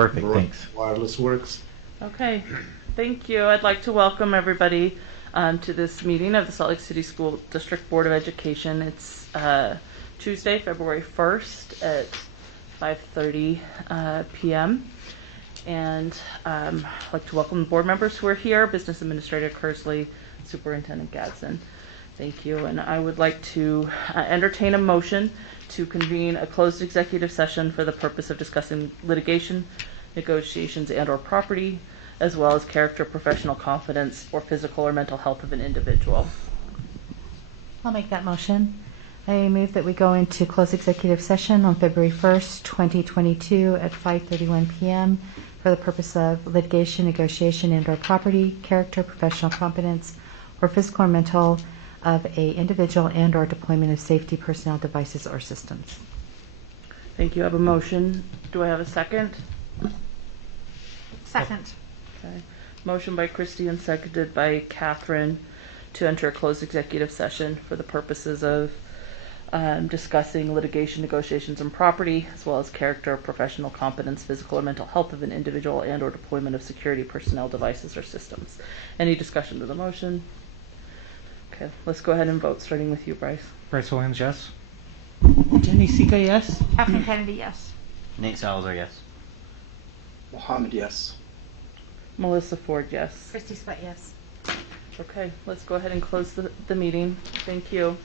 Perfect, thanks. Wireless works. Okay, thank you. I'd like to welcome everybody to this meeting of the Salt Lake City School District Board of Education. It's Tuesday, February 1st at 5:30 p.m. And I'd like to welcome the board members who are here, Business Administrator Kersley, Superintendent Gadsden. Thank you. And I would like to entertain a motion to convene a closed executive session for the purpose of discussing litigation, negotiations, and/or property, as well as character, professional competence, or physical or mental health of an individual. I'll make that motion. I move that we go into closed executive session on February 1st, 2022 at 5:31 p.m. for the purpose of litigation, negotiation, and/or property, character, professional competence, or physical or mental of a individual and/or deployment of safety personnel, devices, or systems. Thank you. I have a motion. Do I have a second? Second. Okay. Motion by Christy and seconded by Catherine to enter a closed executive session for the purposes of discussing litigation, negotiations, and property, as well as character, professional competence, physical or mental health of an individual, and/or deployment of security personnel, devices, or systems. Any discussion to the motion? Okay, let's go ahead and vote, starting with you, Bryce. Bryce Williams, yes. Jenny Sika, yes. Catherine Kennedy, yes. Nate Salazar, yes. Mohammed, yes. Melissa Ford, yes. Christy Sweat, yes. Okay, let's go ahead and close the meeting. Thank you.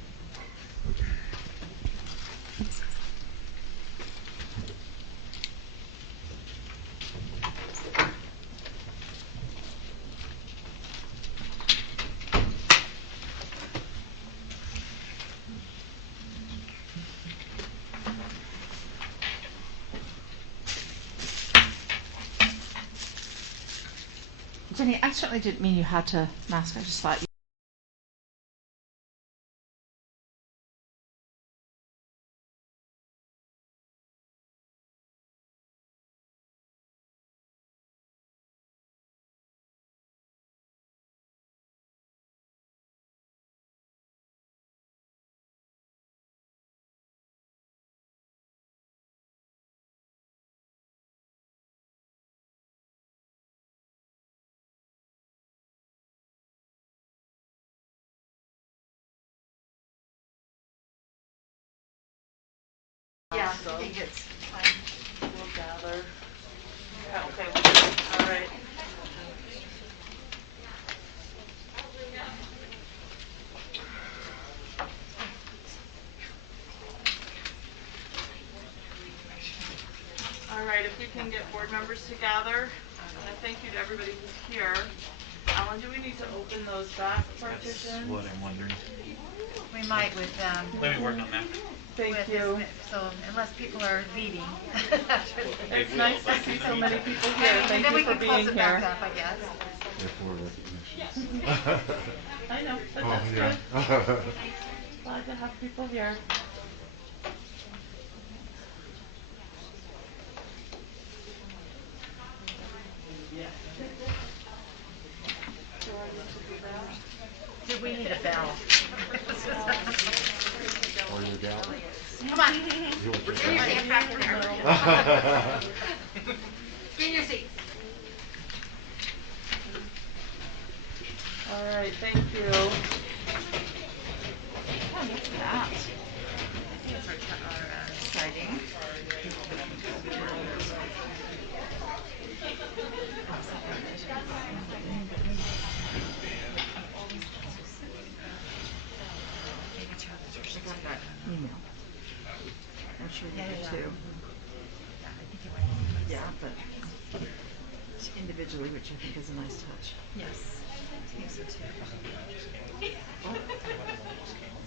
Jenny, I certainly didn't mean you had to mask. I just thought you. Yeah, I think it's fine. We'll gather. Okay, all right. All right, if we can get board members to gather, and thank you to everybody who's here. Alan, do we need to open those back partitions? That's what I'm wondering. We might with Let me work on that. Thank with you. so unless people are leaving. It's nice to see so many people here. Thank then you we for can close being it here. back up, I guess. I know, but Oh, that's yeah. good. Glad to have people here. Do we need a bell? Or your gal. Come on. You want your Get your gal? seat back in there. Get in your seat. All right, thank you. Oh, look at that. Here's our siding. Email. I'm sure you do too. Yeah, but individually, which I think is a nice touch. Yes. I think so too.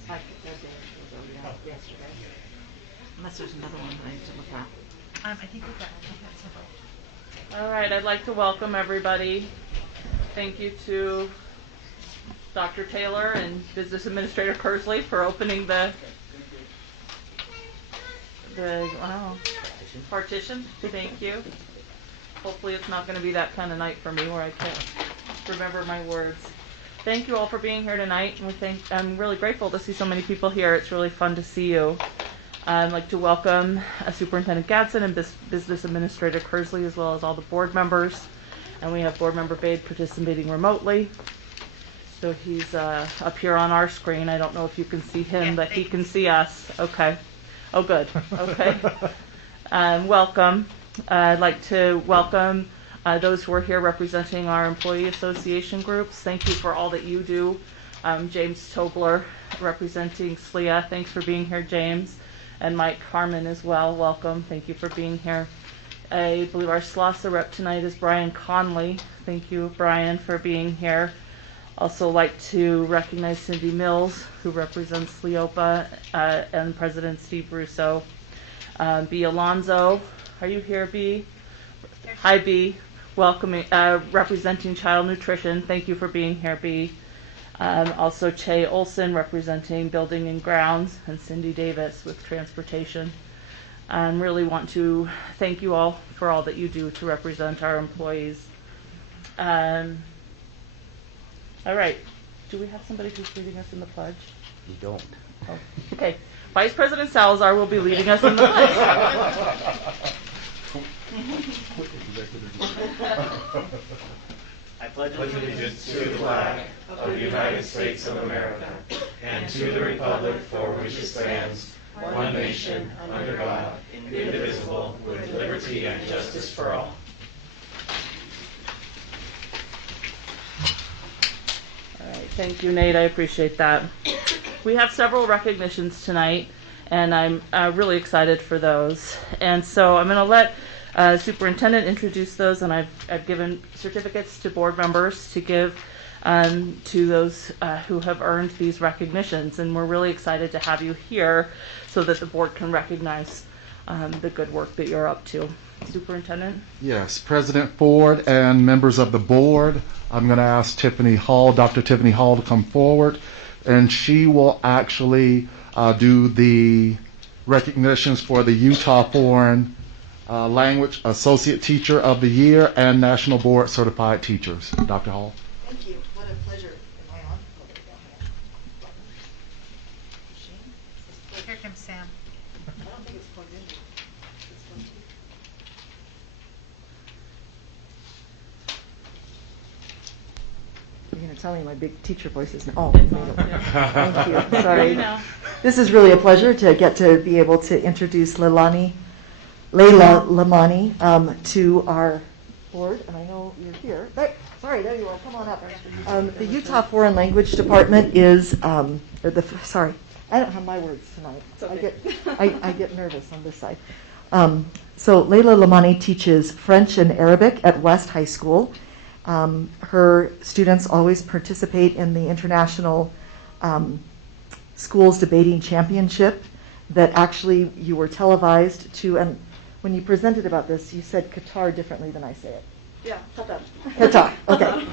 Like yesterday. Unless there's another one that I need to look at. I think we've got several. All right, I'd like to welcome everybody. Thank you to Dr. Taylor and Business Administrator Kersley for opening the partition. Thank you. Hopefully it's not going to be that kind of night for me where I can't remember my words. Thank you all for being here tonight. I'm really grateful to see so many people here. It's really fun to see you. I'd like to welcome Superintendent Gadsden and Business Administrator Kersley, as well as all the board members. And we have Board Member Bade participating remotely. So he's up here on our screen. I don't know if you can see him, but he can see us. Okay. Oh, good. Okay. Welcome. I'd like to welcome those who are here representing our employee association groups. Thank you for all that you do. James Tobler representing SLEA. Thanks for being here, James. And Mike Harmon as well. Welcome. Thank you for being here. I believe our SLASA rep tonight is Brian Conley. Thank you, Brian, for being here. Also like to recognize Cindy Mills, who represents SLEOPA, and President Steve Russo. B. Alonzo, are you here, B? Hi, B. Welcoming, representing Child Nutrition. Thank you for being here, B. Also Che Olson, representing Building and Grounds, and Cindy Davis with Transportation. Really want to thank you all for all that you do to represent our employees. All right. Do we have somebody who's leading us in the pledge? You don't. Oh, okay. Vice President Salazar will be leading us in the pledge. I pledge allegiance to the flag of the United States of America and to the republic for which it stands, one nation, under God, indivisible, with liberty and justice for all. All right, thank you, Nate. I appreciate that. We have several recognitions tonight, and I'm really excited for those. And so I'm going to let Superintendent introduce those, and I've given certificates to board members to give to those who have earned these recognitions. And we're really excited to have you here so that the board can recognize the good work that you're up to. Superintendent? Yes, President Ford and members of the board, I'm going to ask Tiffany Hall, Dr. Tiffany Hall, to come forward, and she will actually do the recognitions for the Utah Foreign Language Associate Teacher of the Year and National Board Certified Teachers. Dr. Hall. Thank you. What a pleasure. Am I on? Here comes Sam. I don't think it's plugged in. It's plugged in. You're going to tell me my big teacher voice is oh, thank you. Sorry. This is really a pleasure to get to be able to introduce Layla Lamani to our board, and I know you're here. There you are. Come on up. The Utah Foreign Language Department is sorry, I don't have my words tonight. Okay. I get nervous on this side. So Layla Lamani teaches French and Arabic at West High School. Her students always participate in the International Schools Debating Championship that actually you were televised to, and when you presented about this, you said Qatar differently than I say it. Yeah, Qatar. Qatar, okay.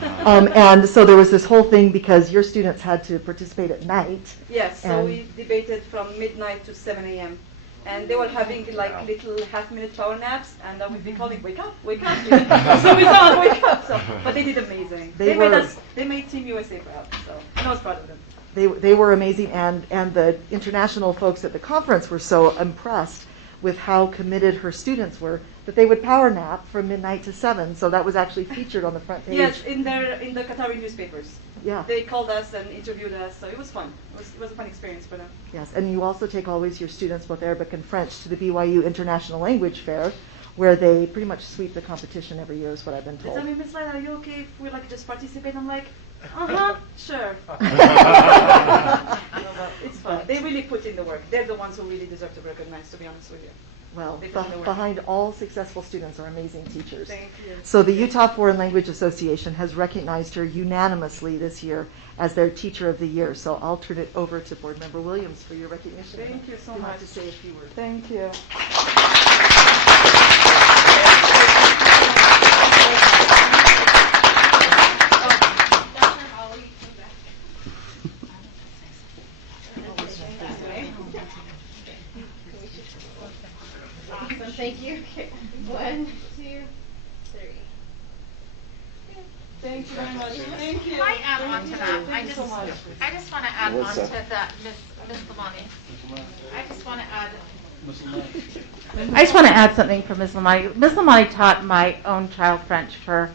And so there was this whole thing because your students had to participate at night. Yes, so we debated from midnight to 7 a.m. And they were having like little half-minute power naps, and I would be calling, wake up, wake up. So we thought, wake up. So, but they did amazing. They made Team USA proud, so I was proud of them. They were amazing, and the international folks at the conference were so impressed with how committed her students were that they would power nap from midnight to 7. So that was actually featured on the front page. Yes, in the Qatari newspapers. Yeah. They called us and interviewed us, so it was fun. It was a fun experience for them. Yes, and you also take always your students, both Arabic and French, to the BYU International Language Fair, where they pretty much sweep the competition every year, is what I've been told. They tell me, Ms. Lila, are you okay if we like just participate? I'm like, sure. It's fun. They really put in the work. They're the ones who really deserve to be recognized, to be honest with you. Well, behind all successful students are amazing teachers. Thank you. So the Utah Foreign Language Association has recognized her unanimously this year as their Teacher of the Year. So I'll turn it over to Board Member Williams for your recognition. Thank you so much. much. Have to say a few words. Thank you. Thank you. Okay. 1, 2, 3. Thank you very much. Thank you. Can I add on to that? Thank you so much. I just want to add on to that, Ms. Lamani. I just want to add I just want to add something for Ms. Lamani. Ms. Lamani taught my own child French for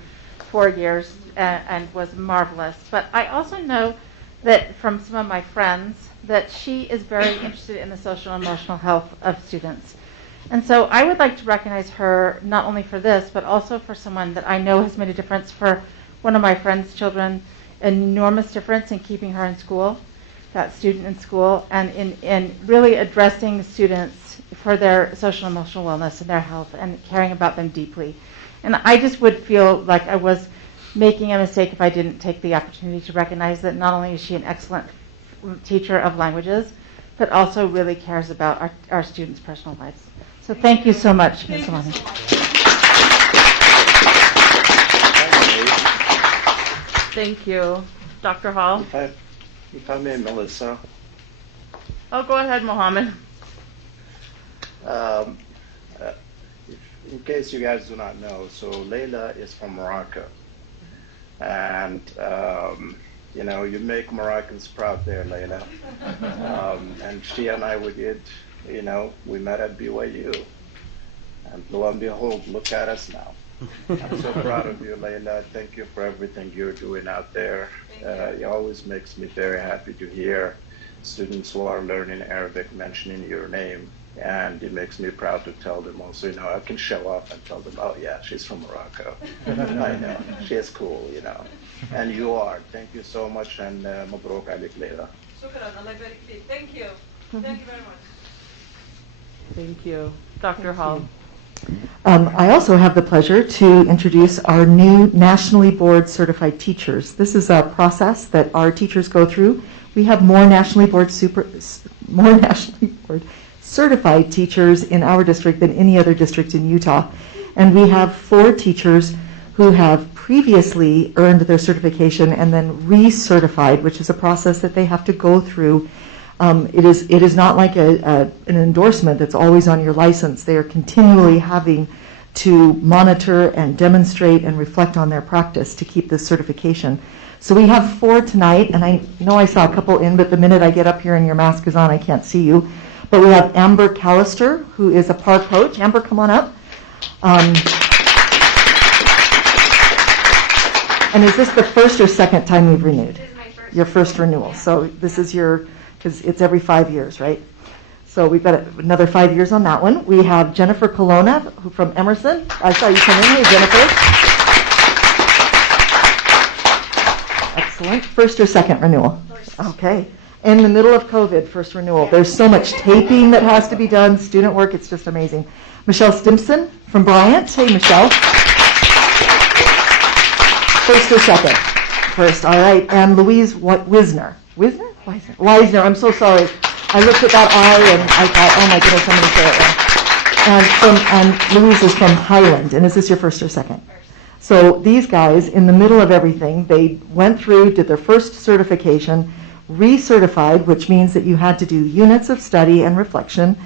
4 years and was marvelous. But I also know that from some of my friends that she is very interested in the social and emotional health of students. And so I would like to recognize her not only for this, but also for someone that I know has made a difference for one of my friend's children, an enormous difference in keeping her in school, that student in school, and in really addressing students for their social and emotional wellness and their health and caring about them deeply. And I just would feel like I was making a mistake if I didn't take the opportunity to recognize that not only is she an excellent teacher of languages, but also really cares about our students' personal lives. So thank you so much, Ms. Amani. Thank you. Dr. Hall? If I may, Melissa, Oh, go ahead, Mohammed. in case you guys do not know, so Layla is from Morocco. And, you know, you make Moroccans proud there, Layla. And she and I, we did, you know, we met at BYU. And lo and behold, look at us now. I'm so proud of you, Layla. Thank you for everything you're doing out there. It always makes me very happy to hear students who are learning Arabic mentioning your name. And it makes me proud to tell them also, you know, I can show off and tell them, oh yeah, she's from Morocco. I know, she is cool, you know. And you are. Thank you so much, and mabrok alik, Layla. Shukran, Allah barik feek. Thank you. Thank you very much. Thank you. Dr. Hall? I also have the pleasure to introduce our new nationally board certified teachers. This is a process that our teachers go through. We have more nationally board certified teachers in our district than any other district in Utah. And we have 4 teachers who have previously earned their certification and then recertified, which is a process that they have to go through. It is not like an endorsement that's always on your license. They are continually having to monitor and demonstrate and reflect on their practice to keep this certification. So we have 4 tonight, and I know I saw a couple in, but the minute I get up here and your mask is on, I can't see you. But we have Amber Callister, who is a park coach. Amber, come on up. And is this the first or second time you've renewed? This is my first. Your first renewal. So this is your, because it's every 5 years, right? So we've got another 5 years on that one. We have Jennifer Colonna, who from Emerson. I saw you come in. Hey, Jennifer. Excellent. First or second renewal? First. Okay. In the middle of COVID, first renewal. There's so much taping that has to be done, student work, it's just amazing. Michelle Stimson from Bryant. Hey, Michelle. First or second? First, all right. And Louise Wisner. Wisner? Weisner, I'm so sorry. I looked at that I and I thought, oh my goodness, I'm going to say it wrong. And Louise is from Highland. And is this your first or second? First. So these guys, in the middle of everything, they went through, did their first certification, recertified, which means that you had to do units of study and reflection,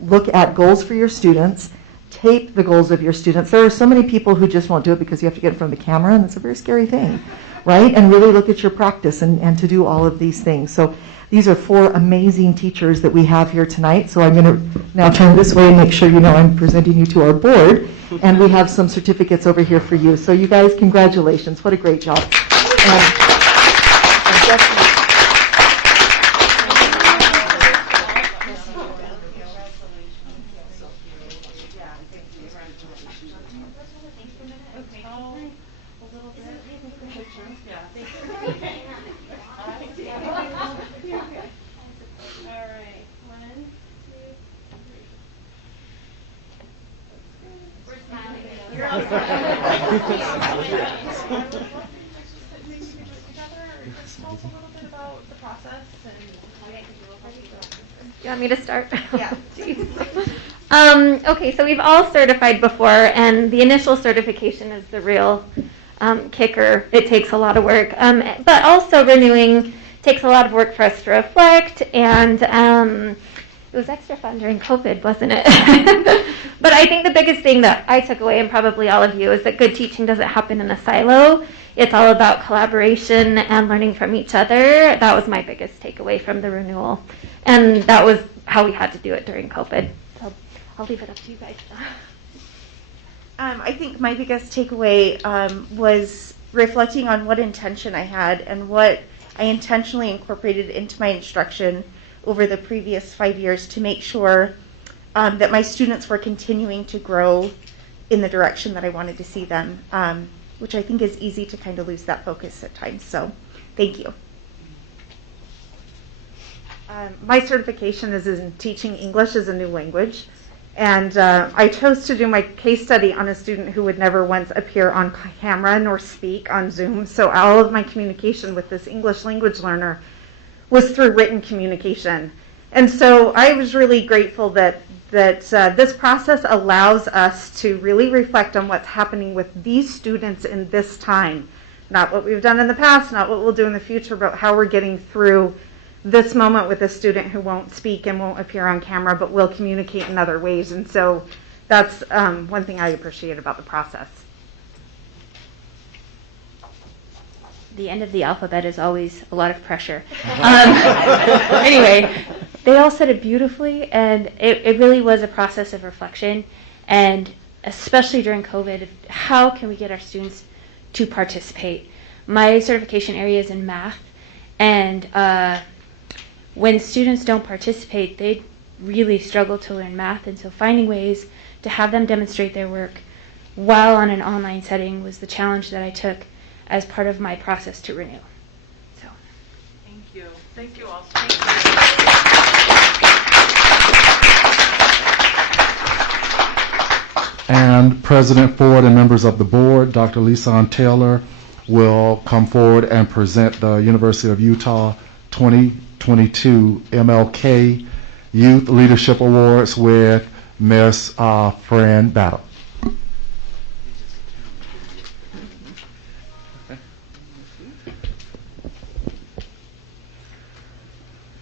look at goals for your students, tape the goals of your students. There are so many people who just won't do it because you have to get in front of the camera, and it's a very scary thing, right? And really look at your practice and to do all of these things. So these are 4 amazing teachers that we have here tonight. So I'm going to now turn this way and make sure you know I'm presenting you to our board. And we have some certificates over here for you. So you guys, congratulations. What a great job. You want me to start? Yeah. Okay, so we've all certified before, and the initial certification is the real kicker. It takes a lot of work, but also renewing takes a lot of work for us to reflect, and it was extra fun during COVID, wasn't it? But I think the biggest thing that I took away, and probably all of you, is that good teaching doesn't happen in a silo. it's all about collaboration and learning from each other. That was my biggest takeaway from the renewal. And that was how we had to do it during COVID. So I'll leave it up to you guys. I think my biggest takeaway was reflecting on what intention I had and what I intentionally incorporated into my instruction over the previous 5 years to make sure that my students were continuing to grow in the direction that I wanted to see them, which I think is easy to kind of lose that focus at times. So thank you. My certification is in teaching English as a new language. And I chose to do my case study on a student who would never once appear on camera nor speak on Zoom. So all of my communication with this English language learner was through written communication. And so I was really grateful that this process allows us to really reflect on what's happening with these students in this time. Not what we've done in the past, not what we'll do in the future, but how we're getting through this moment with a student who won't speak and won't appear on camera, but will communicate in other ways. And so that's one thing I appreciate about the process. The end of the alphabet is always a lot of pressure. Anyway, they all said it beautifully, and it really was a process of reflection, and especially during COVID, how can we get our students to participate? My certification area is in math, and when students don't participate, they really struggle to learn math, and so finding ways to have them demonstrate their work while on an online setting was the challenge that I took as part of my process to renew. So, Thank you. Thank you all. And President Ford and members of the board, Dr. Lisan Taylor, will come forward and present the University of Utah 2022 MLK Youth Leadership Awards with Ms. Fran Battle.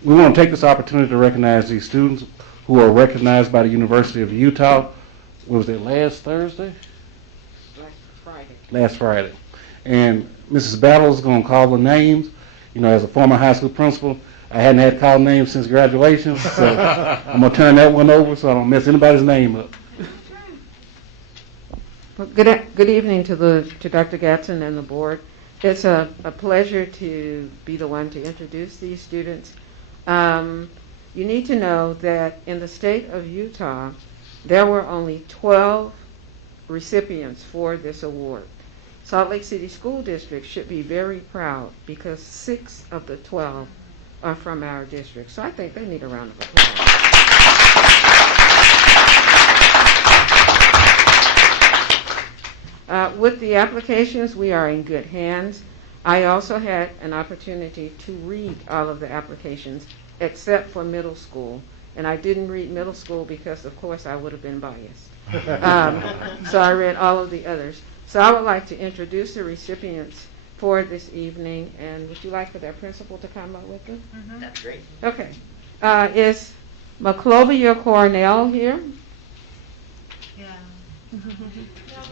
We want to take this opportunity to recognize these students who are recognized by the University of Utah. What was it, last Thursday? Last Friday. And Mrs. Battle is going to call the names. You know, as a former high school principal, I hadn't had called names since graduation, so I'm going to turn that one over so I don't mess anybody's name up. Well, good evening to Dr. Gatson and the board. It's a pleasure to be the one to introduce these students. You need to know that in the state of Utah, there were only 12 recipients for this award. Salt Lake City School District should be very proud because 6 of the 12 are from our district. So I think they need a round of applause. With the applications, we are in good hands. I also had an opportunity to read all of the applications except for middle school. And I didn't read middle school because, of course, I would have been biased. So I read all of the others. So I would like to introduce the recipients for this evening. And would you like for their principal to come up with them? Mm-hmm. That's great. Okay. Is Mccloud Cornell here? Yeah.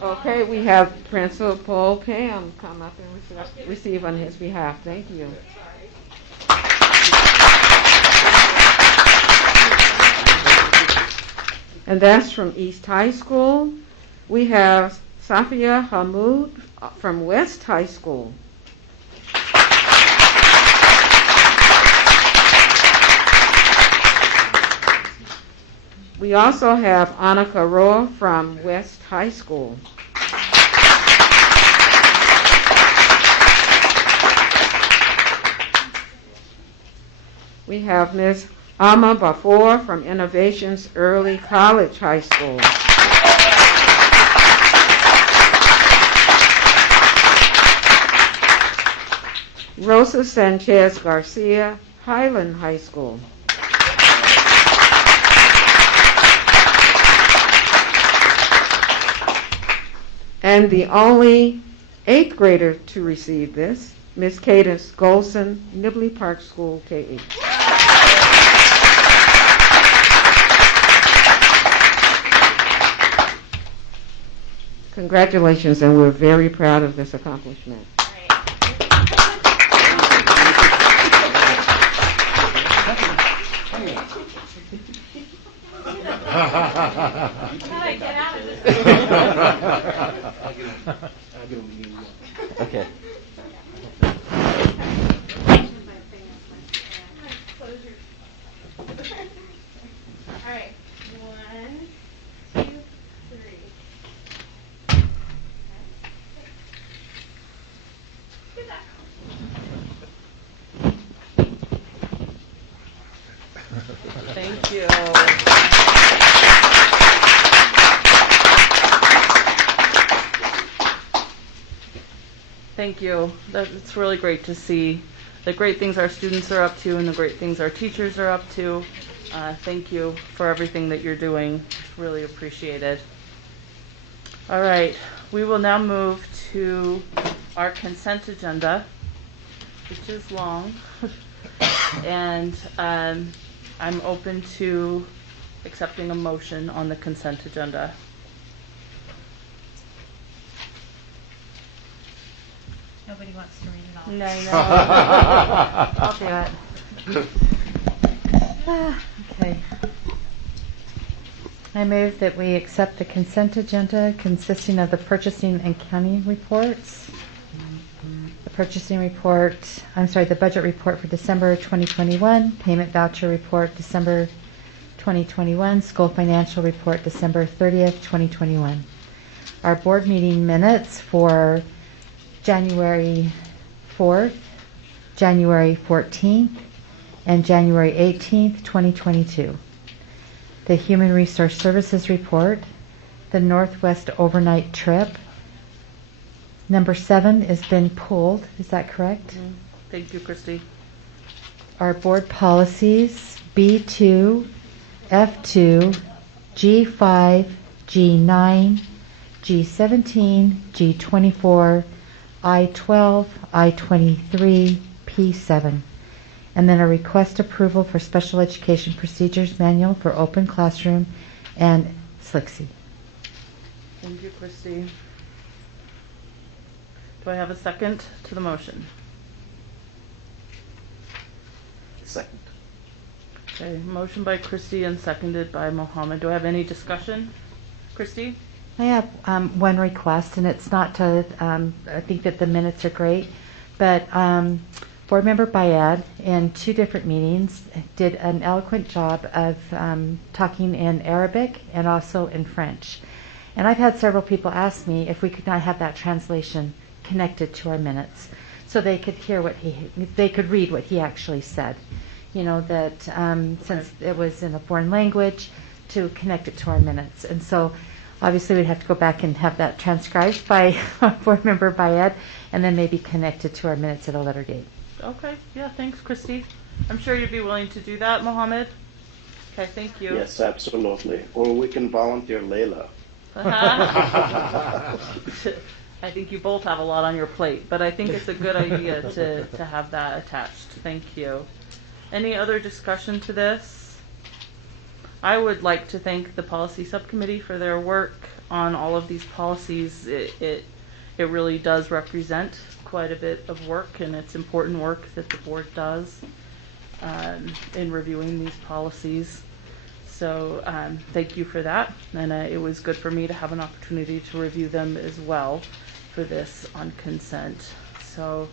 Okay, we have Principal Pam come up and receive on his behalf. Thank you. And that's from East High School. We have Safia Hamoud from West High School. We also have Annika Roa from West High School. We have Ms. Amma Bafour from Innovations Early College High School. Rosa Sanchez Garcia, Highland High School. And the only 8th grader to receive this, Ms. Cadence Golson, Nibley Park School, K-8. Congratulations, and we're very proud of this accomplishment. All right. How I get out of this? Okay. All right. 1, 2, 3. Good job. Thank you. Thank you. It's really great to see the great things our students are up to and the great things our teachers are up to. Thank you for everything that you're doing. It's really appreciated. All right, we will now move to our consent agenda, which is long. And I'm open to accepting a motion on the consent agenda. Nobody wants to read it all. No, no. I'll do it. Okay. I move that we accept the consent agenda consisting of the purchasing and counting reports, the budget report for December 2021, payment voucher report December 2021, school financial report December 30th, 2021. Our board meeting minutes for January 4th, January 14th, and January 18th, 2022. The Human Resource Services report, the Northwest overnight trip. Number 7 has been pulled. Is that correct? Thank you, Christy. Our board policies, B2, F2, G5, G9, G17, G24, I-12, I-23, P7. And then a request approval for Special Education Procedures Manual for Open Classroom and SLCSD. Thank you, Christy. Do I have a second to the motion? Second. Okay, motion by Christy and seconded by Mohammed. Do I have any discussion? Christy? I have one request, and it's not to, I think that the minutes are great, but Board Member Bayad in 2 different meetings did an eloquent job of talking in Arabic and also in French. And I've had several people ask me if we could not have that translation connected to our minutes so they could hear they could read what he actually said. You know, that since it was in a foreign language, to connect it to our minutes. And so obviously we'd have to go back and have that transcribed by Board Member Bayad and then maybe connected to our minutes at a later date. Okay, yeah, thanks, Christy. I'm sure you'd be willing to do that, Mohammed. Okay, thank you. Yes, absolutely. Or we can volunteer Layla. I think you both have a lot on your plate, but I think it's a good idea to have that attached. Thank you. Any other discussion to this? I would like to thank the policy subcommittee for their work on all of these policies. It really does represent quite a bit of work, and it's important work that the board does in reviewing these policies. So thank you for that, and it was good for me to have an opportunity to review them as well for this on consent. So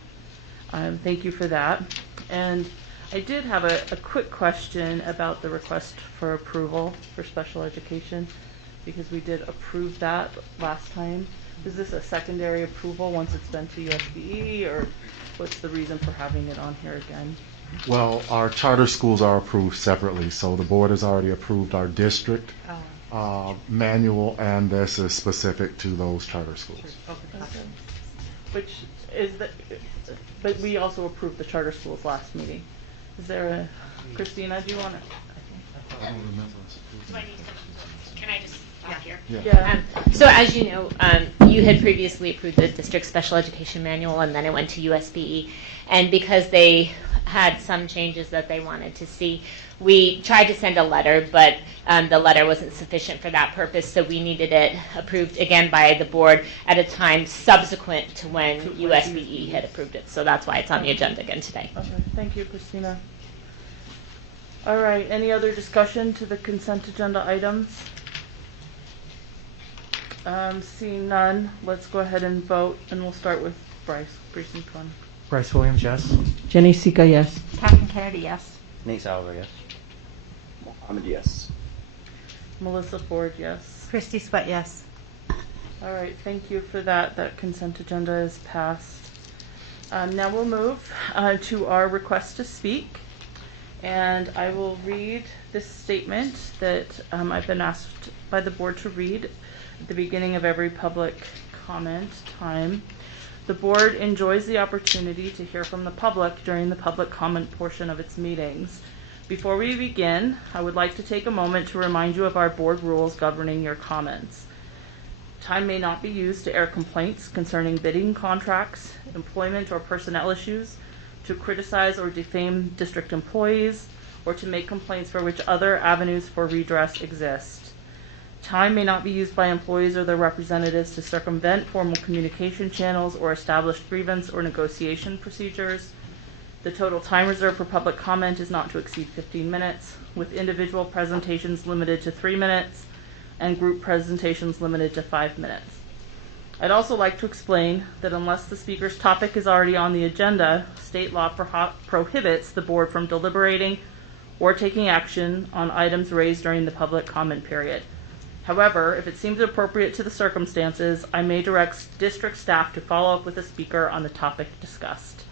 thank you for that. And I did have a quick question about the request for approval for special education, because we did approve that last time. Is this a secondary approval once it's been to USBE, or what's the reason for having it on here again? Well, our charter schools are approved separately, so the board has already approved our district manual, and this is specific to those charter schools. Okay. Which is but we also approved the charter schools last meeting. Is there a, Christina, do you want to? Do I need to, can I just stop here? Yeah. So as you know, you had previously approved the district special education manual, and then it went to USBE. And because they had some changes that they wanted to see, we tried to send a letter, but the letter wasn't sufficient for that purpose, so we needed it approved again by the board at a time subsequent to when USBE had approved it. So that's why it's on the agenda again today. Okay, thank you, Christina. All right, any other discussion to the consent agenda items? Seeing none, let's go ahead and vote, and we'll start with Bryce, precinct 1. Bryce Williams, yes. Jenny Sika, yes. Catherine Kennedy, yes. Nate Salazar, yes. Mohammed, yes. Melissa Ford, yes. Christy Sweat, yes. All right, thank you for that. That consent agenda is passed. Now we'll move to our request to speak. And I will read this statement that I've been asked by the board to read at the beginning of every public comment time. The board enjoys the opportunity to hear from the public during the public comment portion of its meetings. Before we begin, I would like to take a moment to remind you of our board rules governing your comments. Time may not be used to air complaints concerning bidding contracts, employment or personnel issues, to criticize or defame district employees, or to make complaints for which other avenues for redress exist. Time may not be used by employees or their representatives to circumvent formal communication channels or established grievance or negotiation procedures. The total time reserved for public comment is not to exceed 15 minutes, with individual presentations limited to 3 minutes and group presentations limited to 5 minutes. I'd also like to explain that unless the speaker's topic is already on the agenda, state law prohibits the board from deliberating or taking action on items raised during the public comment period. However, if it seems appropriate to the circumstances, I may direct district staff to follow up with the speaker on the topic discussed.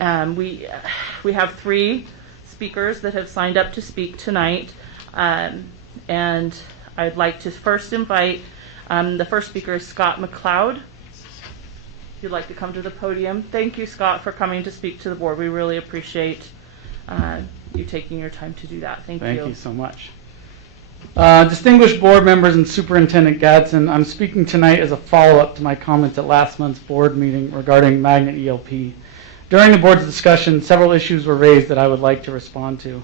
We have 3 speakers that have signed up to speak tonight, and I'd like to first invite the first speaker is Scott Mccloud. If you'd like to come to the podium. Thank you, Scott, for coming to speak to the board. We really appreciate you taking your time to do that. Thank you. Thank you so much. Distinguished board members and Superintendent Gadsden, I'm speaking tonight as a follow-up to my comments at last month's board meeting regarding Magnet ELP. During the board's discussion, several issues were raised that I would like to respond to.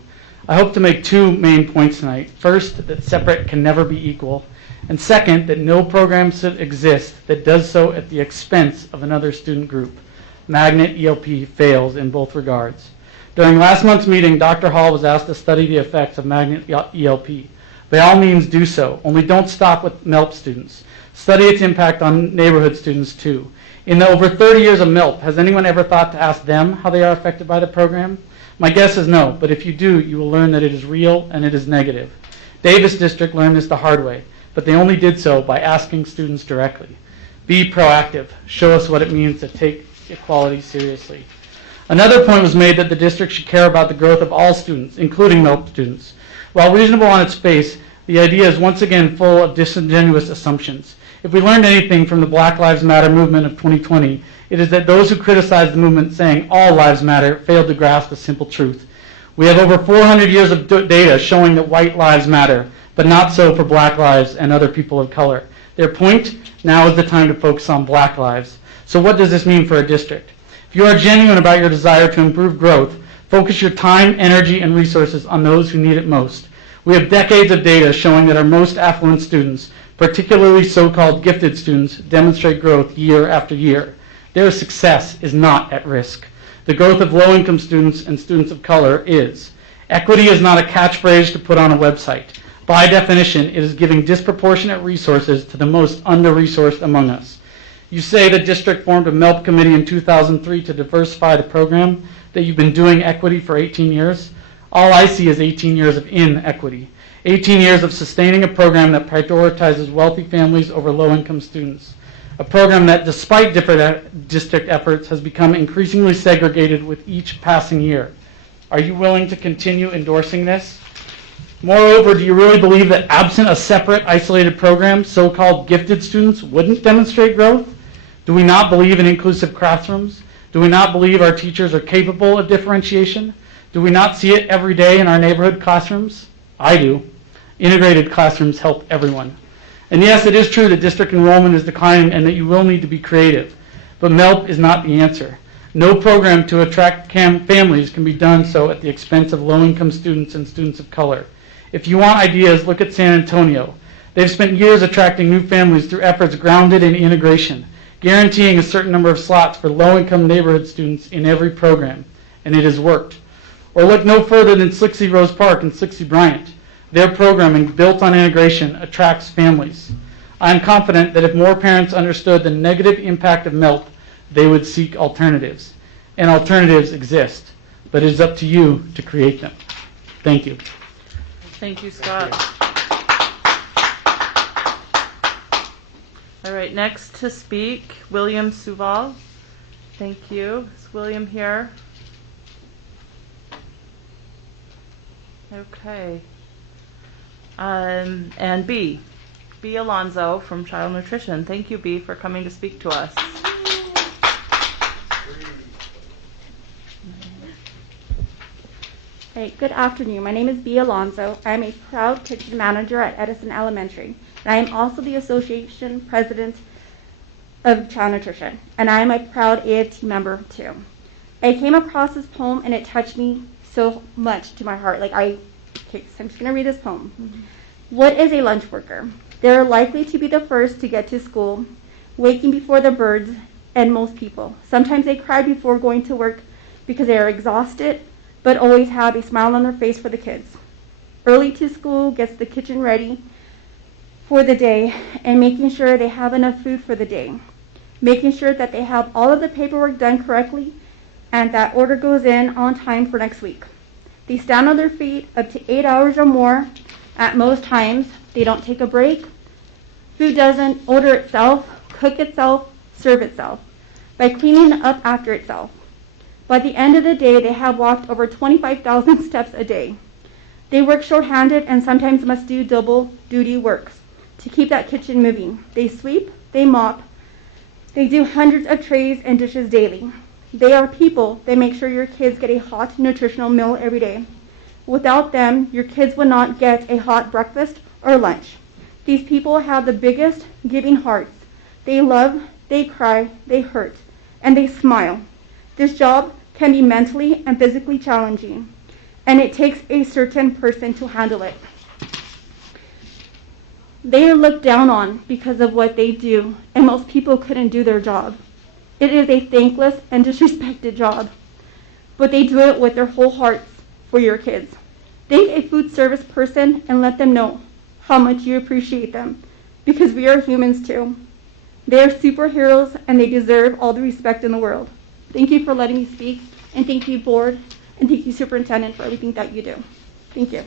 I hope to make 2 main points tonight. First, that separate can never be equal. And second, that no program should exist that does so at the expense of another student group. Magnet ELP fails in both regards. During last month's meeting, Dr. Hall was asked to study the effects of Magnet ELP. By all means do so, only don't stop with MELP students. Study its impact on neighborhood students too. In the over 30 years of MELP, has anyone ever thought to ask them how they are affected by the program? My guess is no, but if you do, you will learn that it is real and it is negative. Davis District learned this the hard way, but they only did so by asking students directly. Be proactive. Show us what it means to take equality seriously. Another point was made that the district should care about the growth of all students, including MELP students. While reasonable on its face, the idea is once again full of disingenuous assumptions. If we learned anything from the Black Lives Matter movement of 2020, it is that those who criticized the movement saying all lives matter failed to grasp a simple truth. We have over 400 years of data showing that white lives matter, but not so for black lives and other people of color. Their point, now is the time to focus on black lives. So what does this mean for a district? If you are genuine about your desire to improve growth, focus your time, energy, and resources on those who need it most. We have decades of data showing that our most affluent students, particularly so-called gifted students, demonstrate growth year after year. Their success is not at risk. The growth of low-income students and students of color is. Equity is not a catchphrase to put on a website. By definition, it is giving disproportionate resources to the most under-resourced among us. You say the district formed a MELP committee in 2003 to diversify the program, that you've been doing equity for 18 years. All I see is 18 years of inequity. 18 years of sustaining a program that prioritizes wealthy families over low-income students. A program that, despite different district efforts, has become increasingly segregated with each passing year. Are you willing to continue endorsing this? Moreover, do you really believe that absent a separate, isolated program, so-called gifted students wouldn't demonstrate growth? Do we not believe in inclusive classrooms? Do we not believe our teachers are capable of differentiation? Do we not see it every day in our neighborhood classrooms? I do. Integrated classrooms help everyone. And yes, it is true that district enrollment is declining and that you will need to be creative. But MELP is not the answer. No program to attract families can be done so at the expense of low-income students and students of color. If you want ideas, look at San Antonio. They've spent years attracting new families through efforts grounded in integration, guaranteeing a certain number of slots for low-income neighborhood students in every program, and it has worked. Or look no further than Slicksy Rose Park and Slicksy Bryant. Their programming, built on integration, attracts families. I am confident that if more parents understood the negative impact of milk, they would seek alternatives. And alternatives exist, but it is up to you to create them. Thank you. Thank you, Scott. All right, next to speak, William Suval. Thank you. Is William here? Okay. And B Alonzo from Child Nutrition. Thank you, B, for coming to speak to us. Hey, good afternoon. My name is B. Alonzo. I am a proud kitchen manager at Edison Elementary, and I am also the association president of Child Nutrition, and I am a proud AFT member too. I came across this poem and it touched me so much to my heart. Okay, so I'm just going to read this poem. Mm-hmm. What is a lunch worker? They are likely to be the first to get to school, waking before the birds and most people. Sometimes they cry before going to work because they are exhausted, but always have a smile on their face for the kids. Early to school gets the kitchen ready for the day and making sure they have enough food for the day. Making sure that they have all of the paperwork done correctly and that order goes in on time for next week. They stand on their feet up to 8 hours or more at most times. They don't take a break. Food doesn't order itself, cook itself, serve itself by cleaning up after itself. By the end of the day, they have walked over 25,000 steps a day. They work short-handed and sometimes must do double duty works to keep that kitchen moving. They sweep, they mop, they do hundreds of trays and dishes daily. They are people that make sure your kids get a hot, nutritional meal every day. Without them, your kids will not get a hot breakfast or lunch. These people have the biggest giving hearts. They love, they cry, they hurt, and they smile. This job can be mentally and physically challenging, and it takes a certain person to handle it. They are looked down on because of what they do, and most people couldn't do their job. It is a thankless and disrespected job, but they do it with their whole hearts for your kids. Thank a food service person and let them know how much you appreciate them, because we are humans too. They are superheroes, and they deserve all the respect in the world. Thank you for letting me speak, and thank you, board, and thank you, superintendent, for everything that you do. Thank you.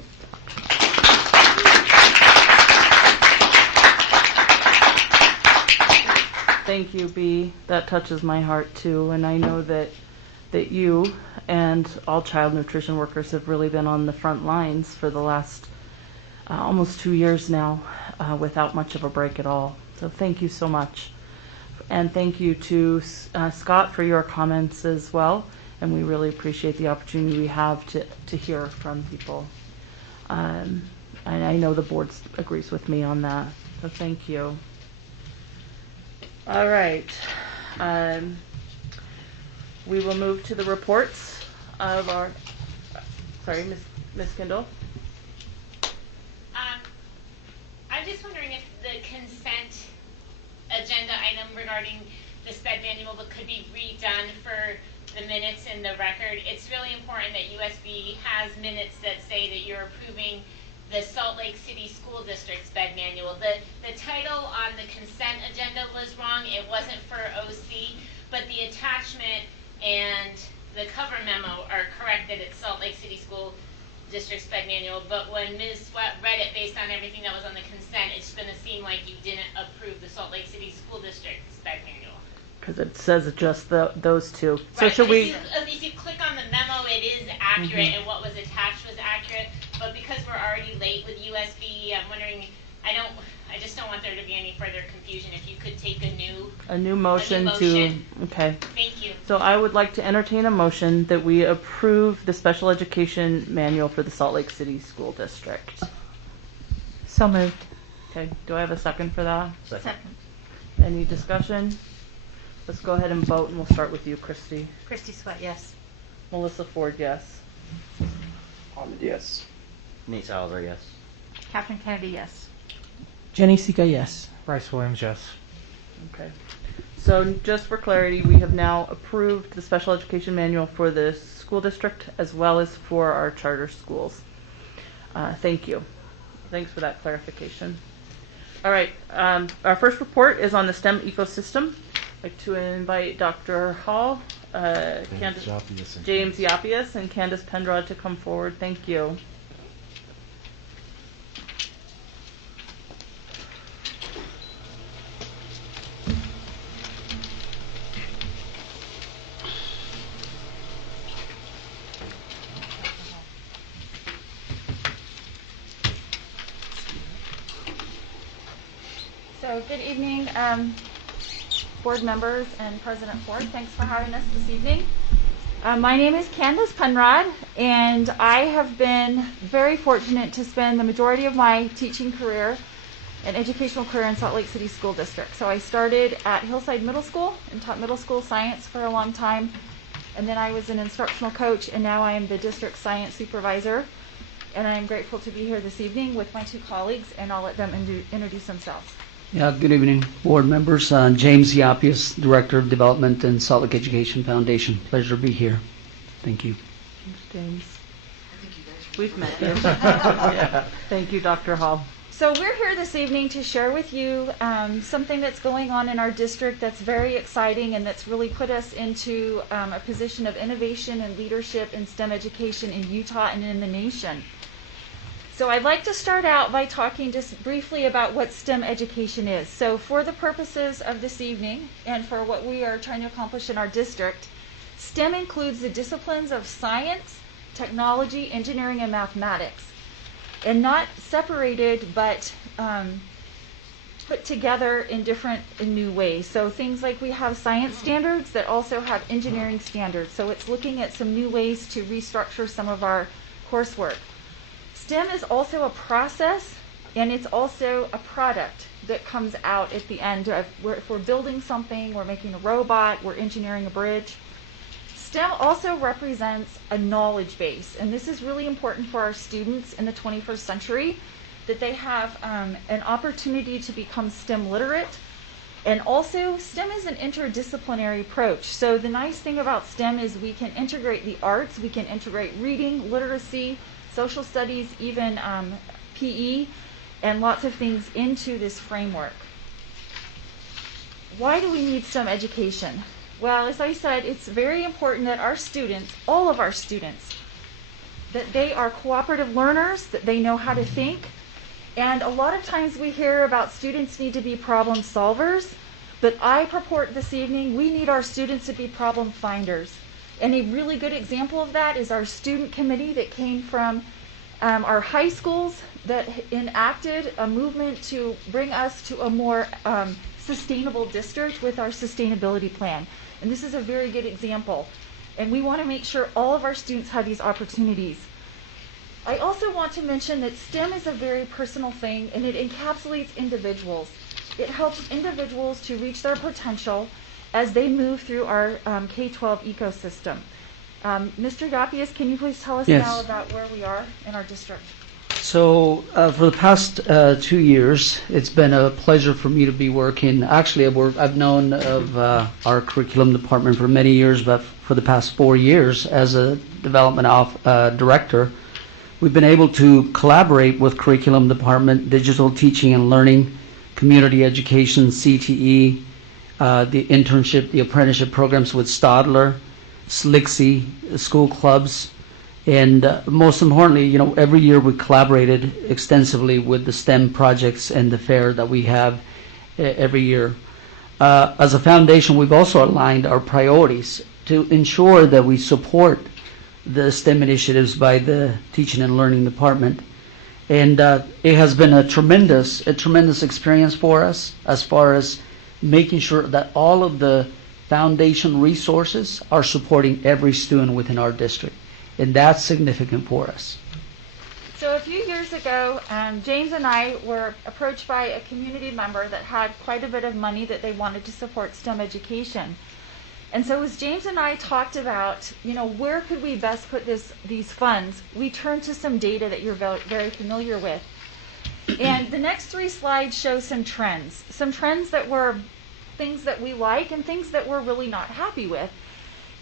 Thank you, B. That touches my heart too, and I know that you and all child nutrition workers have really been on the front lines for the last almost 2 years now, without much of a break at all. So thank you so much. And thank you to Scott for your comments as well, and we really appreciate the opportunity we have to hear from people. And I know the board agrees with me on that, so thank you. All right. We will move to the reports of our, sorry, Ms. Kendall. I'm just wondering if the consent agenda item regarding the SPED manual could be redone for the minutes in the record. It's really important that USB has minutes that say that you're approving the Salt Lake City School District SPED manual. The title on the consent agenda was wrong. It wasn't for OC, but the attachment and the cover memo are correct that it's Salt Lake City School District SPED manual, but when Ms. Sweat read it based on everything that was on the consent, it's going to seem like you didn't approve the Salt Lake City School District SPED manual. Because it says just those two. Right. So should we? If you click on the memo, it is accurate, and what was attached was accurate. But because we're already late with USB, I'm wondering. I just don't want there to be any further confusion. If you could take a new motion to. Okay. Thank you. So I would like to entertain a motion that we approve the special education manual for the Salt Lake City School District. So moved. Okay. Do I have a second for that? Second. Any discussion? Let's go ahead and vote, and we'll start with you, Christy. Christy Sweat, yes. Melissa Ford, yes. Ahmed, yes. Nate Salazar, yes. Catherine Kennedy, yes. Jenny Sika, yes. Bryce Williams, yes. Okay. So just for clarity, we have now approved the special education manual for the school district as well as for our charter schools. Thank you. Thanks for that clarification. All right, our first report is on the STEM ecosystem. I'd like to invite Dr. Hall, James Yapius, and Candace Penrod to come forward. Thank you. So good evening, board members and President Ford. Thanks for having us this evening. My name is Candace Penrod, and I have been very fortunate to spend the majority of my teaching career and educational career in Salt Lake City School District. So I started at Hillside Middle School and taught middle school science for a long time, and then I was an instructional coach, and now I am the district science supervisor. And I'm grateful to be here this evening with my two colleagues, and I'll let them introduce themselves. Yeah, good evening, board members. James Yapius, Director of Development in Salt Lake Education Foundation. Pleasure to be here. Thank you. Thanks, James. We've met you. Yeah. Thank you, Dr. Hall. So we're here this evening to share with you something that's going on in our district that's very exciting and that's really put us into a position of innovation and leadership in STEM education in Utah and in the nation. So I'd like to start out by talking just briefly about what STEM education is. So for the purposes of this evening and for what we are trying to accomplish in our district, STEM includes the disciplines of science, technology, engineering, and mathematics. And not separated, but put together in different and new ways. So things like we have science standards that also have engineering standards. So it's looking at some new ways to restructure some of our coursework. STEM is also a process, and it's also a product that comes out at the end. If we're building something, we're making a robot, we're engineering a bridge. STEM also represents a knowledge base, and this is really important for our students in the 21st century, that they have an opportunity to become STEM literate. And also, STEM is an interdisciplinary approach. So the nice thing about STEM is we can integrate the arts, we can integrate reading, literacy, social studies, even PE, and lots of things into this framework. Why do we need STEM education? Well, as I said, it's very important that our students, all of our students, that they are cooperative learners, that they know how to think. And a lot of times we hear about students need to be problem solvers, but I purport this evening we need our students to be problem finders. And a really good example of that is our student committee that came from our high schools that enacted a movement to bring us to a more sustainable district with our sustainability plan. And this is a very good example. And we want to make sure all of our students have these opportunities. I also want to mention that STEM is a very personal thing, and it encapsulates individuals. It helps individuals to reach their potential as they move through our K-12 ecosystem. Mr. Yapius, can you please tell us now about where we are in our district? So for the past 2 years, it's been a pleasure for me to be working. Actually, I've known of our curriculum department for many years, but for the past 4 years as a development director, we've been able to collaborate with curriculum department, digital teaching and learning, community education, CTE, the internship, the apprenticeship programs with Stadler, SLCSD, school clubs, and most importantly, every year we collaborated extensively with the STEM projects and the fair that we have every year. As a foundation, we've also aligned our priorities to ensure that we support the STEM initiatives by the teaching and learning department. And it has been a tremendous experience for us as far as making sure that all of the foundation resources are supporting every student within our district. And that's significant for us. So a few years ago, James and I were approached by a community member that had quite a bit of money that they wanted to support STEM education. And so as James and I talked about, where could we best put these funds, we turned to some data that you're very familiar with. And the next 3 slides show some trends that were things that we like and things that we're really not happy with.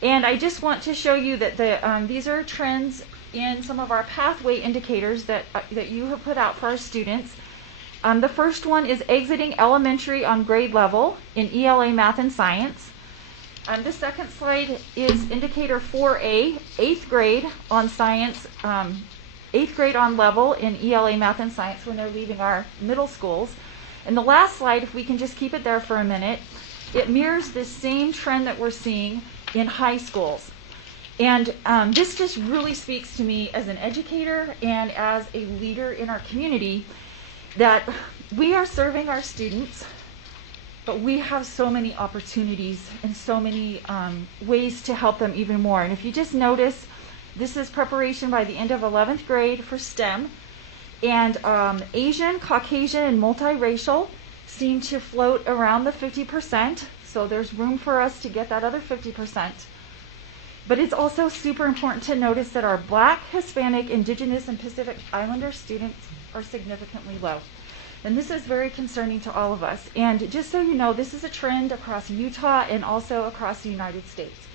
And I just want to show you that these are trends in some of our pathway indicators that you have put out for our students. The first one is exiting elementary on grade level in ELA, math, and science. The second slide is indicator 4A, 8th grade on science, 8th grade on level in ELA, math, and science when they're leaving our middle schools. And the last slide, if we can just keep it there for a minute, it mirrors this same trend that we're seeing in high schools. And this just really speaks to me as an educator and as a leader in our community that we are serving our students, but we have so many opportunities and so many ways to help them even more. And if you just notice, this is preparation by the end of 11th grade for STEM. And Asian, Caucasian, and multiracial seem to float around the 50%. So there's room for us to get that other 50%. But it's also super important to notice that our Black, Hispanic, Indigenous, and Pacific Islander students are significantly low. And this is very concerning to all of us. And just so you know, this is a trend across Utah and also across the United States.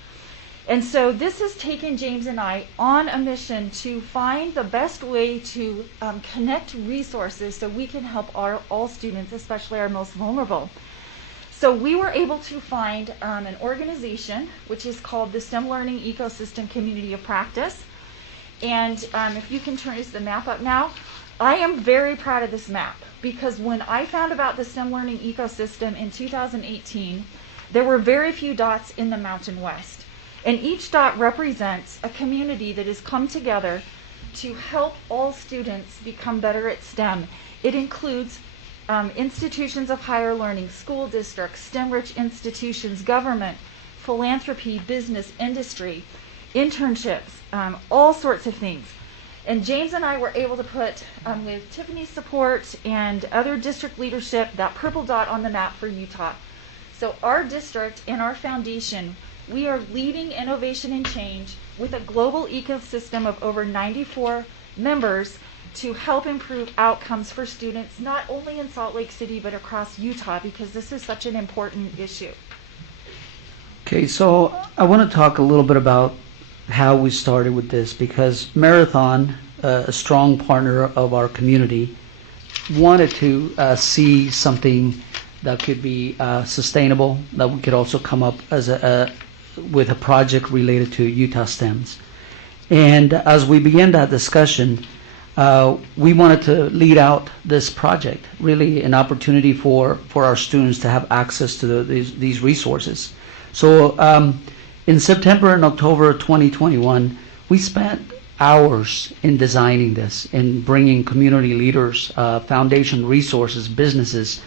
And so this has taken James and I on a mission to find the best way to connect resources so we can help all students, especially our most vulnerable. So we were able to find an organization which is called the STEM Learning Ecosystem Community of Practice. And if you can turn the map up now, I am very proud of this map because when I found about the STEM Learning Ecosystem in 2018, there were very few dots in the Mountain West. And each dot represents a community that has come together to help all students become better at STEM. It includes institutions of higher learning, school districts, STEM-rich institutions, government, philanthropy, business, industry, internships, all sorts of things. And James and I were able to put, with Tiffany's support and other district leadership, that purple dot on the map for Utah. So our district and our foundation, we are leading innovation and change with a global ecosystem of over 94 members to help improve outcomes for students, not only in Salt Lake City, but across Utah, because this is such an important issue. Okay, so I want to talk a little bit about how we started with this, because Marathon, a strong partner of our community, wanted to see something that could be sustainable, that we could also come up as with a project related to Utah STEMs. And as we began that discussion, we wanted to lead out this project, really an opportunity for our students to have access to these resources. So in September and October of 2021, we spent hours in designing this, in bringing community leaders, foundation resources, businesses.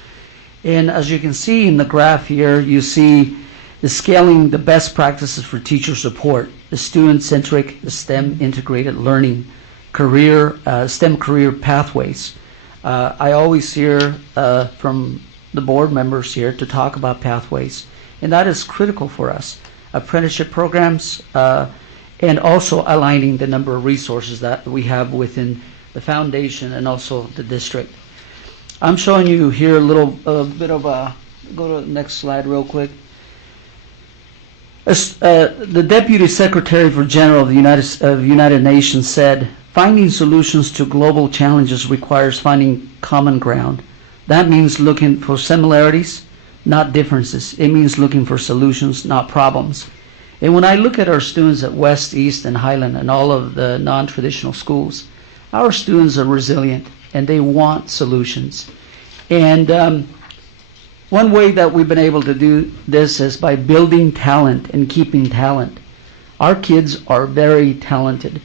And as you can see in the graph here, you see the scaling the best practices for teacher support, the student-centric, the STEM integrated learning, career, STEM career pathways. I always hear from the board members here to talk about pathways, and that is critical for us. Apprenticeship programs, and also aligning the number of resources that we have within the foundation and also the district. I'm showing you here a bit of a, go to the next slide real quick. The Deputy Secretary for General of the United Nations said, finding solutions to global challenges requires finding common ground. That means looking for similarities, not differences. It means looking for solutions, not problems. And when I look at our students at West, East, and Highland and all of the non-traditional schools, our students are resilient and they want solutions. And one way that we've been able to do this is by building talent and keeping talent. Our kids are very talented.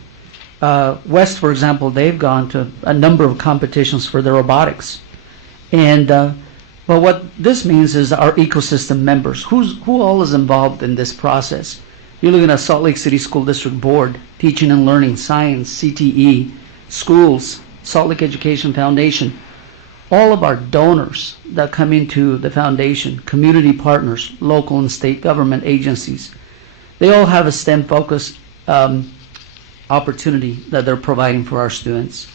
West, for example, they've gone to a number of competitions for their robotics. And well, what this means is our ecosystem members. Who all is involved in this process? You're looking at Salt Lake City School District Board, Teaching and Learning, Science, CTE, schools, Salt Lake Education Foundation. All of our donors that come into the foundation, community partners, local and state government agencies, they all have a STEM-focused opportunity that they're providing for our students.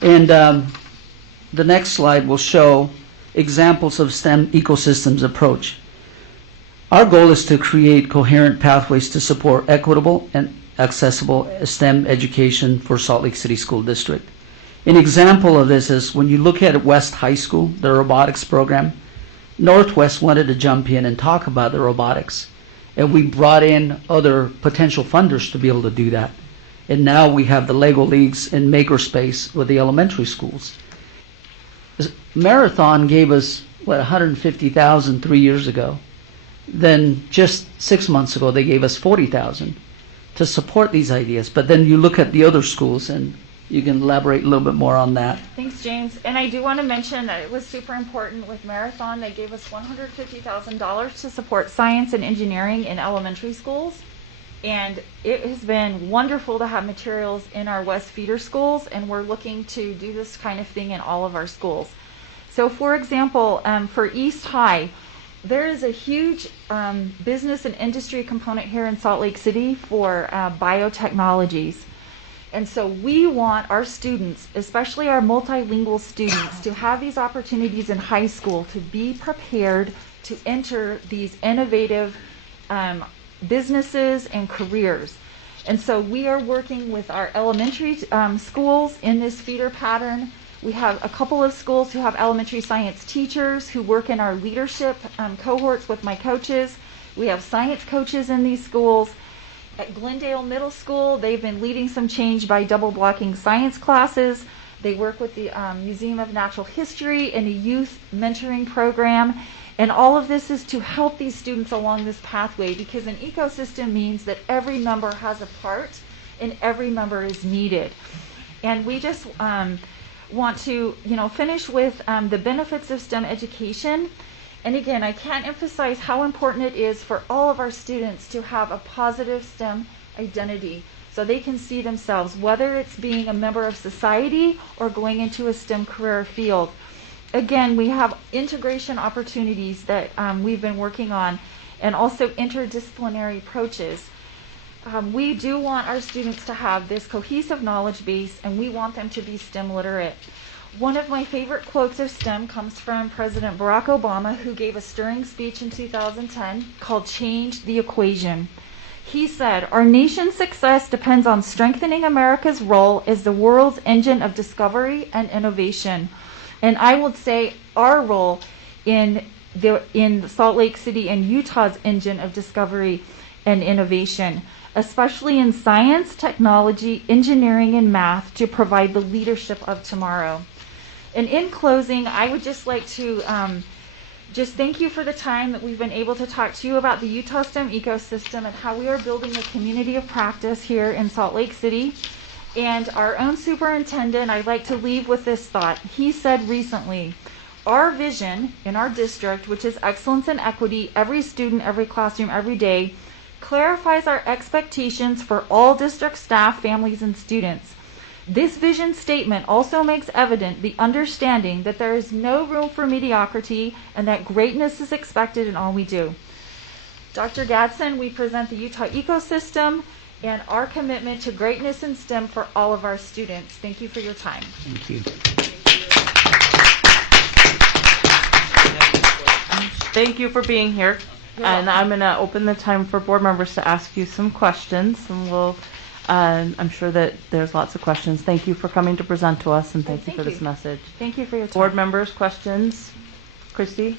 And the next slide will show examples of STEM ecosystems approach. Our goal is to create coherent pathways to support equitable and accessible STEM education for Salt Lake City School District. An example of this is when you look at West High School, the robotics program, Northwest wanted to jump in and talk about the robotics. And we brought in other potential funders to be able to do that. And now we have the Lego Leagues and Makerspace with the elementary schools. Marathon gave us, what, $150,000 3 years ago. Then just 6 months ago, they gave us $40,000 to support these ideas. But then you look at the other schools, and you can elaborate a little bit more on that. Thanks, James. And I do want to mention that it was super important with Marathon. They gave us $150,000 to support science and engineering in elementary schools. And it has been wonderful to have materials in our West feeder schools, and we're looking to do this kind of thing in all of our schools. So for example, for East High, there is a huge business and industry component here in Salt Lake City for biotechnologies. And so we want our students, especially our multilingual students, to have these opportunities in high school to be prepared to enter these innovative businesses and careers. And so we are working with our elementary schools in this feeder pattern. We have a couple of schools who have elementary science teachers who work in our leadership cohorts with my coaches. We have science coaches in these schools. At Glendale Middle School, they've been leading some change by double blocking science classes. They work with the Museum of Natural History in a youth mentoring program. And all of this is to help these students along this pathway, because an ecosystem means that every member has a part and every member is needed. And we just want to, finish with the benefits of STEM education. And again, I can't emphasize how important it is for all of our students to have a positive STEM identity so they can see themselves, whether it's being a member of society or going into a STEM career field. Again, we have integration opportunities that we've been working on, and also interdisciplinary approaches. We do want our students to have this cohesive knowledge base, and we want them to be STEM literate. One of my favorite quotes of STEM comes from President Barack Obama, who gave a stirring speech in 2010 called Change the Equation. He said, "Our nation's success depends on strengthening America's role as the world's engine of discovery and innovation." And I would say our role in Salt Lake City and Utah's engine of discovery and innovation, especially in science, technology, engineering, and math, to provide the leadership of tomorrow. And in closing, I would just like to just thank you for the time that we've been able to talk to you about the Utah STEM ecosystem and how we are building a community of practice here in Salt Lake City. And our own superintendent, I'd like to leave with this thought. He said recently, "Our vision in our district, which is excellence and equity, every student, every classroom, every day, clarifies our expectations for all district staff, families, and students. This vision statement also makes evident the understanding that there is no room for mediocrity and that greatness is expected in all we do." Dr. Gadsden, we present the Utah ecosystem and our commitment to greatness in STEM for all of our students. Thank you for your time. Thank you. Thank you for being here. And I'm going to open the time for board members to ask you some questions, and we'll, I'm sure that there's lots of questions. Thank you for coming to present to us, and thank you for this message. Thank you for your time. Board members, questions? Christy?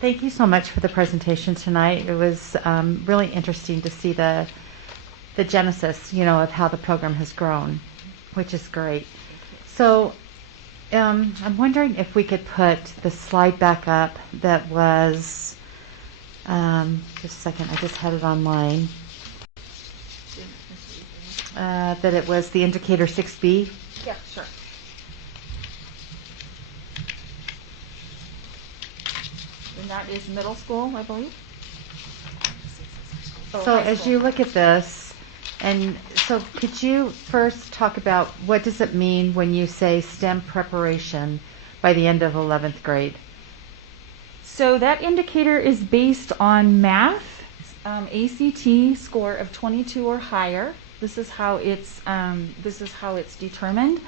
Thank you so much for the presentation tonight. It was really interesting to see the genesis, of how the program has grown, which is great. So I'm wondering if we could put the slide back up that was, just a second, I just had it online, that it was the indicator 6B. Yeah, sure. And that is middle school, I believe. So as you look at this, and so could you first talk about what does it mean when you say STEM preparation by the end of 11th grade? So that indicator is based on math, ACT score of 22 or higher. This is how it's determined,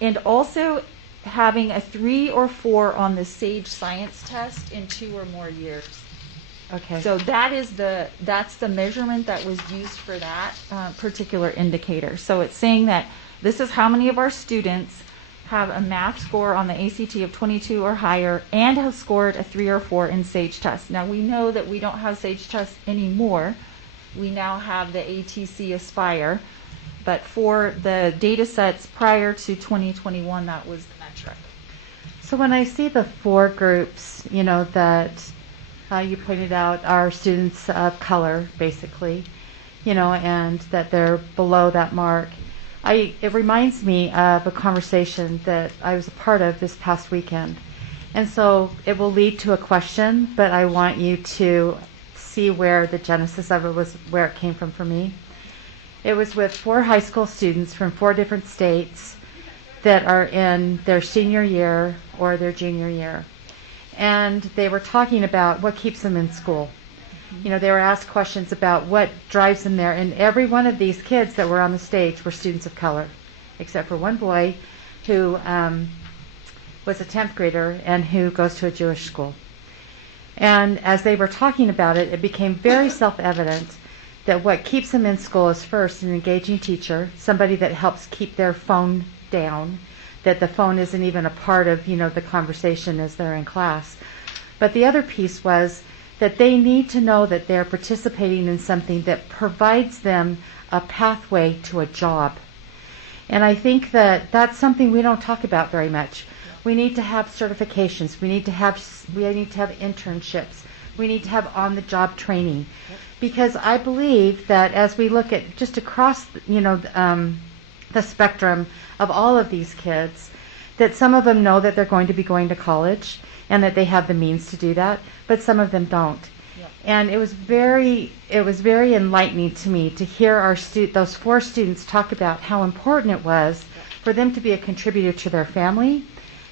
and also having a 3 or 4 on the SAGE science test in 2 or more years. Okay. So that's the measurement that was used for that particular indicator. So it's saying that this is how many of our students have a math score on the ACT of 22 or higher and have scored a 3 or 4 in SAGE test. Now we know that we don't have SAGE tests anymore. We now have the ATC Aspire, but for the data sets prior to 2021, that was the metric. So when I see the 4 groups, that you pointed out are students of color, basically, and that they're below that mark, it reminds me of a conversation that I was a part of this past weekend. And so it will lead to a question, but I want you to see where the genesis of it was, where it came from for me. It was with 4 high school students from 4 different states that are in their senior year or their junior year. And they were talking about what keeps them in school. They were asked questions about what drives them there. And every one of these kids that were on the stage were students of color, except for one boy who was a 10th grader and who goes to a Jewish school. And as they were talking about it, it became very self-evident that what keeps them in school is first an engaging teacher, somebody that helps keep their phone down, that the phone isn't even a part of, the conversation as they're in class. But the other piece was that they need to know that they're participating in something that provides them a pathway to a job. And I think that that's something we don't talk about very much. We need to have certifications. We need to have internships. We need to have on-the-job training. Because I believe that as we look at just across, the spectrum of all of these kids, that some of them know that they're going to be going to college and that they have the means to do that, but some of them don't. Yep. And it was very enlightening to me to hear those 4 students talk about how important it was for them to be a contributor to their family,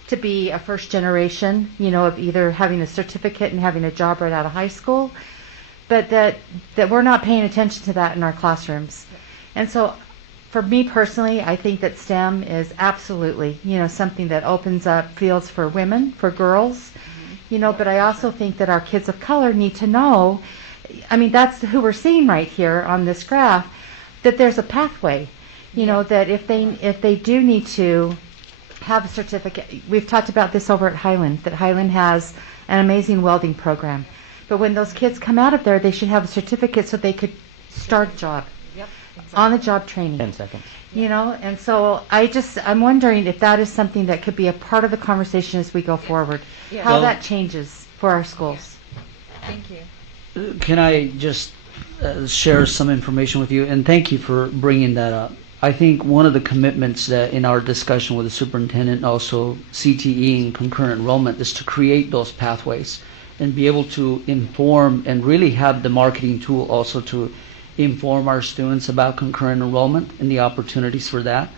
to be a first generation, of either having a certificate and having a job right out of high school, but that we're not paying attention to that in our classrooms. Yep. And so for me personally, I think that STEM is absolutely, something that opens up fields for women, for girls, but I also think that our kids of color need to know, that's who we're seeing right here on this graph, that there's a pathway, that if they do need to have a certificate, we've talked about this over at Highland, that Highland has an amazing welding program. But when those kids come out of there, they should have a certificate so they could start a job. On-the-job training. 10 seconds. And so I'm wondering if that is something that could be a part of the conversation as we go forward. Yeah. How that changes for our schools. Thank you. Can I just share some information with you? And thank you for bringing that up. I think one of the commitments that in our discussion with the superintendent and also CTE and concurrent enrollment is to create those pathways and be able to inform and really have the marketing tool also to inform our students about concurrent enrollment and the opportunities for that,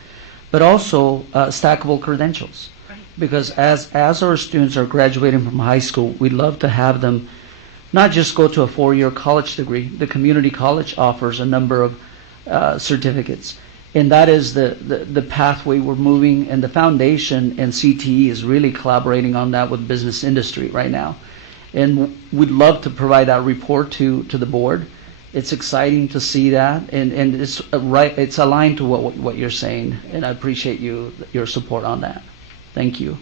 but also stackable credentials. Because as our students are graduating from high school, we'd love to have them not just go to a 4-year college degree. The community college offers a number of certificates, and that is the pathway we're moving, and the foundation and CTE is really collaborating on that with business industry right now. And we'd love to provide that report to the board. It's exciting to see that, and it's right. It's aligned to what you're saying, and I appreciate your support on that. Thank you.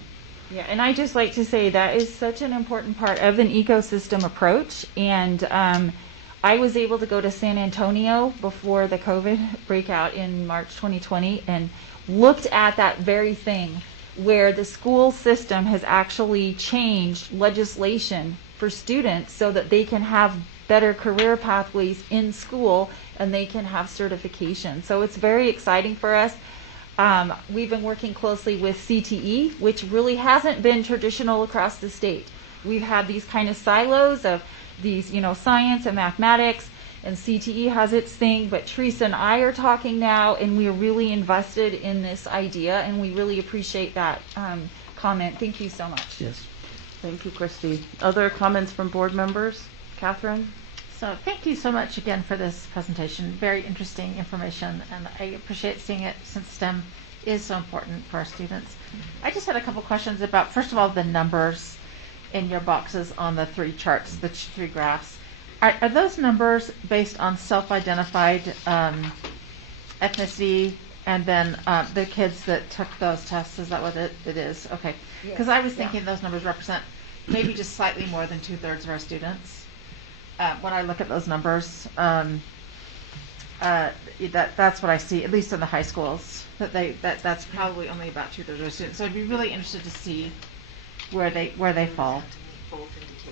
Yeah, and I just like to say that is such an important part of an ecosystem approach. And I was able to go to San Antonio before the COVID breakout in March 2020 and looked at that very thing, where the school system has actually changed legislation for students so that they can have better career pathways in school and they can have certification. So it's very exciting for us. We've been working closely with CTE, which really hasn't been traditional across the state. We've had these kind of silos of these, science and mathematics, and CTE has its thing, but Teresa and I are talking now, and we are really invested in this idea, and we really appreciate that comment. Thank you so much. Yes. Thank you, Christy. Other comments from board members? Catherine? So thank you so much again for this presentation. Very interesting information, and I appreciate seeing it since STEM is so important for our students. I just had a couple questions about, first of all, the numbers in your boxes on the 3 charts, the 3 graphs. Are those numbers based on self-identified ethnicity and then the kids that took those tests? Is that what it is? Okay. Because I was thinking those numbers represent maybe just slightly more than 2/3 of our students. When I look at those numbers, that's what I see, at least in the high schools. That's probably only about 2/3 of our students. So I'd be really interested to see where they fall.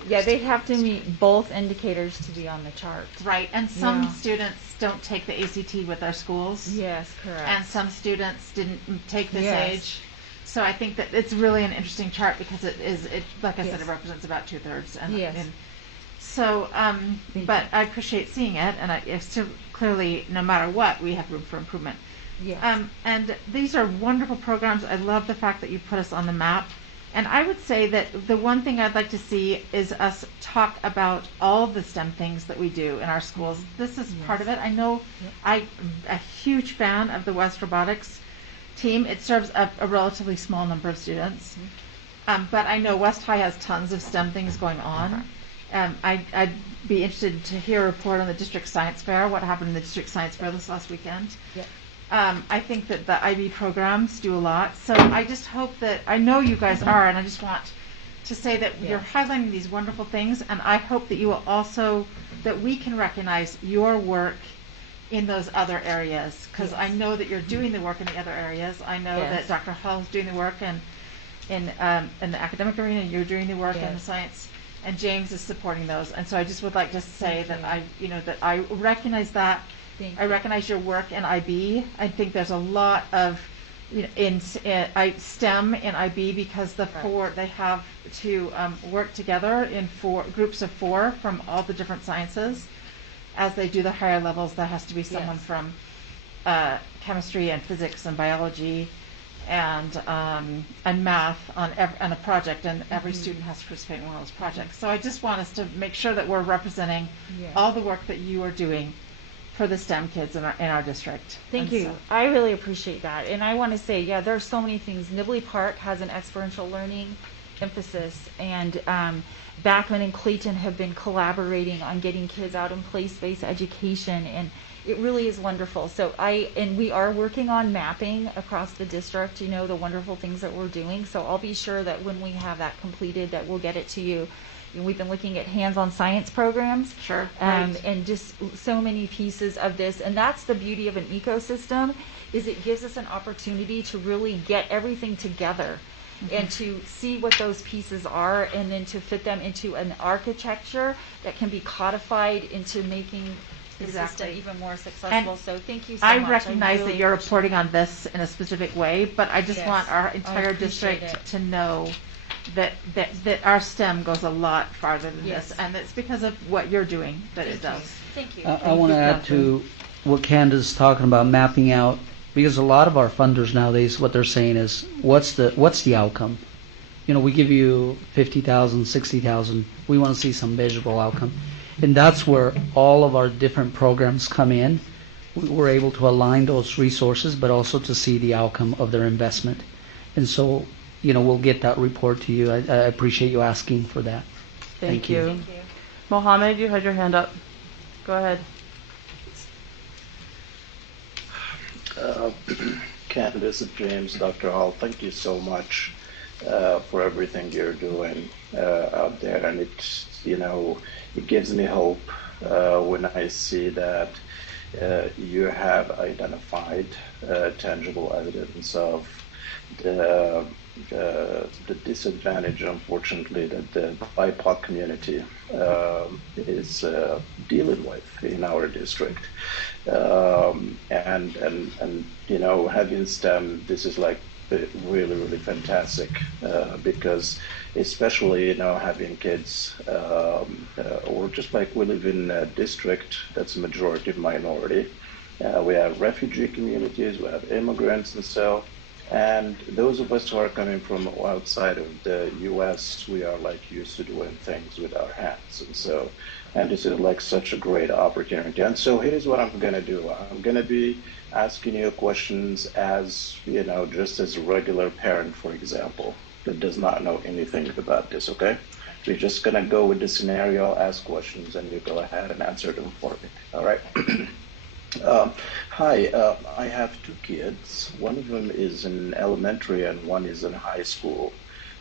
Yeah, they have to meet both indicators to be on the chart. Right, and some students don't take the ACT with their schools. Yes, correct. And some students didn't take this Yes. age. So I think that it's really an interesting chart because it like I said, it represents about 2/3. Yes. So, but I appreciate seeing it, and it's still clearly, no matter what, we have room for improvement. Yes. And these are wonderful programs. I love the fact that you put us on the map. And I would say that the one thing I'd like to see is us talk about all of the STEM things that we do in our schools. This is part of it. I know I'm a huge fan of the West Robotics team. It serves a relatively small number of students. But I know West High has tons of STEM things going on. I'd be interested to hear a report on the district science fair, what happened in the district science fair this last weekend. Yep. I think that the IB programs do a lot. So I just hope that, I know you guys are, and I just want to say that you're highlighting these wonderful things, and I hope that you will also, that we can recognize your work in those other areas, because I know that you're doing the work in the other areas. I know that Dr. Hall is doing the work in the academic arena, and you're doing the work in the science, and James is supporting those. And so I just would like to say that I recognize that. I recognize your work in IB. I think there's a lot of in STEM in IB because they have to work together in groups of 4 from all the different sciences. As they do the higher levels, there has to be someone from chemistry and physics and biology and math on a project, and every student has to participate in one of those projects. So I just want us to make sure that we're representing all the work that you are doing for the STEM kids in our district. Thank you. I really appreciate that. And I want to say, there are so many things. Nibley Park has an experiential learning emphasis, and Backman and Clayton have been collaborating on getting kids out in place-based education, and it really is wonderful. So we are working on mapping across the district, the wonderful things that we're doing. So I'll be sure that when we have that completed, that we'll get it to you. We've been looking at hands-on science programs, and just so many pieces of this. And that's the beauty of an ecosystem, is it gives us an opportunity to really get everything together and to see what those pieces are, and then to fit them into an architecture that can be codified into making the system even more successful. So thank you so much. I recognize that you're reporting on this in a specific way, but I just want our entire district to know that our STEM goes a lot farther than this, and it's because of what you're doing that it does. Thank you. I want to add to what Candace is talking about, mapping out, because a lot of our funders nowadays, what they're saying is, what's the outcome? We give you 50,000, 60,000. We want to see some measurable outcome, and that's where all of our different programs come in. We're able to align those resources, but also to see the outcome of their investment, and so. We'll get that report to you. I appreciate you asking for that. Thank you. Mohammed, you had your hand up. Go ahead. Candace and James, Dr. Hall, thank you so much for everything you're doing out there. And it gives me hope when I see that you have identified tangible evidence of the disadvantage, unfortunately, that the BIPOC community is dealing with in our district. And having STEM, this is like really, really fantastic because especially, having kids or just like we live in a district that's majority minority. We have refugee communities, we have immigrants and so. And those of us who are coming from outside of the U.S., we are like used to doing things with our hands. And this is like such a great opportunity. And so here's what I'm going to do. I'm going to be asking you questions as, just as a regular parent, for example, that does not know anything about this, okay? We're just gonna go with the scenario, I'll ask questions, and you go ahead and answer them for me. All right. Hi, I have two kids. One of them is in elementary and one is in high school.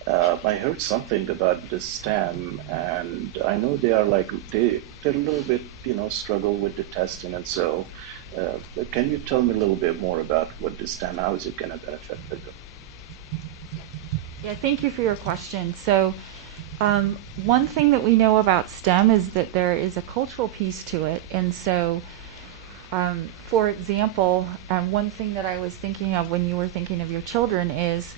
I heard something about the STEM, and I know they are they're a little bit, struggle with the testing, and so can you tell me a little bit more about what the STEM, how is it going to benefit them? Yeah, thank you for your question. So one thing that we know about STEM is that there is a cultural piece to it. And so, for example, one thing that I was thinking of when you were thinking of your children is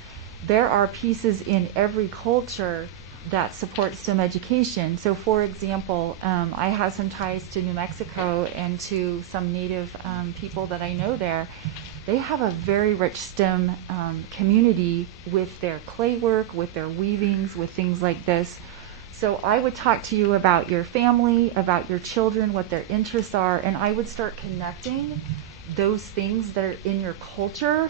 there are pieces in every culture that support STEM education. So for example, I have some ties to New Mexico and to some Native people that I know there. They have a very rich STEM community with their clay work, with their weavings, with things like this. So I would talk to you about your family, about your children, what their interests are, and I would start connecting those things that are in your culture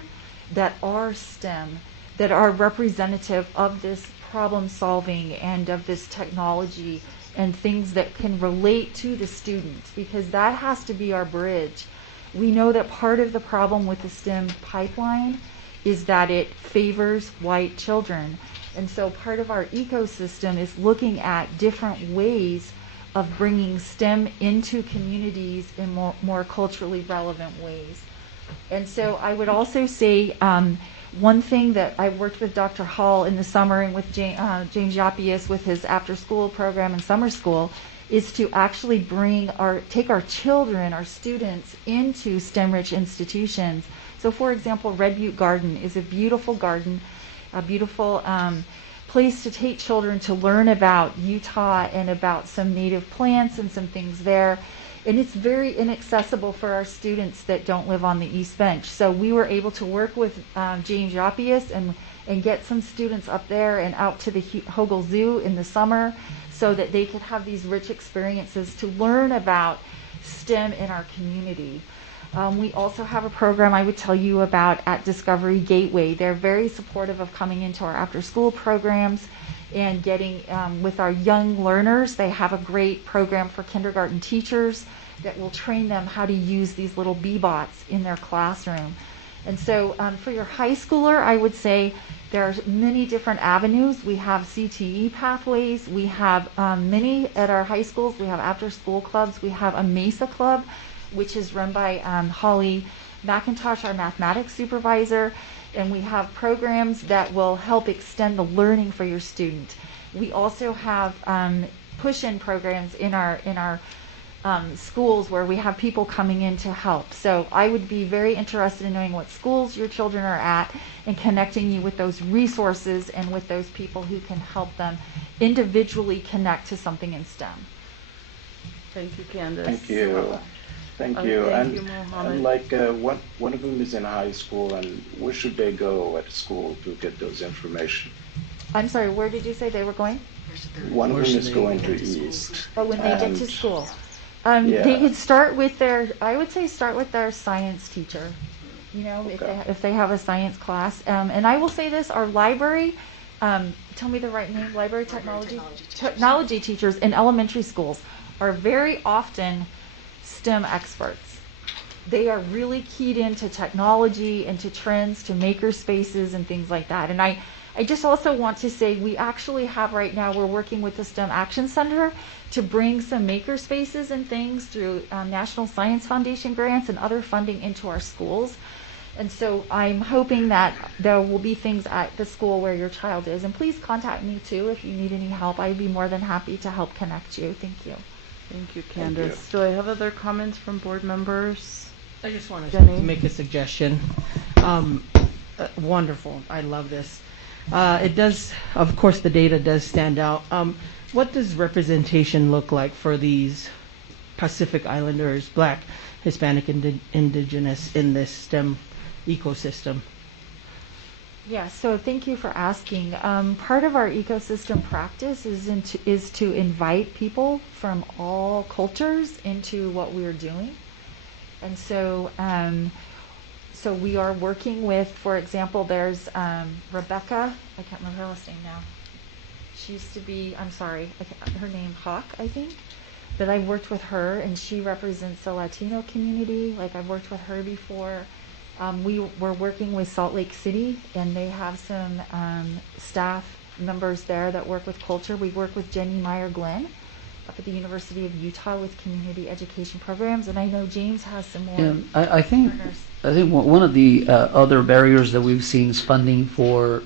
that are STEM, that are representative of this problem solving and of this technology and things that can relate to the student, because that has to be our bridge. We know that part of the problem with the STEM pipeline is that it favors white children. And so part of our ecosystem is looking at different ways of bringing STEM into communities in more culturally relevant ways. And so I would also say one thing that I worked with Dr. Hall in the summer and with James Yapius with his after-school program and summer school is to actually take our children, our students, into STEM-rich institutions. So for example, Red Butte Garden is a beautiful garden, a beautiful place to take children to learn about Utah and about some native plants and some things there. And it's very inaccessible for our students that don't live on the East Bench. So we were able to work with James Yapius and get some students up there and out to the Hogle Zoo in the summer so that they could have these rich experiences to learn about STEM in our community. We also have a program I would tell you about at Discovery Gateway. They're very supportive of coming into our after-school programs and getting with our young learners. They have a great program for kindergarten teachers that will train them how to use these little B-bots in their classroom. And so for your high schooler, I would say there are many different avenues. We have CTE pathways. We have many at our high schools. We have after-school clubs. We have a MESA club, which is run by Holly McIntosh, our mathematics supervisor. And we have programs that will help extend the learning for your student. We also have push-in programs in our schools where we have people coming in to help. So I would be very interested in knowing what schools your children are at and connecting you with those resources and with those people who can help them individually connect to something in STEM. Thank you, Candace. Thank you. Thank you. Thank you, And Mohammed. one of them is in high school, and where should they go at school to get those information? I'm sorry, where did you say they were going? One of them is going to East. Oh, when they get to school. Yeah. They could start with I would say start with their science teacher, if they have a science class. And I will say this, our library, tell me the right name, library technology teachers in elementary schools are very often STEM experts. They are really keyed into technology, into trends, to maker spaces and things like that. And I just also want to say we actually have right now, we're working with the STEM Action Center to bring some maker spaces and things through National Science Foundation grants and other funding into our schools. And so I'm hoping that there will be things at the school where your child is. And please contact me too if you need any help. I'd be more than happy to help connect you. Thank you. Thank you, Candace. Do I have other comments from board members? I just wanted Jenny? to make a suggestion. Wonderful. I love this. It does, of course, the data does stand out. What does representation look like for these Pacific Islanders, Black, Hispanic, and Indigenous in this STEM ecosystem? Yeah, so thank you for asking. Part of our ecosystem practice is to invite people from all cultures into what we're doing. And so so we are working with, for example, there's Rebecca, I can't remember her last name now. She used to be, I'm sorry, her name Hawk, I think. But I worked with her, and she represents the Latino community. Like, I've worked with her before. We were working with Salt Lake City, and they have some staff members there that work with culture. We work with Jenny Meyer-Glenn up at the University of Utah with community education programs, and I know James has some more. Yeah, I think partners. one of the other barriers that we've seen is funding for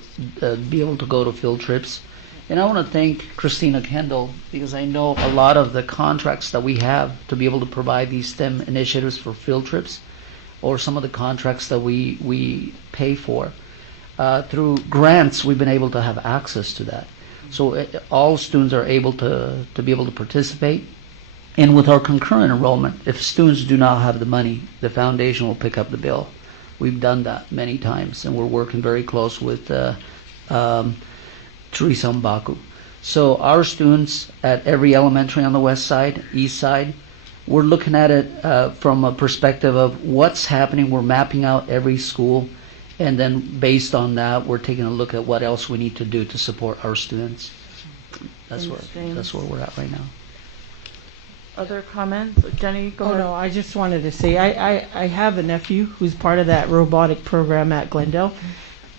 be able to go to field trips. And I want to thank Christina Kendall, because I know a lot of the contracts that we have to be able to provide these STEM initiatives for field trips, or some of the contracts that we pay for. Through grants, we've been able to have access to that. So all students are able to be able to participate. And with our concurrent enrollment, if students do not have the money, the foundation will pick up the bill. We've done that many times, and we're working very close with Teresa Mbaku. So our students at every elementary on the west side, east side, we're looking at it from a perspective of what's happening. We're mapping out every school, and then based on that, we're taking a look at what else we need to do to support our students. That's where we're at right now. Other comments? Jenny, go ahead. No, I just wanted to say, I have a nephew who's part of that robotic program at Glendale,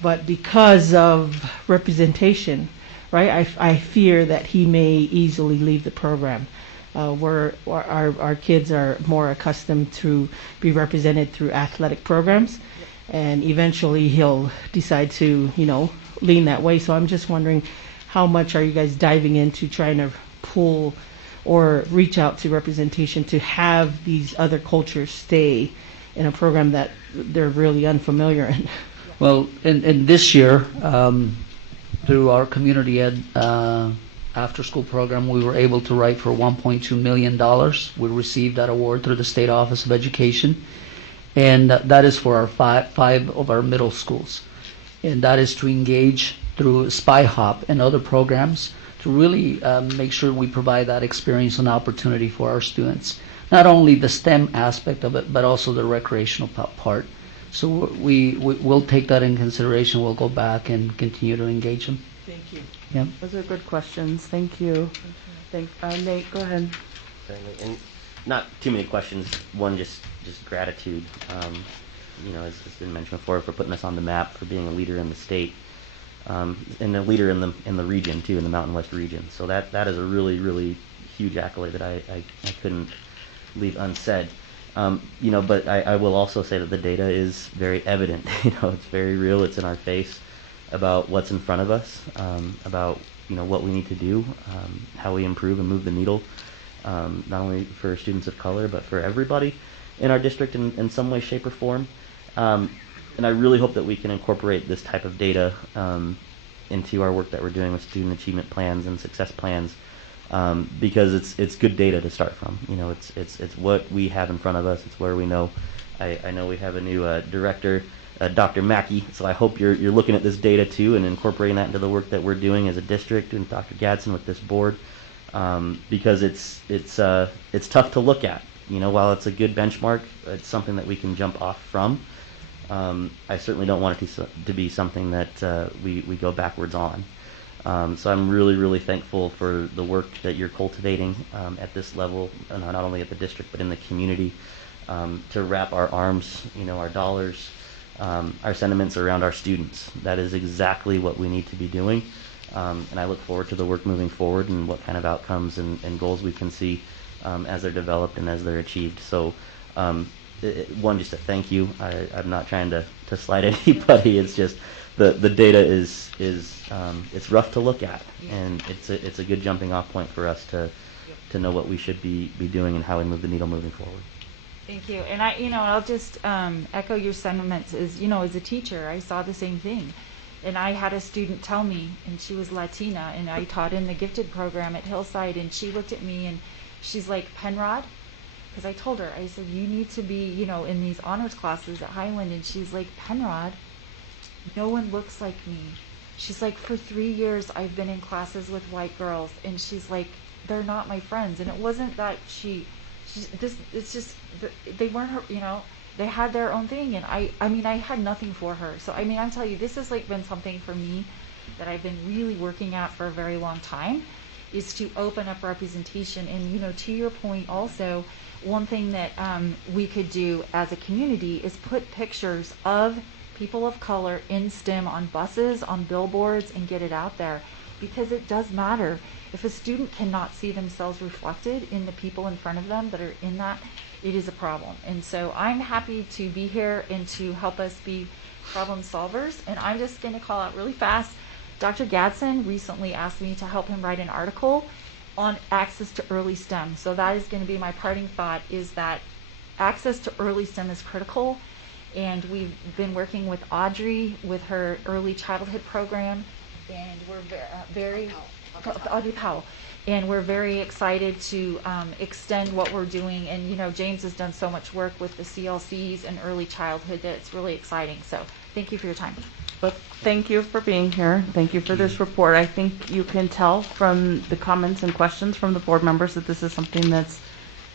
but because of representation, right, I fear that he may easily leave the program. Where our kids are more accustomed to be represented through athletic programs, and eventually he'll decide to, lean that way. So I'm just wondering, how much are you guys diving into trying to pull or reach out to representation to have these other cultures stay in a program that they're really unfamiliar in? Well, in this year, through our community ed after-school program, we were able to write for $1.2 million. We received that award through the State Office of Education, and that is for our five of our middle schools. And that is to engage through Spy Hop and other programs to really make sure we provide that experience and opportunity for our students. Not only the STEM aspect of it, but also the recreational part. So we'll take that in consideration. We'll go back and continue to engage them. Thank you. Yeah. Those are good questions. Thank you. Nate, go ahead. And not too many questions. One, just gratitude. As has been mentioned before, for putting us on the map, for being a leader in the state, and a leader in the region too, in the Mountain West region. So that is a really, really huge accolade that I couldn't leave unsaid. But I will also say that the data is very evident. It's very real. It's in our face about what's in front of us, about what we need to do, how we improve and move the needle, not only for students of color but for everybody in our district in some way, shape, or form. And I really hope that we can incorporate this type of data into our work that we're doing with student achievement plans and success plans, because it's good data to start from. It's what we have in front of us. It's where we know. I know we have a new director, Dr. Mackey, so I hope you're looking at this data too and incorporating that into the work that we're doing as a district, and Dr. Gadsden with this board, because it's tough to look at. While it's a good benchmark, it's something that we can jump off from. I certainly don't want it to be something that we go backwards on. So I'm really, really thankful for the work that you're cultivating at this level, not only at the district but in the community, to wrap our arms, our dollars, our sentiments around our students. That is exactly what we need to be doing, and I look forward to the work moving forward and what kind of outcomes and goals we can see as they're developed and as they're achieved. So one, just a thank you. I'm not trying to slight anybody. It's just the data is it's rough to look at, and it's a good jumping off point for us to know what we should be doing and how we move the needle moving forward. Thank you. And I'll just echo your sentiments. As a teacher, I saw the same thing. And I had a student tell me, and she was Latina, and I taught in the gifted program at Hillside, and she looked at me and she's like, Penrod? Because I told her, I said, you need to be, in these honors classes at Highland. And she's like, Penrod, no one looks like me. She's like, for 3 years I've been in classes with white girls, and she's like, they're not my friends. And it wasn't that it's just, they weren't her, they had their own thing. And I had nothing for her. So, I'm telling you, this has been something for me that I've been really working at for a very long time, is to open up representation. And, you know, to your point also, one thing that we could do as a community is put pictures of people of color in STEM on buses, on billboards, and get it out there, because it does matter. If a student cannot see themselves reflected in the people in front of them that are in that, it is a problem. And so I'm happy to be here and to help us be problem solvers. And I'm just going to call out really fast, Dr. Gadsden recently asked me to help him write an article on access to early STEM. So that is going to be my parting thought, is that access to early STEM is critical. And we've been working with Audrey with her early childhood program, and we're Audrey Powell, and we're very excited to extend what we're doing. And, you know, James has done so much work with the CLCs and early childhood that it's really exciting. So thank you for your time. But thank you for being here. Thank you for this report. I think you can tell from the comments and questions from the board members that this is something that's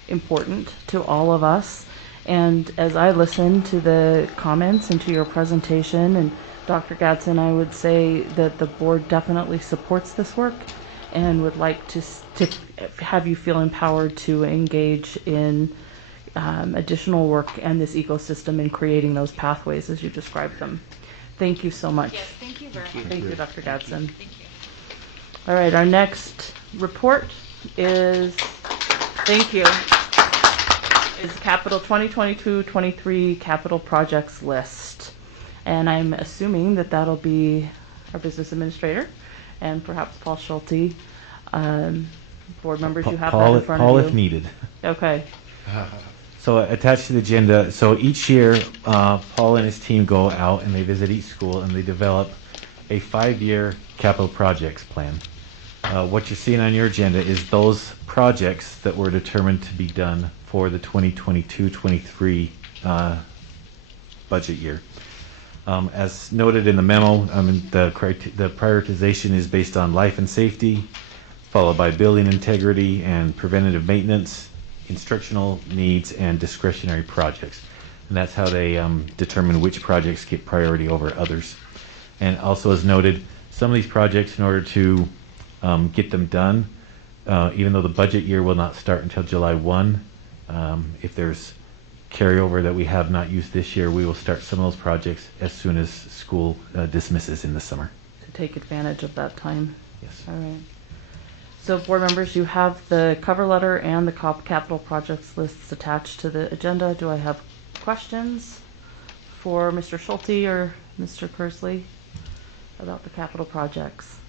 important to all of us. And as I listen to the comments and to your presentation, and Dr. Gadsden, I would say that the board definitely supports this work and would like to have you feel empowered to engage in additional work and this ecosystem in creating those pathways as you described them. Thank you so much. Yes, thank you very much. Thank you, Dr. Gadsden. Thank you. All right, our next report is, thank you, is Capital 2022-23 Capital Projects List. And I'm assuming that that'll be our business administrator and perhaps Paul Schulte. Board members, you have that in front of you. Paul if needed. Okay. So attached to the agenda, so each year Paul and his team go out and they visit each school and they develop a 5-year capital projects plan. What you're seeing on your agenda is those projects that were determined to be done for the 2022-23 budget year. As noted in the memo, the prioritization is based on life and safety, followed by building integrity and preventative maintenance, instructional needs, and discretionary projects. And that's how they determine which projects get priority over others. And also, as noted, some of these projects, in order to get them done, even though the budget year will not start until July 1, if there's carryover that we have not used this year, we will start some of those projects as soon as school dismisses in the summer. To take advantage of that time. Yes. All right. So board members, you have the cover letter and the capital projects lists attached to the agenda. Do I have questions for Mr. Schulte or Mr. Kersley about the capital projects?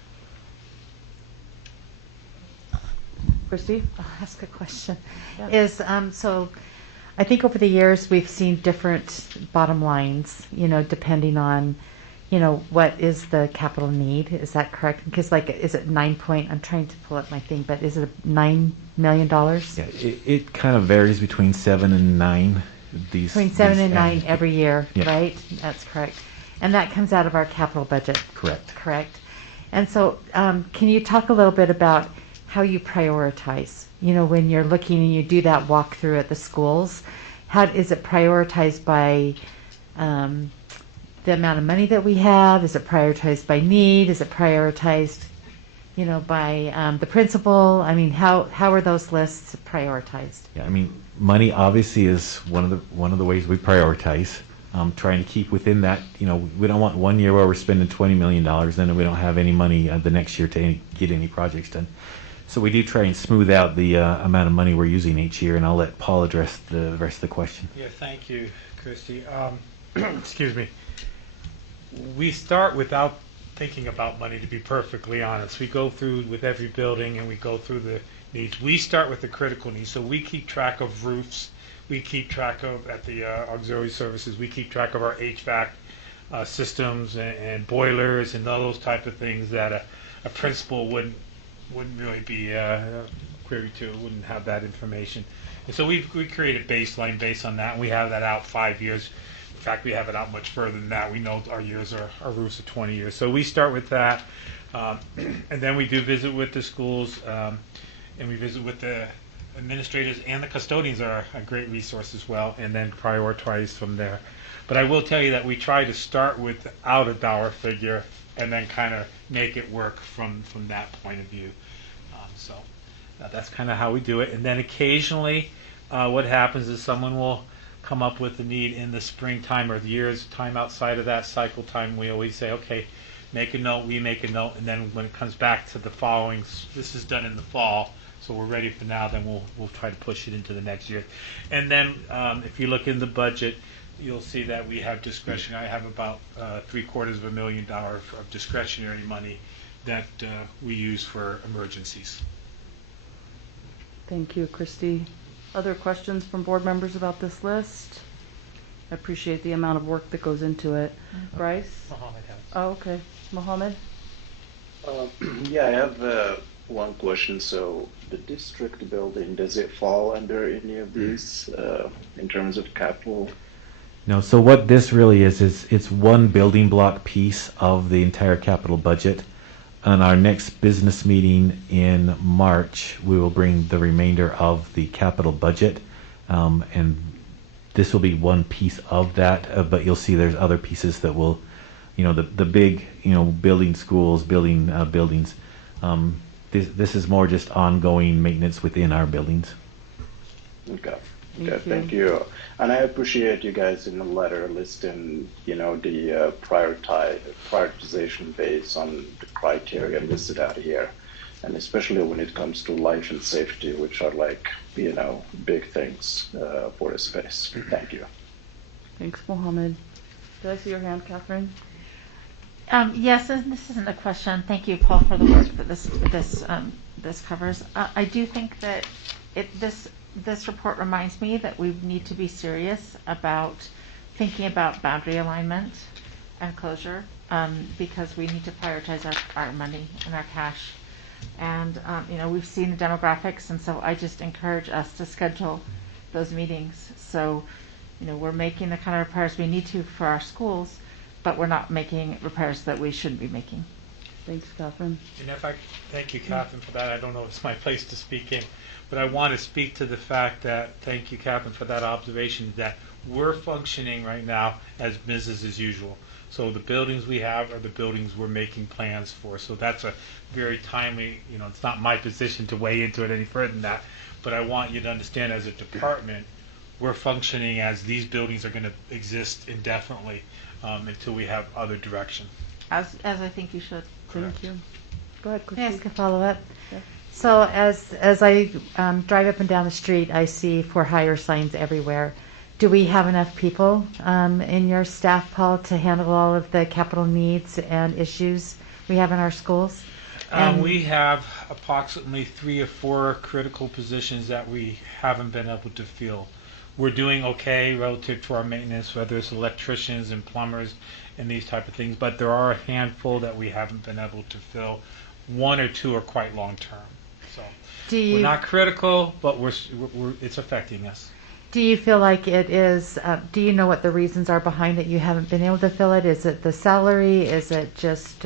Christy? I'll ask a question. Yeah. So I think over the years we've seen different bottom lines, you know, depending on, you know, what is the capital need. Is that correct? Because, like, is it I'm trying to pull up my thing, but is it $9 million? Yeah, it kind of varies between 7 and 9. Between 7 and 9 every year, yeah. Right? That's correct. And that comes out of our capital budget. Correct. Correct. And so can you talk a little bit about how you prioritize? You know, when you're looking and you do that walkthrough at the schools, how is it prioritized by the amount of money that we have? Is it prioritized by need? Is it prioritized, you know, by the principal? I mean, how are those lists prioritized? Yeah, I mean, money obviously is one of the ways we prioritize. Trying to keep within that. You know, we don't want one year where we're spending $20 million, then we don't have any money the next year to get any projects done. So we do try and smooth out the amount of money we're using each year, and I'll let Paul address the rest of the question. Yeah, thank you, Christy. Excuse me. We start without thinking about money, to be perfectly honest. We go through with every building and we go through the needs. We start with the critical needs. So we keep track of roofs. We keep track of, at the auxiliary services, we keep track of our HVAC systems and boilers and all those type of things that a principal wouldn't really be query to, wouldn't have that information. And so we create a baseline based on that, and we have that out 5 years. In fact, we have it out much further than that. We know our roofs are 20 years. So we start with that, and then we do visit with the schools, and we visit with the administrators, and the custodians are a great resource as well, and then prioritize from there. But I will tell you that we try to start without a dollar figure and then kind of make it work from that point of view. So that's kind of how we do it. And then occasionally what happens is someone will come up with a need in the springtime or the year's time outside of that cycle time. We always say, okay, make a note, we make a note, and then when it comes back to the following, this is done in the fall, so we're ready for now, then we'll try to push it into the next year. And then if you look in the budget, you'll see that we have discretion. I have about $750,000 of discretionary money that we use for emergencies. Thank you, Christy. Other questions from board members about this list? I appreciate the amount of work that goes into it. Bryce? Mohammed has. Oh, okay. Mohammed? Yeah, I have one question. So the district building, does it fall under any of these in terms of capital? No, so what this really is it's one building block piece of the entire capital budget. On our next business meeting in March, we will bring the remainder of the capital budget, and this will be one piece of that, but you'll see there's other pieces that will, the big, building schools, building buildings. This is more just ongoing maintenance within our buildings. Okay. Okay, thank you. And I appreciate you guys in the letter listing, the prioritization based on the criteria listed out here, and especially when it comes to life and safety, which are big things for the space. Thank you. Thanks, Mohammed. Did I see your hand, Catherine? Yes, and this isn't a question. Thank you, Paul, for the work that this covers. I do think that this report reminds me that we need to be serious about thinking about boundary alignment and closure, because we need to prioritize our money and our cash. And we've seen the demographics, and so I just encourage us to schedule those meetings. So we're making the kind of repairs we need to for our schools, but we're not making repairs that we shouldn't be making. Thanks, Catherine. And thank you, Catherine, for that. I don't know if it's my place to speak in, but I want to speak to the fact that, thank you, Catherine, for that observation, that we're functioning right now as business as usual. So the buildings we have are the buildings we're making plans for. So that's a very timely, it's not my position to weigh into it any further than that, but I want you to understand as a department, we're functioning as these buildings are going to exist indefinitely until we have other direction. As I think you should. Thank you. Go ahead, Can I Christy. ask a follow-up? Yeah. So as I drive up and down the street, I see for hire signs everywhere. Do we have enough people in your staff, Paul, to handle all of the capital needs and issues we have in our schools? We have approximately 3 or 4 critical positions that we haven't been able to fill. We're doing okay relative to our maintenance, whether it's electricians and plumbers and these type of things, but there are a handful that we haven't been able to fill. 1 or 2 are quite long term. So we're not critical, but it's affecting us. Do you feel like it is, do you know what the reasons are behind it? You haven't been able to fill it? Is it the salary? Is it just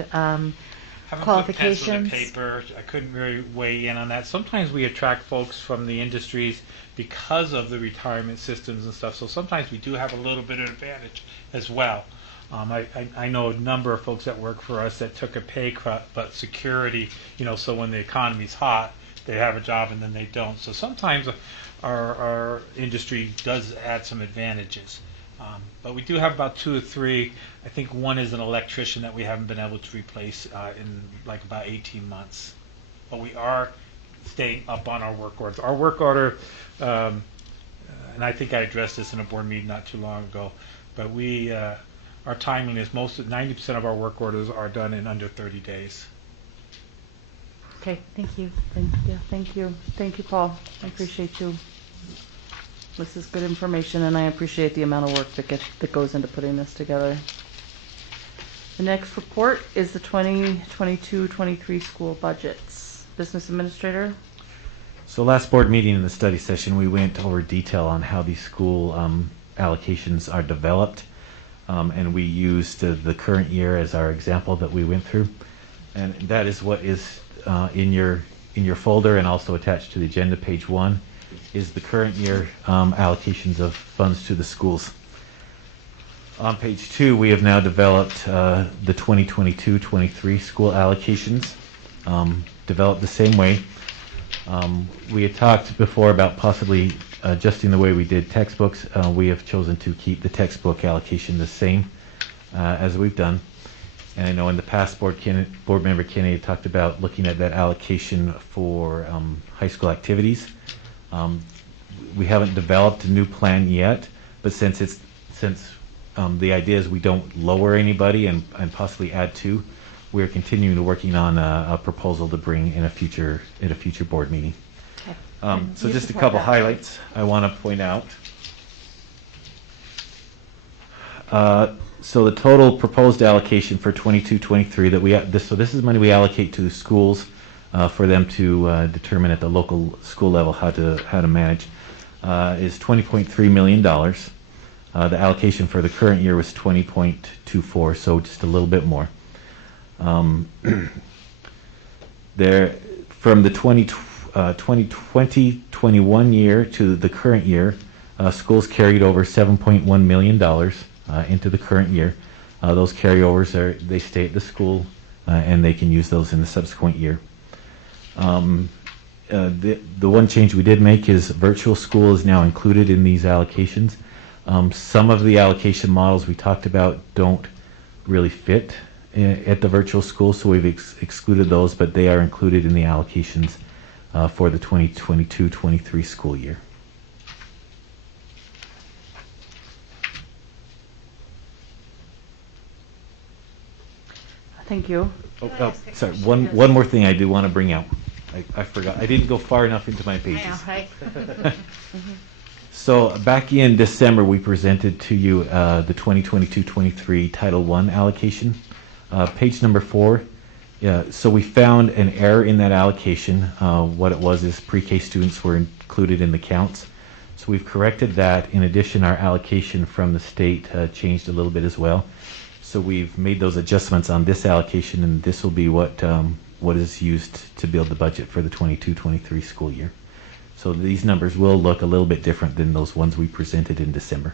qualifications? Put pencil to paper. I couldn't really weigh in on that. Sometimes we attract folks from the industries because of the retirement systems and stuff. So sometimes we do have a little bit of advantage as well. I know a number of folks that work for us that took a pay cut, but security, so when the economy's hot, they have a job and then they don't. So sometimes our industry does add some advantages. But we do have about 2 or 3. I think 1 is an electrician that we haven't been able to replace in like about 18 months. But we are staying up on our work orders. Our work order, and I think I addressed this in a board meeting not too long ago, but our timeliness, 90% of our work orders are done in under 30 days. Okay, thank you. Thank you. Thank you, Paul. I appreciate you. This is good information, and I appreciate the amount of work that goes into putting this together. The next report is the 2022-23 school budgets. Business Administrator? So last board meeting in the study session, we went over detail on how these school allocations are developed, and we used the current year as our example that we went through, and that is what is in your folder and also attached to the agenda, page 1, is the current year allocations of funds to the schools. On page 2, we have now developed the 2022-23 school allocations, developed the same way. We had talked before about possibly adjusting the way we did textbooks. We have chosen to keep the textbook allocation the same as we've done. And I know in the past, Board Member Kennedy talked about looking at that allocation for high school activities. We haven't developed a new plan yet, but since the idea is we don't lower anybody and possibly add to, we're continuing to working on a proposal to bring in a future board meeting. Okay. So just a couple highlights I want to point out. So the total proposed allocation for 22-23 that this is money we allocate to the schools for them to determine at the local school level how to manage is $20.3 million. The allocation for the current year was 20.24, so just a little bit more. There, from the 2020-21 year to the current year, schools carried over $7.1 million into the current year. Those carryovers they stay at the school and they can use those in the subsequent year. The one change we did make is virtual school is now included in these allocations. Some of the allocation models we talked about don't really fit at the virtual school, so we've excluded those, but they are included in the allocations for the 2022-23 school year. Thank you. Sorry, one more thing I do want to bring out. I forgot. I didn't go far enough into my pages. I know, right? So back in December, we presented to you the 2022-23 Title I allocation. Page number 4. So we found an error in that allocation. What it was is pre-K students were included in the counts. So we've corrected that. In addition, our allocation from the state changed a little bit as well. So we've made those adjustments on this allocation, and this will be what is used to build the budget for the 22-23 school year. So these numbers will look a little bit different than those ones we presented in December.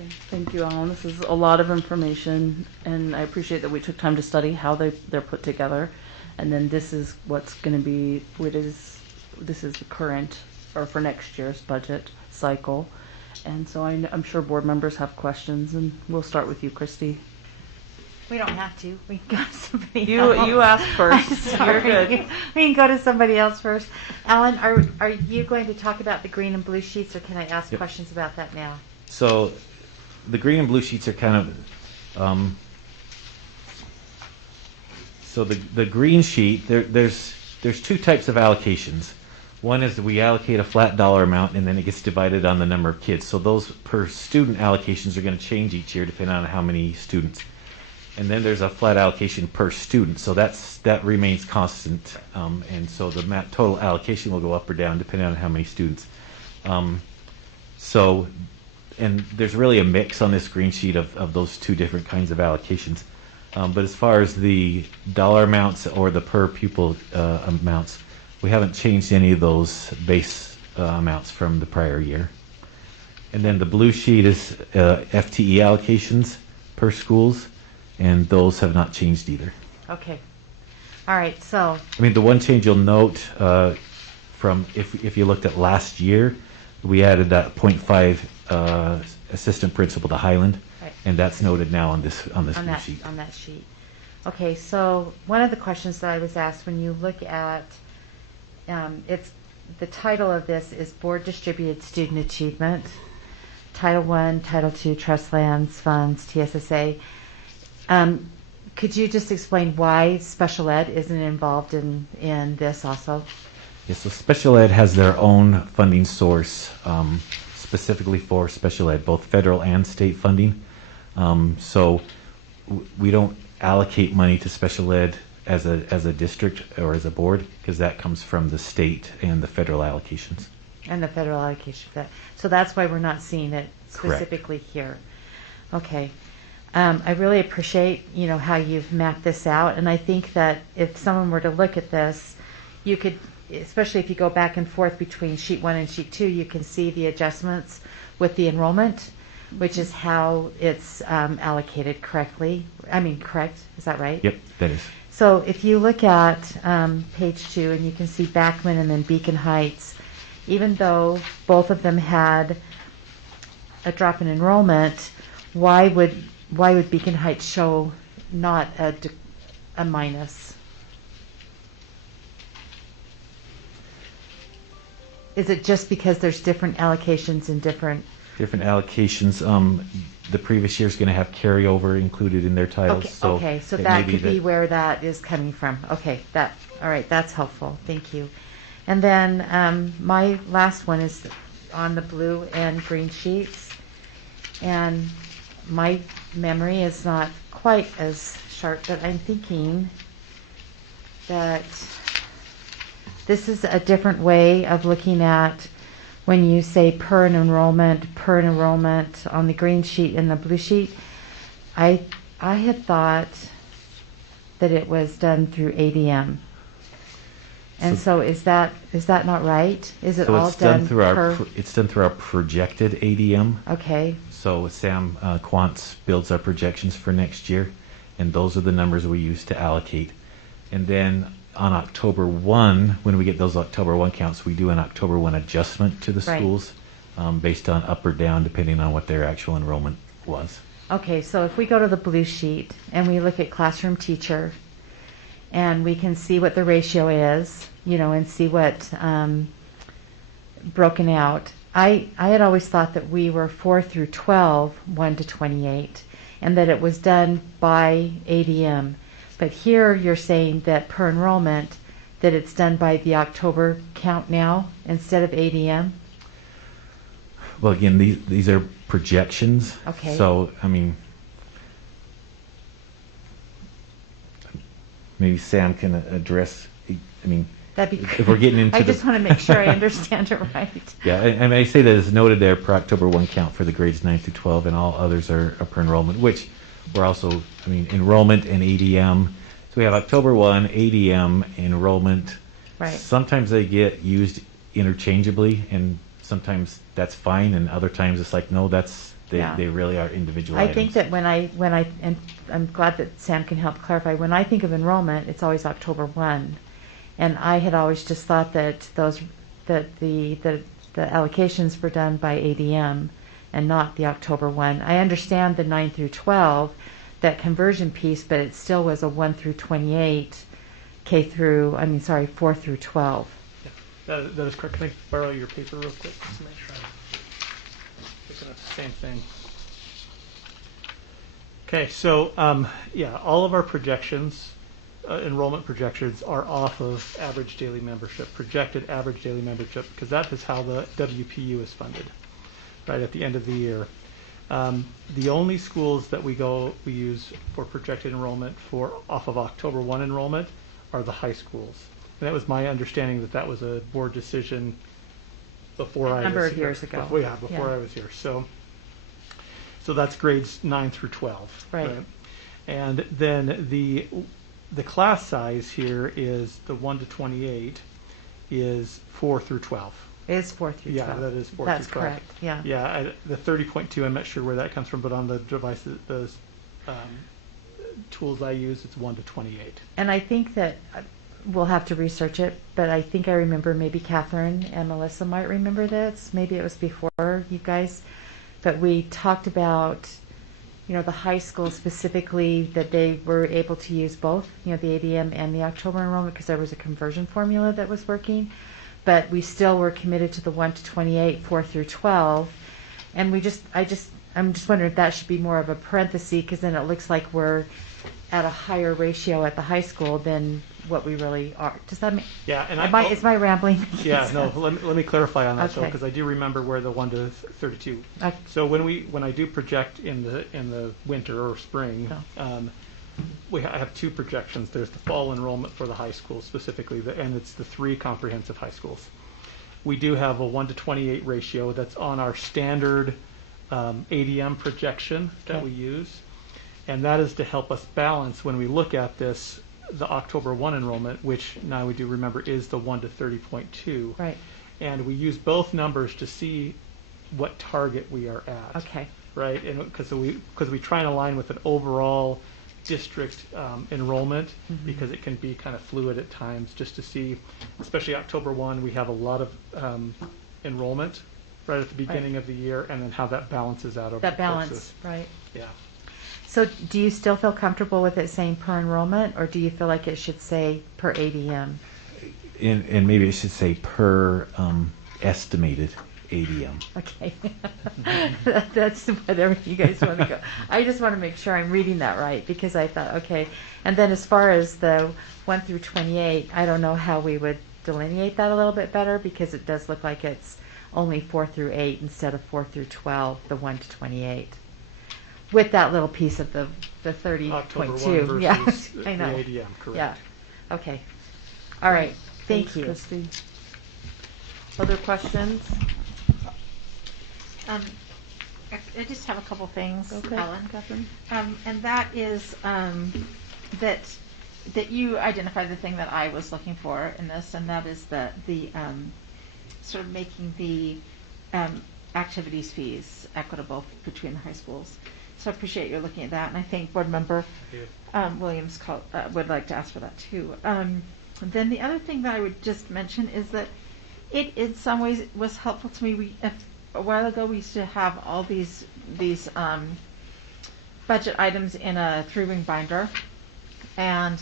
Okay, thank you, Alan. This is a lot of information, and I appreciate that we took time to study how they're put together. And then this is what's going to be, this is the current, or for next year's budget cycle. And so I'm sure board members have questions, and we'll start with you, Christy. We don't have to. We can go to somebody else. You asked first. I'm sorry. You're good. We can go to somebody else first. Alan, are you going to talk about the green and blue sheets, or can I ask questions about that now? So the green and blue sheets are kind of, so the green sheet, there's two types of allocations. One is that we allocate a flat dollar amount, and then it gets divided on the number of kids. So those per student allocations are going to change each year depending on how many students. And then there's a flat allocation per student, so that remains constant, and so the total allocation will go up or down depending on how many students. And there's really a mix on this green sheet of those two different kinds of allocations. But as far as the dollar amounts or the per pupil amounts, we haven't changed any of those base amounts from the prior year. And then the blue sheet is FTE allocations per schools, and those have not changed either. Okay. All right, so. I mean, the one change you'll note from if you looked at last year, we added that 0.5 assistant principal to Highland, right. And that's noted now on this blue sheet. On that sheet. Okay, so one of the questions that I was asked when you look at it's the title of this is Board Distributed Student Achievement, Title I, Title II, Trust Lands, Funds, TSSA. Could you just explain why special ed isn't involved in this also? Yes, so special ed has their own funding source specifically for special ed, both federal and state funding. So we don't allocate money to special ed as a district or as a board, because that comes from the state and the federal allocations. And the federal allocation. So that's why we're not seeing it specifically Correct. here. Okay. I really appreciate, how you've mapped this out, and I think that if someone were to look at this, you could, especially if you go back and forth between sheet 1 and sheet 2, you can see the adjustments with the enrollment. which is how it's allocated correctly. I mean, correct? Is that right? Yep, that is. So if you look at page 2, and you can see Backman and then Beacon Heights, even though both of them had a drop in enrollment, why would Beacon Heights show not a minus? Is it just because there's different allocations and different allocations? The previous year's going to have carryover included in their titles. Okay, so that could be where that is coming from. Okay, all right, that's helpful. Thank you. And then my last one is on the blue and green sheets. And my memory is not quite as sharp, but I'm thinking that this is a different way of looking at when you say per enrollment on the green sheet and the blue sheet. I had thought that it was done through ADM. And so is that not right? Is it all done through it's done through our projected ADM. Okay. So Sam Quantz builds our projections for next year, and those are the numbers we use to allocate. And then on October 1, when we get those October 1 counts, we do an October 1 adjustment to the schools based on up or down, depending on what their actual enrollment was. Okay, so if we go to the blue sheet and we look at classroom teacher, and we can see what the ratio is, and see what broken out. I had always thought that we were 4 through 12, 1 to 28, and that it was done by ADM. But here you're saying that per enrollment, that it's done by the October count now instead of ADM? Well, again, these are projections. Okay. So, I mean, maybe Sam can address, I mean, That'd be if we're getting into I just want to make sure I understand it right. Yeah, and I say that it's noted there per October 1 count for the grades 9 through 12, and all others are per enrollment, which we're also, I mean, enrollment and ADM. So we have October 1, ADM, enrollment. Right. Sometimes they get used interchangeably, and sometimes that's fine, and other times it's like, no, they really are individual I items. think that when I, and I'm glad that Sam can help clarify, when I think of enrollment, it's always October 1. And I had always just thought that the allocations were done by ADM and not the October 1. I understand the 9 through 12, that conversion piece, but it still was a 1 through 28, 4 through 12. Yeah, that is correct. Can I borrow your paper real quick just to make sure I'm picking up the same thing? Okay, so all of our projections, enrollment projections, are off of average daily membership, projected average daily membership, because that is how the WPU is funded, right, at the end of the year. The only schools that we use for projected enrollment off of October 1 enrollment are the high schools. And that was my understanding that was a board decision before I was here. A number of years ago. Before I was here. So that's grades 9 through 12. Right. And then the class size here is the 1 to 28 is 4 through 12. It is 4 through 12. Yeah, that is 4 That's through 12. correct, yeah. Yeah, the 30.2, I'm not sure where that comes from, but on the devices, the tools I use, it's 1 to 28. And I think that we'll have to research it, but I think I remember, maybe Catherine and Melissa might remember this. Maybe it was before you guys, but we talked about, the high school specifically, that they were able to use both, the ADM and the October enrollment, because there was a conversion formula that was working. But we still were committed to the 1 to 28, 4 through 12. And I'm just wondering if that should be more of a parenthesis, because then it looks like we're at a higher ratio at the high school than what we really are. Does that mean? Yeah, and is my rambling? Yeah, no. Let me clarify on that, though, Okay. because I do remember where the 1 to 32. Okay. So when I do project in the winter or spring, I have two projections. There's the fall enrollment for the high school specifically, and it's the 3 comprehensive high schools. We do have a 1 to 28 ratio that's on our standard ADM projection that we use, and that is to help us balance when we look at this, the October 1 enrollment, which now we do remember is the 1 to 30.2. Right. And we use both numbers to see what target we are at. Okay. Right, and because we try and align with an overall district enrollment, Mhm. because it can be kind of fluid at times, just to see, especially October 1, we have a lot of enrollment right at the beginning of the year, and then how that balances out over That the course balance, of, right. yeah. So do you still feel comfortable with it saying per enrollment, or do you feel like it should say per ADM? And maybe it should say per estimated ADM. Okay. That's whatever you guys want to go. I just want to make sure I'm reading that right, because I thought, okay. And then as far as the 1 through 28, I don't know how we would delineate that a little bit better, because it does look like it's only 4 through 8 instead of 4 through 12, the 1 to 28. With that little piece of the October 1 30.2. Yeah, versus I know. the ADM, correct. Yeah. Okay. All right. Thank Thanks, you. Christy. Other questions? I just have a couple things, Okay, Ellen. Catherine. And that is that you identified the thing that I was looking for in this, and that is the sort of making the activities fees equitable between the high schools. So I appreciate you looking at that, and I think Board Member Williams would like to ask for that too. Then the other thing that I would just mention is that it in some ways was helpful to me. A while ago we used to have all these budget items in a 3-ring binder, and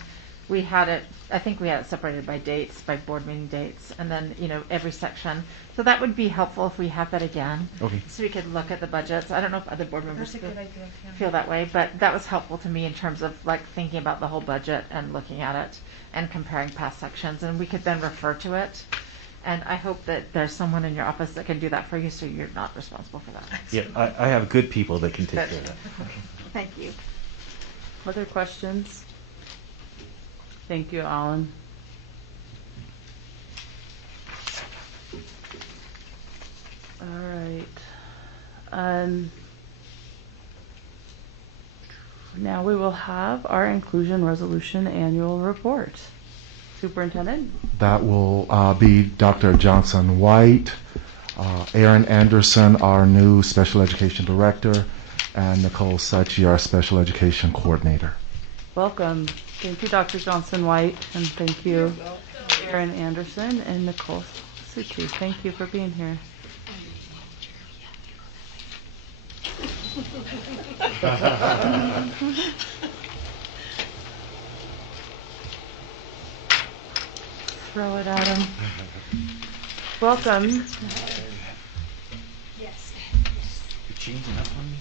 we had it, I think we had it separated by dates, by board meeting dates, and then, every section. So that would be helpful if we have that again. Okay. So we could look at the budgets. I don't know if other board members That's a good idea, Kim. feel that way, but that was helpful to me in terms of like thinking about the whole budget and looking at it and comparing past sections, and we could then refer to it. And I hope that there's someone in your office that can do that for you, so you're not responsible for that. Yeah, I have good people that can take Good. care of that. Thank you. Other questions? Thank you, Alan. All right. Now we will have our inclusion resolution annual report. Superintendent? That will be Dr. Johnson White, Aaron Anderson, our new special education director, and Nicole Suchi, our special education coordinator. Welcome. Thank you, Dr. Johnson White, and thank you, Aaron Anderson and Nicole Suchi. Thank you for being here. Throw it at him. Welcome. Yes. You're changing up on me?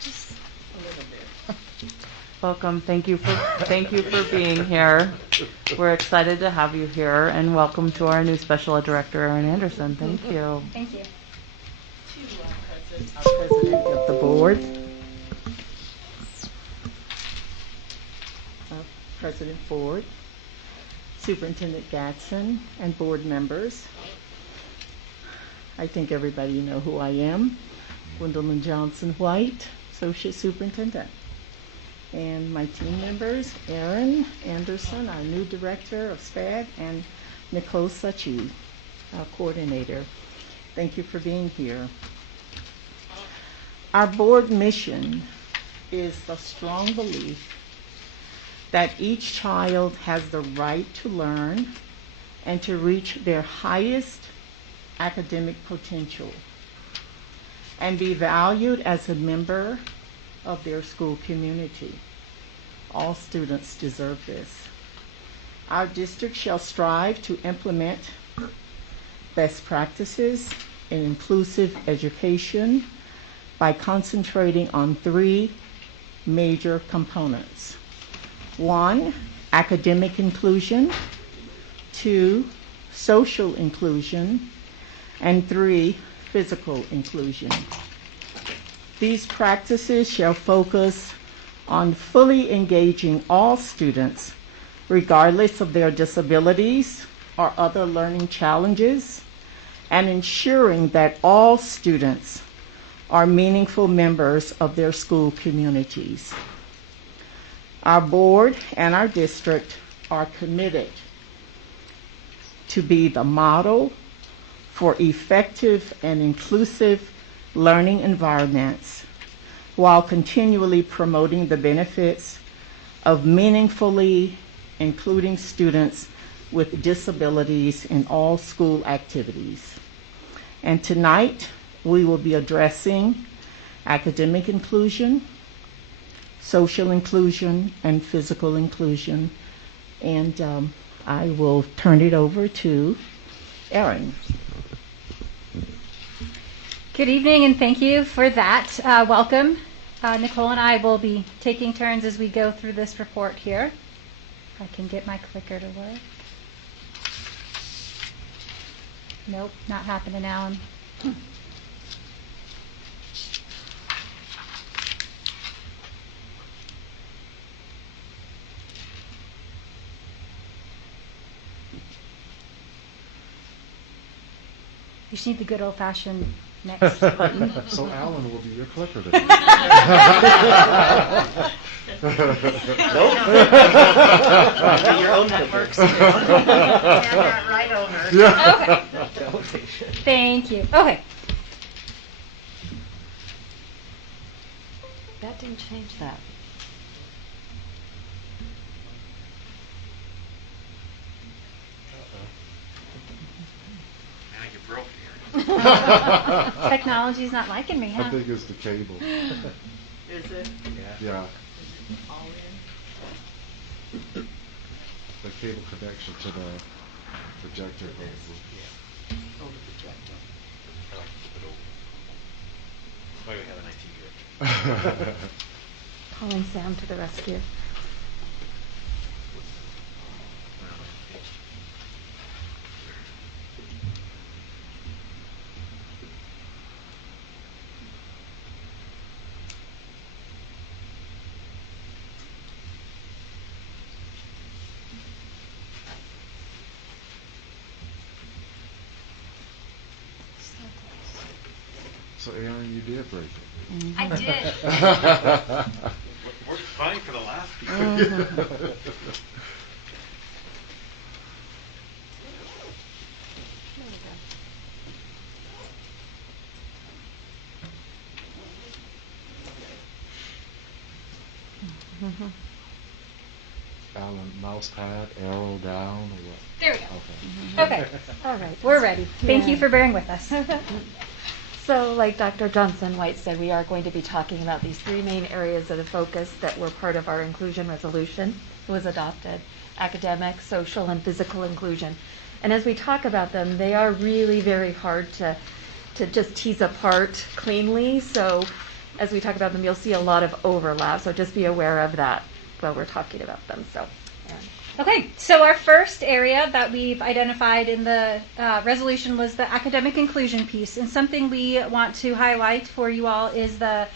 Just a little bit. Welcome. Thank you for being here. We're excited to have you here, and welcome to our new special ed director, Aaron Anderson. Thank you. Thank you. Our president of the board, President Ford, Superintendent Gatson, and board members. I think everybody know who I am. Gwendolyn Johnson White, Associate Superintendent. And my team members, Aaron Anderson, our new Director of SPAG, and Nicole Suchi, our Coordinator. Thank you for being here. Our board mission is the strong belief that each child has the right to learn and to reach their highest academic potential and be valued as a member of their school community. All students deserve this. Our district shall strive to implement best practices in inclusive education by concentrating on 3 major components. 1, academic inclusion, 2, social inclusion, and 3, physical inclusion. These practices shall focus on fully engaging all students, regardless of their disabilities or other learning challenges, and ensuring that all students are meaningful members of their school communities. Our board and our district are committed to be the model for effective and inclusive learning environments while continually promoting the benefits of meaningfully including students with disabilities in all school activities. And tonight, we will be addressing academic inclusion, social inclusion, and physical inclusion. And I will turn it over to Erin. Good evening, and thank you for that. Welcome. Nicole and I will be taking turns as we go through this report here. If I can get my clicker to work. Nope, not happening, Alan. You just need the good old-fashioned next button. So Alan will be your clicker today. Nope. Your own That clicker. works too. Hand that right over. Okay. Thank you. Okay. That didn't change that. Now you broke here. Technology's not liking me, huh? I think it's the cable. Is it? Yeah. All in? The cable connection to the projector. Oh, the projector. I like to flip it over. That's why we have an IT director. Calling Sam to the rescue. So Aaron, you did break it. I did. We're fighting for the last piece. Alan, mouse pad, arrow down, or what? There we go. Okay. All right. We're ready. Thank you for bearing with us. So, like Dr. Johnson-White said, we are going to be talking about these three main areas of the focus that were part of our inclusion resolution that was adopted: academic, social, and physical inclusion. And as we talk about them, they are really very hard to just tease apart cleanly. So as we talk about them, you'll see a lot of overlap. So just be aware of that while we're talking about them. So, Erin. Okay, so our first area that we've identified in the resolution was the academic inclusion piece. And something we want to highlight for you all is the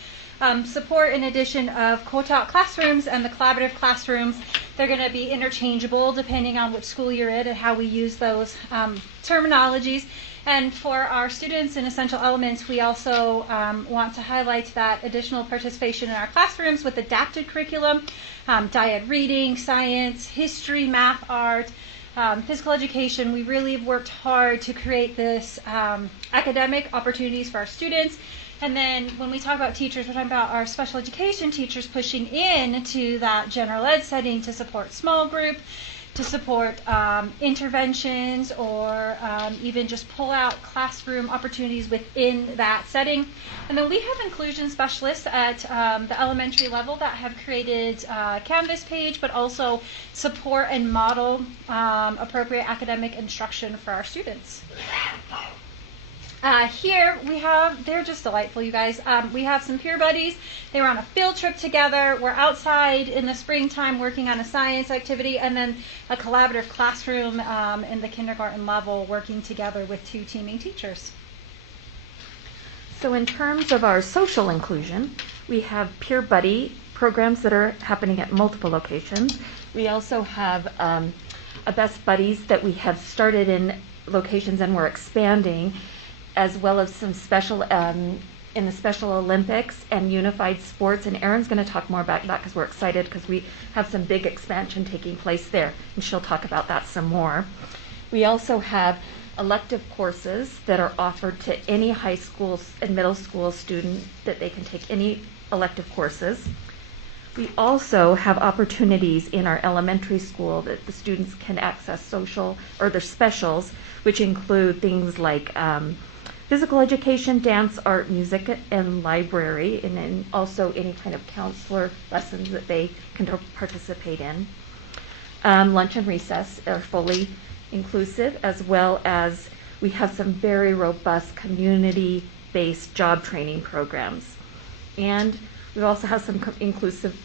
support and addition of co-taught classrooms and the collaborative classrooms. They're going to be interchangeable depending on which school you're in and how we use those terminologies. And for our students in Essential Elements, we also want to highlight that additional participation in our classrooms with adapted curriculum, dyad reading, science, history, math, art, physical education. We really have worked hard to create this academic opportunities for our students. And then when we talk about teachers, we're talking about our special education teachers pushing into that general ed setting to support small group, to support interventions, or even just pull out classroom opportunities within that setting. And then we have inclusion specialists at the elementary level that have created a Canvas page, but also support and model appropriate academic instruction for our students. Here we have, they're just delightful, you guys. We have some peer buddies. They were on a field trip together. We're outside in the springtime working on a science activity, and then a collaborative classroom in the kindergarten level working together with two teaming teachers. So in terms of our social inclusion, we have peer buddy programs that are happening at multiple locations. We also have a Best Buddies that we have started in locations and we're expanding, as well as some special in the Special Olympics and Unified Sports. And Erin's going to talk more about that because we're excited because we have some big expansion taking place there, and she'll talk about that some more. We also have elective courses that are offered to any high school and middle school student, that they can take any elective courses. We also have opportunities in our elementary school that the students can access social or their specials, which include things like physical education, dance, art, music, and library, and then also any kind of counselor lessons that they can participate in. Lunch and recess are fully inclusive, as well as we have some very robust community-based job training programs. And we also have some inclusive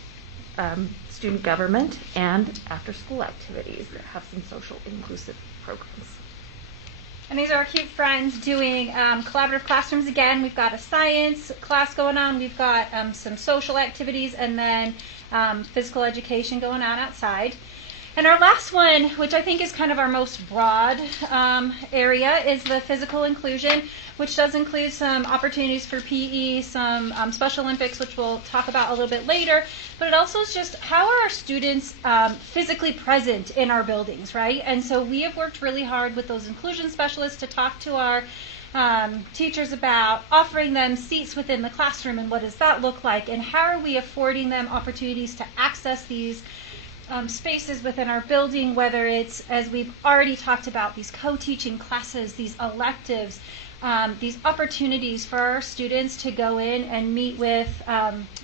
student government and after-school activities that have some social inclusive programs. And these are our cute friends doing collaborative classrooms again. We've got a science class going on. We've got some social activities, and then physical education going on outside. And our last one, which I think is kind of our most broad area, is the physical inclusion, which does include some opportunities for PE, some Special Olympics, which we'll talk about a little bit later. But it also is just how are our students physically present in our buildings, right? And so we have worked really hard with those inclusion specialists to talk to our teachers about offering them seats within the classroom and what does that look like, and how are we affording them opportunities to access these spaces within our building, whether it's, as we've already talked about, these co-teaching classes, these electives, these opportunities for our students to go in and meet with,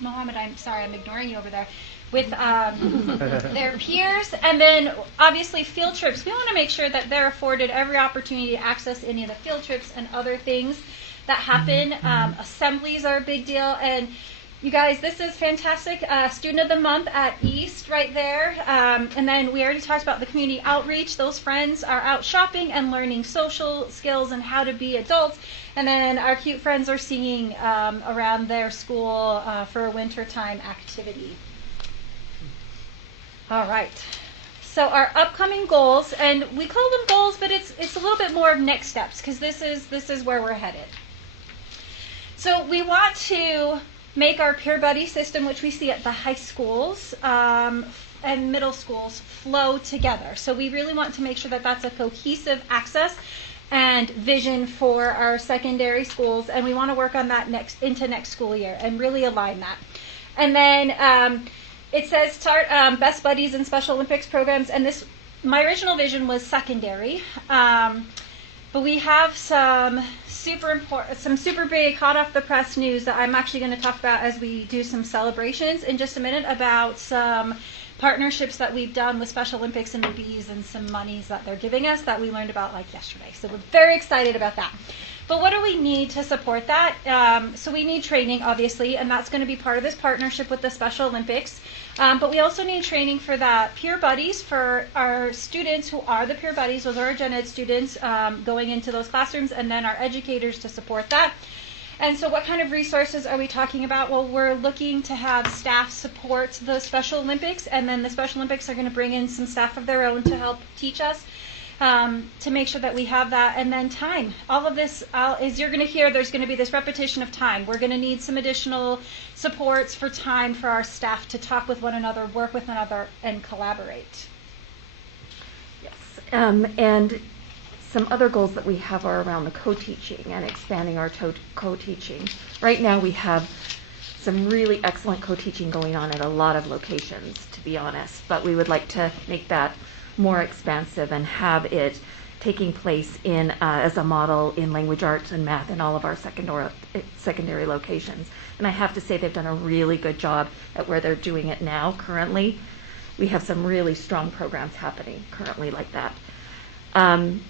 Mohammed, I'm sorry, I'm ignoring you over there, with their peers, and then obviously field trips. We want to make sure that they're afforded every opportunity to access any of the field trips and other things that happen. Assemblies are a big deal, and you guys, this is fantastic. Student of the Month at East right there. And then we already talked about the community outreach. Those friends are out shopping and learning social skills and how to be adults. And then our cute friends are singing around their school for a wintertime activity. All right. So our upcoming goals, and we call them goals, but it's a little bit more of next steps, because this is where we're headed. So we want to make our peer buddy system, which we see at the high schools and middle schools, flow together. So we really want to make sure that that's a cohesive access and vision for our secondary schools, and we want to work on that into next school year and really align that. And then it says start Best Buddies and Special Olympics programs, and this, my original vision was secondary, but we have some super big hot off the press news that I'm actually going to talk about as we do some celebrations in just a minute, about some partnerships that we've done with Special Olympics and the Bees and some monies that they're giving us that we learned about like yesterday. So we're very excited about that. But what do we need to support that? So we need training, obviously, and that's going to be part of this partnership with the Special Olympics. But we also need training for that peer buddies for our students who are the peer buddies. Those are our gen ed students going into those classrooms, and then our educators to support that. And so what kind of resources are we talking about? Well, we're looking to have staff support the Special Olympics, and then the Special Olympics are going to bring in some staff of their own to help teach us. To make sure that we have that, and then time. All of this, as you're going to hear, there's going to be this repetition of time. We're going to need some additional supports for time for our staff to talk with one another, work with one another, and collaborate. Yes, and some other goals that we have are around the co-teaching and expanding our co-teaching. Right now we have some really excellent co-teaching going on at a lot of locations, to be honest, but we would like to make that more expansive and have it taking place in as a model in language arts and math in all of our secondary locations. And I have to say they've done a really good job at where they're doing it now currently. We have some really strong programs happening currently like that. And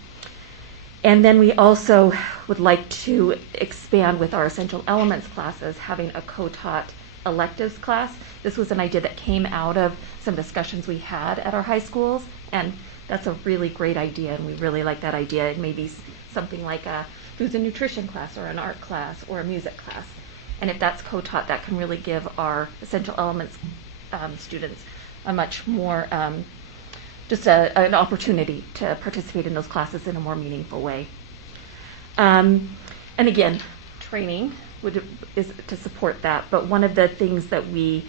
then we also would like to expand with our essential elements classes, having a co-taught electives class. This was an idea that came out of some discussions we had at our high schools, and that's a really great idea, and we really like that idea. It may be something like a foods and nutrition class or an art class or a music class. And if that's co-taught, that can really give our essential elements students a much more, an opportunity to participate in those classes in a more meaningful way. And again, training is to support that, but one of the things that we,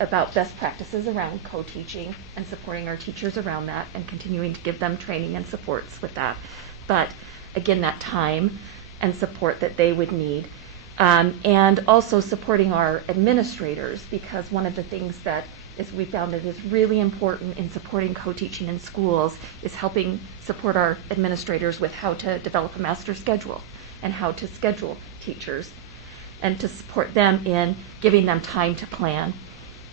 about best practices around co-teaching and supporting our teachers around that and continuing to give them training and supports with that. but again, that time and support that they would need. And also supporting our administrators, because one of the things that is we found that is really important in supporting co-teaching in schools is helping support our administrators with how to develop a master schedule and how to schedule teachers, and to support them in giving them time to plan,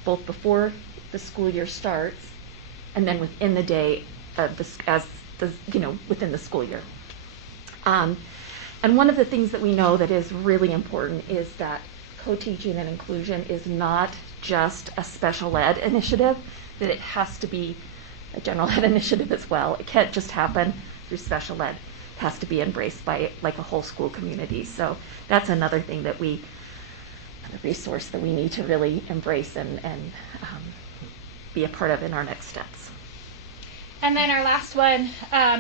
both before the school year starts and then within the day within the school year. And one of the things that we know that is really important is that co-teaching and inclusion is not just a special ed initiative, that it has to be a general ed initiative as well. It can't just happen through special ed. It has to be embraced by like a whole school community. So that's another thing that a resource that we need to really embrace and be a part of in our next steps. And then our last one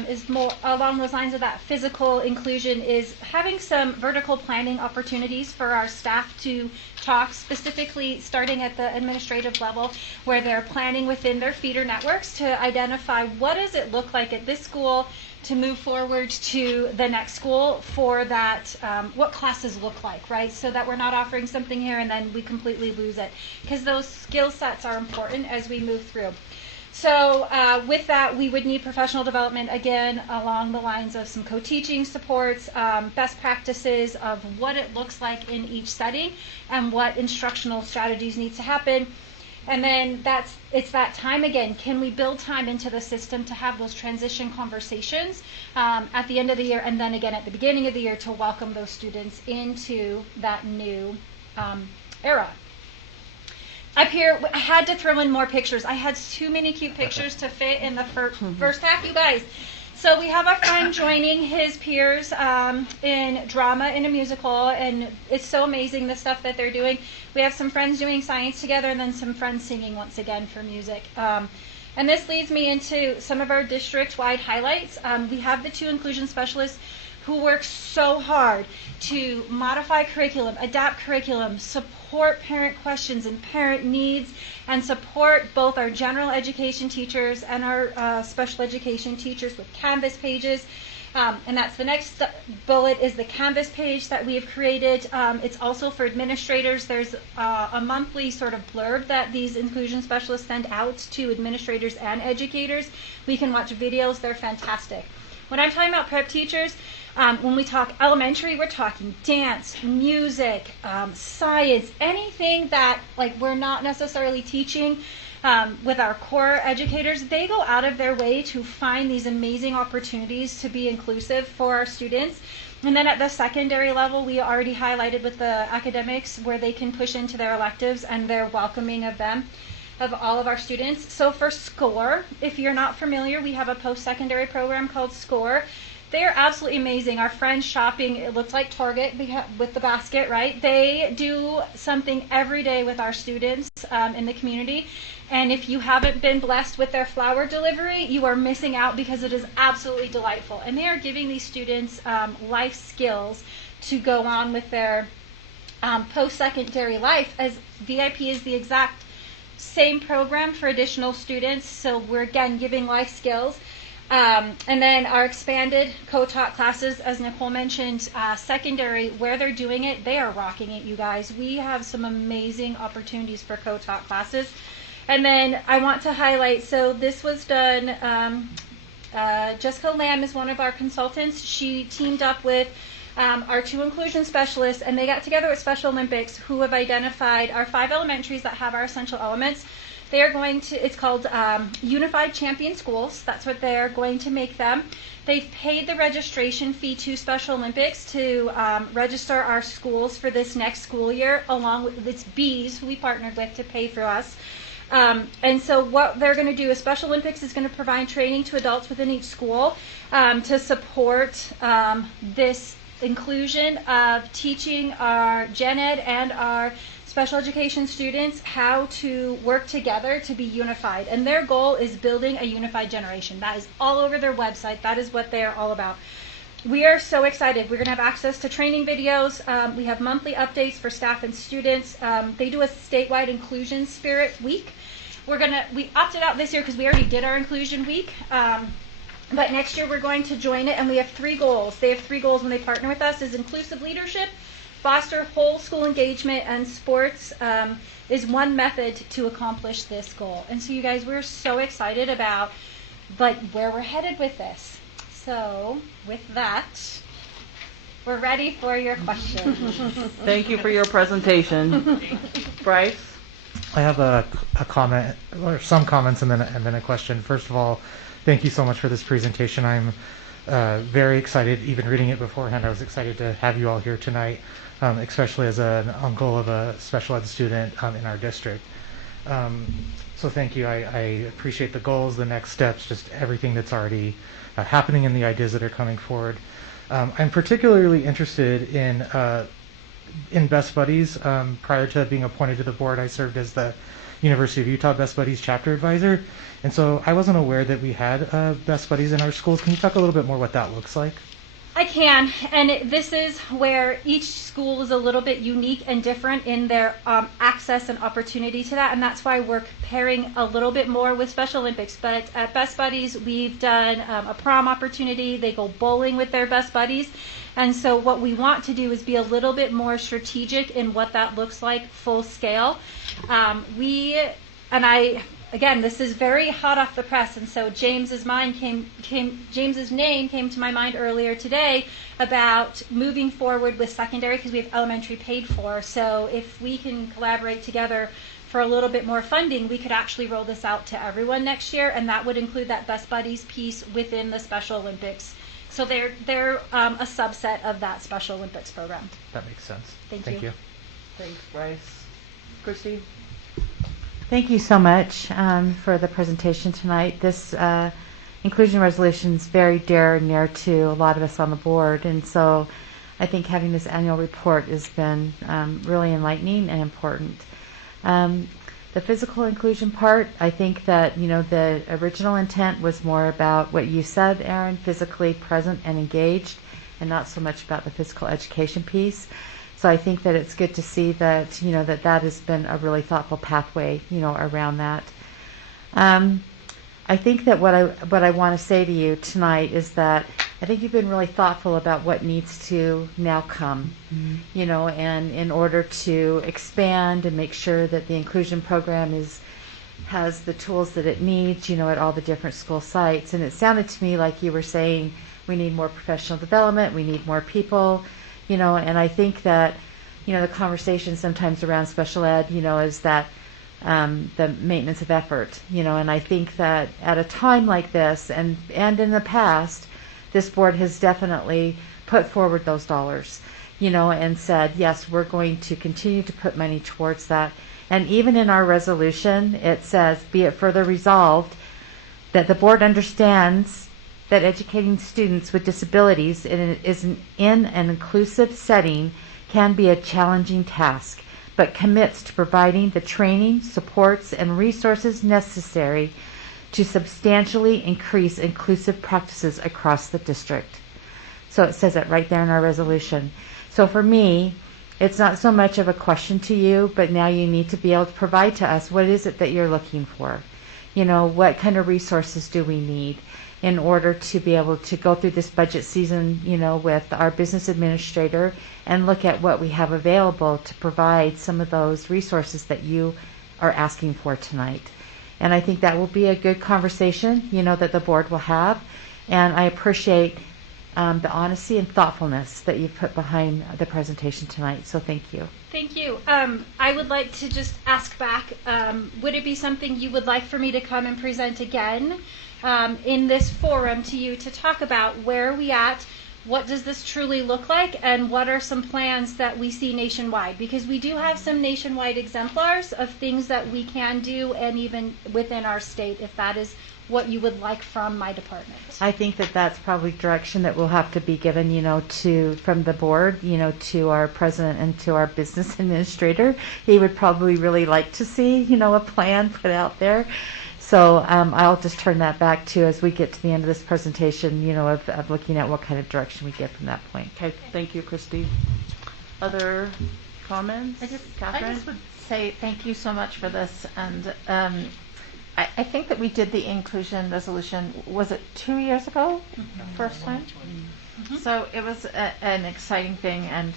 is more along those lines of that physical inclusion, is having some vertical planning opportunities for our staff to talk, specifically starting at the administrative level, where they're planning within their feeder networks to identify what does it look like at this school to move forward to the next school for that, what classes look like, right? So that we're not offering something here and then we completely lose it, because those skill sets are important as we move through. So with that, we would need professional development, again, along the lines of some co-teaching supports, best practices of what it looks like in each setting and what instructional strategies need to happen. And then it's that time again. Can we build time into the system to have those transition conversations at the end of the year and then again at the beginning of the year to welcome those students into that new era? Up here, I had to throw in more pictures. I had too many cute pictures to fit in the first half, you guys. So we have our friend joining his peers in drama in a musical, and it's so amazing the stuff that they're doing. We have some friends doing science together, and then some friends singing once again for music. And this leads me into some of our district-wide highlights. We have the 2 inclusion specialists who work so hard to modify curriculum, adapt curriculum, support parent questions and parent needs, and support both our general education teachers and our special education teachers with Canvas pages. And that's the next bullet, is the Canvas page that we have created. It's also for administrators. There's a monthly sort of blurb that these inclusion specialists send out to administrators and educators. We can watch videos. They're fantastic. When I'm talking about prep teachers, when we talk elementary, we're talking dance, music, science, anything that like we're not necessarily teaching with our core educators. They go out of their way to find these amazing opportunities to be inclusive for our students. And then at the secondary level, we already highlighted with the academics where they can push into their electives and they're welcoming of them, of all of our students. So for SCORE, if you're not familiar, we have a post-secondary program called SCORE. They are absolutely amazing. Our friends shopping, it looks like Target with the basket, right? They do something every day with our students in the community. And if you haven't been blessed with their flower delivery, you are missing out, because it is absolutely delightful. And they are giving these students life skills to go on with their post-secondary life, as VIP is the exact same program for additional students. So we're, again, giving life skills. And then our expanded co-taught classes, as Nicole mentioned, secondary, where they're doing it, they are rocking it, you guys. We have some amazing opportunities for co-taught classes. And then I want to highlight, so this was done, Jessica Lamb is one of our consultants. She teamed up with our 2 inclusion specialists, and they got together with Special Olympics, who have identified our 5 elementaries that have our essential elements. They are going to, it's called Unified Champion Schools. That's what they're going to make them. They've paid the registration fee to Special Olympics to register our schools for this next school year, along with its Bs, who we partnered with to pay for us. And so what they're going to do is Special Olympics is going to provide training to adults within each school to support this inclusion of teaching our gen ed and our special education students how to work together to be unified. And their goal is building a unified generation. That is all over their website. That is what they are all about. We are so excited. We're going to have access to training videos. We have monthly updates for staff and students. They do a statewide inclusion spirit week. We opted out this year because we already did our inclusion week. But next year we're going to join it, and we have 3 goals. They have 3 goals when they partner with us: is inclusive leadership, foster whole school engagement, and sports is one method to accomplish this goal. And so you guys, we're so excited about where we're headed with this. So with that, we're ready for your questions. Thank you for your presentation. Bryce? I have a comment, or some comments, and then a question. First of all, thank you so much for this presentation. I'm very excited. Even reading it beforehand, I was excited to have you all here tonight, especially as an uncle of a special ed student in our district. So thank you. I appreciate the goals, the next steps, just everything that's already happening and the ideas that are coming forward. I'm particularly interested in Best Buddies. Prior to being appointed to the board, I served as the University of Utah Best Buddies chapter advisor, and so I wasn't aware that we had Best Buddies in our schools. Can you talk a little bit more what that looks like? I can, and this is where each school is a little bit unique and different in their access and opportunity to that, and that's why we're pairing a little bit more with Special Olympics. But at Best Buddies, we've done a prom opportunity. They go bowling with their Best Buddies, and so what we want to do is be a little bit more strategic in what that looks like full scale. Again, this is very hot off the press, and so James's name came to my mind earlier today about moving forward with secondary, because we have elementary paid for. So if we can collaborate together for a little bit more funding, we could actually roll this out to everyone next year, and that would include that Best Buddies piece within the Special Olympics. So they're a subset of that Special Olympics program. That makes sense. Thank you. Thanks, Bryce. Christy? Thank you so much for the presentation tonight. This inclusion resolution is very dear and near to a lot of us on the board, and so I think having this annual report has been really enlightening and important. The physical inclusion part, I think that the original intent was more about what you said, Aaron, physically present and engaged, and not so much about the physical education piece. So I think that it's good to see that that has been a really thoughtful pathway around that. I think that what I want to say to you tonight is that I think you've been really thoughtful about what needs to now come, and in order to expand and make sure that the inclusion program has the tools that it needs, at all the different school sites. And it sounded to me like you were saying we need more professional development, we need more people. And I think that, the conversation sometimes around special ed, is that the maintenance of effort, and I think that at a time like this and in the past, this board has definitely put forward those dollars, and said, yes, we're going to continue to put money towards that. And even in our resolution, it says, be it further resolved that the board understands that educating students with disabilities in an inclusive setting can be a challenging task, but commits to providing the training, supports, and resources necessary to substantially increase inclusive practices across the district. So it says it right there in our resolution. So for me, it's not so much of a question to you, but now you need to be able to provide to us what is it that you're looking for. What kind of resources do we need in order to be able to go through this budget season, with our business administrator and look at what we have available to provide some of those resources that you are asking for tonight. And I think that will be a good conversation, that the board will have. And I appreciate the honesty and thoughtfulness that you've put behind the presentation tonight. So thank you. Thank you. I would like to just ask back, would it be something you would like for me to come and present again in this forum to you to talk about where are we at, what does this truly look like, and what are some plans that we see nationwide? Because we do have some nationwide exemplars of things that we can do, and even within our state, if that is what you would like from my department. I think that that's probably direction that will have to be given, from the board, to our president and to our business administrator. He would probably really like to see, a plan put out there. So I'll just turn that back to as we get to the end of this presentation, of looking at what kind of direction we get from that point. Okay, thank you, Christy. Other comments? I just would say thank you so much for this, and I think that we did the inclusion resolution, was it 2 years ago? First time? So it was an exciting thing, and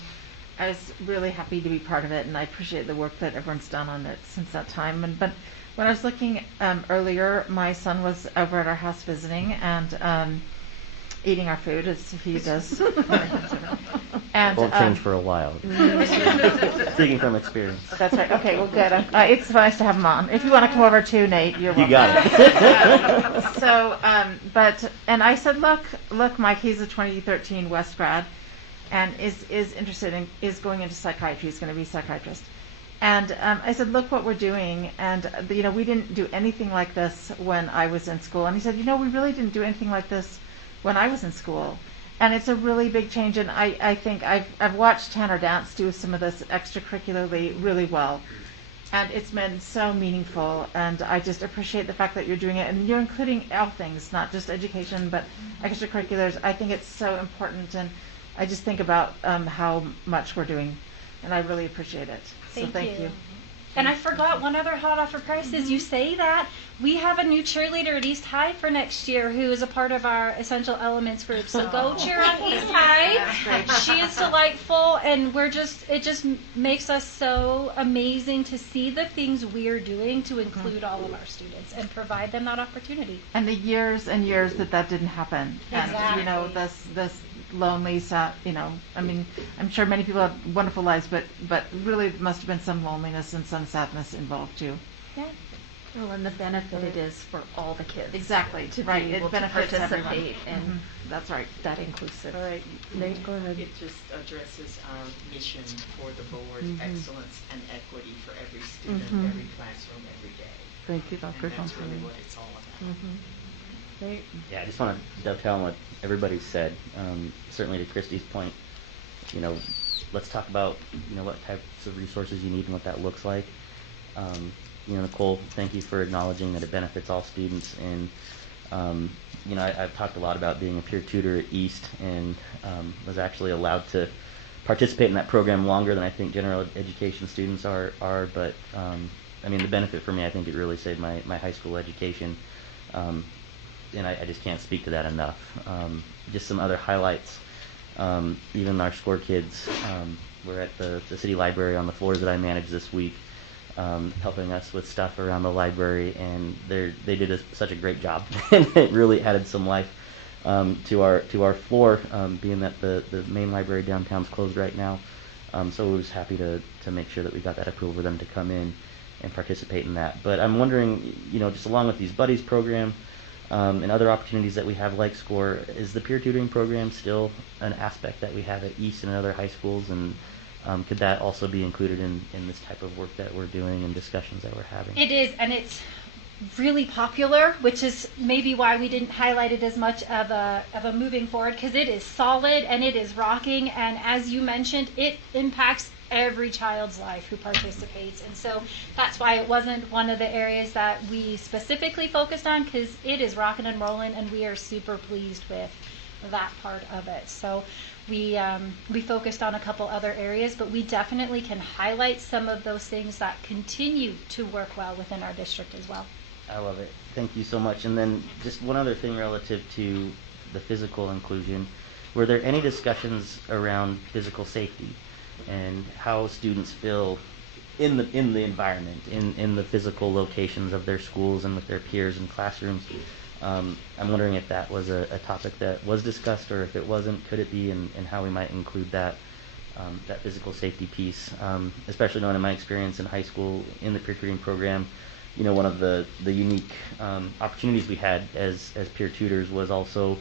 I was really happy to be part of it, and I appreciate the work that everyone's done on it since that time. But when I was looking earlier, my son was over at our house visiting and eating our food as he does. And Won't change for a while. Speaking from experience. That's right. Okay, well, good. It's nice to have him on. If you want to come over too, Nate, you're welcome. You got it. So, and I said, look, Mike, he's a 2013 West grad, and is interested in, is going into psychiatry. He's going to be a psychiatrist. And I said, look what we're doing. And, we didn't do anything like this when I was in school. And he said, we really didn't do anything like this when I was in school. And it's a really big change. And I think I've watched Tanner Dance do some of this extracurricularly really well. And it's been so meaningful. And I just appreciate the fact that you're doing it. And you're including all things, not just education, but extracurriculars. I think it's so important. And I just think about how much we're doing. And I really appreciate it. So thank you. And I forgot one other hot offer price is you say that we have a new cheerleader at East High for next year who is a part of our Essential Elements group. So go cheer on East High. She is delightful, and it just makes us so amazing to see the things we're doing to include all of our students and provide them that opportunity. And the years and years that didn't happen. Exactly. And this lonely, sad, I mean, I'm sure many people have wonderful lives, but really must have been some loneliness and some sadness involved too. Yeah. Well, and the benefit it is for all the kids. Exactly. To right. be able It benefits to participate everyone. and that's right. that inclusive. All right, Nate, go ahead. It just addresses our mission for the board, excellence and equity for every student, every classroom, every day. Thank you, Dr. And that's really Johnson. what it's all about. Nate? Yeah, I just want to dovetail on what everybody said. Certainly to Christy's point, let's talk about, what types of resources you need and what that looks like. Nicole, thank you for acknowledging that it benefits all students. And, I've talked a lot about being a peer tutor at East and was actually allowed to participate in that program longer than I think general education students are. But, the benefit for me, I think it really saved my high school education. And I just can't speak to that enough. Just some other highlights. Even our SCORE kids were at the city library on the floors that I managed this week, helping us with stuff around the library, and they did such a great job. And it really added some life to our floor, being that the main library downtown is closed right now. So we was happy to make sure that we got that approval for them to come in and participate in that. But I'm wondering, just along with these buddies program, and other opportunities that we have like SCORE, is the peer tutoring program still an aspect that we have at East and other high schools? And could that also be included in this type of work that we're doing and discussions that we're having? It is, and it's really popular, which is maybe why we didn't highlight it as much of a moving forward, because it is solid and it is rocking, and as you mentioned, it impacts every child's life who participates. And so that's why it wasn't one of the areas that we specifically focused on, because it is rocking and rolling, and we are super pleased with that part of it. So we focused on a couple other areas, but we definitely can highlight some of those things that continue to work well within our district as well. I love it. Thank you so much. And then just one other thing relative to the physical inclusion. Were there any discussions around physical safety and how students feel in the environment, in the physical locations of their schools and with their peers and classrooms? I'm wondering if that was a topic that was discussed, or if it wasn't, could it be, and how we might include that physical safety piece, especially knowing in my experience in high school in the peer tutoring program. One of the unique opportunities we had as peer tutors was also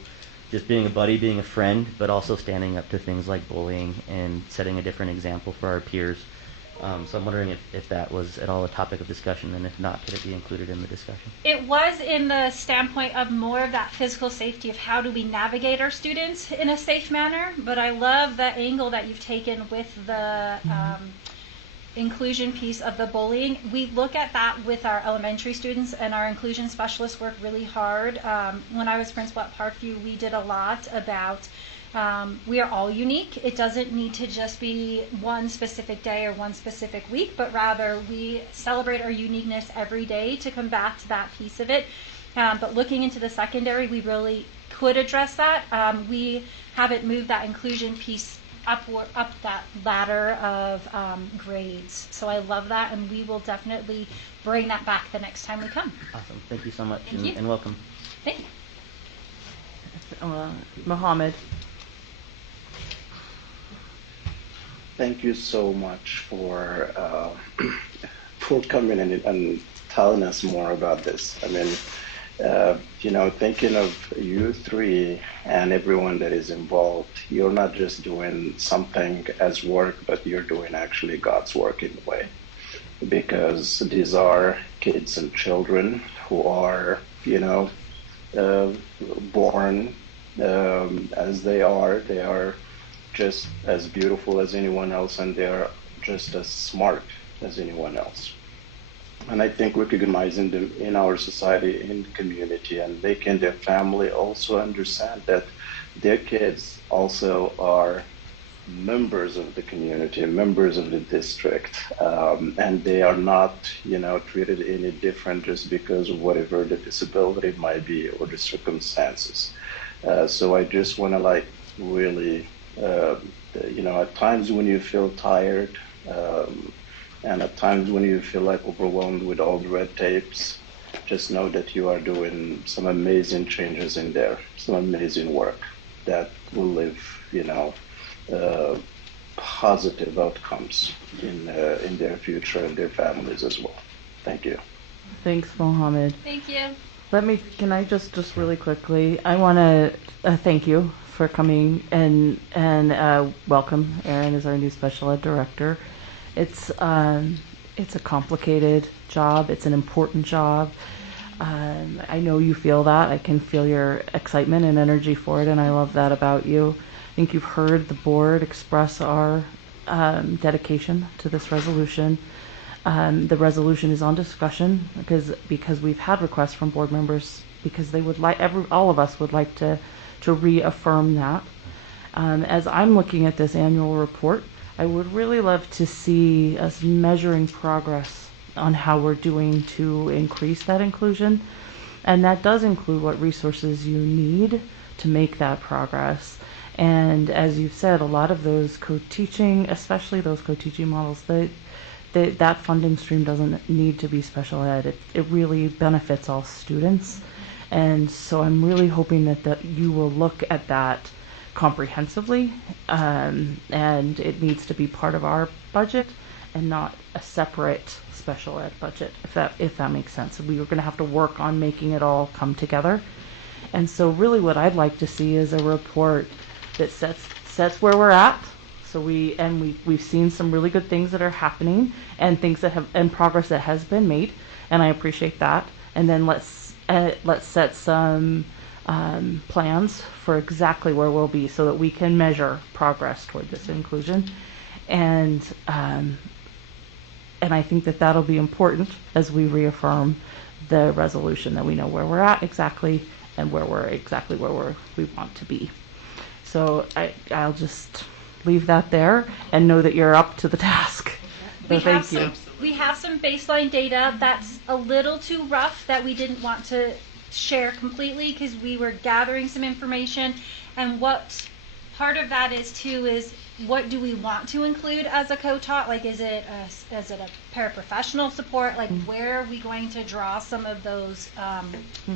just being a buddy, being a friend, but also standing up to things like bullying and setting a different example for our peers. So I'm wondering if that was at all a topic of discussion, and if not, could it be included in the discussion? It was in the standpoint of more of that physical safety of how do we navigate our students in a safe manner, but I love the angle that you've taken with the inclusion piece of the bullying. We look at that with our elementary students, and our inclusion specialists work really hard. When I was principal at Parkview, we did a lot about We are all unique. It doesn't need to just be one specific day or one specific week, but rather we celebrate our uniqueness every day to come back to that piece of it. But looking into the secondary, we really could address that. We haven't moved that inclusion piece up that ladder of grades. So I love that, and we will definitely bring that back the next time we come. Awesome. Thank you so much, Thank you. and welcome. Thank you. Mohammed. Thank you so much for coming in and telling us more about this. I mean, thinking of you three and everyone that is involved, you're not just doing something as work, but you're doing actually God's work in a way. Because these are kids and children who are, born as they are just as beautiful as anyone else, and they are just as smart as anyone else. And I think recognizing them in our society, in the community, and making their family also understand that their kids also are members of the community, members of the district, and they are not, treated any different just because of whatever the disability might be or the circumstances. So I just want to really, at times when you feel tired, and at times when you feel overwhelmed with all the red tapes, just know that you are doing some amazing changes in there, some amazing work that will leave, positive outcomes in their future and their families as well. Thank you. Thanks, Mohammed. Thank you. Can I just really quickly, I want to thank you for coming and welcome Erin as our new special ed director. It's a complicated job. It's an important job. I know you feel that. I can feel your excitement and energy for it, and I love that about you. I think you've heard the board express our dedication to this resolution. The resolution is on discussion because we've had requests from board members because they would like all of us would like to reaffirm that. As I'm looking at this annual report, I would really love to see us measuring progress on how we're doing to increase that inclusion, and that does include what resources you need to make that progress. And as you've said, a lot of those co-teaching, especially those co-teaching models, that funding stream doesn't need to be special ed. It really benefits all students. And so I'm really hoping that you will look at that comprehensively, and it needs to be part of our budget and not a separate special ed budget, if that makes sense. We are going to have to work on making it all come together. And so really what I'd like to see is a report that sets where we're at. So we've seen some really good things that are happening and things and progress that has been made, and I appreciate that. And then let's set some plans for exactly where we'll be so that we can measure progress toward this inclusion. And I think that'll be important as we reaffirm the resolution, that we know where we're at exactly and where we want to be. So I'll just leave that there and know that you're up to the task. So thank you. We have some baseline data that's a little too rough that we didn't want to share completely because we were gathering some information, and what part of that is too is what do we want to include as a co-taught? Like, is it a paraprofessional support? Like, where are we going to draw some of those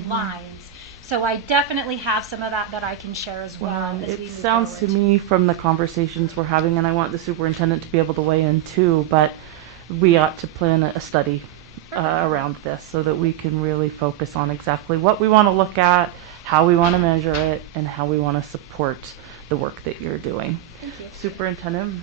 lines? So I definitely have some of that I can share as well. As we It move sounds to forward. me from the conversations we're having, and I want the superintendent to be able to weigh in too, but we ought to plan a study around this so that we can really focus on exactly what we want to look at, how we want to measure it, and how we want to support the work that you're doing. Thank you. Superintendent?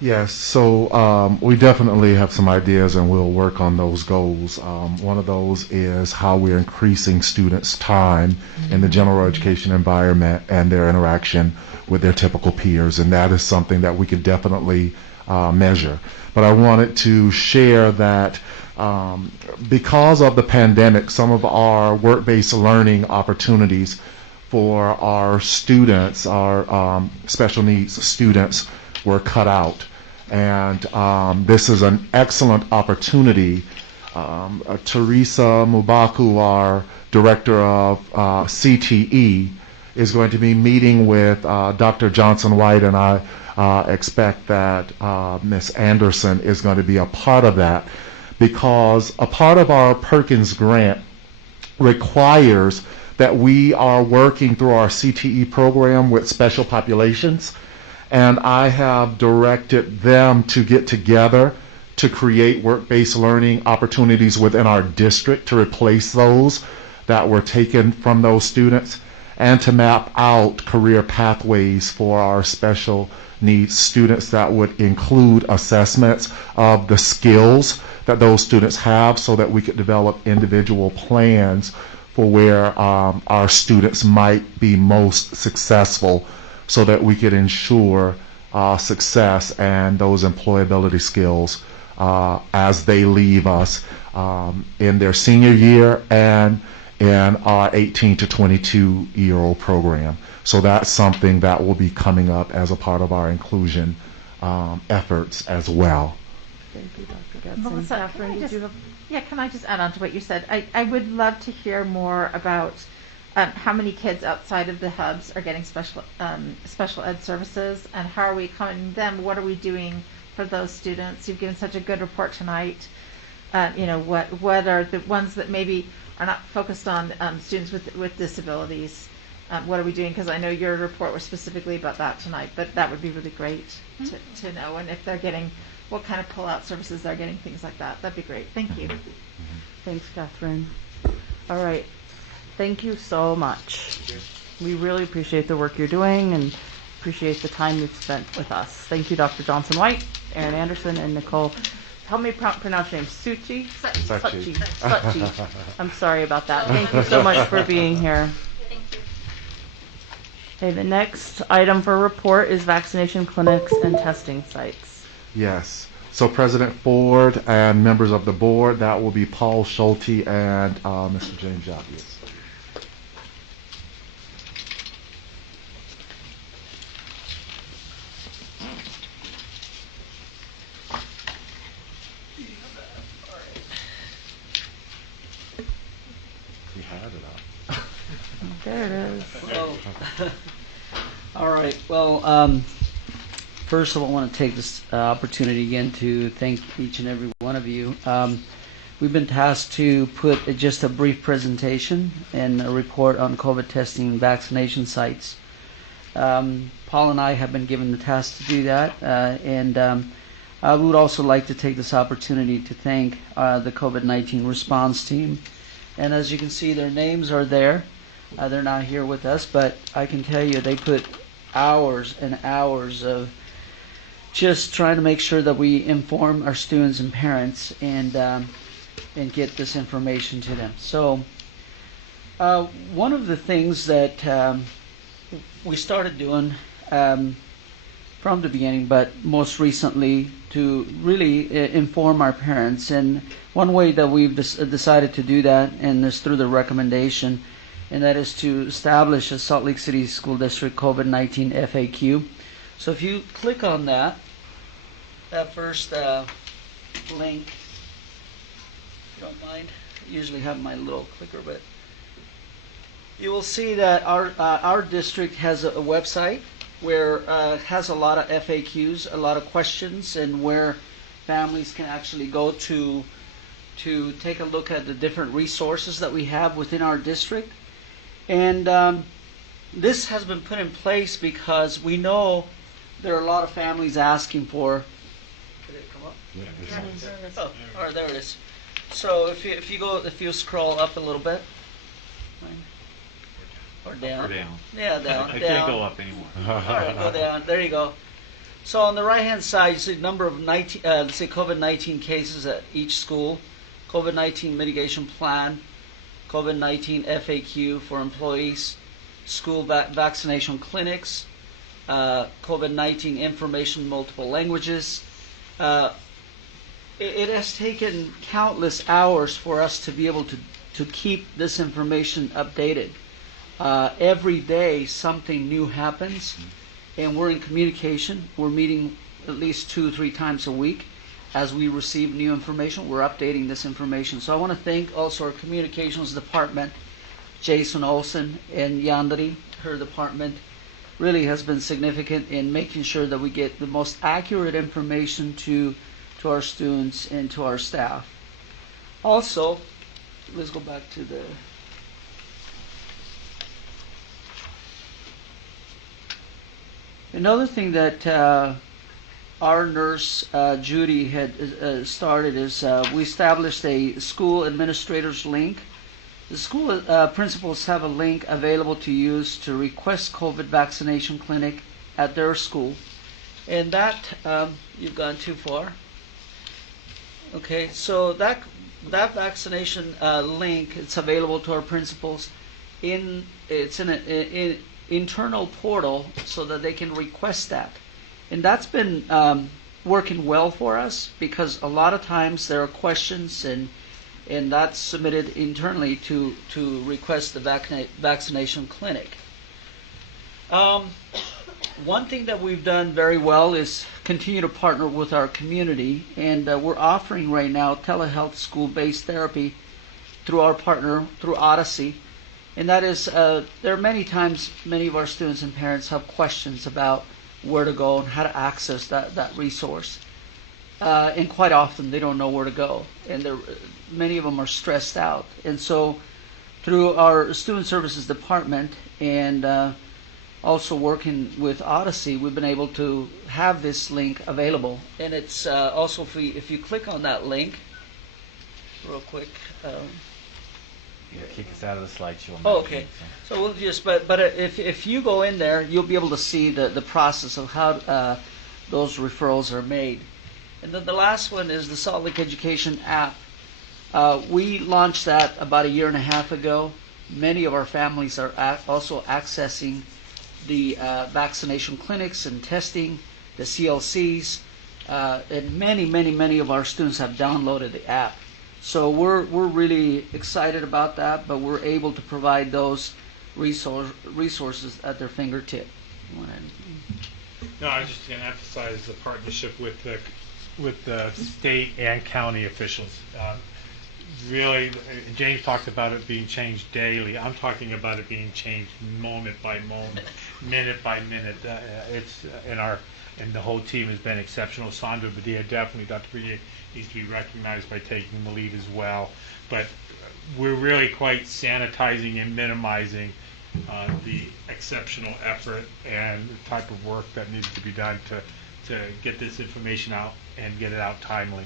Yes, so we definitely have some ideas and we'll work on those goals. One of those is how we're increasing students' time in the general education environment and their interaction with their typical peers, and that is something that we could definitely measure. But I wanted to share that because of the pandemic, some of our work-based learning opportunities for our students, our special needs students, were cut out. And this is an excellent opportunity. Teresa Mubaku, our director of CTE, is going to be meeting with Dr. Johnson White, and I expect that Ms. Anderson is going to be a part of that, because a part of our Perkins grant requires that we are working through our CTE program with special populations, and I have directed them to get together to create work-based learning opportunities within our district to replace those that were taken from those students, and to map out career pathways for our special needs students that would include assessments of the skills that those students have, so that we could develop individual plans for where our students might be most successful, so that we could ensure success and those employability skills as they leave us in their senior year and in our 18 to 22-year-old program. So that's something that will be coming up as a part of our inclusion efforts as well. Thank you, Dr. Getson. Melissa, Catherine, did you have? can I just add on to what you said? I would love to hear more about how many kids outside of the hubs are getting special ed services, and how are we accommodating them? What are we doing for those students? You've given such a good report tonight. What are the ones that maybe are not focused on students with disabilities? What are we doing? Because I know your report was specifically about that tonight, but that would be really great to know. And if they're getting, what kind of pull-out services they're getting, things like that. That'd be great. Thank you. Thanks, Catherine. All right. Thank you so much. We really appreciate the work you're doing and appreciate the time you've spent with us. Thank you, Dr. Johnson White, Erin Anderson, and Nicole. Help me pronounce your name. Suchi? Suchi. I'm sorry about that. Thank you so much for being here. Thank you. Okay, the next item for report is vaccination clinics and testing sites. Yes. So President Ford and members of the board, that will be Paul Schulte and Mr. James Javius. There it is. All right. Well, first of all, I want to take this opportunity again to thank each and every one of you. We've been tasked to put just a brief presentation and a report on COVID testing and vaccination sites. Paul and I have been given the task to do that, and I would also like to take this opportunity to thank the COVID-19 response team. And as you can see, their names are there. They're not here with us, but I can tell you they put hours and hours of just trying to make sure that we inform our students and parents and get this information to them. So one of the things that we started doing from the beginning, but most recently to really inform our parents, and one way that we've decided to do that, and this through the recommendation, and that is to establish a Salt Lake City School District COVID-19 FAQ. So if you click on that first link, if you don't mind, I usually have my little clicker, but you will see that our district has a website where it has a lot of FAQs, a lot of questions, and where families can actually go to take a look at the different resources that we have within our district. And this has been put in place because we know there are a lot of families asking for. Did it come up? Yeah. Oh, all right, there it is. So if you scroll up a little bit, or down. Yeah, down. I can't go up anymore. All right, go down. There you go. So on the right-hand side, you see the number of COVID-19 cases at each school, COVID-19 mitigation plan, COVID-19 FAQ for employees, school vaccination clinics, COVID-19 information in multiple languages. It has taken countless hours for us to be able to keep this information updated. every day something new happens, and we're in communication. We're meeting at least 2 or 3 times a week. As we receive new information, we're updating this information. So I want to thank also our communications department, Jason Olson and Yandri. Her department really has been significant in making sure that we get the most accurate information to our students and to our staff. Also, let's go back to the another thing that our nurse Judy had started is we established a school administrators link. The school principals have a link available to use to request COVID vaccination clinic at their school, and that you've gone too far. Okay, so that vaccination link, it's available to our principals. It's in an internal portal so that they can request that. And that's been working well for us, because a lot of times there are questions and that's submitted internally to request the vaccination clinic. One thing that we've done very well is continue to partner with our community, and we're offering right now telehealth school-based therapy through our partner, through Odyssey. And that is, there are many times many of our students and parents have questions about where to go and how to access that resource. And quite often they don't know where to go, and many of them are stressed out. And so through our student services department and also working with Odyssey, we've been able to have this link available. And it's also, if you click on that link real quick. You gotta kick us out of the slideshow. Oh, okay. So we'll just, but if you go in there, you'll be able to see the process of how those referrals are made. And then the last one is the Salt Lake Education app. We launched that about 1.5 years ago. Many of our families are also accessing the vaccination clinics and testing, the CLCs, and many of our students have downloaded the app. So we're really excited about that, but we're able to provide those resources at their fingertip. No, I was just going to emphasize the partnership with the state and county officials. Really, James talked about it being changed daily. I'm talking about it being changed moment by moment, minute by minute. And the whole team has been exceptional. Sandra Badia, definitely, Dr. Badia needs to be recognized by taking the lead as well. But we're really quite sanitizing and minimizing the exceptional effort and the type of work that needs to be done to get this information out and get it out timely.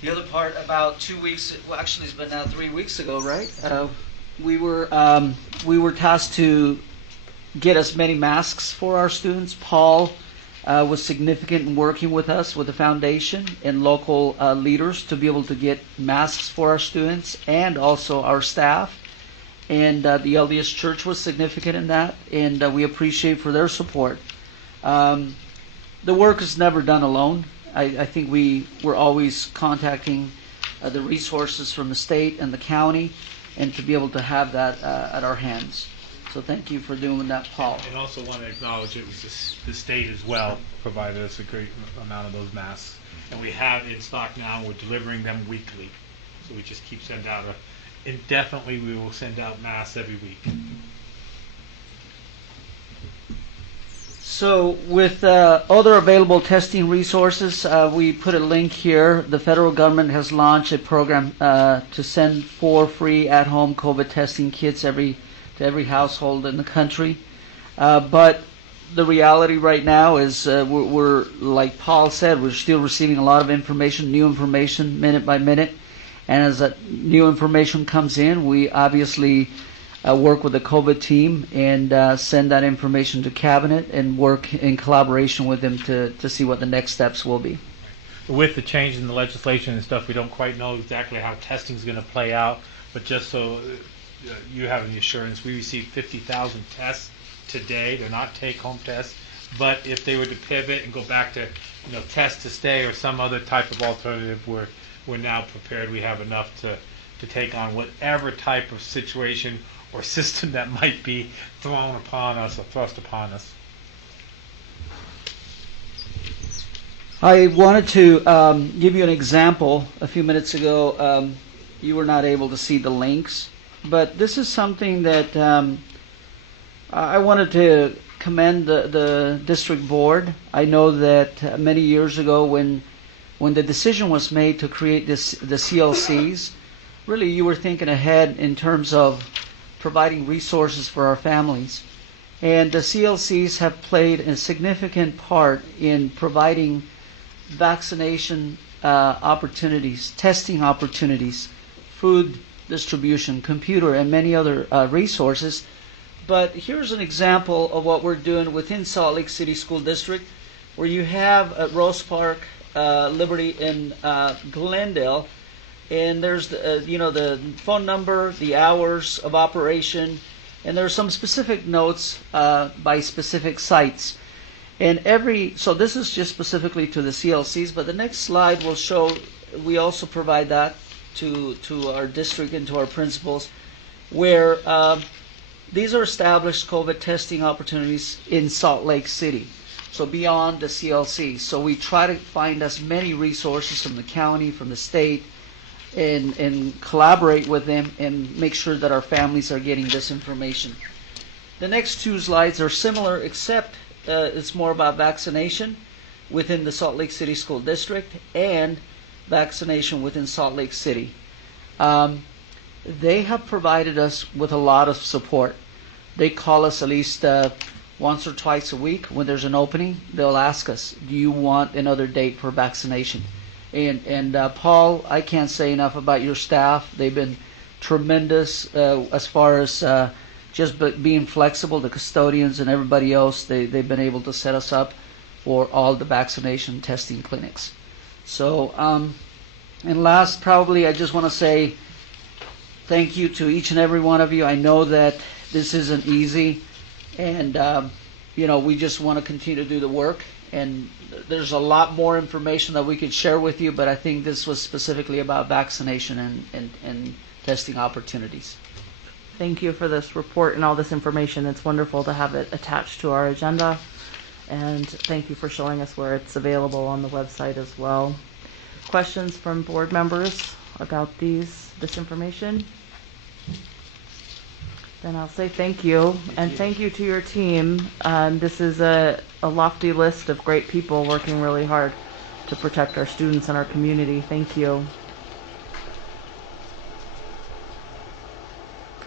The other part, about 2 weeks, well, actually it's been now 3 weeks ago, right? We were tasked to get as many masks for our students. Paul was significant in working with us, with the foundation and local leaders, to be able to get masks for our students and also our staff. And the LDS Church was significant in that, and we appreciate for their support. The work is never done alone. I think we're always contacting the resources from the state and the county, and to be able to have that at our hands. So thank you for doing that, Paul. And also want to acknowledge it was the state as well provided us a great amount of those masks. And we have in stock now, we're delivering them weekly. So we just keep sending out indefinitely, we will send out masks every week. So with other available testing resources, we put a link here. The federal government has launched a program to send 4 free at-home COVID testing kits to every household in the country. But the reality right now is we're, like Paul said, we're still receiving a lot of information, new information, minute by minute. And as that new information comes in, we obviously work with the COVID team and send that information to Cabinet and work in collaboration with them to see what the next steps will be. With the change in the legislation and stuff, we don't quite know exactly how testing is going to play out, but just so you have the assurance, we received 50,000 tests today. They're not take-home tests, but if they were to pivot and go back to test to stay or some other type of alternative, we're now prepared. We have enough to take on whatever type of situation or system that might be thrown upon us or thrust upon us. I wanted to give you an example. A few minutes ago, you were not able to see the links, but this is something that I wanted to commend the district board. I know that many years ago when the decision was made to create the CLCs, really you were thinking ahead in terms of providing resources for our families. And the CLCs have played a significant part in providing vaccination opportunities, testing opportunities, food distribution, computer, and many other resources. But here's an example of what we're doing within Salt Lake City School District, where you have at Rose Park, Liberty, and Glendale, and there's the phone number, the hours of operation, and there are some specific notes by specific sites. And so this is just specifically to the CLCs, but the next slide will show, we also provide that to our district and to our principals, where these are established COVID testing opportunities in Salt Lake City, so beyond the CLC. So we try to find as many resources from the county, from the state, and collaborate with them and make sure that our families are getting this information. The next two slides are similar, except it's more about vaccination within the Salt Lake City School District and vaccination within Salt Lake City. They have provided us with a lot of support. They call us at least once or twice a week when there's an opening. They'll ask us, do you want another date for vaccination? And Paul, I can't say enough about your staff. They've been tremendous as far as just being flexible. The custodians and everybody else, they've been able to set us up for all the vaccination testing clinics. So, and last, probably, I just want to say thank you to each and every one of you. I know that this isn't easy, and we just want to continue to do the work. And there's a lot more information that we could share with you, but I think this was specifically about vaccination and testing opportunities. Thank you for this report and all this information. It's wonderful to have it attached to our agenda. And thank you for showing us where it's available on the website as well. Questions from board members about this information? Then I'll say thank you, and thank you to your team. This is a lofty list of great people working really hard to protect our students and our community. Thank you.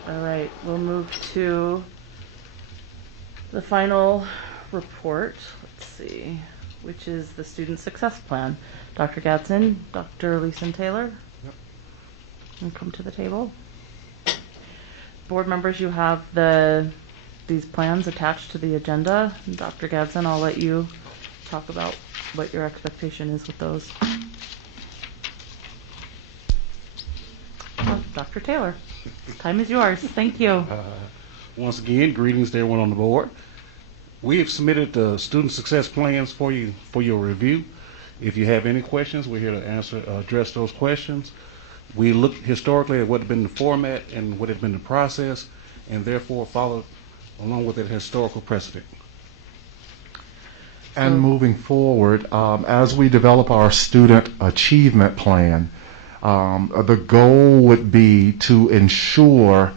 All right, we'll move to the final report. Let's see, which is the Student Success Plan. Dr. Gadsden, Dr. Leeson Taylor, and come to the table. Board members, you have these plans attached to the agenda. Dr. Gadsden, I'll let you talk about what your expectation is with those. Oh, Dr. Taylor, time is yours. Thank you. Once again, greetings to everyone on the board. We have submitted the student success plans for your review. If you have any questions, we're here to address those questions. We looked historically at what had been the format and what had been the process, and therefore followed along with that historical precedent. And moving forward, as we develop our student achievement plan, the goal would be to ensure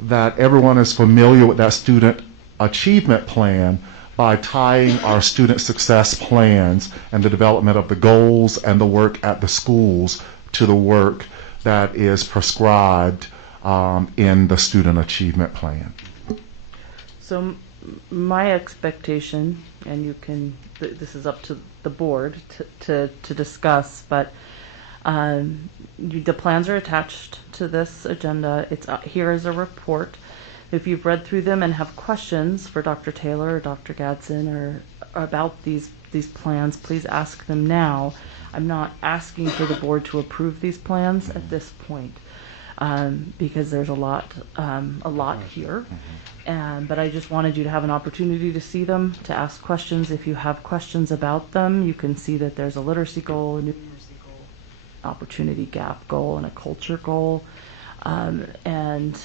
that everyone is familiar with that student achievement plan by tying our student success plans and the development of the goals and the work at the schools to the work that is prescribed in the student achievement plan. So my expectation, and you can, this is up to the board to discuss, but the plans are attached to this agenda. It's here as a report. If you've read through them and have questions for Dr. Taylor or Dr. Gadsden or about these plans, please ask them now. I'm not asking for the board to approve these plans at this point because there's a lot here. But I just wanted you to have an opportunity to see them, to ask questions. If you have questions about them, you can see that there's a literacy goal, a numeracy goal, opportunity gap goal, and a culture goal. and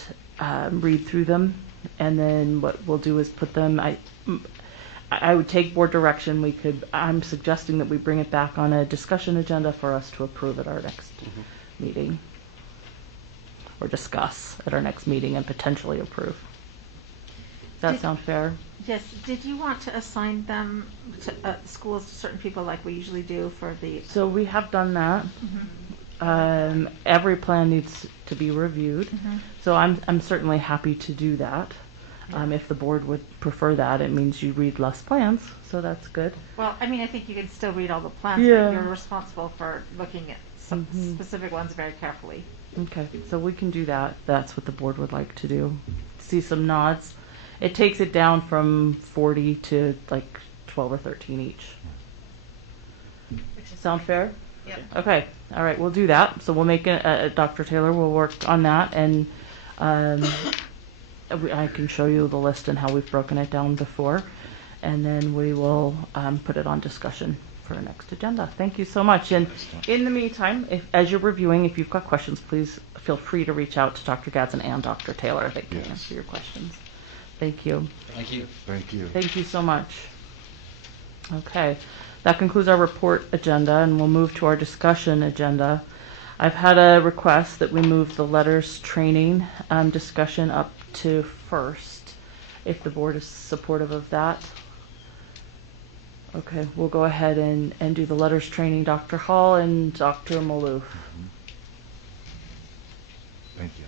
read through them. And then what we'll do is put them, I would take board direction. I'm suggesting that we bring it back on a discussion agenda for us to approve at our next meeting, or discuss at our next meeting and potentially approve. Does that sound fair? Yes. Did you want to assign them to schools to certain people like we usually do for the? So we have done that. Every plan needs to be reviewed. So I'm certainly happy to do that. If the board would prefer that, it means you read less plans, so that's good. Well, I mean, I think you can still read all the plans, Yeah. but you're responsible for looking at some specific ones very carefully. Okay, so we can do that. That's what the board would like to do. See some nods. It takes it down from 40 to like 12 or 13 each. Sound fair? Yep. Okay, all right, we'll do that. So we'll make Dr. Taylor will work on that, and I can show you the list and how we've broken it down before, and then we will put it on discussion for our next agenda. Thank you so much. And in the meantime, as you're reviewing, if you've got questions, please feel free to reach out to Dr. Gadsden and Dr. Taylor. They can answer your questions. Thank you. Thank you. Thank you. Thank you so much. Okay, that concludes our report agenda, and we'll move to our discussion agenda. I've had a request that we move the letters training discussion up to first, if the board is supportive of that. Okay, we'll go ahead and do the letters training, Dr. Hall and Dr. Maloof. Thank you.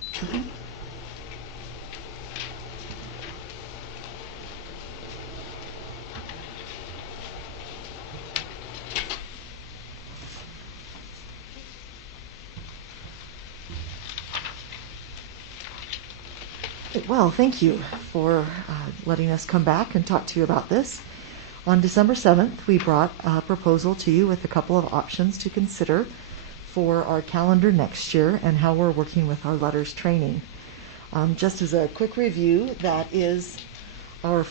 Well, thank you for letting us come back and talk to you about this. On December 7th, we brought a proposal to you with a couple of options to consider for our calendar next year and how we're working with our letters training. Just as a quick review, that is our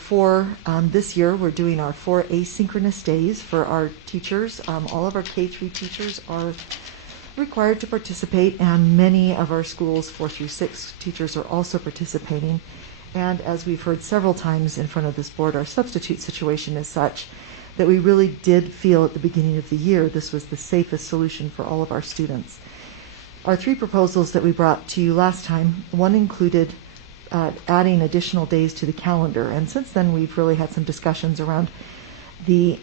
this year we're doing our 4 asynchronous days for our teachers. All of our K-3 teachers are required to participate, and many of our schools 4 through 6 teachers are also participating. And as we've heard several times in front of this board, our substitute situation is such that we really did feel at the beginning of the year this was the safest solution for all of our students. Our 3 proposals that we brought to you last time, one included adding additional days to the calendar, and since then we've really had some discussions around the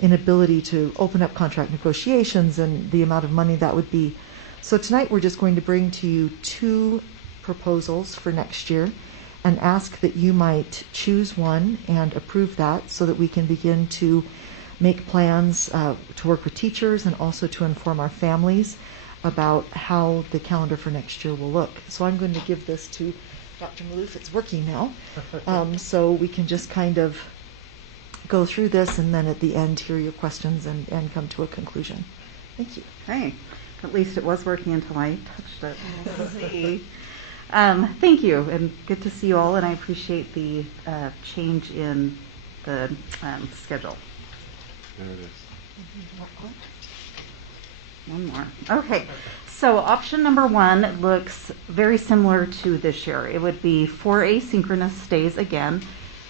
inability to open up contract negotiations and the amount of money that would be. So tonight we're just going to bring to you 2 proposals for next year and ask that you might choose one and approve that so that we can begin to make plans to work with teachers and also to inform our families about how the calendar for next year will look. So I'm going to give this to Dr. Maloof. It's working now. So we can just kind of go through this and then at the end hear your questions and come to a conclusion. Thank you. Okay. At least it was working until I touched it. We'll see. Thank you, and good to see you all, and I appreciate the change in the schedule. There it is. One more. Okay. So option number 1 looks very similar to this year. It would be 4 asynchronous days again,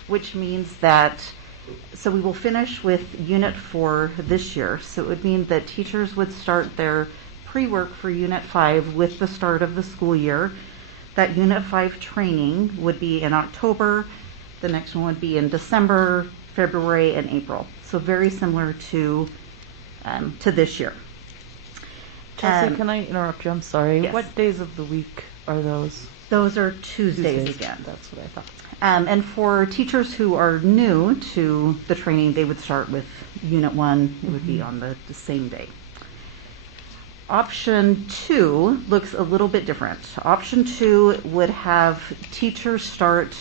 which means that so we will finish with Unit 4 this year. So it would mean that teachers would start their pre-work for Unit 5 with the start of the school year. That Unit 5 training would be in October. The next one would be in December, February, and April. So very similar to this year. Chelsea, can I interrupt you? I'm sorry. Yes. What days of the week are those? Those are Tuesdays again. That's what I thought. And for teachers who are new to the training, they would start with Unit 1. It would be on the same day. Option 2 looks a little bit different. Option 2 would have teachers start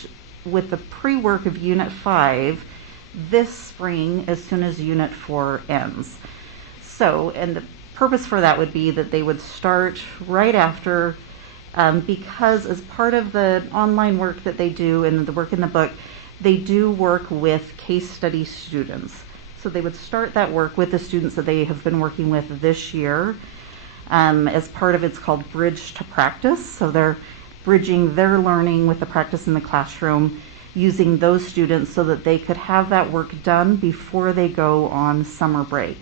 with the pre-work of Unit 5 this spring as soon as Unit 4 ends. So, and the purpose for that would be that they would start right after, because as part of the online work that they do and the work in the book, they do work with case study students. So they would start that work with the students that they have been working with this year. As part of it's called Bridge to Practice. So they're bridging their learning with the practice in the classroom, using those students so that they could have that work done before they go on summer break,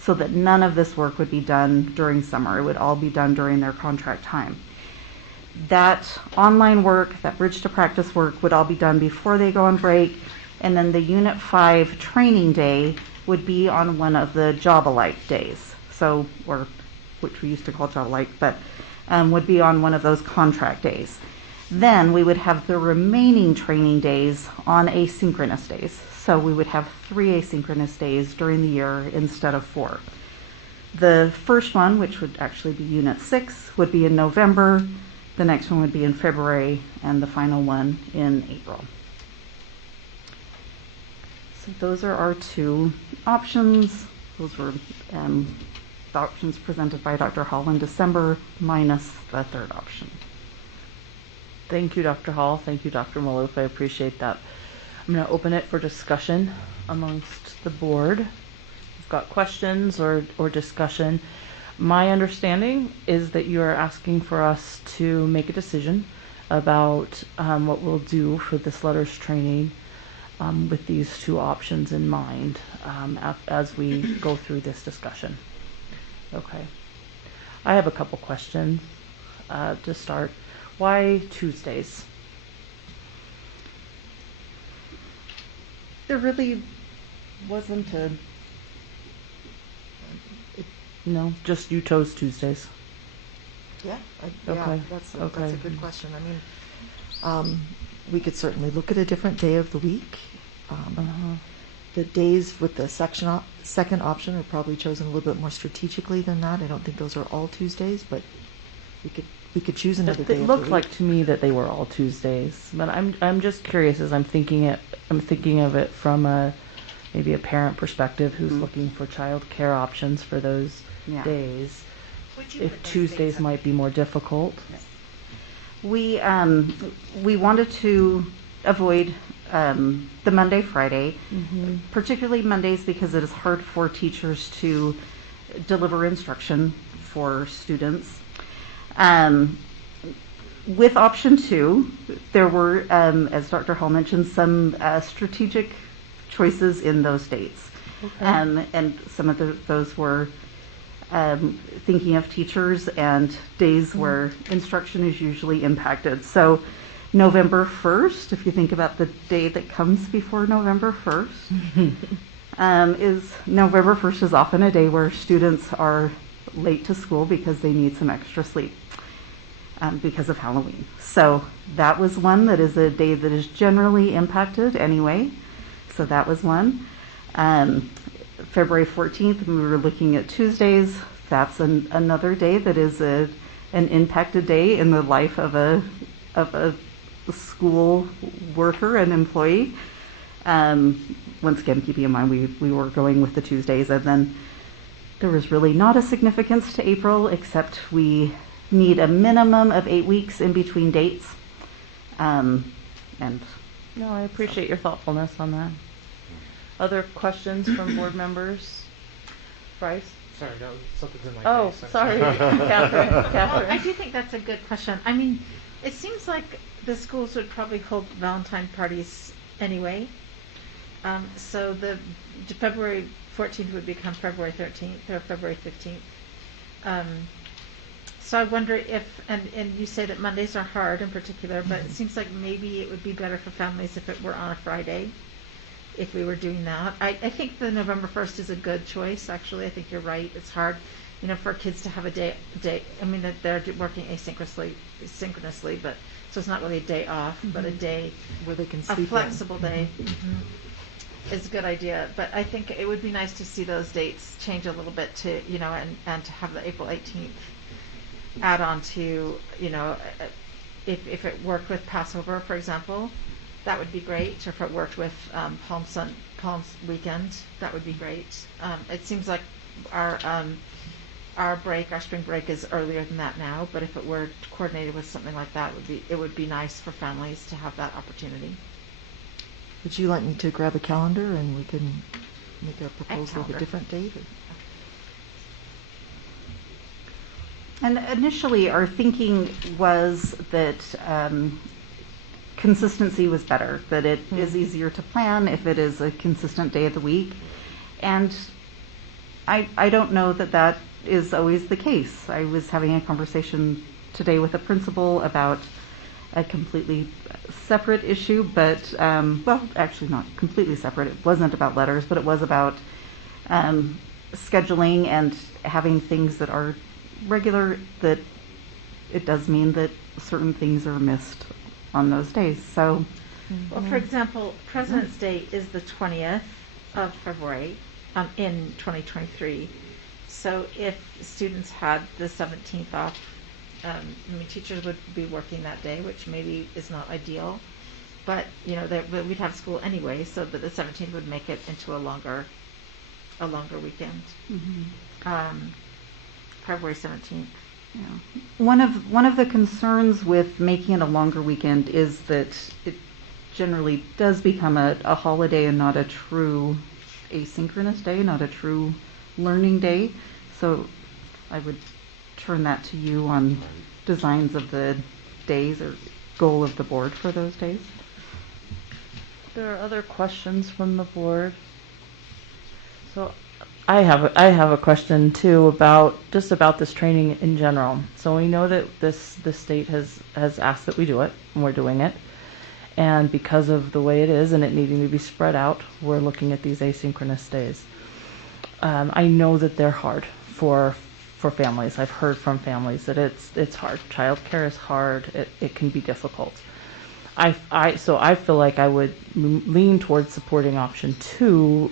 so that none of this work would be done during summer. It would all be done during their contract time. That online work, that Bridge to Practice work, would all be done before they go on break, and then the Unit 5 training day would be on one of the Job Alike days, so, or which we used to call Job Alike, but would be on one of those contract days. Then we would have the remaining training days on asynchronous days. So we would have 3 asynchronous days during the year instead of 4. The first one, which would actually be Unit 6, would be in November. The next one would be in February, and the final one in April. So those are our 2 options. Those were the options presented by Dr. Hall in December, minus the third option. Thank you, Dr. Hall. Thank you, Dr. Maloof. I appreciate that. I'm going to open it for discussion amongst the board. If you've got questions or discussion. My understanding is that you are asking for us to make a decision about what we'll do for this letters training with these 2 options in mind as we go through this discussion. Okay. I have a couple questions to start. Why Tuesdays? There really wasn't a... No, just you chose Tuesdays. Yeah, Okay. That's Okay. a good question. I mean, we could certainly look at a different day of the week. The days with the second option are probably chosen a little bit more strategically than that. I don't think those are all Tuesdays, but we could choose another day. It looked like to me that they were all Tuesdays, but I'm just curious as I'm thinking of it from maybe a parent perspective who's looking for child care options for those days. If Tuesdays might be more difficult. We wanted to avoid the Monday, Friday, particularly Mondays because it is hard for teachers to deliver instruction for students. With option 2, there were, as Dr. Hall mentioned, some strategic choices in those dates. Okay. And some of those were thinking of teachers and days where instruction is usually impacted. So November 1st, if you think about the day that comes before November 1st, November 1st is often a day where students are late to school because they need some extra sleep because of Halloween. So that was one that is a day that is generally impacted anyway. So that was one. February 14th, we were looking at Tuesdays. That's another day that is an impacted day in the life of a school worker and employee. Once again, keeping in mind we were going with the Tuesdays, and then there was really not a significance to April, except we need a minimum of 8 weeks in between dates. No, I appreciate your thoughtfulness on that. Other questions from board members? Bryce? Sorry, no, something's in my Oh, face. sorry. Catherine. Well, I do think that's a good question. I mean, it seems like the schools would probably hold Valentine parties anyway. So the February 14th would become February 13th or February 15th. So I wonder if, and you say that Mondays are hard in particular, but it seems like maybe it would be better for families if it were on a Friday, if we were doing that. I think the November 1st is a good choice, actually. I think you're right. It's hard, for kids to have a day. I mean, that they're working synchronously, but so it's not really a day off, but a day where they can a sleep flexible day. Is a good idea, but I think it would be nice to see those dates change a little bit to, and to have the April 18th add on to, if it worked with Passover, for example, that would be great. Or if it worked with Palm weekend, that would be great. It seems like our spring break is earlier than that now, but if it were coordinated with something like that, it would be nice for families to have that opportunity. Would you like me to grab a calendar and we can make a proposal of a different date? And initially, our thinking was that consistency was better, that it is easier to plan if it is a consistent day of the week. And I don't know that that is always the case. I was having a conversation today with a principal about a completely separate issue, but, well, actually not completely separate. It wasn't about letters, but it was about scheduling and having things that are regular, that it does mean that certain things are missed on those days. So, Well, for example, President's Day is the 20th of February in 2023. So if students had the 17th off, I mean, teachers would be working that day, which maybe is not ideal. But, you know, we'd have school anyway, so that the 17th would make it into a longer weekend. February 17th. yeah. One of the concerns with making it a longer weekend is that it generally does become a holiday and not a true asynchronous day, not a true learning day. So I would turn that to you on designs of the days or goal of the board for those days. There are other questions from the board. So I have a question too about this training in general. So we know that the state has asked that we do it, and we're doing it. And because of the way it is and it needing to be spread out, we're looking at these asynchronous days. I know that they're hard for families. I've heard from families that it's hard. Childcare is hard. It can be difficult. So I feel like I would lean towards supporting option 2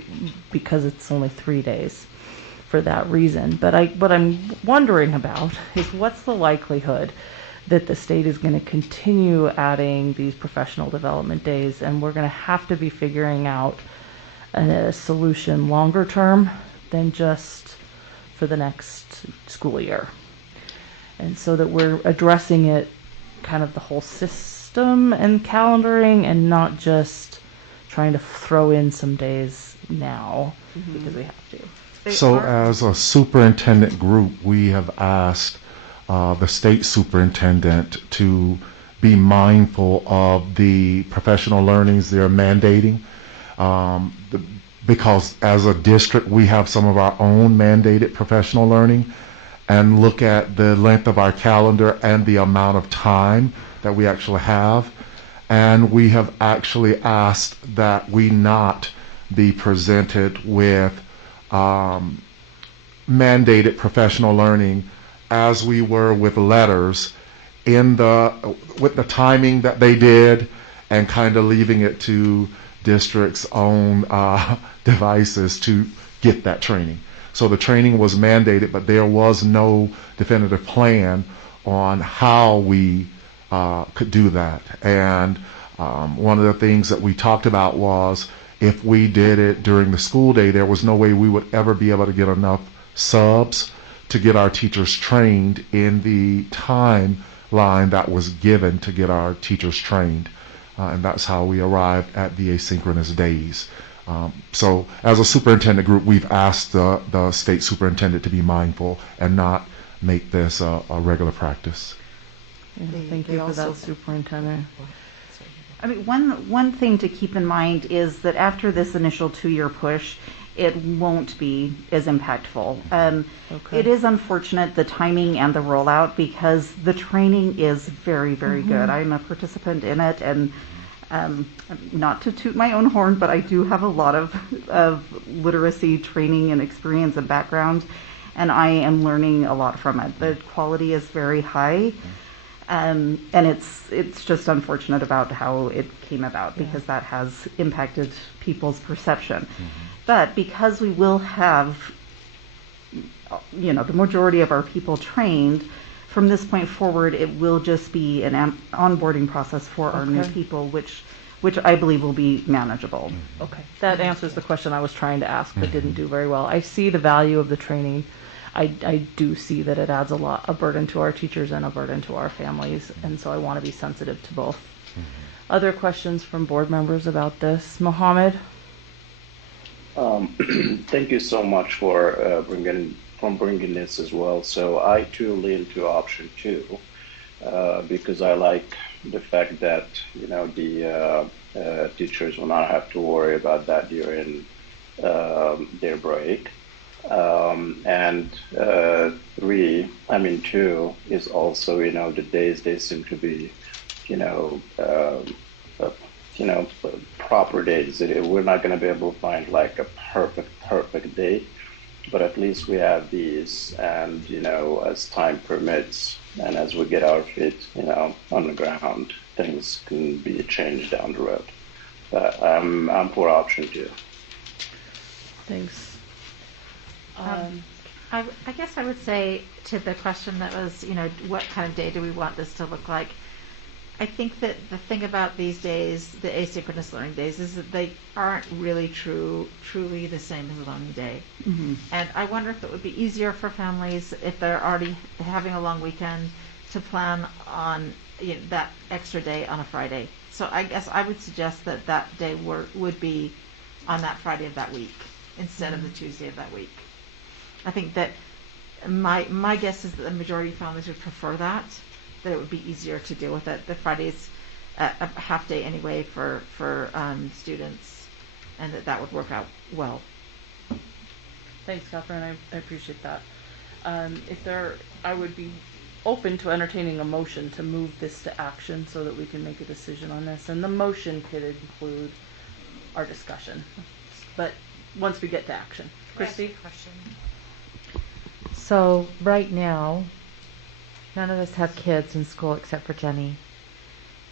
because it's only 3 days for that reason. But what I'm wondering about is what's the likelihood that the state is going to continue adding these professional development days, and we're going to have to be figuring out a solution longer term than just for the next school year. And so that we're addressing it kind of the whole system and calendaring and not just trying to throw in some days now because we have to. So as a superintendent group, we have asked the state superintendent to be mindful of the professional learnings they're mandating. Because as a district, we have some of our own mandated professional learning, and look at the length of our calendar and the amount of time that we actually have. And we have actually asked that we not be presented with mandated professional learning as we were with letters with the timing that they did, and kind of leaving it to district's own devices to get that training. So the training was mandated, but there was no definitive plan on how we could do that. And one of the things that we talked about was if we did it during the school day, there was no way we would ever be able to get enough subs to get our teachers trained in the timeline that was given to get our teachers trained. And that's how we arrived at the asynchronous days. So as a superintendent group, we've asked the state superintendent to be mindful and not make this a regular practice. Thank you for that, Superintendent. I mean, one thing to keep in mind is that after this initial 2-year push, it won't be as impactful. It is unfortunate, the timing and the rollout, because the training is very, very good. I'm a participant in it, and not to toot my own horn, but I do have a lot of literacy training and experience and background, and I am learning a lot from it. The quality is very high. And it's just unfortunate about how it came about, because that has impacted people's perception. But because we will have, the majority of our people trained, from this point forward, it will just be an onboarding process for our new people, which I believe will be manageable. Okay, that answers the question I was trying to ask, but didn't do very well. I see the value of the training. I do see that it adds a burden to our teachers and a burden to our families, and so I want to be sensitive to both. Other questions from board members about this? Mohammed? Thank you so much for bringing from bringing this as well. So I too lean to option 2 because I like the fact that the teachers will not have to worry about that during their break. And 2 is also, the days they seem to be, proper days. We're not going to be able to find like a perfect day, but at least we have these, and as time permits and as we get our feet, on the ground, things can be changed down the road. But I'm for option 2. Thanks. I guess I would say to the question that was, what kind of day do we want this to look like? I think that the thing about these days, the asynchronous learning days, is that they aren't really truly the same as a learning day. Mm-hmm. And I wonder if it would be easier for families, if they're already having a long weekend, to plan on that extra day on a Friday. So I guess I would suggest that that day would be on that Friday of that week instead of the Tuesday of that week. I think that my guess is that the majority of families would prefer that it would be easier to deal with it. The Friday's a half day anyway for students, and that would work out well. Thanks, Catherine. I appreciate that. I would be open to entertaining a motion to move this to action so that we can make a decision on this. And the motion could include our discussion, but once we get to action. Christy? Question. So right now, none of us have kids in school except for Jenny.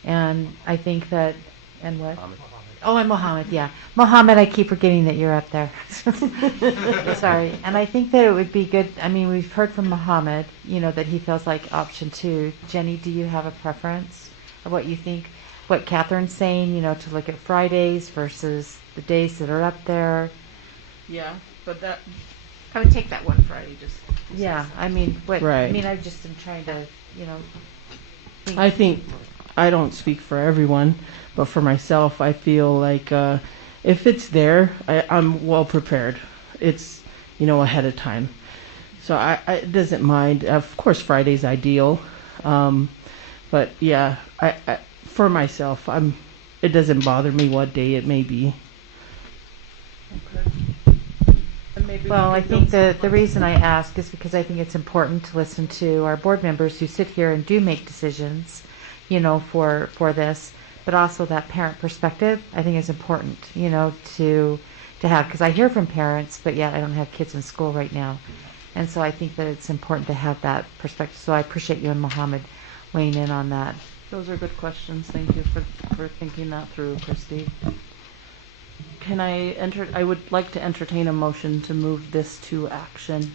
And I think that, and what? Mohammed. Oh, and Mohammed, yeah. Mohammed, I keep forgetting that you're up there. Sorry. And I think that it would be good, we've heard from Mohammed, that he feels like option 2. Jenny, do you have a preference of what you think? What Catherine's saying, to look at Fridays versus the days that are up there? Yeah, but I would take that one Friday just. Yeah, Right. I just am trying to, think. I think, I don't speak for everyone, but for myself, I feel like if it's there, I'm well prepared. It's, ahead of time. So it doesn't mind. Of course, Friday's ideal. But yeah, I for myself, it doesn't bother me what day it may be. Okay. Well, I think the reason I ask is because I think it's important to listen to our board members who sit here and do make decisions, for this, but also that parent perspective I think is important, to have, because I hear from parents, but yet I don't have kids in school right now. And so I think that it's important to have that perspective. So I appreciate you and Mohammed weighing in on that. Those are good questions. Thank you for thinking that through, Christy. I would like to entertain a motion to move this to action.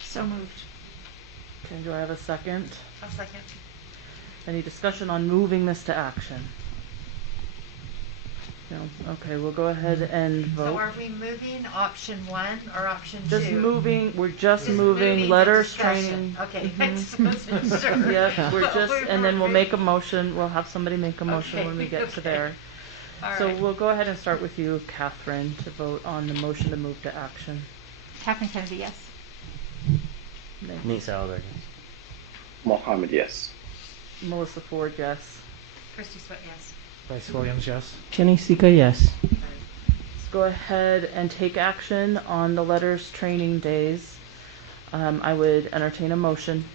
So moved. Okay, do I have a second? A second. Any discussion on moving this to action? No? Okay, we'll go ahead and vote. So are we moving option 1 or option 2? We're just moving letters, discussion. training. Okay, Mhm. I just wasn't sure. Yep, and then we'll make a motion, we'll have somebody make a motion Okay, when we get to okay. there. All So right. we'll go ahead and start with you, Catherine, to vote on the motion to move to action. Catherine Kennedy, yes. Nate Salberg. Mohammed, yes. Melissa Ford, yes. Christy Sweat, yes. Bryce Williams, yes. Jenny Sika, yes. Let's go ahead and take action on the letters training days. I would entertain a motion.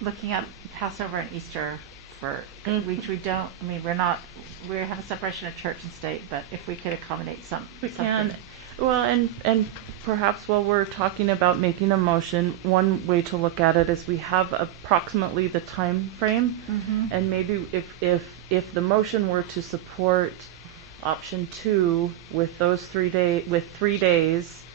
Looking at Passover and Easter which we don't, we have a separation of church and state, but if we could accommodate We something. can. Well, and perhaps while we're talking about making a motion, one way to look at it is we have approximately the time frame, Mhm. and maybe if the motion were to support option 2 with those 3 days,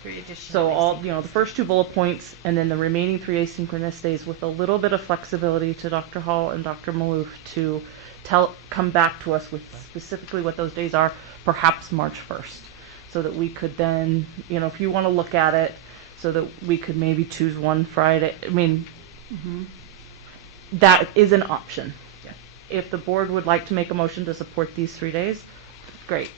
Three additional so all days. the first 2 bullet points and then the remaining 3 asynchronous days with a little bit of flexibility to Dr. Hall and Dr. Malouf to come back to us with specifically what those days are, perhaps March 1st. So that we could then, if you want to look at it, so that we could maybe choose one Friday. that is an option. If the board would like to make a motion to support these 3 days, great.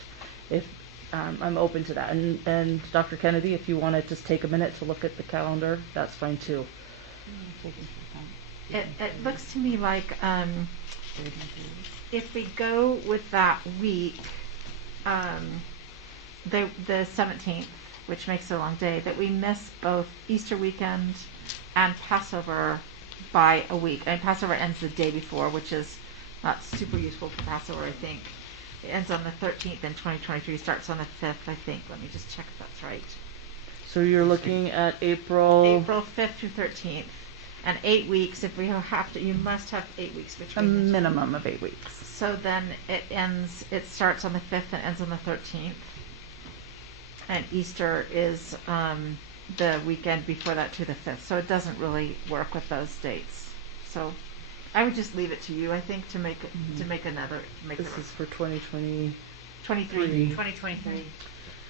If I'm open to that. And Dr. Kennedy, if you want to just take a minute to look at the calendar, that's fine too. It looks to me like if we go with that week, the 17th, which makes it a long day, that we miss both Easter weekend and Passover by a week. And Passover ends the day before, which is not super useful for Passover, I think. It ends on the 13th, and 2023 starts on the 5th, I think. Let me just check if that's right. So you're looking at April 5th through 13th. And 8 weeks, if we have to, you must have 8 weeks a between the two. minimum of 8 weeks. So then it starts on the 5th and ends on the 13th. And Easter is the weekend before that to the 5th. So it doesn't really work with those dates. So I would just leave it to you, I think, to make This is for 2020. 2023.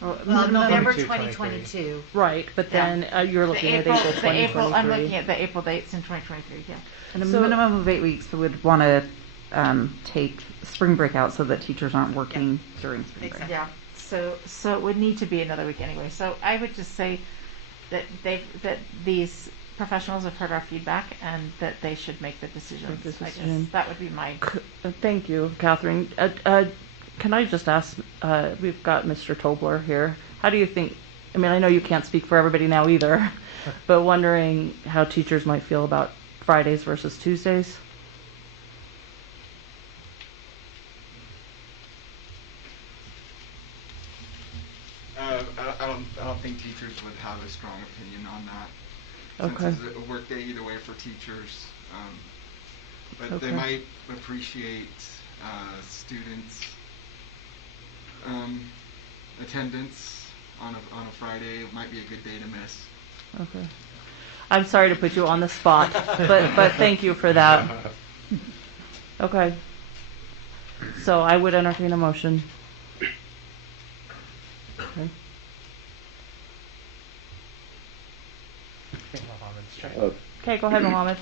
Oh, Well, no, November 2022. 2022. Right, but then you're looking at April 2023. I'm looking at the April dates in 2023, yeah. And a So- minimum of 8 weeks, we would want to take spring break out so that teachers aren't working during spring break. Yeah, so it would need to be another week anyway. So I would just say that these professionals have heard our feedback and that they should make the decisions. That would be my. Thank you, Catherine. Can I just ask, we've got Mr. Tobler here. How do you think, I mean, I know you can't speak for everybody now either, but wondering how teachers might feel about Fridays versus Tuesdays? I don't think teachers would have a strong opinion on that. Okay. Since it's a work day either way for teachers. But Okay. they might appreciate students' attendance on a Friday. It might be a good day to miss. Okay. I'm sorry to put you on the spot, but thank you for that. Okay. So I would entertain a motion. Okay. Okay, go ahead, Mohammed.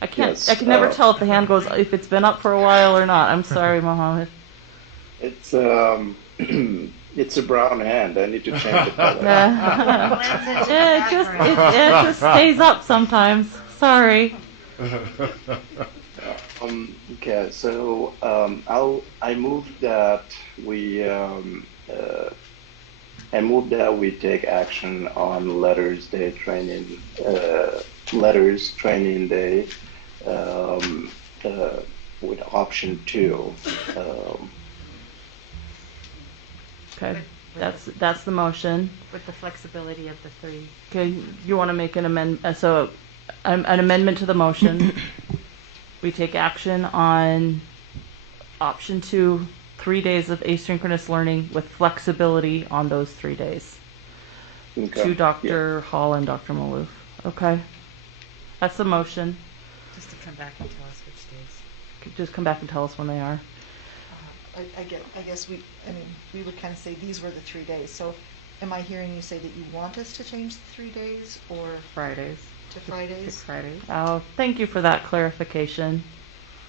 I Yes, can never tell if the hand goes, if it's been up for a while or not. I'm sorry, Mohammed. It's it's a brown hand. I need to change the color. it just stays up sometimes. Sorry. Okay, so I moved that we take action on letters day training, letters training day, with option 2. Okay, that's the motion. With the flexibility of the 3. Okay, you want to make an amendment? So, an amendment to the motion. We take action on option 2, 3 days of asynchronous learning with flexibility on those 3 days. Okay. To Dr. Hall and Dr. Maloof. Okay, that's the motion. Just to come back and tell us which days. Just come back and tell us when they are. I guess we would kind of say these were the 3 days. So am I hearing you say that you want us to change the 3 days or Fridays. to Fridays? Fridays. Oh, thank you for that clarification.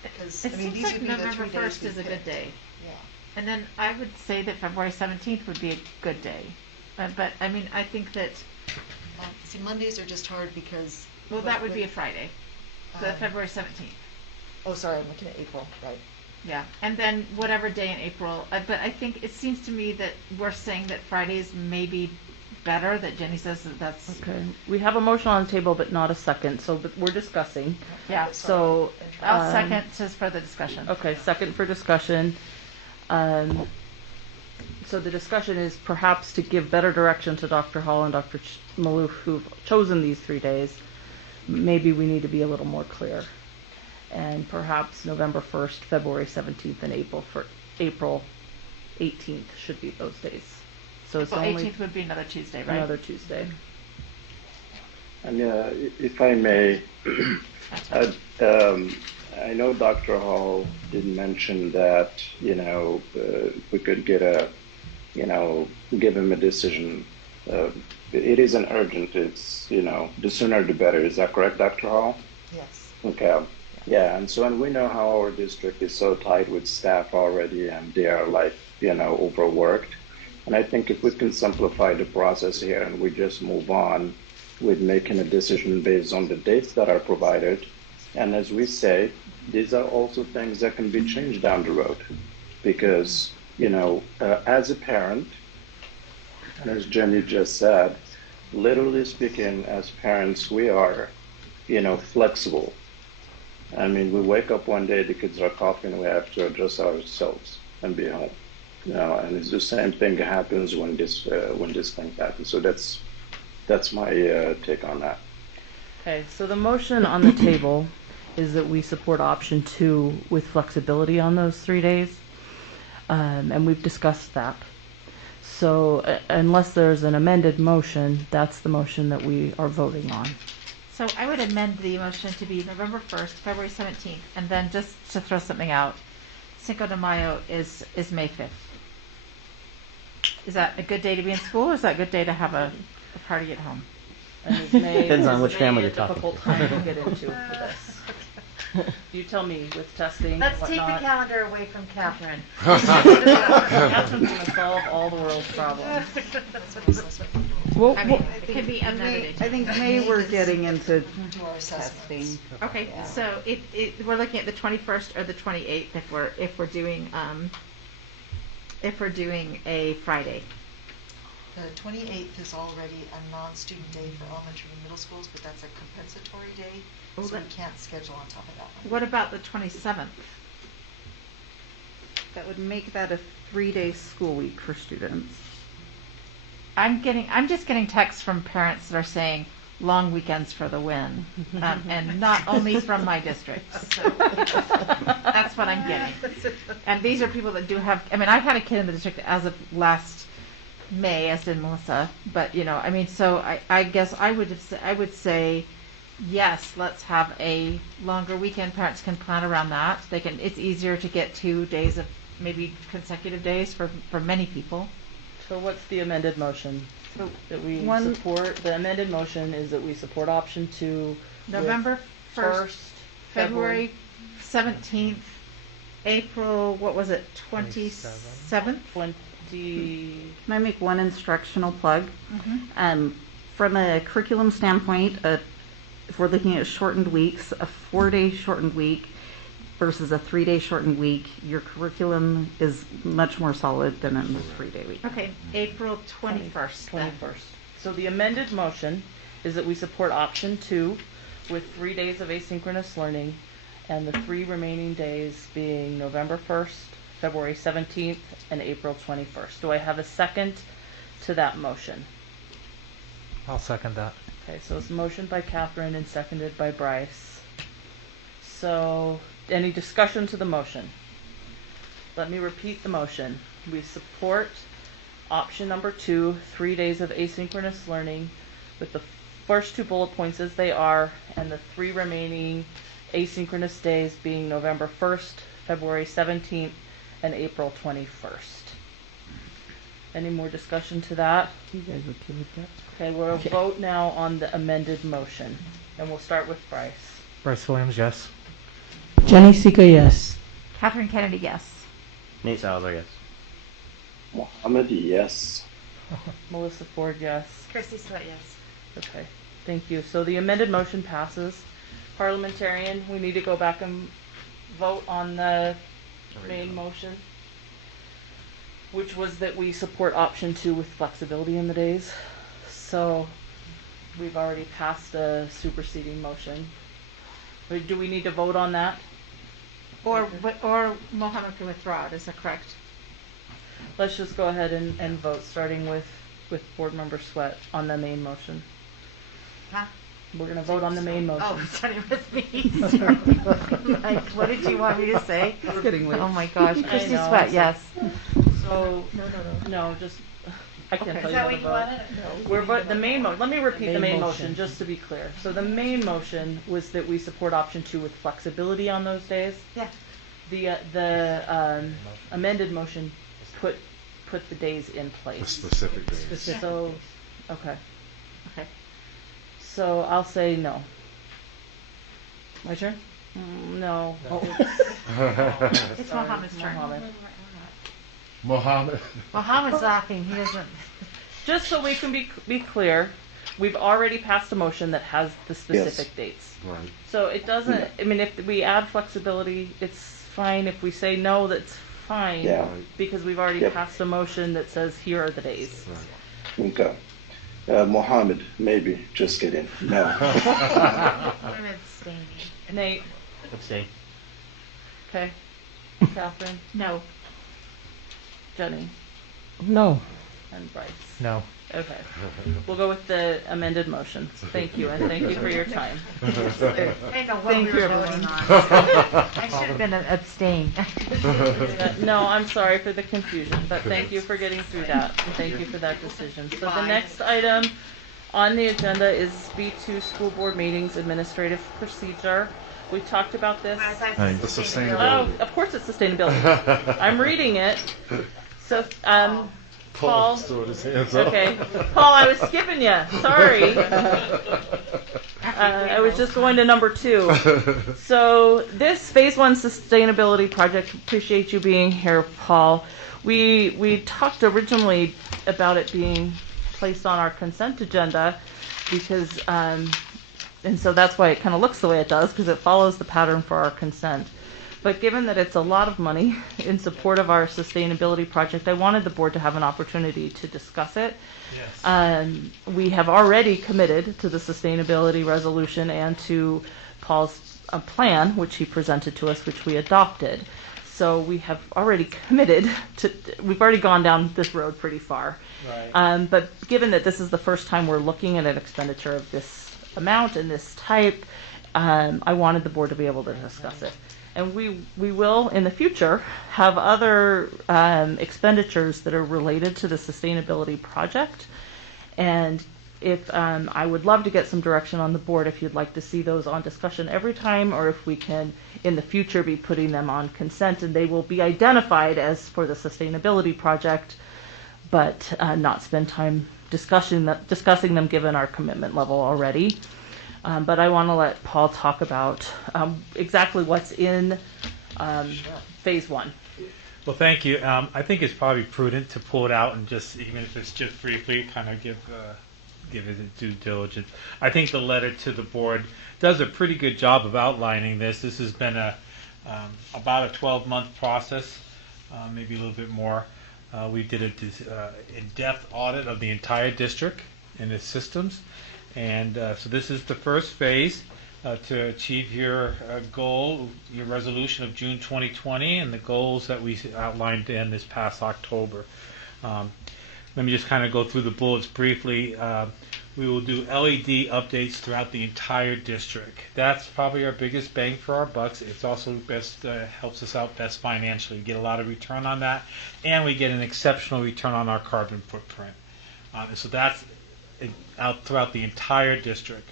Because It seems these like would be the November 3 days 1st we is a good picked. day. Yeah. And then I would say that February 17th would be a good day. But I mean, I think that, See, Mondays are just hard because. well, that would be a Friday, the February 17th. Oh, sorry, I'm looking at April, right. Yeah, and then whatever day in April. But I think it seems to me that we're saying that Fridays may be better, that Jenny says that that's. Okay, we have a motion on the table, but not a second, so but we're discussing. Yeah. So. I'll second just for the discussion. Okay, second for discussion. So the discussion is perhaps to give better direction to Dr. Hall and Dr. Maloof, who've chosen these 3 days. Maybe we need to be a little more clear. And perhaps November 1st, February 17th, and April 18th should be those days. So it's April only 18th would be another Tuesday, right? another Tuesday. And if I may, I know Dr. Hall did mention that, we could get give him a decision. It isn't urgent. It's, the sooner the better. Is that correct, Dr. Hall? Yes. Okay. Yeah, and so, and we know how our district is so tight with staff already, and they are like, overworked. And I think if we can simplify the process here and we just move on with making a decision based on the dates that are provided, and as we say, these are also things that can be changed down the road. Because, as a parent, and as Jenny just said, literally speaking, as parents, we are, flexible. I mean, we wake up one day, the kids are coughing, we have to adjust ourselves and be home. And it's the same thing happens when this thing happens. So that's my take on that. Okay, so the motion on the table is that we support option 2 with flexibility on those 3 days, and we've discussed that. So unless there's an amended motion, that's the motion that we are voting on. So I would amend the motion to be November 1st, February 17th, and then just to throw something out, Cinco de Mayo is May 5th. Is that a good day to be in school, or is that a good day to have a party at home? And is May, Depends on which May family a you're talking difficult to. time to get into for this? You tell me with testing Let's and take the whatnot. calendar away from Catherine. Catherine's going to solve all the world's problems. Well, I mean, it can be amended. I think May we're getting into Do our assessments. testing. Okay, Yeah. so we're looking at the 21st or the 28th if we're doing a Friday. The 28th is already a non-student day for elementary and middle schools, but that's a compensatory day, Oh, so we that- can't schedule on top of that one. What about the 27th? That would make that a 3-day school week for students. I'm just getting texts from parents that are saying long weekends for the win, and not only from my district. So that's what I'm getting. And these are people that do have. I mean, I've had a kid in the district as of last May, as did Melissa. But so I guess I would say yes. Let's have a longer weekend. Parents can plan around that. It's easier to get 2 days of maybe consecutive days for many people. So what's the amended motion? So That we one- support, the amended motion is that we support option 2. November 1st, February 17th, April, what was it, 27th? 20. Can I make one instructional plug? Mhm. From a curriculum standpoint, if we're looking at shortened weeks, a 4-day shortened week versus a 3-day shortened week, your curriculum is much more solid than in the 3-day week. Okay, April 21st. then. 21st. So the amended motion is that we support option 2 with 3 days of asynchronous learning and the 3 remaining days being November 1st, February 17th, and April 21st. Do I have a second to that motion? I'll second that. Okay, so it's motioned by Catherine and seconded by Bryce. So, any discussion to the motion? Let me repeat the motion. We support option number 2, 3 days of asynchronous learning, with the first 2 bullet points as they are, and the 3 remaining asynchronous days being November 1st, February 17th, and April 21st. Any more discussion to that? You guys okay with that? Okay, we'll vote now on the amended motion, and we'll start with Bryce. Bryce Williams, yes. Jenny Sika, yes. Catherine Kennedy, yes. Nate Salazar, yes. Mohammed, yes. Melissa Ford, yes. Christy Sweat, yes. Okay, thank you. So the amended motion passes. Parliamentarian, we need to go back and vote on the main motion, which was that we support option 2 with flexibility in the days. So we've already passed a superseding motion. But do we need to vote on that? Or Mohammed can withdraw it, is that correct? Let's just go ahead and vote, starting with Board Member Sweat on the main motion. Huh? We're going to vote on the main motion. Oh, starting with me. Sorry. Like, what did you want me to say? It's getting late. Oh my gosh, I Christy know, Sweat, so- yes. So, no, just, I can't Okay. tell Is you that how what to you vote. wanted? The main motion, let me repeat the main main motion, motion. just to be clear. So the main motion was that we support option 2 with flexibility on those days. Yeah. The amended motion put the days in place. specific days. Specific. So, okay. Okay. So I'll say no. My turn? No. It's Mohammed's turn. Mohammed. Mohammed's laughing. He doesn't. Just so we can be clear, we've already passed a motion that has the specific Yes. dates. Right. So it doesn't, I mean, if we add flexibility, it's fine. If we say no, that's fine. Yeah. Because we've already Yep. passed a motion that says here are the days. Okay. Mohammed, maybe. Just kidding. No. I'm abstaining. Nate, Abstain. okay. Catherine, No. Jenny, No. and Bryce. No. Okay. We'll go with the amended motion. Thank you, and thank you for your time. I didn't know what Thank we were you, voting everyone. on. I should have been abstained. No, I'm sorry for the confusion, but thank you for getting through that. And thank you for that decision. So the next item on the agenda is B2 School Board Meetings Administrative Procedure. We talked about this. The sustainability. Oh, of course it's sustainability. I'm reading it. So, Paul. Throw his hands up. Okay. Paul, I was skipping you. Sorry. I was just going to number 2. So this phase 1 sustainability project, appreciate you being here, Paul. We talked originally about it being placed on our consent agenda because, and so that's why it kind of looks the way it does, because it follows the pattern for our consent. But given that it's a lot of money in support of our sustainability project, I wanted the board to have an opportunity to discuss it. Yes. We have already committed to the sustainability resolution and to Paul's plan, which he presented to us, which we adopted. So we have already committed to, we've already gone down this road pretty far. Right. But given that this is the first time we're looking at an expenditure of this amount and this type, I wanted the board to be able to discuss it. And we will, in the future, have other expenditures that are related to the sustainability project. And if I would love to get some direction on the board if you'd like to see those on discussion every time, or if we can, in the future, be putting them on consent, and they will be identified as for the sustainability project, but not spend time discussing them given our commitment level already. But I want to let Paul talk about exactly what's in phase 1. Well, thank you. I think it's probably prudent to pull it out and just, even if it's just briefly, kind of give it a due diligence. I think the letter to the board does a pretty good job of outlining this. This has been about a 12-month process, maybe a little bit more. We did an in-depth audit of the entire district and its systems. And so this is the first phase to achieve your goal, your resolution of June 2020, and the goals that we outlined in this past October. Let me just kind of go through the bullets briefly. We will do LED updates throughout the entire district. That's probably our biggest bang for our bucks. It's also best helps us out best financially. We get a lot of return on that, and we get an exceptional return on our carbon footprint. And so that's out throughout the entire district.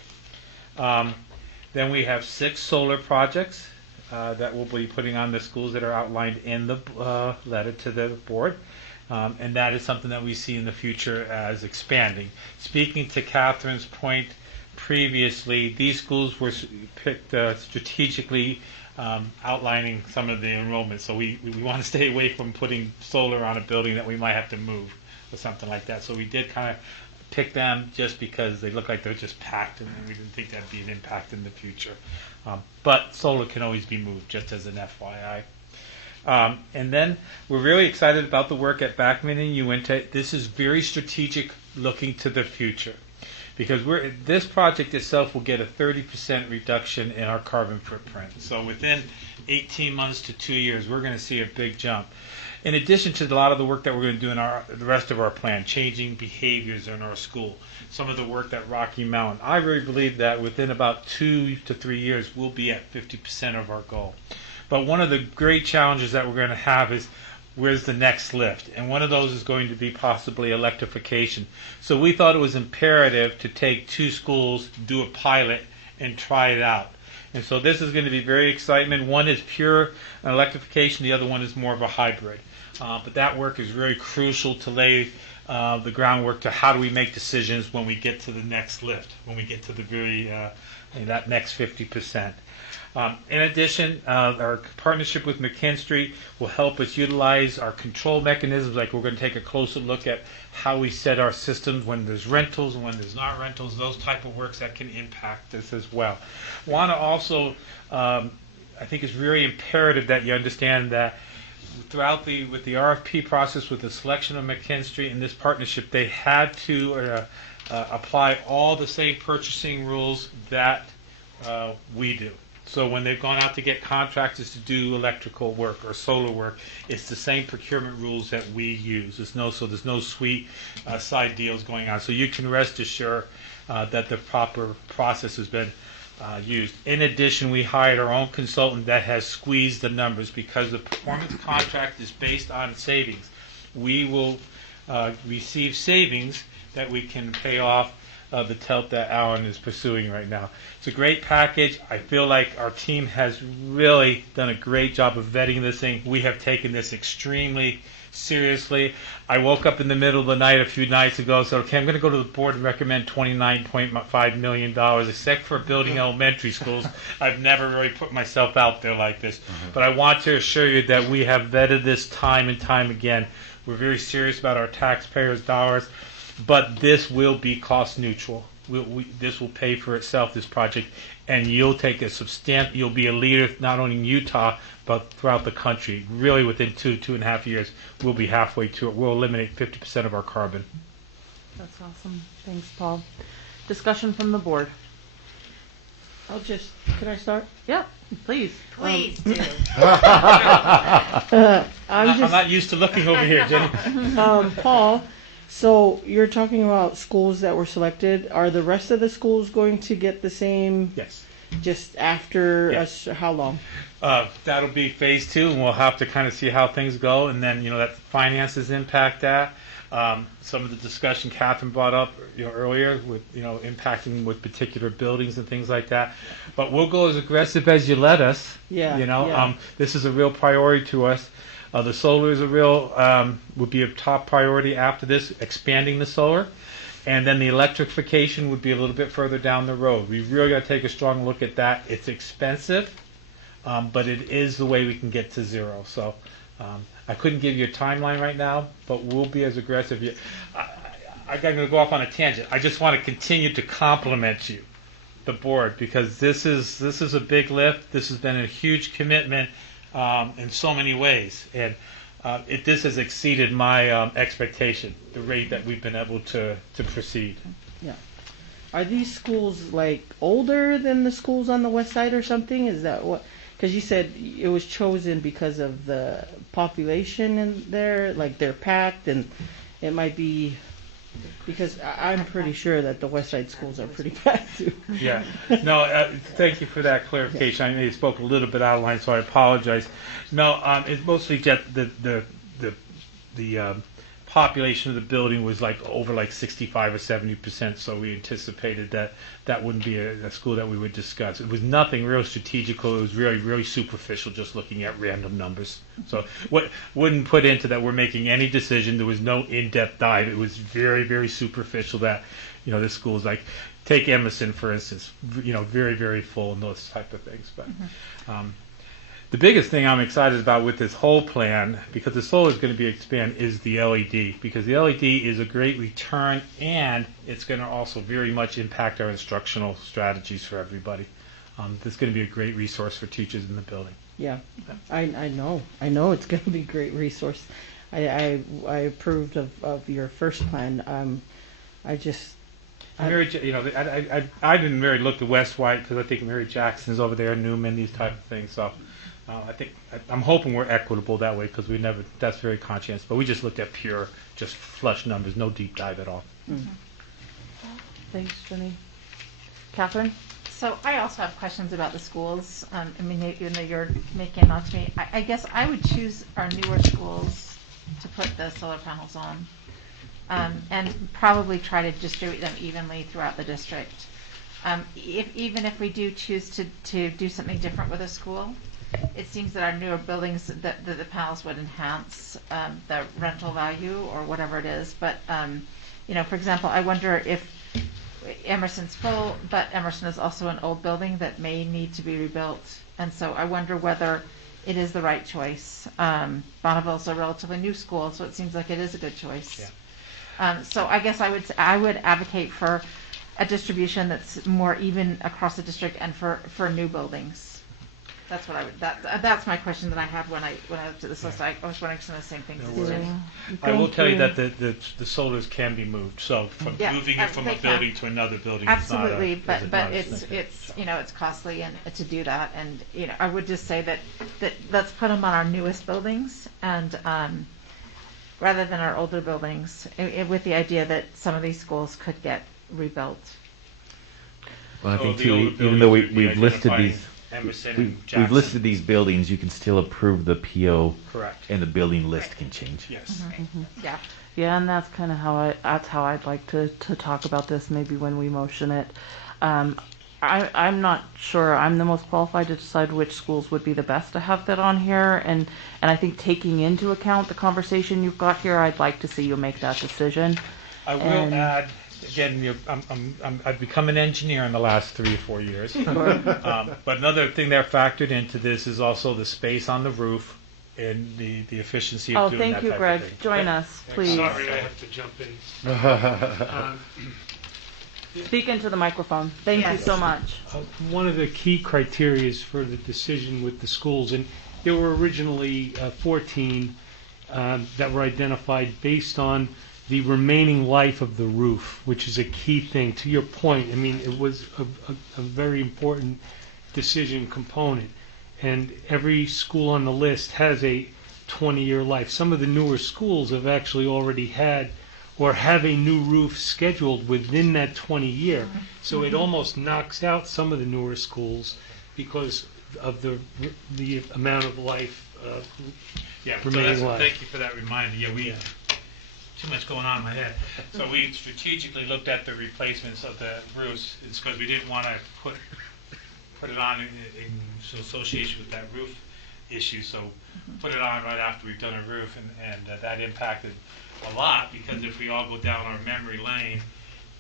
Then we have 6 solar projects that we'll be putting on the schools that are outlined in the letter to the board. And that is something that we see in the future as expanding. Speaking to Catherine's point previously, these schools were picked strategically outlining some of the enrollment. So we want to stay away from putting solar on a building that we might have to move or something like that. So we did kind of pick them just because they look like they're just packed, and we didn't think that'd be an impact in the future. But solar can always be moved, just as an FYI. And then we're really excited about the work at Backman and Uinta. This is very strategic, looking to the future, because this project itself will get a 30% reduction in our carbon footprint. So within 18 months to 2 years, we're going to see a big jump. In addition to a lot of the work that we're going to do in the rest of our plan, changing behaviors in our school, some of the work at Rocky Mountain, I really believe that within about 2 to 3 years, we'll be at 50% of our goal. But one of the great challenges that we're going to have is, where's the next lift? And one of those is going to be possibly electrification. So we thought it was imperative to take 2 schools, do a pilot, and try it out. And so this is going to be very exciting. One is pure electrification, the other one is more of a hybrid. But that work is very crucial to lay the groundwork to how do we make decisions when we get to the next lift, when we get to the very that next 50%. In addition, our partnership with McKinstry will help us utilize our control mechanisms. Like we're going to take a closer look at how we set our systems when there's rentals and when there's not rentals, those type of works that can impact this as well. Want to also, I think it's very imperative that you understand that with the RFP process, with the selection of McKinstry and this partnership, they had to apply all the same purchasing rules that we do. So when they've gone out to get contractors to do electrical work or solar work, it's the same procurement rules that we use. There's no sweet side deals going on. So you can rest assured that the proper process has been used. In addition, we hired our own consultant that has squeezed the numbers because the performance contract is based on savings. We will receive savings that we can pay off the TELT that Alan is pursuing right now. It's a great package. I feel like our team has really done a great job of vetting this thing. We have taken this extremely seriously. I woke up in the middle of the night a few nights ago and said, okay, I'm going to go to the board and recommend $29.5 million, except for building elementary schools. I've never really put myself out there like this. But I want to assure you that we have vetted this time and time again. We're very serious about our taxpayers' dollars. But this will be cost neutral. This will pay for itself, this project, and you'll take you'll be a leader not only in Utah but throughout the country. Really, within 2.5 years, we'll be halfway to it. We'll eliminate 50% of our carbon. That's awesome. Thanks, Paul. Discussion from the board. Can I start? Yeah, please. Please do. I'm not used to looking over here, Jenny. Paul, so you're talking about schools that were selected. Are the rest of the schools going to get the same? Yes. Just after Yes. how long? That'll be phase 2, and we'll have to kind of see how things go, and then that finances impact that. Some of the discussion Catherine brought up earlier with impacting with particular buildings and things like that. But we'll go as aggressive as you let us. Yeah. This is a real priority to us. The solar is would be a top priority after this, expanding the solar. And then the electrification would be a little bit further down the road. We really got to take a strong look at that. It's expensive, but it is the way we can get to zero. So I couldn't give you a timeline right now, but we'll be as aggressive. I'm going to go off on a tangent. I just want to continue to compliment you, the board, because this is a big lift. This has been a huge commitment in so many ways, and this has exceeded my expectation, the rate that we've been able to proceed. Yeah. Are these schools like older than the schools on the west side or something? Is that what? Because you said it was chosen because of the population in there, like they're packed, and it might be because I'm pretty sure that the west side schools are pretty packed too. Yeah. No, thank you for that clarification. I may have spoke a little bit out of line, so I apologize. No, it's mostly just the population of the building was over 65 or 70%, so we anticipated that wouldn't be a school that we would discuss. It was nothing real strategical. It was really, really superficial, just looking at random numbers. So wouldn't put into that we're making any decision. There was no in-depth dive. It was very, very superficial that, this school is take Emerson, for instance, very, very full and those type of things. But the biggest thing I'm excited about with this whole plan, because the solar is going to be expanded, is the LED, because the LED is a great return, and it's going to also very much impact our instructional strategies for everybody. This is going to be a great resource for teachers in the building. Yeah, I know it's going to be a great resource. I approved of your first plan. I didn't really look at West White because I think Mary Jackson's over there, Newman, these type of things. So I'm hoping we're equitable that way because that's very conscientious. But we just looked at pure, just flush numbers, no deep dive at all. Mm-hmm. Thanks, Jenny. Catherine? So I also have questions about the schools. Even though you're making it out to me, I guess I would choose our newer schools to put the solar panels on, and probably try to distribute them evenly throughout the district. Even if we do choose to do something different with a school, it seems that our newer buildings, that the panels would enhance the rental value or whatever it is. But for example, I wonder if Emerson's full, but Emerson is also an old building that may need to be rebuilt. And so I wonder whether it is the right choice. Bonneville's a relatively new school, so it seems like it is a good choice. So I guess I would advocate for a distribution that's more even across the district and for new buildings. That's what I would. That's my question that I had when I looked at this list. I was wondering some of the same things. I will tell you that the solars can be moved. So from moving it from a building to another building. Absolutely, is but not it's it's costly and to do that, and I would just say that let's put them on our newest buildings and rather than our older buildings, with the idea that some of these schools could get rebuilt. Well, I think too, even though we've listed these. We've listed these buildings, you can still approve the PO. Correct. And the building list can change. Yes. Yeah. Yeah, and that's kind of how I'd like to talk about this maybe when we motion it. I'm not sure I'm the most qualified to decide which schools would be the best to have that on here, and I think taking into account the conversation you've got here, I'd like to see you make that decision. I will add. Again, I've become an engineer in the last 3 or 4 years. But another thing that factored into this is also the space on the roof and the efficiency of doing that. Thank you, Greg. Join us, please. Sorry, I have to jump in. Speak into the microphone. Thank you so much. One of the key criteria for the decision with the schools, and there were originally 14 that were identified based on the remaining life of the roof, which is a key thing. To your point, I mean, it was a very important decision component. And every school on the list has a 20-year life. Some of the newer schools have actually already had or have a new roof scheduled within that 20-year. So it almost knocks out some of the newer schools because of the amount of life, remaining life. Thank you for that reminder. Too much going on in my head. So we strategically looked at the replacements of the roofs. It's because we didn't want to put it on in association with that roof issue. So put it on right after we've done a roof, and that impacted a lot because if we all go down our memory lane,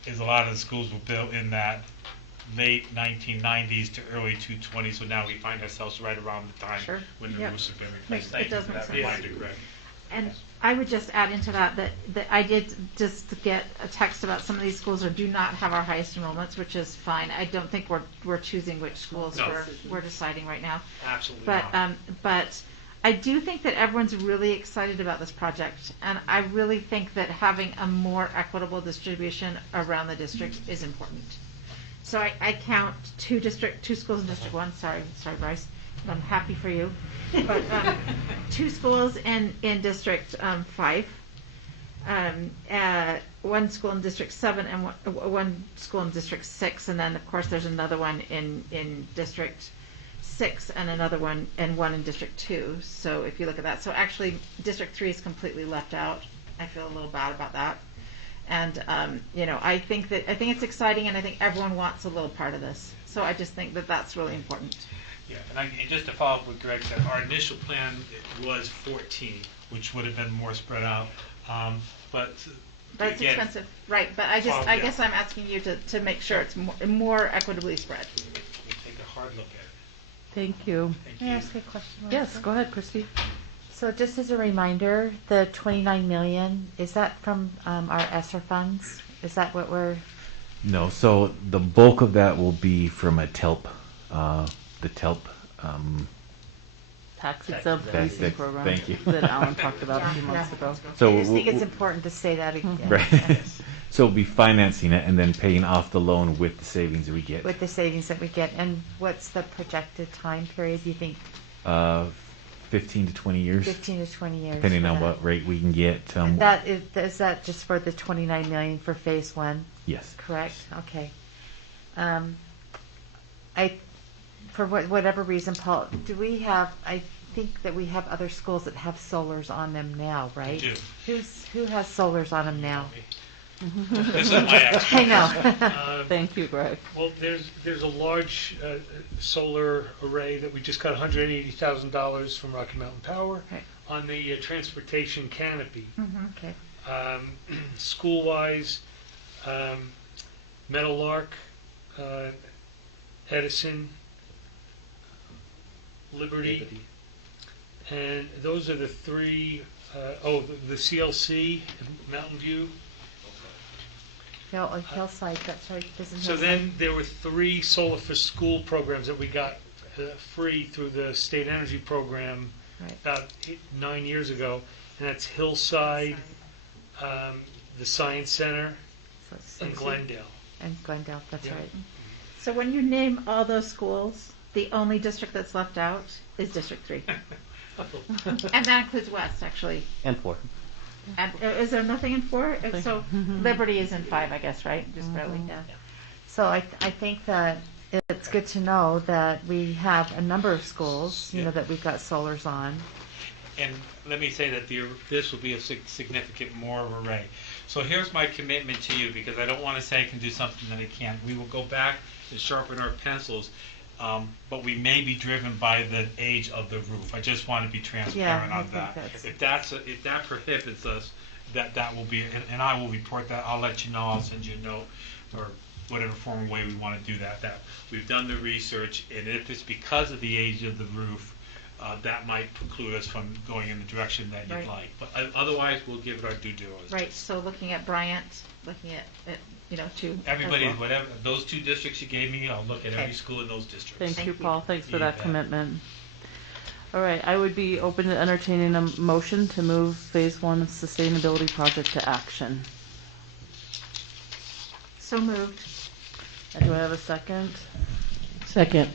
is a lot of the schools were built in that late 1990s to early 2020s. So now we find ourselves right around the time when the roofs have been replaced. Thank you for that reminder, Greg. And I would just add into that I did just get a text about some of these schools do not have our highest enrollments, which is fine. I don't think we're choosing which schools we're deciding right now. Absolutely. But I do think that everyone's really excited about this project, and I really think that having a more equitable distribution around the district is important. So I count two schools in District 1. Sorry, Bryce. I'm happy for you. But 2 schools in District 5, 1 school in District 7, and one school in District 6, and then of course there's another one in District 6 and another one and one in District 2. So if you look at that, so actually District 3 is completely left out. I feel a little bad about that. And I think it's exciting, and I think everyone wants a little part of this. So I just think that that's really important. Yeah, and just to follow up what Greg said, our initial plan was 14, which would have been more spread out. But that's again, expensive, right? But I guess I'm asking you to make sure it's more equitably spread. We take a hard look at it. Thank you. May I ask a question? Yes, go ahead, Christy. So just as a reminder, the $29 million, is that from our ESSER funds? Is that what we're... No, so the bulk of that will be from a TELP, the TELP tax exempt leasing program. Thank you. That Alan talked about a few months ago. So I just think it's important to say that again. Right. So we'll be financing it and then paying off the loan with the savings that we get. With the savings that we get. And what's the projected time period, do you think? 15 to 20 years. 15 to 20 years. Depending on what rate we can get. Is that just for the $29 million for phase 1? Yes. Correct? Okay. For whatever reason, Paul, I think that we have other schools that have solars on them now, right? We do. Who has solars on them now? This is my expertise. I know. Thank you, Greg. Well, there's a large solar array that we just got $180,000 from Rocky Mountain Power on the transportation canopy. Okay. School-wise, Meadowlark, Edison, Liberty, and those are the three. The CLC, Mountain View. Hillside, that's right. So then there were 3 Solar for School programs that we got free through the state energy program about 9 years ago, and that's Hillside, the Science Center, and Glendale. And Glendale, that's right. So when you name all those schools, the only district that's left out is District 3. And that includes West, actually. And 4. And is there nothing in 4? So Liberty is in 5, I guess, right? Just barely. Yeah. So I think that it's good to know that we have a number of schools, you know, that we've got solars on. And let me say that this will be a significant more array. So here's my commitment to you, because I don't want to say I can do something that I can't. We will go back and sharpen our pencils, but we may be driven by the age of the roof. I just want to be transparent on that. If that prohibits us, that will be, and I will report that. I'll let you know. I'll send you a note, or whatever form or way we want to do that. That we've done the research, and if it's because of the age of the roof, that might preclude us from going in the direction that you'd like. But otherwise, we'll give it our due diligence. Right. So looking at Bryant, looking at 2. Everybody, whatever those 2 districts you gave me, I'll look at every school in those districts. Thank you, Paul. Thanks for that commitment. All right, I would be open to entertaining a motion to move Phase 1 Sustainability Project to action. So moved. And do I have a second? Second.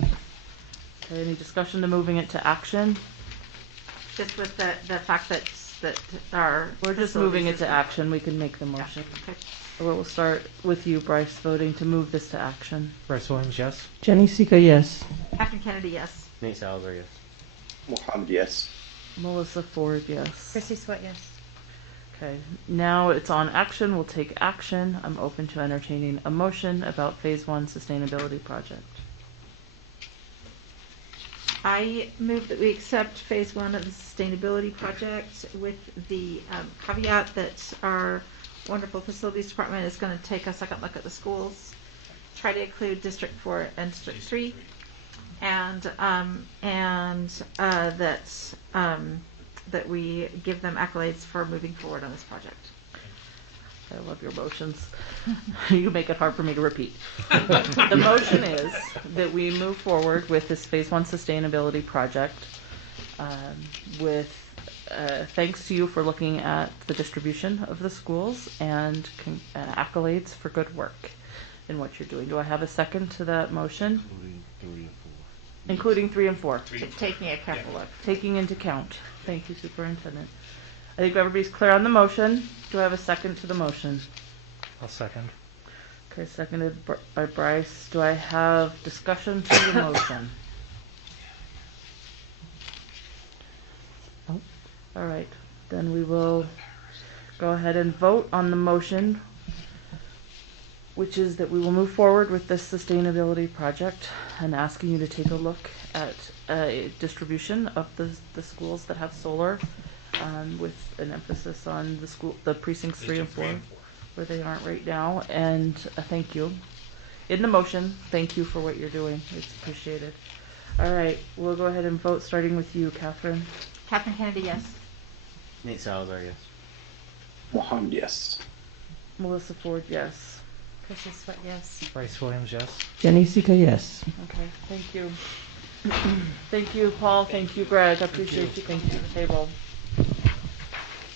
Okay, any discussion to moving it to action? Just with the fact that our We're just moving it to action. We can make the motion. Okay. We'll start with you, Bryce, voting to move this to action. Bryce Williams, yes. Jenny Sika, yes. Catherine Kennedy, yes. Nate Salazar, yes. Mohammed, yes. Melissa Ford, yes. Chrissy Sweat, yes. Okay, now it's on action. We'll take action. I'm open to entertaining a motion about Phase 1 Sustainability Project. I move that we accept Phase 1 of the Sustainability Project with the caveat that our wonderful Facilities Department is going to take a second look at the schools, try to include District 4 and District 3, and that we give them accolades for moving forward on this project. I love your motions. You make it hard for me to repeat. The motion is that we move forward with this Phase 1 Sustainability Project with thanks to you for looking at the distribution of the schools and accolades for good work in what you're doing. Do I have a second to that motion? Including 3 and 4. Taking a careful look. Taking into account. Thank you, Superintendent. I think everybody's clear on the motion. Do I have a second to the motion? I'll second. Okay, seconded by Bryce. Do I have discussion to the motion? Oh, all right. Then we will go ahead and vote on the motion, which is that we will move forward with this sustainability project and asking you to take a look at a distribution of the schools that have solar, with an emphasis on the precincts 3 and 4, where they aren't right now. And thank you. In the motion, thank you for what you're doing. It's appreciated. All right, we'll go ahead and vote, starting with you, Catherine. Catherine Kennedy, yes. Nate Salazar, yes. Mohammed, yes. Melissa Ford, yes. Chrissy Sweat, yes. Bryce Williams, yes. Jenny Sika, yes. Okay, thank you. Thank you, Paul. Thank you, Greg. I appreciate you coming to the table.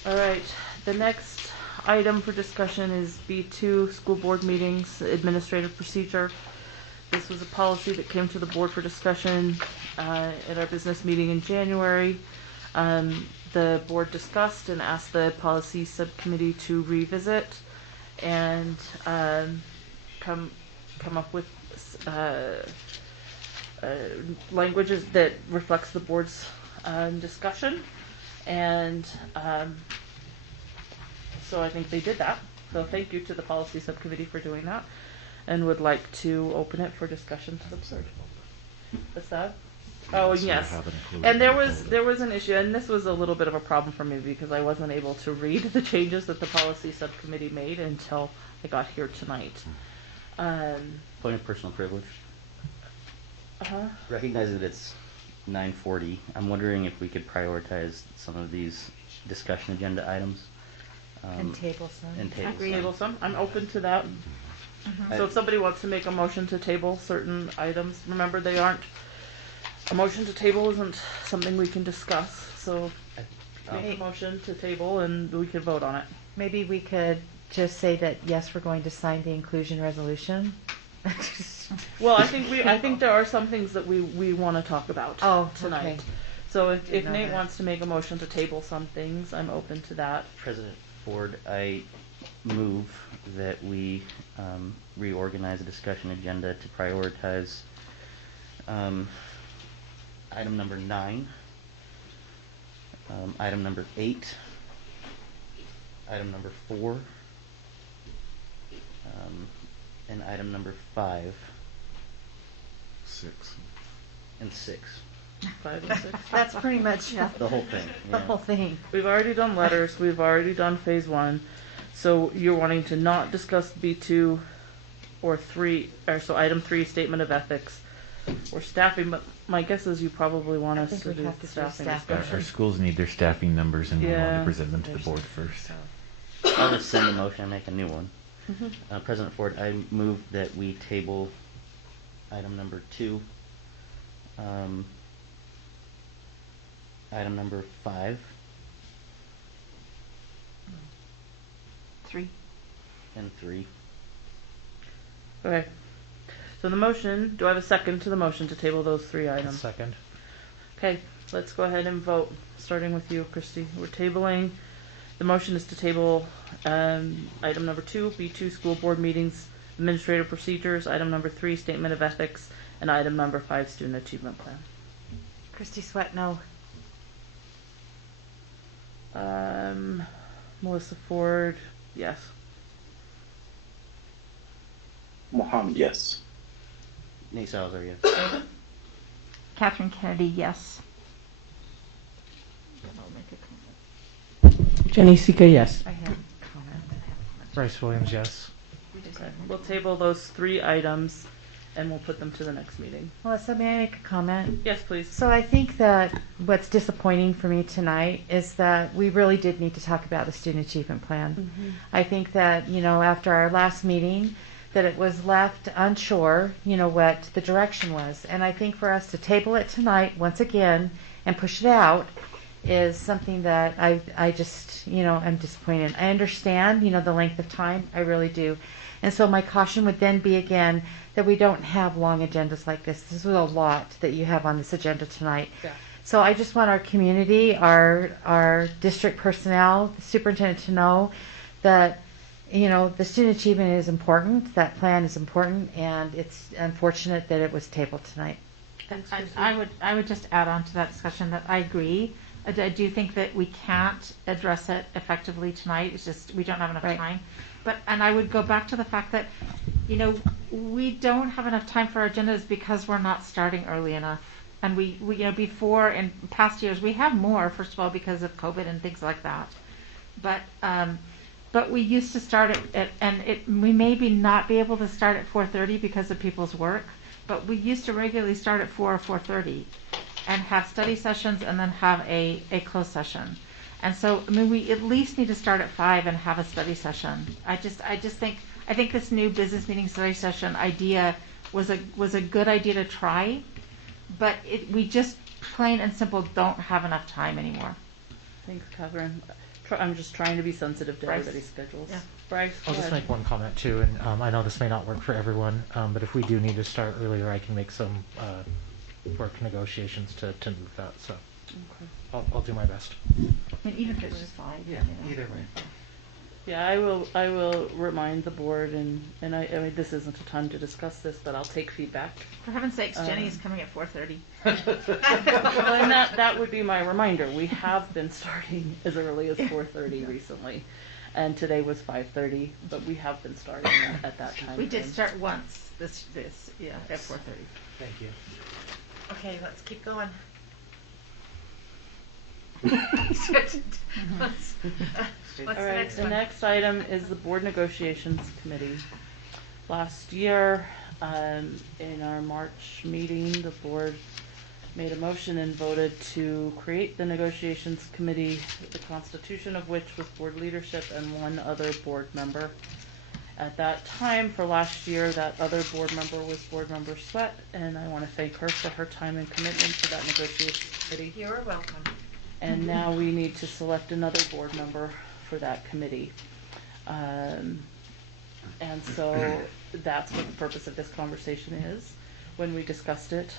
All right, the next item for discussion is B2, school board meetings, administrative procedure. This was a policy that came to the board for discussion at our business meeting in January. The board discussed and asked the policy subcommittee to revisit and come up with languages that reflects the board's discussion. And so I think they did that. So thank you to the policy subcommittee for doing that, and would like to open it for discussion to the board. What's that? Oh, yes. And there was an issue, and this was a little bit of a problem for me because I wasn't able to read the changes that the policy subcommittee made until I got here tonight. Point of personal privilege. Uh-huh. Recognizing that it's 9:40, I'm wondering if we could prioritize some of these discussion agenda items. And table some. And table some. Table some. I'm open to that. So if somebody wants to make a motion to table certain items, remember a motion to table isn't something we can discuss. So make a motion to table and we can vote on it. Maybe we could just say that, yes, we're going to sign the inclusion resolution. Well, I think there are some things that we want to talk about tonight. Okay. So if Didn't know Nate that. wants to make a motion to table some things, I'm open to that. President Ford, I move that we reorganize the discussion agenda to prioritize item number 9, item number 8, item number 4, and item number 5. 6. And 6. 5 and 6. That's pretty much The whole thing. the yeah. whole thing. We've already done letters. We've already done phase 1. So you're wanting to not discuss B2 or 3, or so item 3, statement of ethics, or staffing. But my guess is you probably want us think to we'd do have to do staffing. staffing. Our schools need their staffing numbers, and we want Yeah. to present them to the board first. I'll just send a motion and make a new one. Mhm. President Ford, I move that we table item number 2, item number 5, 3. and 3. Okay. So the motion, do I have a second to the motion to table those 3 items? Second. Okay, let's go ahead and vote, starting with you, Christy. We're tabling, the motion is to table item number 2, B2, school board meetings, administrative procedures, item number 3, statement of ethics, and item number 5, student achievement plan. Christy Sweat, no. Melissa Ford, yes. Mohammed, yes. Nate Salazar, yes. Catherine Kennedy, yes. Jenny Sika, yes. I have comment. Bryce Williams, yes. Okay. We'll table those 3 items and we'll put them to the next meeting. Melissa, may I make a comment? Yes, please. So I think that what's disappointing for me tonight is that we really did need to talk about the student achievement plan. Mhm. I think that, after our last meeting, that it was left unsure, what the direction was. And I think for us to table it tonight once again and push it out is something that I just, I'm disappointed. I understand, the length of time. I really do. And so my caution would then be again that we don't have long agendas like this. This is a lot that you have on this agenda tonight. Yeah. So I just want our community, our district personnel, the superintendent to know that, the student achievement is important, that plan is important, and it's unfortunate that it was tabled tonight. I would just add on to that discussion that I agree. I do think that we can't address it effectively tonight. It's just we don't have enough time. And I would go back to the fact that, we don't have enough time for our agendas because we're not starting early enough. And we before in past years we have more, first of all, because of COVID and things like that. But we used to start we maybe not be able to start at 4:30 because of people's work, but we used to regularly start at 4 or 4:30 and have study sessions and then have a closed session. And so, we at least need to start at 5 and have a study session. I think this new business meeting study session idea was a good idea to try, but we just plain and simple don't have enough time anymore. Thanks, Catherine. I'm just trying to be sensitive to Bryce. everybody's schedules. Yeah. Bryce, I'll go just ahead. make one comment too, and I know this may not work for everyone, but if we do need to start earlier, I can make some work negotiations to move that. So I'll do my best. Even if it's just 5. Either way. Yeah, I will remind the board, and I mean, this isn't a time to discuss this, but I'll take feedback. For heaven's sakes, Jenny's coming at 4:30. Well, and that would be my reminder. We have been starting as early as 4:30 recently, and today was 5:30, but we have been starting at that time. We did frame. start once this at 4:30. Thank you. Okay, let's keep going. All right, the next item is the board negotiations committee. Last year, in our March meeting, the board made a motion and voted to create the negotiations committee, the constitution of which was board leadership and one other board member. At that time, for last year, that other board member was board member Sweat, and I want to thank her for her time and commitment to that negotiations committee. You're welcome. And now we need to select another board member for that committee. And so that's what the purpose of this conversation is. When we discussed it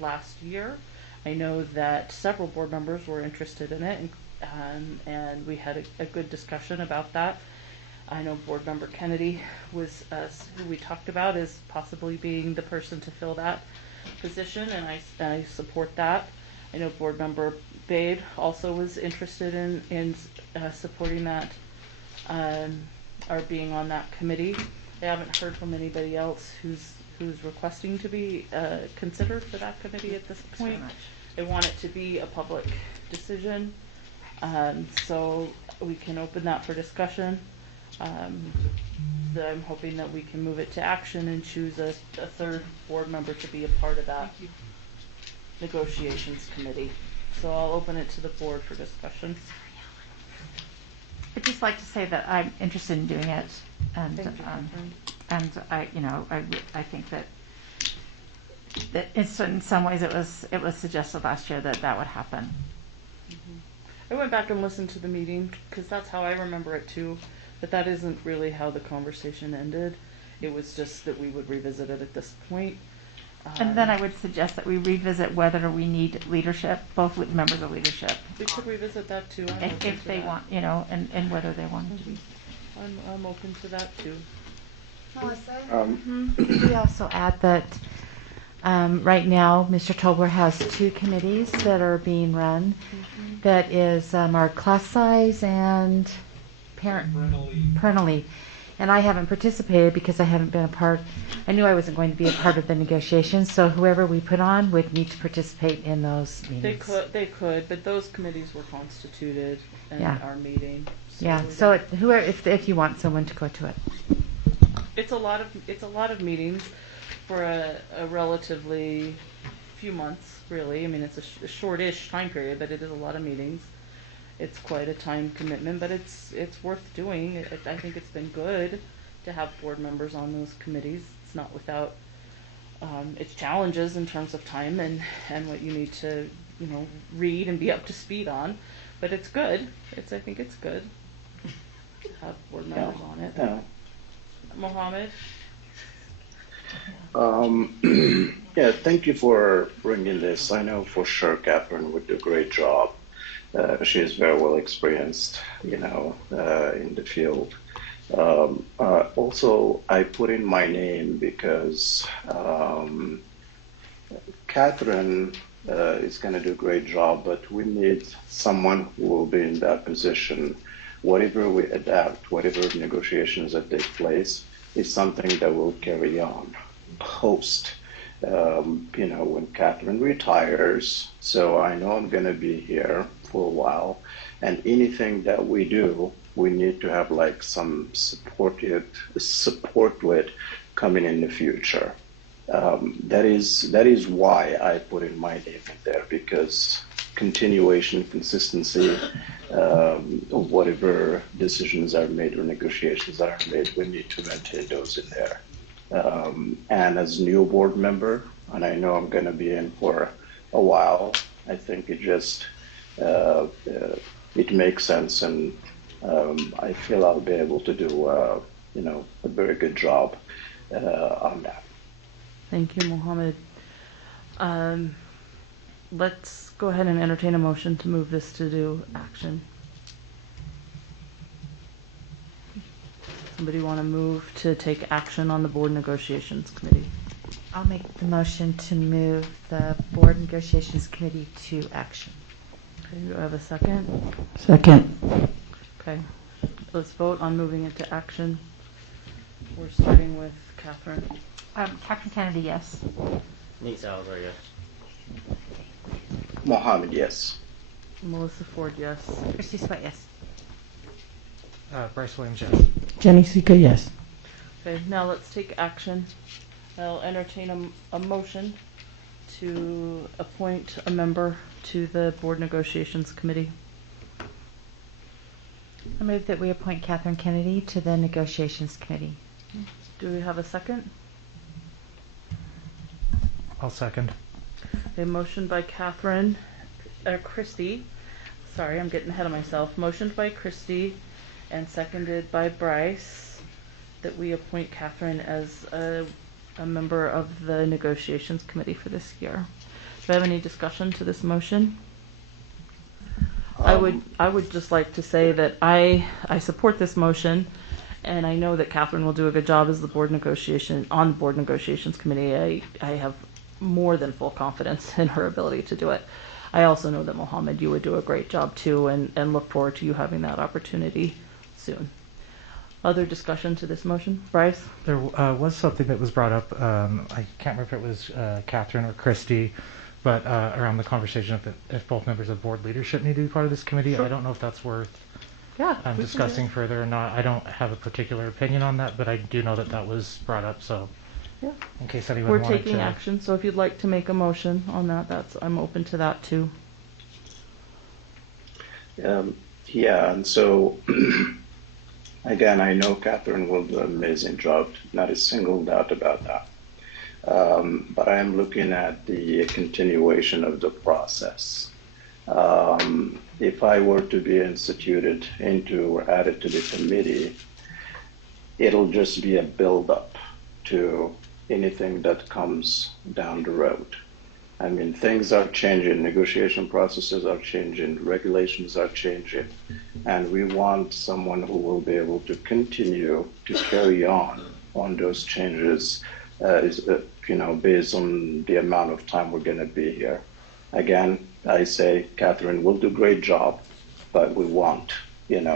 last year, I know that several board members were interested in it, and we had a good discussion about that. I know board member Kennedy was who we talked about as possibly being the person to fill that position, and I support that. I know board member Babe also was interested in supporting that, or being on that committee. I haven't heard from anybody else who's requesting to be considered for that committee at this point. I want it to be a public decision, so we can open that for discussion. I'm hoping that we can move it to action and choose a third board member to be a part of that negotiations committee. So I'll open it to the board for discussion. I'd just like to say that I'm interested in doing it, and Thank you, Catherine. and I think that it's, in some ways it was suggested last year that would happen. I went back and listened to the meeting because that's how I remember it too, but that isn't really how the conversation ended. It was just that we would revisit it at this point. And then I would suggest that we revisit whether we need leadership, both with members of leadership. We could revisit that too. I'm open If to they that. want, and whether they want it to be. I'm open to that too. We also add that right now, Mr. Tobler has two committees that are being run. That is our class size and parental leave. And I haven't participated because I haven't been a part. I knew I wasn't going to be a part of the negotiations, so whoever we put on would need to participate in those meetings. They could, but those committees were constituted and Yeah. are meeting. Yeah, we so don't- whoever, if you want someone to go to it. it's a lot of meetings for a relatively few months, really. I mean, it's a shortish time period, but it is a lot of meetings. It's quite a time commitment, but it's worth doing. I think it's been good to have board members on those committees. It's not without its challenges in terms of time and what you need to read and be up to speed on, but it's good. I think it's good to have board members on it. Yeah. Mohammed? Yeah, thank you for bringing this. I know for sure Catherine would do a great job. She is very well experienced, in the field. Also, I put in my name because Catherine is going to do a great job, but we need someone who will be in that position. Whatever we adapt, whatever negotiations that take place, is something that will carry on post. When Catherine retires, so I know I'm going to be here for a while, and anything that we do, we need to have like some support with coming in the future. That is why I put in my name in there, because continuation, consistency of whatever decisions are made or negotiations that are made, we need to maintain those in there. And as new board member, and I know I'm going to be in for a while, I think it just it makes sense, and I feel I'll be able to do a very good job on that. Thank you, Mohammed. Let's go ahead and entertain a motion to move this to do action. Somebody want to move to take action on the board negotiations committee? I'll make the motion to move the board negotiations committee to action. Okay, do I have a second? Second. Okay, let's vote on moving it to action. We're starting with Catherine. Catherine Kennedy, yes. Nate Salazar, yes. Mohammed, yes. Melissa Ford, yes. Christy Sweat, yes. Bryce Williams, yes. Jenny Sika, yes. Okay, now let's take action. I'll entertain a motion to appoint a member to the Board Negotiations Committee. I move that we appoint Catherine Kennedy to the Negotiations Committee. Do we have a second? I'll second. A motion by Christy. Sorry, I'm getting ahead of myself. Motioned by Christy and seconded by Bryce that we appoint Catherine as a member of the Negotiations Committee for this year. Do I have any discussion to this motion? I would just like to say that I support this motion, and I know that Catherine will do a good job as the Board Negotiations Committee. I have more than full confidence in her ability to do it. I also know that Mohammed, you would do a great job too, and look forward to you having that opportunity soon. Other discussion to this motion? Bryce? There was something that was brought up, I can't remember if it was Catherine or Christy, but around the conversation if both members of board leadership need to be part of this committee. Sure. I don't know if that's worth discussing further or not. I don't have a particular opinion on that, but I do know that that was brought up, so yeah. In case anyone We're wanted taking action, so if you'd like to make a motion on that, I'm open to that too. Yeah, and so again, I know Catherine will do an amazing job, not a single doubt about that. But I am looking at the continuation of the process. If I were to be instituted into or added to the committee, it'll just be a build-up to anything that comes down the road. I mean, things are changing, negotiation processes are changing, regulations are changing, and we want someone who will be able to continue to carry on those changes, based on the amount of time we're going to be here. Again, I say Catherine will do a great job, but we want, and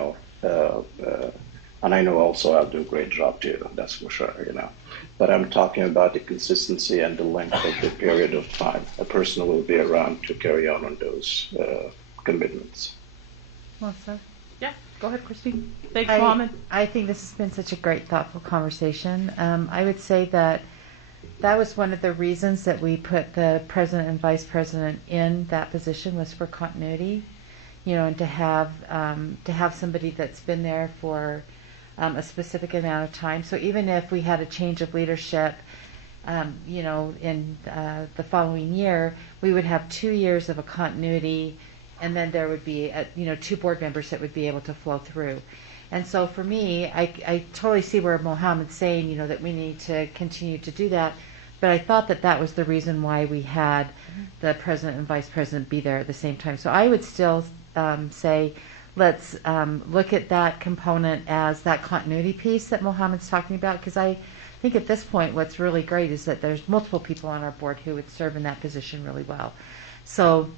I know also I'll do a great job too, that's for sure, But I'm talking about the consistency and the length of the period of time a person will be around to carry on those commitments. Well said. Yeah, go ahead, Christy. Thanks, Mohammed. I think this has been such a great, thoughtful conversation. I would say that was one of the reasons that we put the president and vice president in that position, was for continuity, and to have somebody that's been there for a specific amount of time. So even if we had a change of leadership, in the following year, we would have 2 years of a continuity, and then there would be, 2 board members that would be able to flow through. And so for me, I totally see where Mohammed's saying, that we need to continue to do that. But I thought that was the reason why we had the president and vice president be there at the same time. So I would still say, let's look at that component as that continuity piece that Mohammed's talking about, because I think at this point what's really great is that there's multiple people on our board who would serve in that position really well. So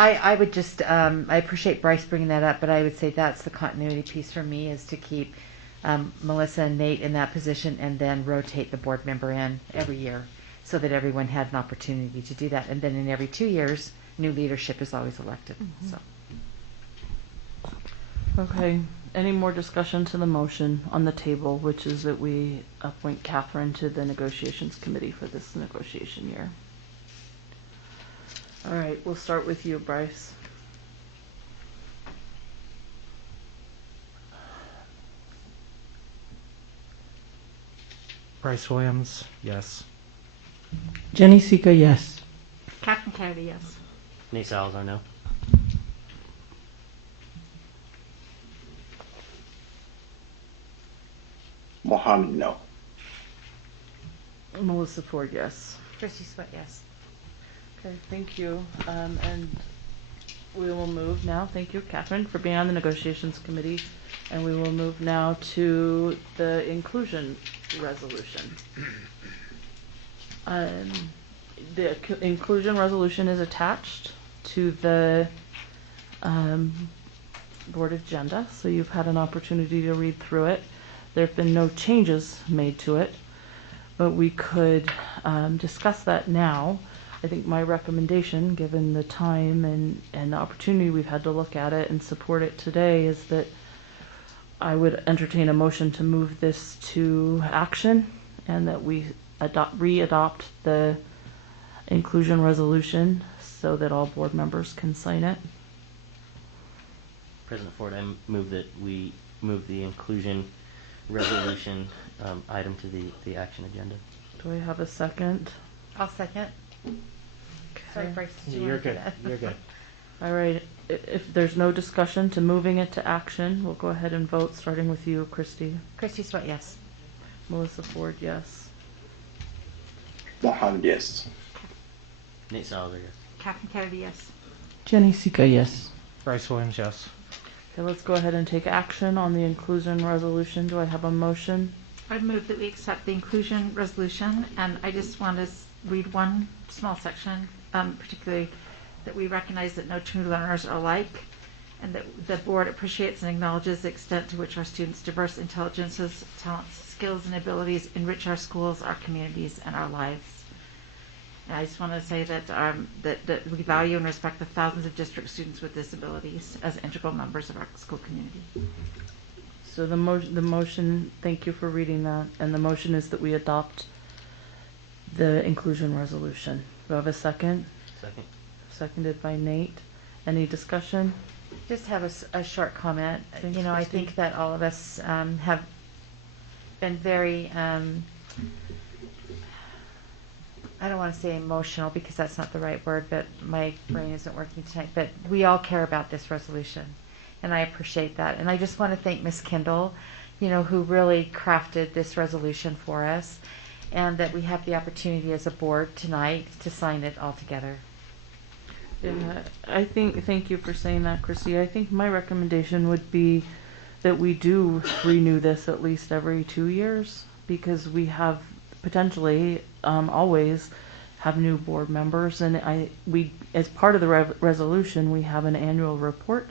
I would just, I appreciate Bryce bringing that up, but I would say that's the continuity piece for me, is to keep Melissa and Nate in that position and then rotate the board member in every year so that everyone had an opportunity to do that. And then in every 2 years, new leadership is always elected. Mm-hmm. So. Okay, any more discussion to the motion on the table, which is that we appoint Catherine to the negotiations committee for this negotiation year? All right, we'll start with you, Bryce. Bryce Williams, yes. Jenny Sika, yes. Catherine Kennedy, yes. Nate Salazar, no. Mohammed, no. Melissa Ford, yes. Christy Sweat, yes. Okay, thank you. And we will move now. Thank you, Catherine, for being on the negotiations committee. And we will move now to the inclusion resolution. The inclusion resolution is attached to the board agenda, so you've had an opportunity to read through it. There have been no changes made to it, but we could discuss that now. I think my recommendation, given the time and the opportunity we've had to look at it and support it today, is that I would entertain a motion to move this to action and that we re-adopt the inclusion resolution so that all board members can sign it. President Ford, I move that we move the inclusion resolution item to the action agenda. Do I have a second? I'll second. Sorry, Bryce. did you You're wanna do good. that? You're good. All right, if there's no discussion to moving it to action, we'll go ahead and vote, starting with you, Christy. Christy Sweat, yes. Melissa Ford, yes. Mohammed, yes. Nate Salazar, yes. Catherine Kennedy, yes. Jenny Sika, yes. Bryce Williams, yes. Okay, let's go ahead and take action on the inclusion resolution. Do I have a motion? I move that we accept the inclusion resolution, and I just want to read one small section, particularly that we recognize that no two learners are alike, and that the board appreciates and acknowledges the extent to which our students' diverse intelligences, talents, skills, and abilities enrich our schools, our communities, and our lives. And I just want to say that that we value and respect the thousands of district students with disabilities as integral members of our school community. So the motion, thank you for reading that, and the motion is that we adopt the inclusion resolution. Do I have a second? Second. Seconded by Nate. Any discussion? Just have a short comment. Thanks, You know, I Christy. think that all of us have been very, I don't want to say emotional because that's not the right word, but my brain isn't working tonight. But we all care about this resolution, and I appreciate that. And I just want to thank Ms. Kendall, you know, who really crafted this resolution for us, and that we have the opportunity as a board tonight to sign it all together. Yeah, thank you for saying that, Chrissy. I think my recommendation would be that we do renew this at least every 2 years, because we have potentially always have new board members, and we as part of the resolution we have an annual report,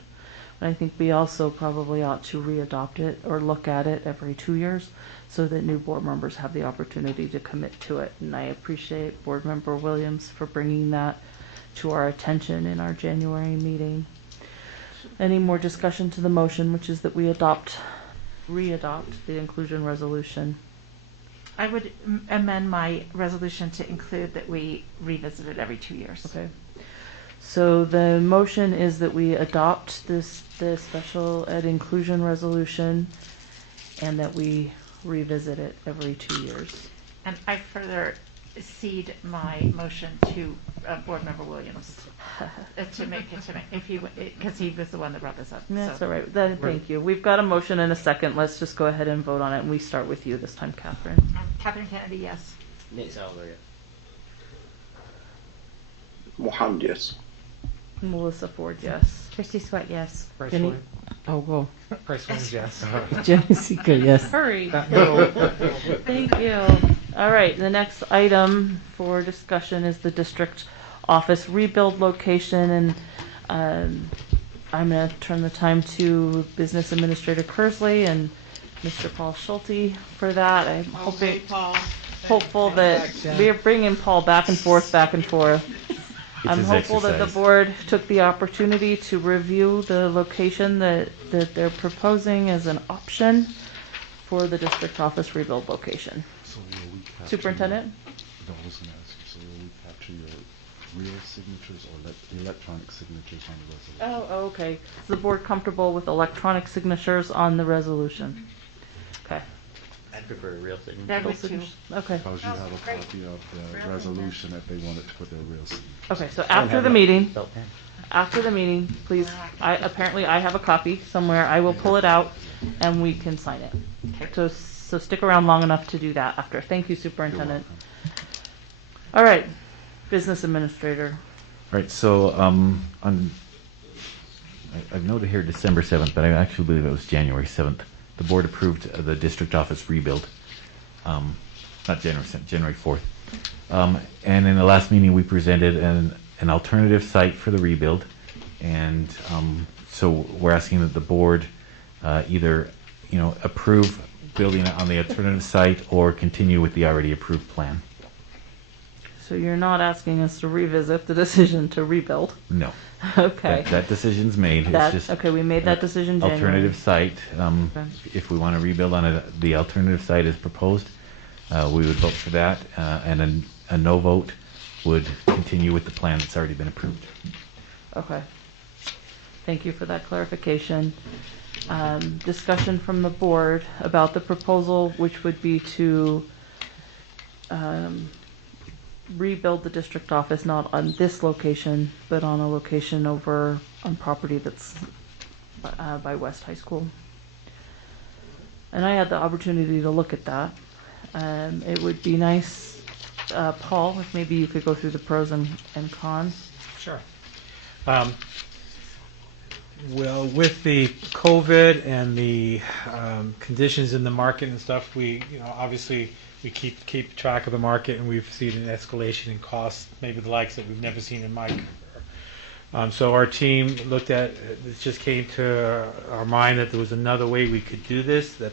and I think we also probably ought to readopt it or look at it every 2 years so that new board members have the opportunity to commit to it. And I appreciate Board Member Williams for bringing that to our attention in our January meeting. Any more discussion to the motion, which is that we re-adopt the inclusion resolution? I would amend my resolution to include that we revisit it every 2 years. Okay. So the motion is that we adopt the special ed inclusion resolution and that we revisit it every 2 years. And I further cede my motion to Board Member Williams to make if you, because he was the one that brought this up. That's so. all right. Then thank you. We've got a motion and a second. Let's just go ahead and vote on it. And we start with you this time, Catherine. Catherine Kennedy, yes. Nate Salazar, yes. Mohammed, yes. Melissa Ford, yes. Christy Sweat, yes. Bryce Jenny, Williams. oh, go. Bryce Williams, yes. Jenny Sika, yes. Hurry. No. Thank you. All right, the next item for discussion is the district office rebuild location, and I'm going to turn the time to Business Administrator Kersley and Mr. Paul Schulte for that. I'm hopeful that we're bringing Paul back and forth. I'm his hopeful that the exercise. board took the opportunity to review the location that they're proposing as an option for the district office rebuild location. So will we capture Superintendent? No, I was going to ask you, so will we capture your real signatures or electronic signatures on the resolution? Oh, okay. Is the board comfortable with electronic signatures on the resolution? Okay. I'd prefer a real signature. That would too. Okay. Because you have a copy of the resolution if they wanted to put their real signature. Okay, so I don't after have the a meeting, felt pen. please, I have a copy somewhere. I will pull it out and we can sign it. So stick around long enough to do that after. Thank you, Superintendent. All right, Business Administrator. All right, so I've noted here December 7th, but I actually believe it was January 7th. The board approved the district office rebuild. Not January 7th, January 4th. And in the last meeting, we presented an alternative site for the rebuild. And so we're asking that the board either, approve building it on the alternative site or continue with the already approved plan. So you're not asking us to revisit the decision to rebuild? No. Okay. That decision's made. That- It's just okay, we made that decision January. alternative site. Okay. If we want to rebuild on it, the alternative site is proposed. We would vote for that, and a no vote would continue with the plan that's already been approved. Okay. Thank you for that clarification. Discussion from the board about the proposal, which would be to rebuild the district office, not on this location, but on a location over on property that's by West High School. And I had the opportunity to look at that. It would be nice, Paul, if maybe you could go through the pros and cons. Sure. Well, with the COVID and the conditions in the market and stuff, we, obviously we keep track of the market, and we've seen an escalation in costs, maybe the likes that we've never seen in my career. So our team looked at it, just came to our mind that there was another way we could do this, that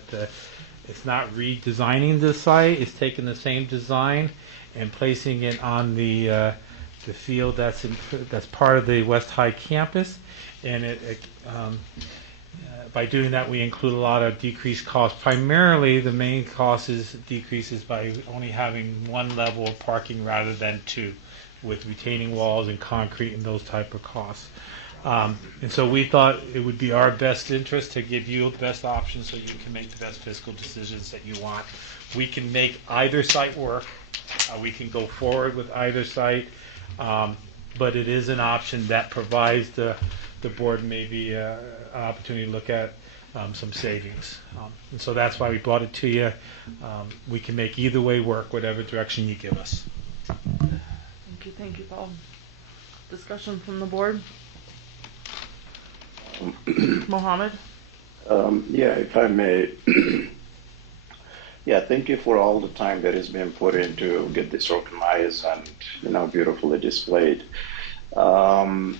it's not redesigning the site, it's taking the same design and placing it on the field that's part of the West High campus, and by doing that we include a lot of decreased costs. Primarily, the main cost decreases by only having one level of parking rather than two, with retaining walls and concrete and those type of costs. And so we thought it would be our best interest to give you the best option so you can make the best fiscal decisions that you want. We can make either site work. We can go forward with either site, but it is an option that provides the board maybe an opportunity to look at some savings. And so that's why we brought it to you. We can make either way work, whatever direction you give us. Thank you, Paul. Discussion from the board? Mohammed? Yeah, if I may. Yeah, thank you for all the time that has been put into get this organized and beautifully displayed. I am,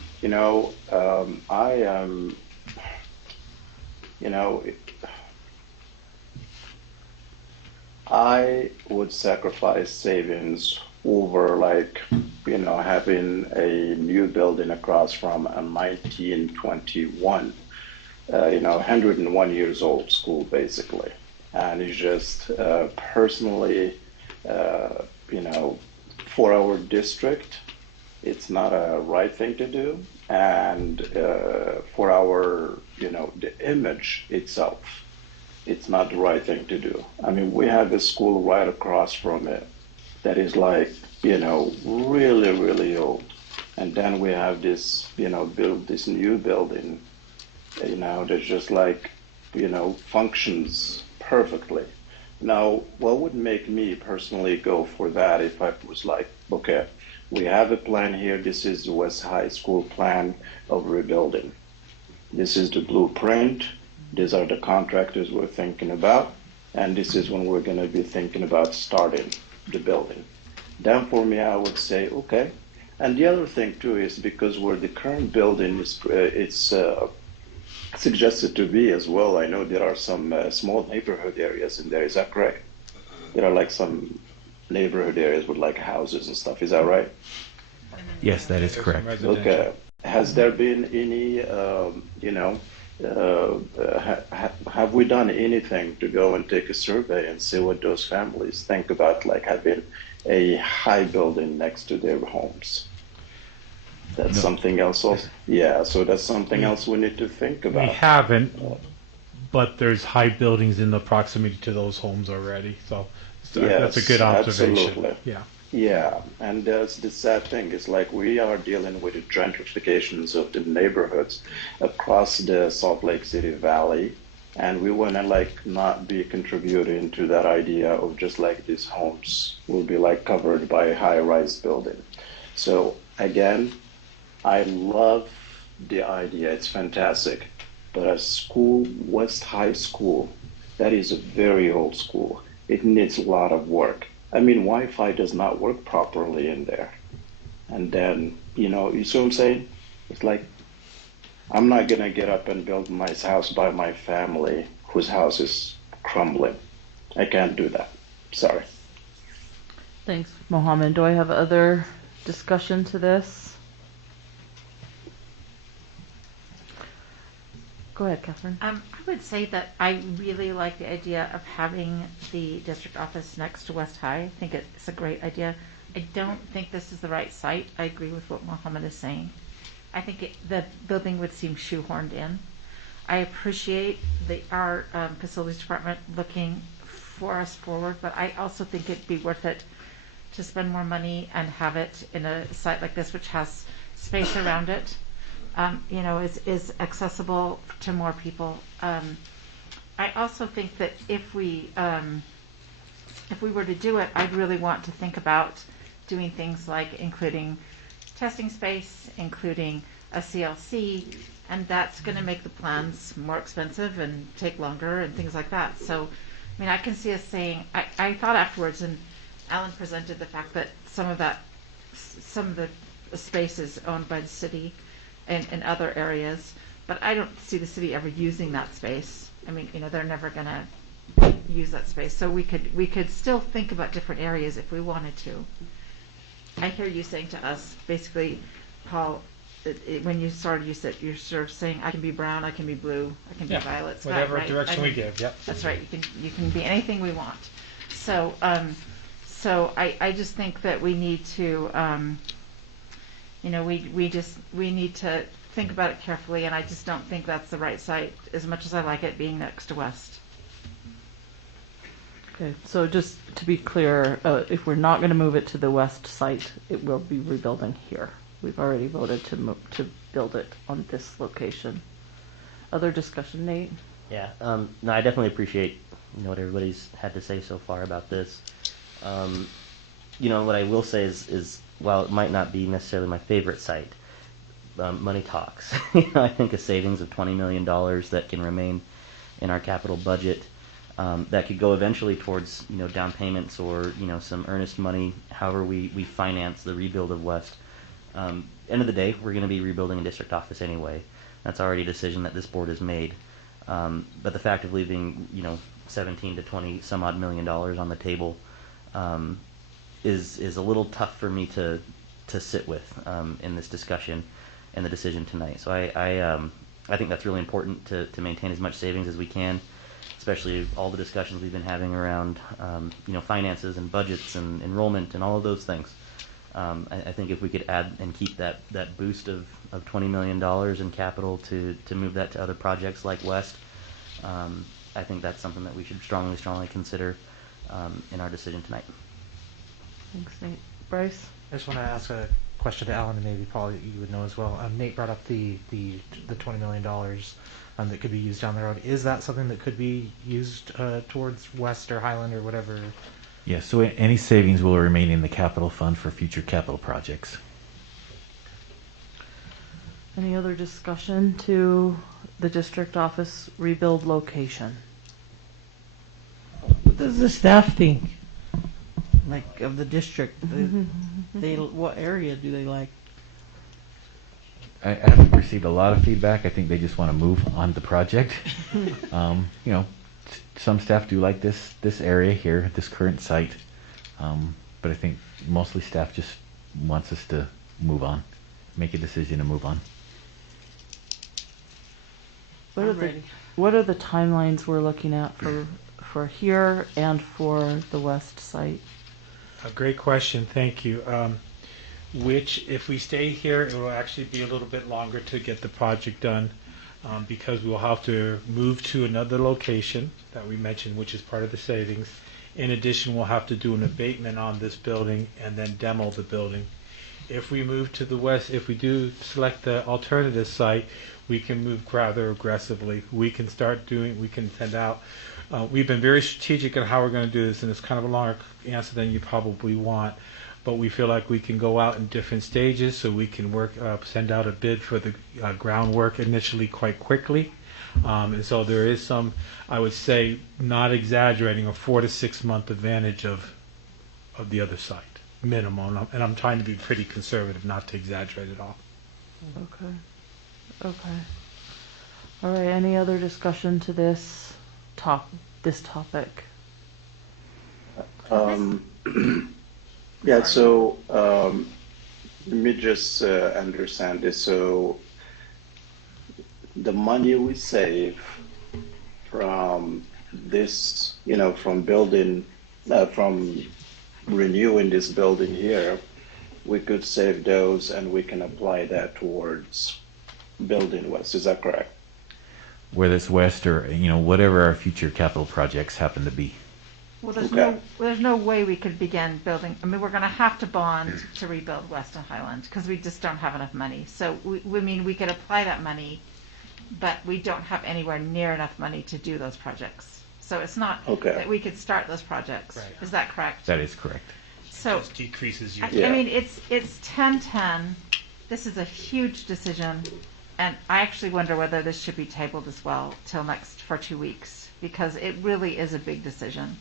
I would sacrifice savings over having a new building across from a 1921, 101 years old school basically. And it's just personally, for our district, it's not a right thing to do. And for our, the image itself, it's not the right thing to do. I mean, we have a school right across from it that is really, really old. And then we have this, build this new building, that's just functions perfectly. Now, what would make me personally go for that if I was okay, we have a plan here. This is the West High School plan of rebuilding. This is the blueprint. These are the contractors we're thinking about. And this is when we're going to be thinking about starting the building. Then for me, I would say, okay. And the other thing too is because where the current building is, it's suggested to be as well. I know there are some small neighborhood areas in there. Is that correct? There are some neighborhood areas with houses and stuff. Is that right? Yes, that is correct. Okay. Has there been any, have we done anything to go and take a survey and see what those families think about having a high building next to their homes? That's something else also. Yeah, so that's something else we need to think about. We haven't, but there's high buildings in the proximity to those homes already. So that's a good observation. Absolutely. Yeah. Yeah, and there's the sad thing is we are dealing with the gentrifications of the neighborhoods across the Salt Lake City Valley, and we want to not be contributing to that idea of just these homes will be covered by a high-rise building. So again, I love the idea. It's fantastic. But a school, West High School, that is a very old school. It needs a lot of work. I mean, Wi-Fi does not work properly in there. And then, you see what I'm saying? It's I'm not going to get up and build my house by my family whose house is crumbling. I can't do that. Sorry. Thanks, Mohammed. Do I have other discussion to this? Go ahead, Catherine. I would say that I really like the idea of having the district office next to West High. I think it's a great idea. I don't think this is the right site. I agree with what Mohammed is saying. I think the building would seem shoehorned in. I appreciate our facilities department looking for us forward, but I also think it'd be worth it to spend more money and have it in a site like this, which has space around it. Is accessible to more people. I also think that if we were to do it, I'd really want to think about doing things like including testing space, including a CLC, and that's going to make the plans more expensive and take longer and things like that. So, I mean, I can see us saying, I thought afterwards, and Alan presented the fact that some of the space is owned by the city in other areas, but I don't see the city ever using that space. I mean, they're never going to use that space. So we could still think about different areas if we wanted to. I hear you saying to us, basically, Paul, when you started, you're sort of saying, I can be brown, I can be blue, I can be violet. Whatever right? direction we give, yep. That's right. You can be anything we want. So I just think that we need to, we need to think about it carefully, and I just don't think that's the right site, as much as I like it being next to West. Okay, so just to be clear, if we're not going to move it to the west site, it will be rebuilding here. We've already voted to build it on this location. Other discussion, Nate? Yeah, no, I definitely appreciate what everybody's had to say so far about this. What I will say is while it might not be necessarily my favorite site, money talks. I think a savings of $20 million that can remain in our capital budget, that could go eventually towards down payments or some earnest money, however we finance the rebuild of West. End of the day, we're going to be rebuilding a district office anyway. That's already a decision that this board has made. But the fact of leaving 17 to 20 some odd $million on the table is a little tough for me to sit with in this discussion and the decision tonight. So I think that's really important to maintain as much savings as we can, especially all the discussions we've been having around finances and budgets and enrollment and all of those things. I think if we could add and keep that boost of $20 million in capital to move that to other projects like West, I think that's something that we should strongly consider in our decision tonight. Thanks, Nate. Bryce? I just want to ask a question to Alan, and maybe Paul, you would know as well. Nate brought up the $20 million that could be used down the road. Is that something that could be used towards West or Highland or whatever? Yeah, so any savings will remain in the capital fund for future capital projects. Any other discussion to the district office rebuild location? What does the staff think? Like, of the district? What area do they like? I haven't received a lot of feedback. I think they just want to move on the project. Some staff do like this area here, this current site, but I think mostly staff just wants us to move on, make a decision and move on. What are the timelines we're looking at for here and for the west site? A great question, thank you. Which, if we stay here, it will actually be a little bit longer to get the project done, because we'll have to move to another location that we mentioned, which is part of the savings. In addition, we'll have to do an abatement on this building and then demo the building. If we move to the west, if we do select the alternative site, we can move rather aggressively. We can send out. We've been very strategic on how we're going to do this, and it's kind of a longer answer than you probably want. But we feel like we can go out in different stages, so we can send out a bid for the groundwork initially quite quickly. And so there is some, I would say, not exaggerating, a 4 to 6 month advantage of the other site, minimum. And I'm trying to be pretty conservative, not to exaggerate at all. Okay. All right. Any other discussion to this topic? Yeah, so let me just understand this. So the money we save from this, from building, from renewing this building here, we could save those and we can apply that towards building west. Is that correct? Whether it's west or, whatever our future capital projects happen to be. Well, there's Okay. there's no way we could begin building. I mean, we're going to have to bond to rebuild Weston Highland because we just don't have enough money. So we could apply that money, but we don't have anywhere near enough money to do those projects. So it's not Okay. that we could start those projects. Right. Is that correct? That is correct. So Just decreases your. I mean, it's 10-10. This is a huge decision, and I actually wonder whether this should be tabled as well till for 2 weeks because it really is a big decision,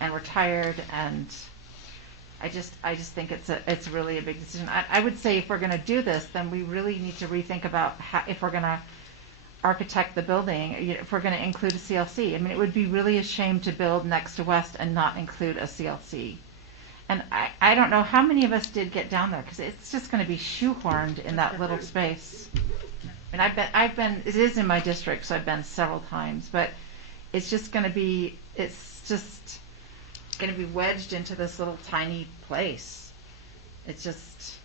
and we're tired, and I just think it's really a big decision. I would say if we're going to do this, then we really need to rethink about if we're going to architect the building, if we're going to include a CLC. I mean, it would be really a shame to build next to West and not include a CLC. And I don't know how many of us did get down there because it's just going to be shoehorned in that little space. And I've been, it is in my district, so I've been several times, but it's just going to be wedged into this little tiny place. It's just,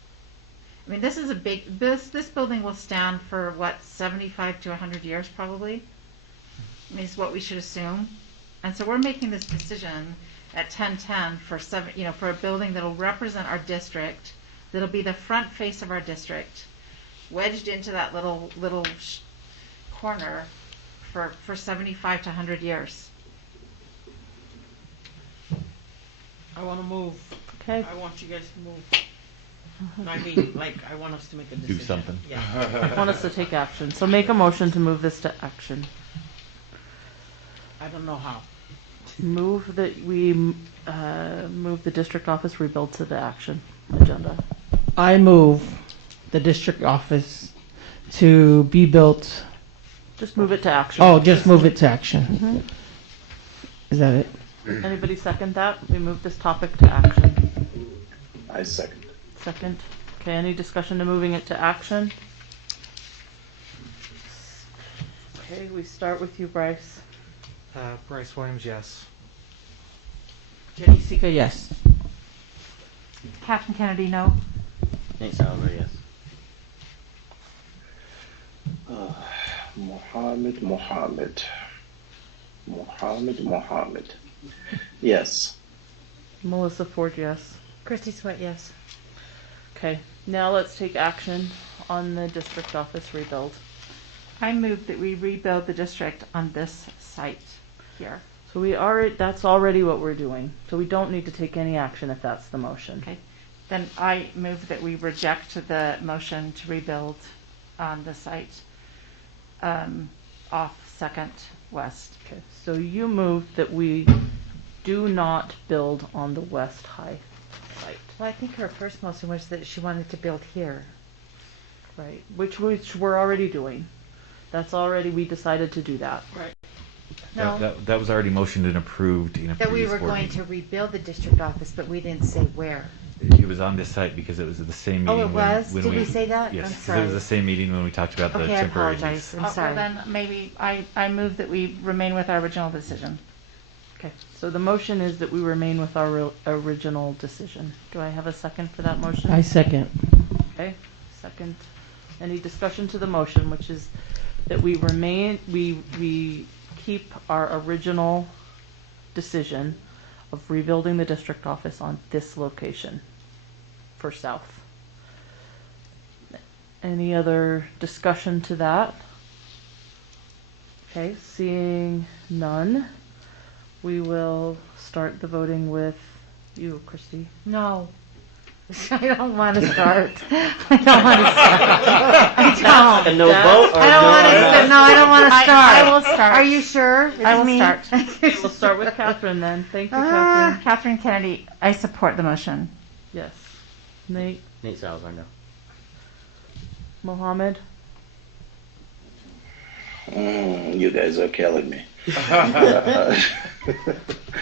I mean, this is a big, this building will stand for what, 75 to 100 years probably? I mean, it's what we should assume. And so we're making this decision at 10-10 for a building that'll represent our district, that'll be the front face of our district, wedged into that little corner for 75 to 100 years. I want to move. Okay. I want you guys to move. I mean, I want us to make a decision. Do something. Yeah. I want us to take action. So make a motion to move this to action. I don't know how. Move that we move the district office rebuild to the action agenda. I move the district office to be built. Just move it to action. Oh, just move it to action. Mhm. Is that it? Anybody second that? We move this topic to action. I second. Second. Okay, any discussion to moving it to action? Okay, we start with you, Bryce. Bryce Williams, yes. Jenny Sika, yes. Catherine Kennedy, no. Nate Salver, yes. Mohammed. Yes. Melissa Ford, yes. Christy Sweat, yes. Okay, now let's take action on the district office rebuild. I move that we rebuild the district on this site here. So that's already what we're doing. So we don't need to take any action if that's the motion. Okay. Then I move that we reject the motion to rebuild on the site off 2nd West. Okay. So you move that we do not build on the West High site. Well, I think her first motion was that she wanted to build here. Right. Which we're already doing. We decided to do that. Right. No. That was already motioned and approved in a That we previous were board going meeting. to rebuild the district office, but we didn't say where. It was on this site because it was at the same Oh, meeting. it when- was? when Did we say that? Yes, I'm 'cause it was sorry. the same meeting when we talked about the Okay, I temporary apologize. use. I'm sorry. Well, then maybe I move that we remain with our original decision. Okay. So the motion is that we remain with our original decision. Do I have a second for that motion? I second. Okay. Second. Any discussion to the motion, which is that we keep our original decision of rebuilding the district office on this location for South. Any other discussion to that? Okay, seeing none, we will start the voting with you, Christy. No. I don't want to start. I don't want to start. I don't. A no vote or I don't want to start. No, I don't want to start. I will start. Are you sure? I will Me? start. We'll start with Catherine then. Thank you, Catherine. Catherine Kennedy, I support the motion. Yes. Nate. Nate Salver, no. Mohammed. You guys are killing me.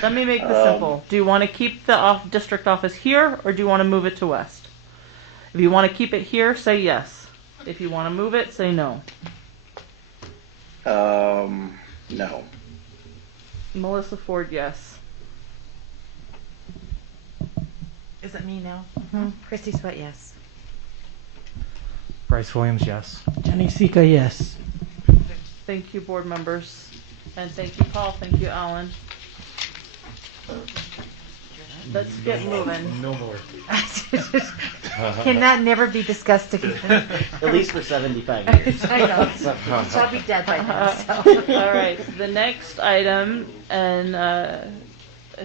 Let me make this simple. Do you want to keep the district office here, or do you want to move it to West? If you want to keep it here, say yes. If you want to move it, say no. No. Melissa Ford, yes. Is it me now? Christy Sweat, yes. Bryce Williams, yes. Jenny Sika, yes. Thank you, board members. And thank you, Paul. Thank you, Alan. Let's get moving. No more. Can that never be discussed again? At least for 75 years. I know. Shall be dead by now. So. All right. The next item, and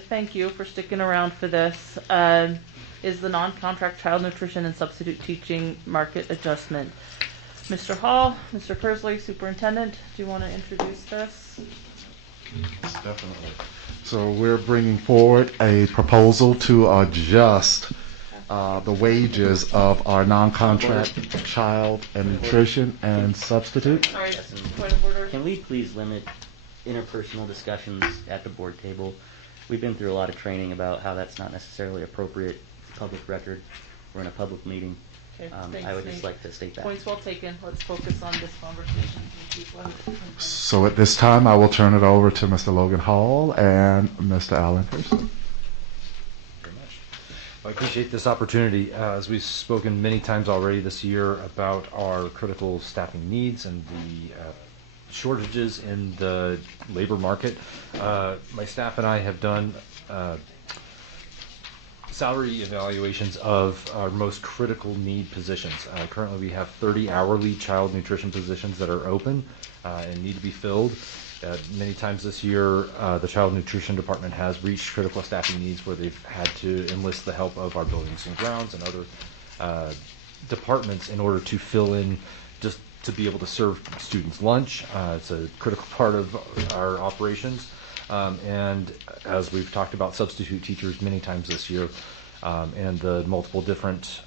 thank you for sticking around for this, is the non-contract child nutrition and substitute teaching market adjustment. Mr. Hall, Mr. Kersley, Superintendent, do you want to introduce this? Yes, definitely. So we're bringing forward a proposal to adjust the wages of our non-contract child and nutrition and substitute. Sorry, point of order. Can we please limit interpersonal discussions at the board table? We've been through a lot of training about how that's not necessarily appropriate. It's public record. We're in a public meeting. Okay, I would just like to state that. Points well taken. Let's focus on this conversation. So at this time, I will turn it over to Mr. Logan Hall and Mr. Alan Thurston. I appreciate this opportunity. As we've spoken many times already this year about our critical staffing needs and the shortages in the labor market, my staff and I have done salary evaluations of our most critical need positions. Currently we have 30 hourly child nutrition positions that are open and need to be filled. Many times this year, the Child Nutrition Department has reached critical staffing needs where they've had to enlist the help of our buildings and grounds and other departments in order to fill in, just to be able to serve students lunch. It's a critical part of our operations. And as we've talked about substitute teachers many times this year, and the multiple different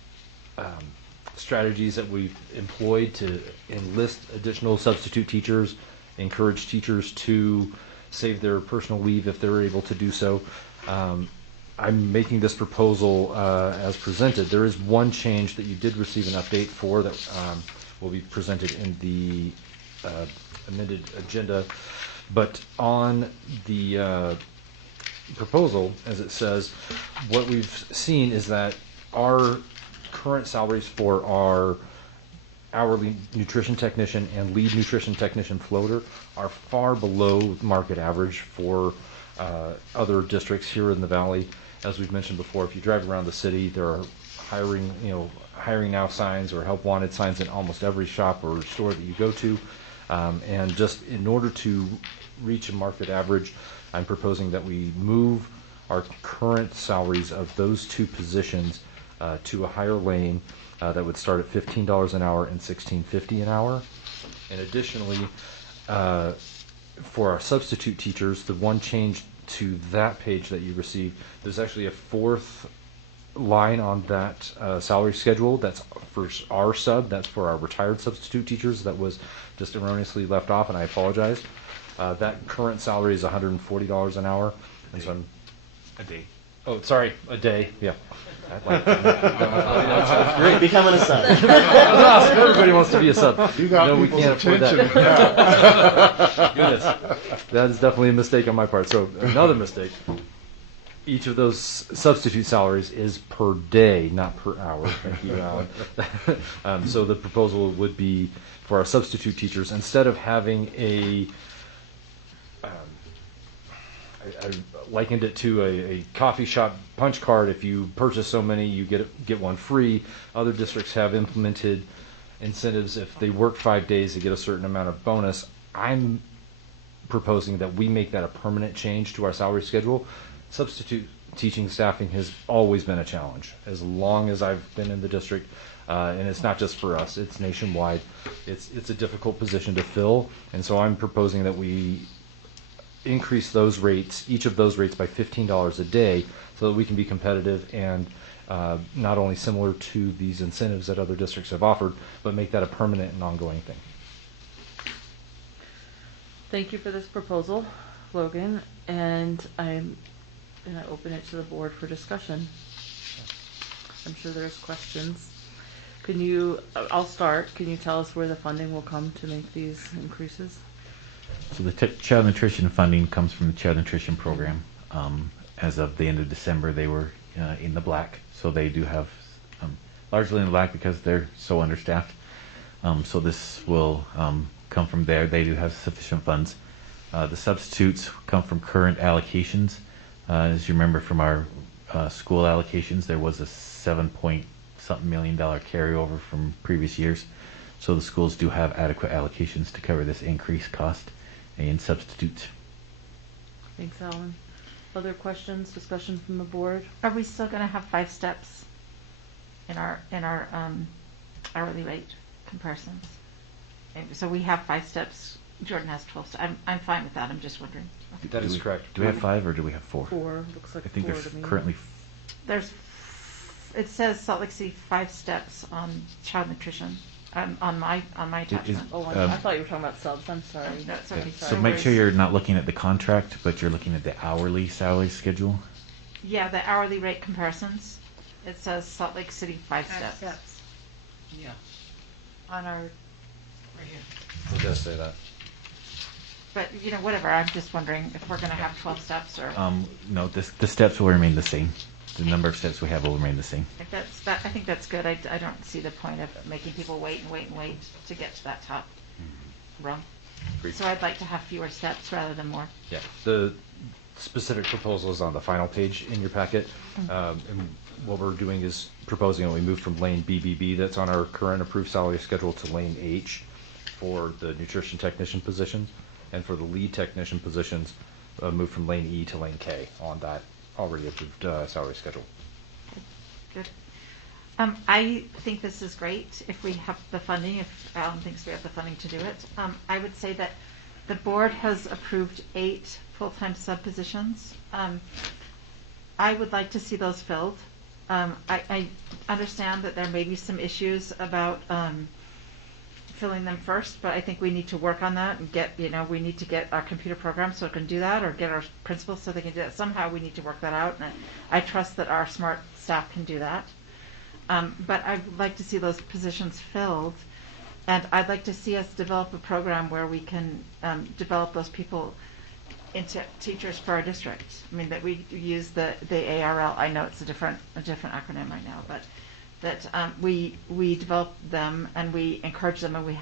strategies that we've employed to enlist additional substitute teachers, encourage teachers to save their personal leave if they're able to do so. I'm making this proposal as presented. There is one change that you did receive an update for that will be presented in the amended agenda. But on the proposal, as it says, what we've seen is that our current salaries for our hourly nutrition technician and lead nutrition technician floater are far below market average for other districts here in the valley. As we've mentioned before, if you drive around the city, there are hiring now signs or help wanted signs in almost every shop or store that you go to. And just in order to reach a market average, I'm proposing that we move our current salaries of those two positions to a higher lane that would start at $15 an hour and $16.50 an hour. And additionally, for our substitute teachers, the one change to that page that you received, there's actually a fourth line on that salary schedule that's for our sub, that's for our retired substitute teachers, that was just erroneously left off, and I apologize. That current salary is $140 an hour, and so I'm a day. Oh, sorry, a day. Yeah. That's great. Becoming a sub. Everybody wants to be a sub. You got no, we people's can't afford attention. that. Goodness, that is definitely a mistake on my part. So another mistake. Each of those substitute salaries is per day, not per hour. Thank you, Alan. So the proposal would be for our substitute teachers, instead of having a I likened it to a coffee shop punch card. If you purchase so many, you get one free. Other districts have implemented incentives. If they work 5 days, they get a certain amount of bonus. I'm proposing that we make that a permanent change to our salary schedule. Substitute teaching staffing has always been a challenge, as long as I've been in the district, and it's not just for us, it's nationwide. It's a difficult position to fill, and so I'm proposing that we increase those rates, each of those rates by $15 a day, so that we can be competitive and not only similar to these incentives that other districts have offered, but make that a permanent and ongoing thing. Thank you for this proposal, Logan, and I'm going to open it to the board for discussion. I'm sure there's questions. I'll start. Can you tell us where the funding will come to make these increases? So the child nutrition funding comes from the child nutrition program. As of the end of December, they were in the black, so they do have largely in the black because they're so understaffed. So this will come from there. They do have sufficient funds. The substitutes come from current allocations. As you remember from our school allocations, there was a $7-point-something million carryover from previous years. So the schools do have adequate allocations to cover this increased cost in substitutes. Thanks, Alan. Other questions, discussion from the board? Are we still going to have 5 steps in our hourly rate comparisons? And so we have 5 steps. Jordan has 12 steps. I'm fine with that. I'm just wondering. That is correct. Do we have 5 or do we have 4? 4. Looks like I think 4 there's to me. currently. It says Salt Lake City 5 steps on child nutrition on my attachment. I thought you were talking about subs. I'm sorry. No, it's okay. So make sure you're not looking at the contract, but you're looking at the hourly salary schedule. Yeah, the hourly rate comparisons. It says Salt Lake City 5 steps. Yeah. On our. Right here. It does say that. But whatever. I'm just wondering if we're going to have 12 steps or. No, the steps will remain the same. The number of steps we have will remain the same. I think that's good. I don't see the point of making people wait and wait and wait to get to that top rung. Agreed. So I'd like to have fewer steps rather than more. Yeah, the specific proposal is on the final page in your packet. And what we're doing is proposing that we move from lane BBB that's on our current approved salary schedule to lane H for the nutrition technician positions, and for the lead technician positions, move from lane E to lane K on that already approved salary schedule. Good. I think this is great if we have the funding, if Alan thinks we have the funding to do it. I would say that the board has approved 8 full-time sub positions. I would like to see those filled. I understand that there may be some issues about filling them first, but I think we need to work on that and we need to get our computer program so it can do that, or get our principals so they can do that. Somehow we need to work that out, and I trust that our smart staff can do that. But I'd like to see those positions filled, and I'd like to see us develop a program where we can develop those people into teachers for our district. I mean, that we use the ARL. I know it's a different acronym right now, but that we develop them and we encourage them, and we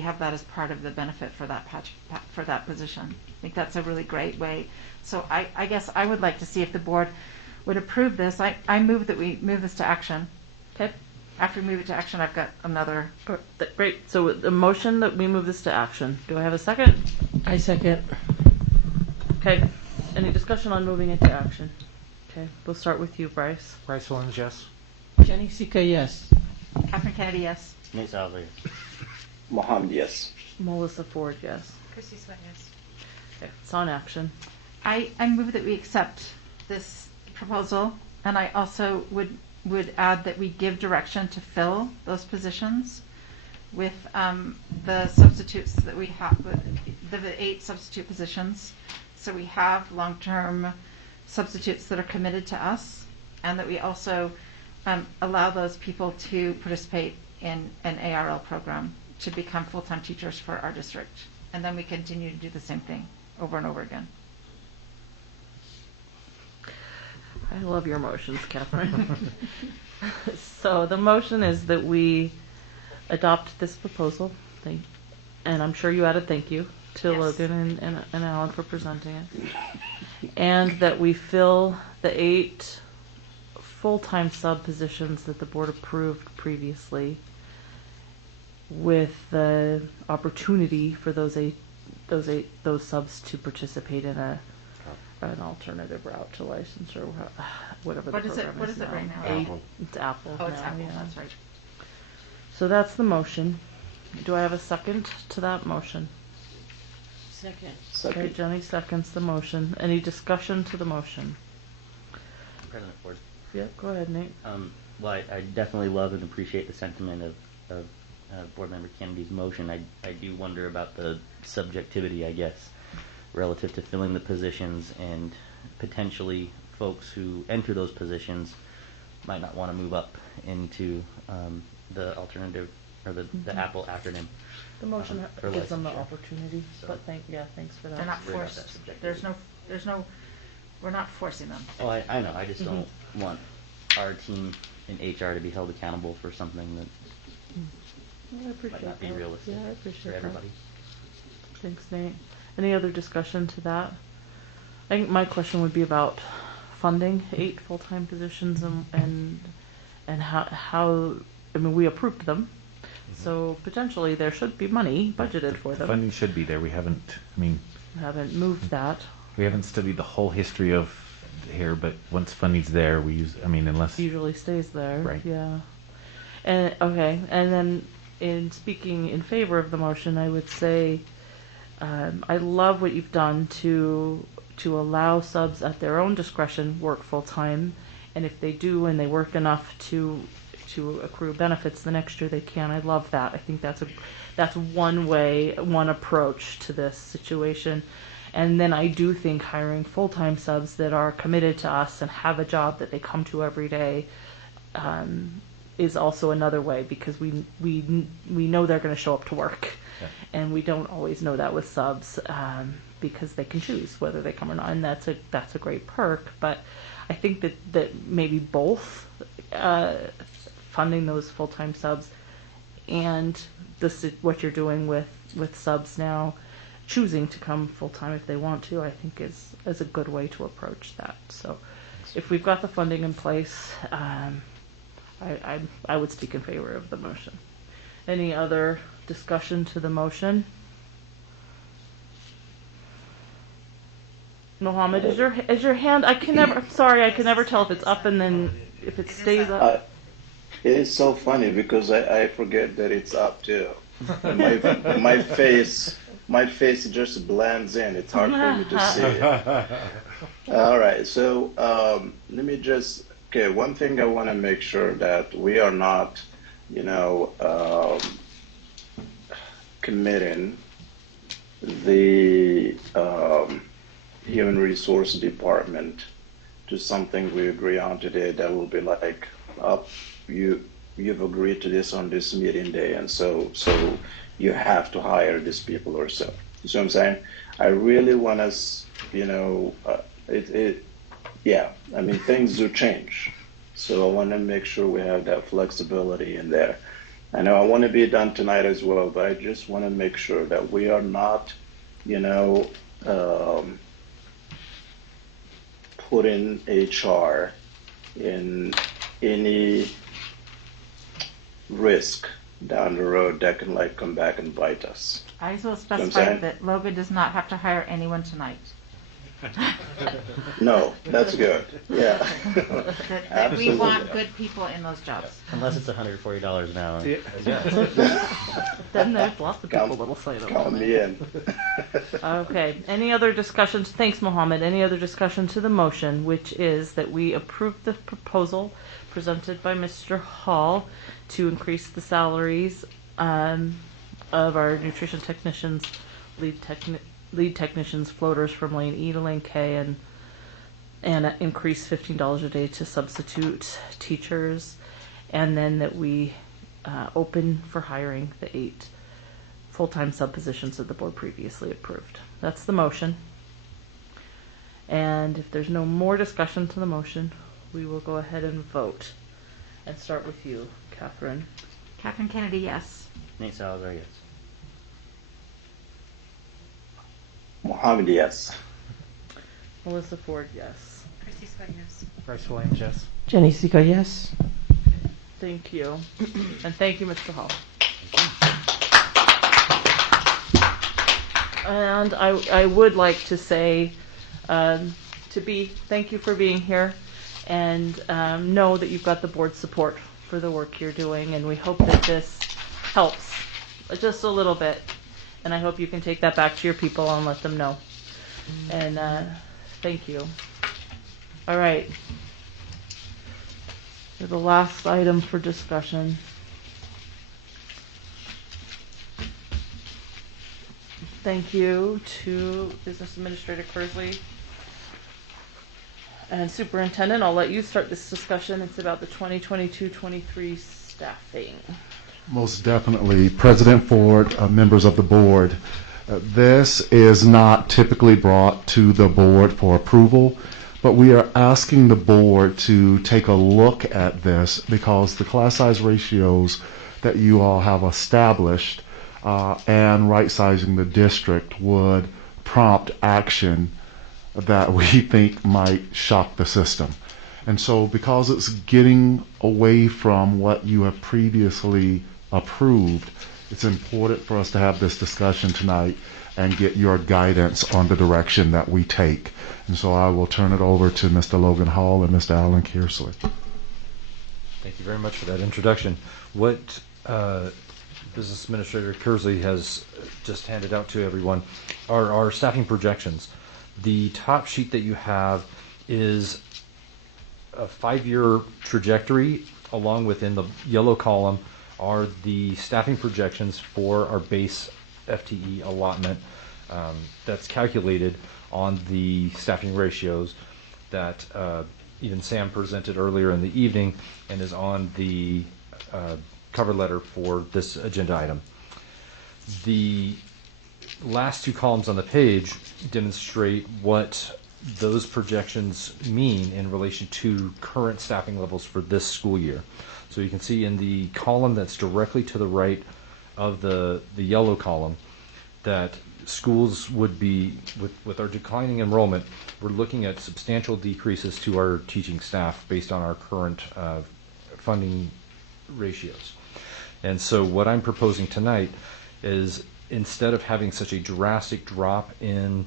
have that as part of the benefit for that position. I think that's a really great way. So I guess I would like to see if the board would approve this. I move that we move this to action. Okay. After we move it to action, I've got another. Great. So the motion that we move this to action. Do I have a second? I second. Okay. Any discussion on moving it to action? Okay. We'll start with you, Bryce. Bryce Williams, yes. Jenny Sika, yes. Catherine Kennedy, yes. Nate Salzler. Mohammed, yes. Melissa Ford, yes. Christy Sweat, yes. Okay. It's on action. I move that we accept this proposal, and I also would add that we give direction to fill those positions with the substitutes that we have, the 8 substitute positions. So we have long-term substitutes that are committed to us, and that we also allow those people to participate in an ARL program to become full-time teachers for our district. And then we continue to do the same thing over and over again. I love your motions, Catherine. So the motion is that we adopt this proposal. And I'm sure you added thank you to Logan and Alan for presenting it. And that we fill the 8 full-time sub positions that the board approved previously, with the opportunity for those subs to participate in an alternative route to license, or whatever the program is. What is it right now? Apple. It's Apple. Oh, it's now, Apple. yeah. That's right. So that's the motion. Do I have a second to that motion? Second. Okay, Jenny seconds the motion. Any discussion to the motion? President Ford. Yeah, go ahead, Nate. Well, I definitely love and appreciate the sentiment of Board Member Kennedy's motion, I do wonder about the subjectivity, I guess, relative to filling the positions, and potentially folks who enter those positions might not want to move up into the alternative, or the Apple acronym. The motion for gives them the licensure. opportunity, So- but thanks for that. They're not Worry about forced. that There's no, we're not forcing them. Oh, I know. I just don't want our team in HR to be held accountable for something that I appreciate might not be that. realistic Yeah, I appreciate for that. everybody. Thanks, Nate. Any other discussion to that? I think my question would be about funding 8 full-time positions and how I mean, we approved them, so potentially there should be money budgeted for them. Funding should be there. We haven't, I mean, We haven't moved that. we haven't studied the whole history of here, but once funding's there, we use, I mean, unless, Usually stays there. Right. Yeah. And okay, and then in speaking in favor of the motion, I would say I love what you've done to allow subs at their own discretion work full time, and if they do and they work enough to accrue benefits the next year, they can. I love that. I think that's one way, one approach to this situation. And then I do think hiring full-time subs that are committed to us and have a job that they come to every day is also another way, because we know they're going to show up to work. Yeah. And we don't always know that with subs because they can choose whether they come or not, and that's a great perk. But I think that maybe both funding those full-time subs and what you're doing with subs now choosing to come full-time if they want to, I think is a good way to approach that. So if we've got the funding in place, I would speak in favor of the motion. Any other discussion to the motion? Mohammed, is your hand? I can never. I'm sorry, I can never tell if it's up and then if it stays up. It is so funny because I forget that it's up too. And my face just blends in. It's hard for me to see it. All right, so let me just. Okay, one thing I want to make sure that we are not, committing the Human Resource Department to something we agree on today that will be like, you've agreed to this on this meeting day, and so you have to hire these people or so. You see what I'm saying? I really want us, I mean, things do change. So I want to make sure we have that flexibility in there. I know I want to be done tonight as well, but I just want to make sure that we are not, putting HR in any risk down the road that can come back and bite us. I will I'm specify saying? that Logan does not have to hire anyone tonight. No, that's good. Yeah. That we want good people in those jobs. Unless it's $140 an hour. Then there's lots of people that'll say that. Count me in. Okay. Any other discussions? Thanks, Mohammed. Any other discussion to the motion, which is that we approve the proposal presented by Mr. Hall to increase the salaries of our nutrition technicians, lead technicians, floaters from lane E to lane K, and increase $15 a day to substitute teachers, and then that we open for hiring the 8 full-time sub positions that the board previously approved. That's the motion. And if there's no more discussion to the motion, we will go ahead and vote. And start with you, Catherine. Catherine Kennedy, yes. Nate Salazar, yes. Mohammed, yes. Melissa Ford, yes. Christy Scott, yes. Bryce Williams, yes. Jenny Sika, yes. Thank you. And thank you, Mr. Hall. And I would like to say thank you for being here, and know that you've got the board's support for the work you're doing, and we hope that this helps just a little bit, and I hope you can take that back to your people and let them know. And thank you. All right. The last item for discussion. Thank you to Business Administrator Kersley. And Superintendent, I'll let you start this discussion. It's about the 2022-23 staffing. Most definitely. President Ford, members of the board, this is not typically brought to the board for approval, but we are asking the board to take a look at this because the class size ratios that you all have established and right-sizing the district would prompt action that we think might shock the system. And so because it's getting away from what you have previously approved, it's important for us to have this discussion tonight and get your guidance on the direction that we take. And so I will turn it over to Mr. Logan Hall and Mr. Alan Kearsley. Thank you very much for that introduction. What Business Administrator Kearsley has just handed out to everyone are our staffing projections. The top sheet that you have is a 5-year trajectory, along within the yellow column are the staffing projections for our base FTE allotment that's calculated on the staffing ratios that even Sam presented earlier in the evening and is on the cover letter for this agenda item. The last two columns on the page demonstrate what those projections mean in relation to current staffing levels for this school year. So you can see in the column that's directly to the right of the yellow column that schools would be, with our declining enrollment, we're looking at substantial decreases to our teaching staff based on our current funding ratios. And so what I'm proposing tonight is, instead of having such a drastic drop in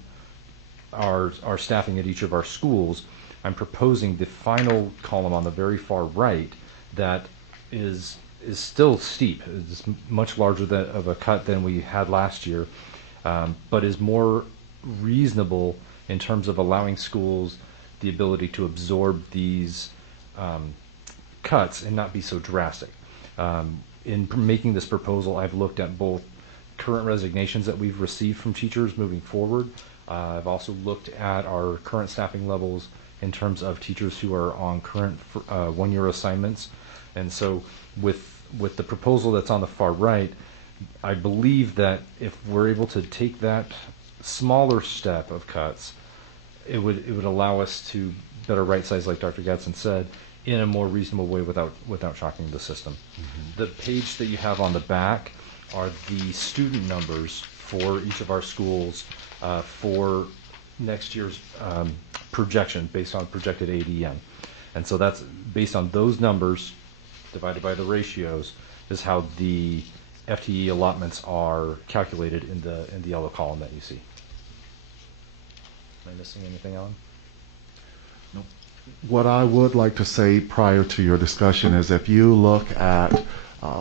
our staffing at each of our schools, I'm proposing the final column on the very far right that is still steep. It's much larger of a cut than we had last year, but is more reasonable in terms of allowing schools the ability to absorb these cuts and not be so drastic. In making this proposal, I've looked at both current resignations that we've received from teachers moving forward. I've also looked at our current staffing levels in terms of teachers who are on current one-year assignments. And so with the proposal that's on the far right, I believe that if we're able to take that smaller step of cuts, it would allow us to better right size, like Dr. Gadsden said, in a more reasonable way without shocking the system. Mm-hmm. The page that you have on the back are the student numbers for each of our schools for next year's projection based on projected ADM. And so that's based on those numbers divided by the ratios is how the FTE allotments are calculated in the yellow column that you see. Am I missing anything, Alan? Nope. What I would like to say prior to your discussion is, if you look at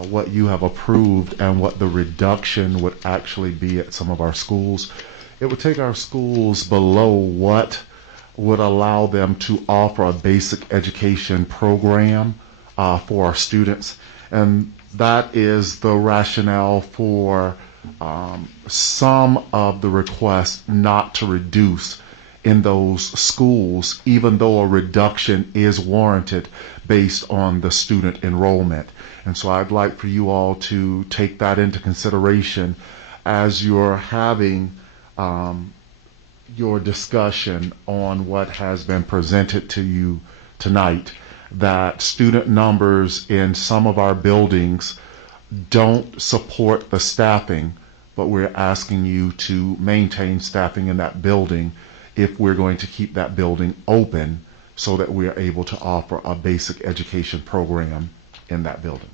what you have approved and what the reduction would actually be at some of our schools, it would take our schools below what would allow them to offer a basic education program for our students. And that is the rationale for some of the requests not to reduce in those schools, even though a reduction is warranted based on the student enrollment. And so I'd like for you all to take that into consideration as you're having your discussion on what has been presented to you tonight, that student numbers in some of our buildings don't support the staffing, but we're asking you to maintain staffing in that building if we're going to keep that building open so that we're able to offer a basic education program in that building.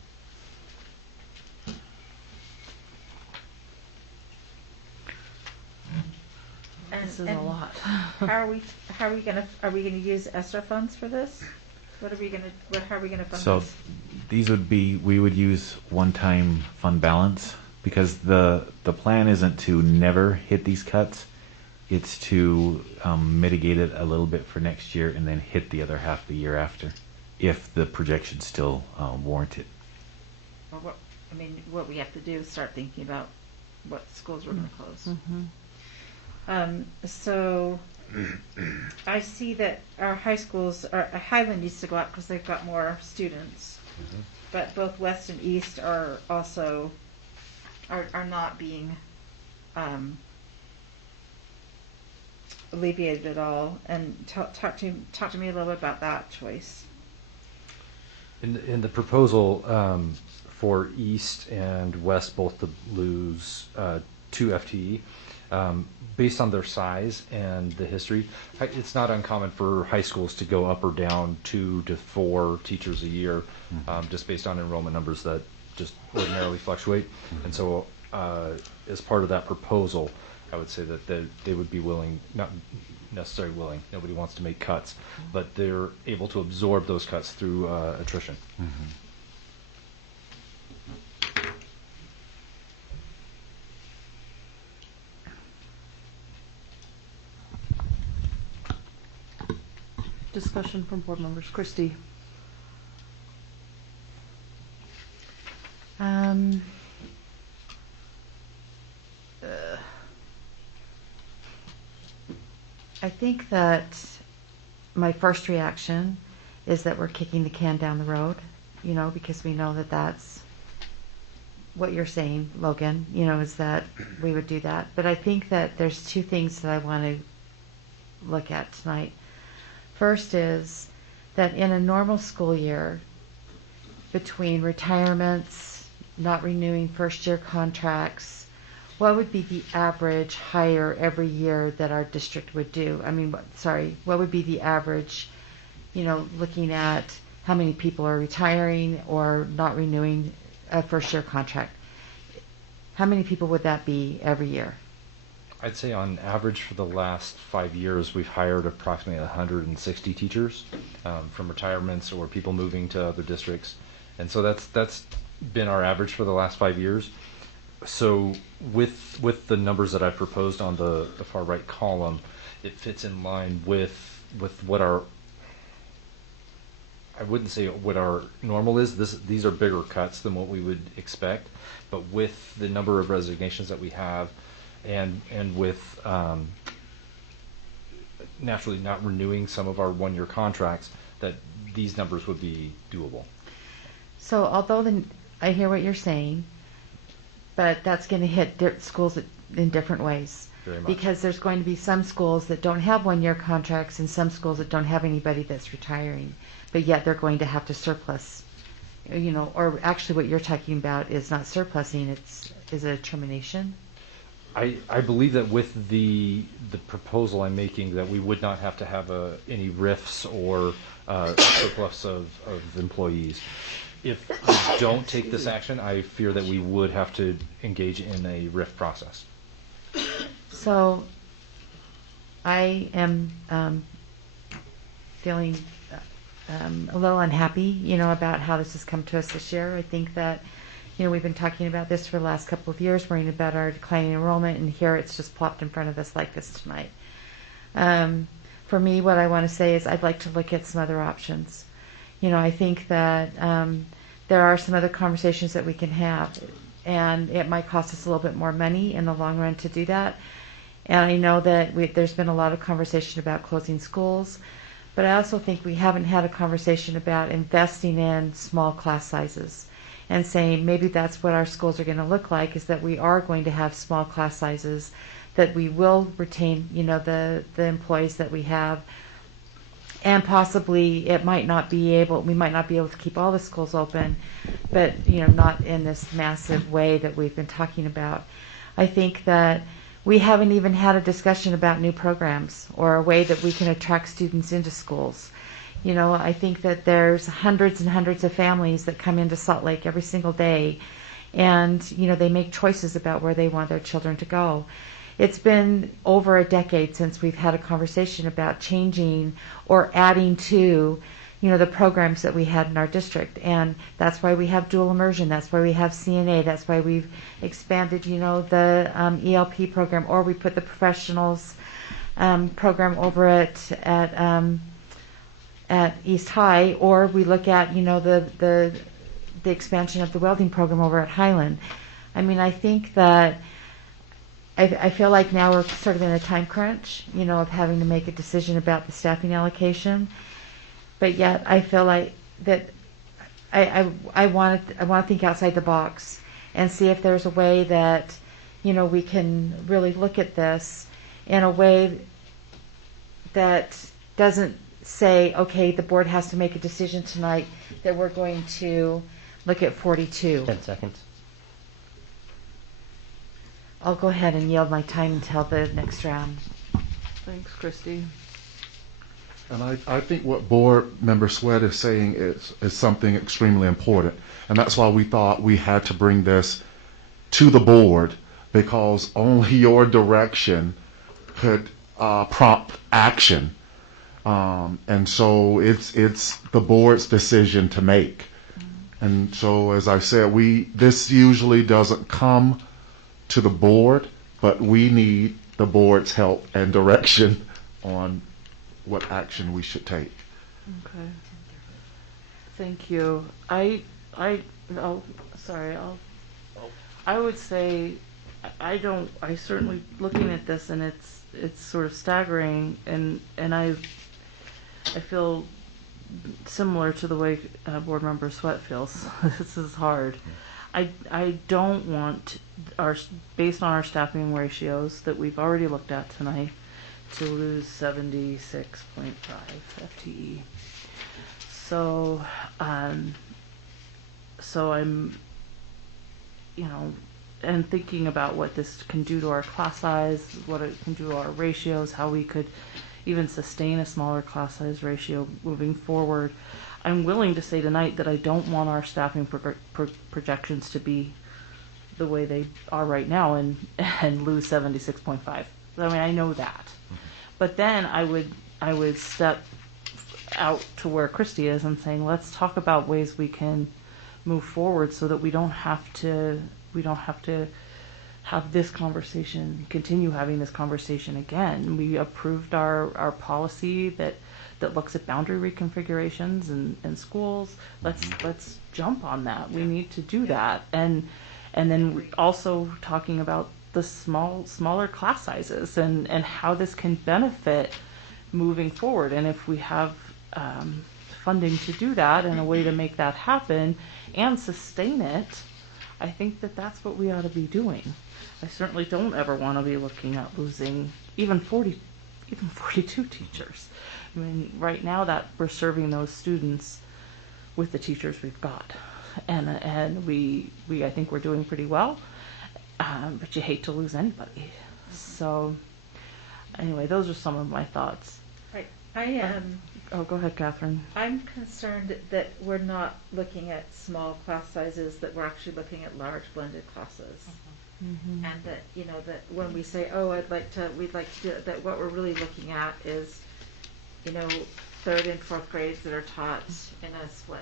This is a lot. How are we gonna use ESSER funds for this? How are we gonna fund So this? these would be, we would use one-time fund balance, because the plan isn't to never hit these cuts. It's to mitigate it a little bit for next year and then hit the other half the year after, if the projections still warrant it. What we have to do is start thinking about what schools were going to close. Mm-hmm. So I see that our high schools, Highland needs to go up because they've got more students, but both West and East are also are not being alleviated at all. And talk to me a little bit about that choice. In the proposal for East and West both to lose 2 FTE, based on their size and the history, it's not uncommon for high schools to go up or down 2 to 4 teachers a year, just based on enrollment numbers that just ordinarily fluctuate. And so as part of that proposal, I would say that they would be willing, not necessarily willing, nobody wants to make cuts, but they're able to absorb those cuts through attrition. Discussion from board members. Christy. I think that my first reaction is that we're kicking the can down the road, because we know that that's what you're saying, Logan, is that we would do that. But I think that there's 2 things that I want to look at tonight. First is that in a normal school year, between retirements, not renewing first-year contracts, what would be the average hire every year that our district would do? What would be the average, looking at how many people are retiring or not renewing a first-year contract? How many people would that be every year? I'd say on average for the last 5 years, we've hired approximately 160 teachers from retirements or people moving to other districts. And so that's been our average for the last 5 years. So with the numbers that I proposed on the far right column, it fits in line with what our, I wouldn't say what our normal is. These are bigger cuts than what we would expect, but with the number of resignations that we have, and with naturally not renewing some of our 1-year contracts, that these numbers would be doable. So although I hear what you're saying, but that's going to hit schools in different ways. Very much. Because there's going to be some schools that don't have 1-year contracts and some schools that don't have anybody that's retiring, but yet they're going to have to surplus, or actually what you're talking about is not surplusing, is it a termination? I believe that with the proposal I'm making, that we would not have to have any RIFs or surplus of employees. If we don't take this action, I fear that we would have to engage in a RIF process. So I am feeling a little unhappy, about how this has come to us this year. I think that, we've been talking about this for the last couple of years, worrying about our declining enrollment, and here it's just plopped in front of us like this tonight. For me, what I want to say is I'd like to look at some other options. I think that there are some other conversations that we can have, and it might cost us a little bit more money in the long run to do that. And I know that there's been a lot of conversation about closing schools, but I also think we haven't had a conversation about investing in small class sizes and saying maybe that's what our schools are going to look like, is that we are going to have small class sizes, that we will retain, the employees that we have. And possibly we might not be able to keep all the schools open, but not in this massive way that we've been talking about. I think that we haven't even had a discussion about new programs or a way that we can attract students into schools. I think that there's hundreds and hundreds of families that come into Salt Lake every single day, and they make choices about where they want their children to go. It's been over a decade since we've had a conversation about changing or adding to, the programs that we had in our district. And that's why we have dual immersion. That's why we have CNA. That's why we've expanded, the ELP program, or we put the professionals program over at East High, or we look at, the expansion of the welding program over at Highland. I think that I feel like now we're sort of in a time crunch, of having to make a decision about the staffing allocation. But yet I feel like that I want to think outside the box and see if there's a way that, we can really look at this in a way that doesn't say, okay, the board has to make a decision tonight that we're going to look at 42. 10 seconds. I'll go ahead and yield my time until the next round. Thanks, Christy. And I think what Board Member Sweat is saying is something extremely important. And that's why we thought we had to bring this to the board, because only your direction could prompt action. And so it's the board's decision to make. And so, as I said, this usually doesn't come to the board, but we need the board's help and direction on what action we should take. Okay. Thank you. I would say I certainly looking at this, and it's sort of staggering, and I feel similar to the way Board Member Sweat feels. This is hard. I don't want based on our staffing ratios that we've already looked at tonight, to lose 76.5 FTE. So I'm, and thinking about what this can do to our class size, what it can do to our ratios, how we could even sustain a smaller class size ratio moving forward. I'm willing to say tonight that I don't want our staffing projections to be the way they are right now and lose 76.5. I mean, I know that. But then I would step out to where Christy is and saying, let's talk about ways we can move forward so that we don't have to have this conversation, continue having this conversation again. We approved our policy that looks at boundary reconfigurations in schools. Let's jump on that. We need to do that. And then also talking about the smaller class sizes and how this can benefit moving forward. And if we have funding to do that and a way to make that happen and sustain it, I think that's what we ought to be doing. I certainly don't ever want to be looking at losing even 42 teachers. I mean, right now that we're serving those students with the teachers we've got, and we I think we're doing pretty well. But you hate to lose anybody. So anyway, those are some of my thoughts. Right. I am. Oh, go ahead, Catherine. I'm concerned that we're not looking at small class sizes, that we're actually looking at large blended classes. Mm-hmm. And that, that when we say, oh, we'd like to do it, that what we're really looking at is, third and fourth grades that are taught in a split.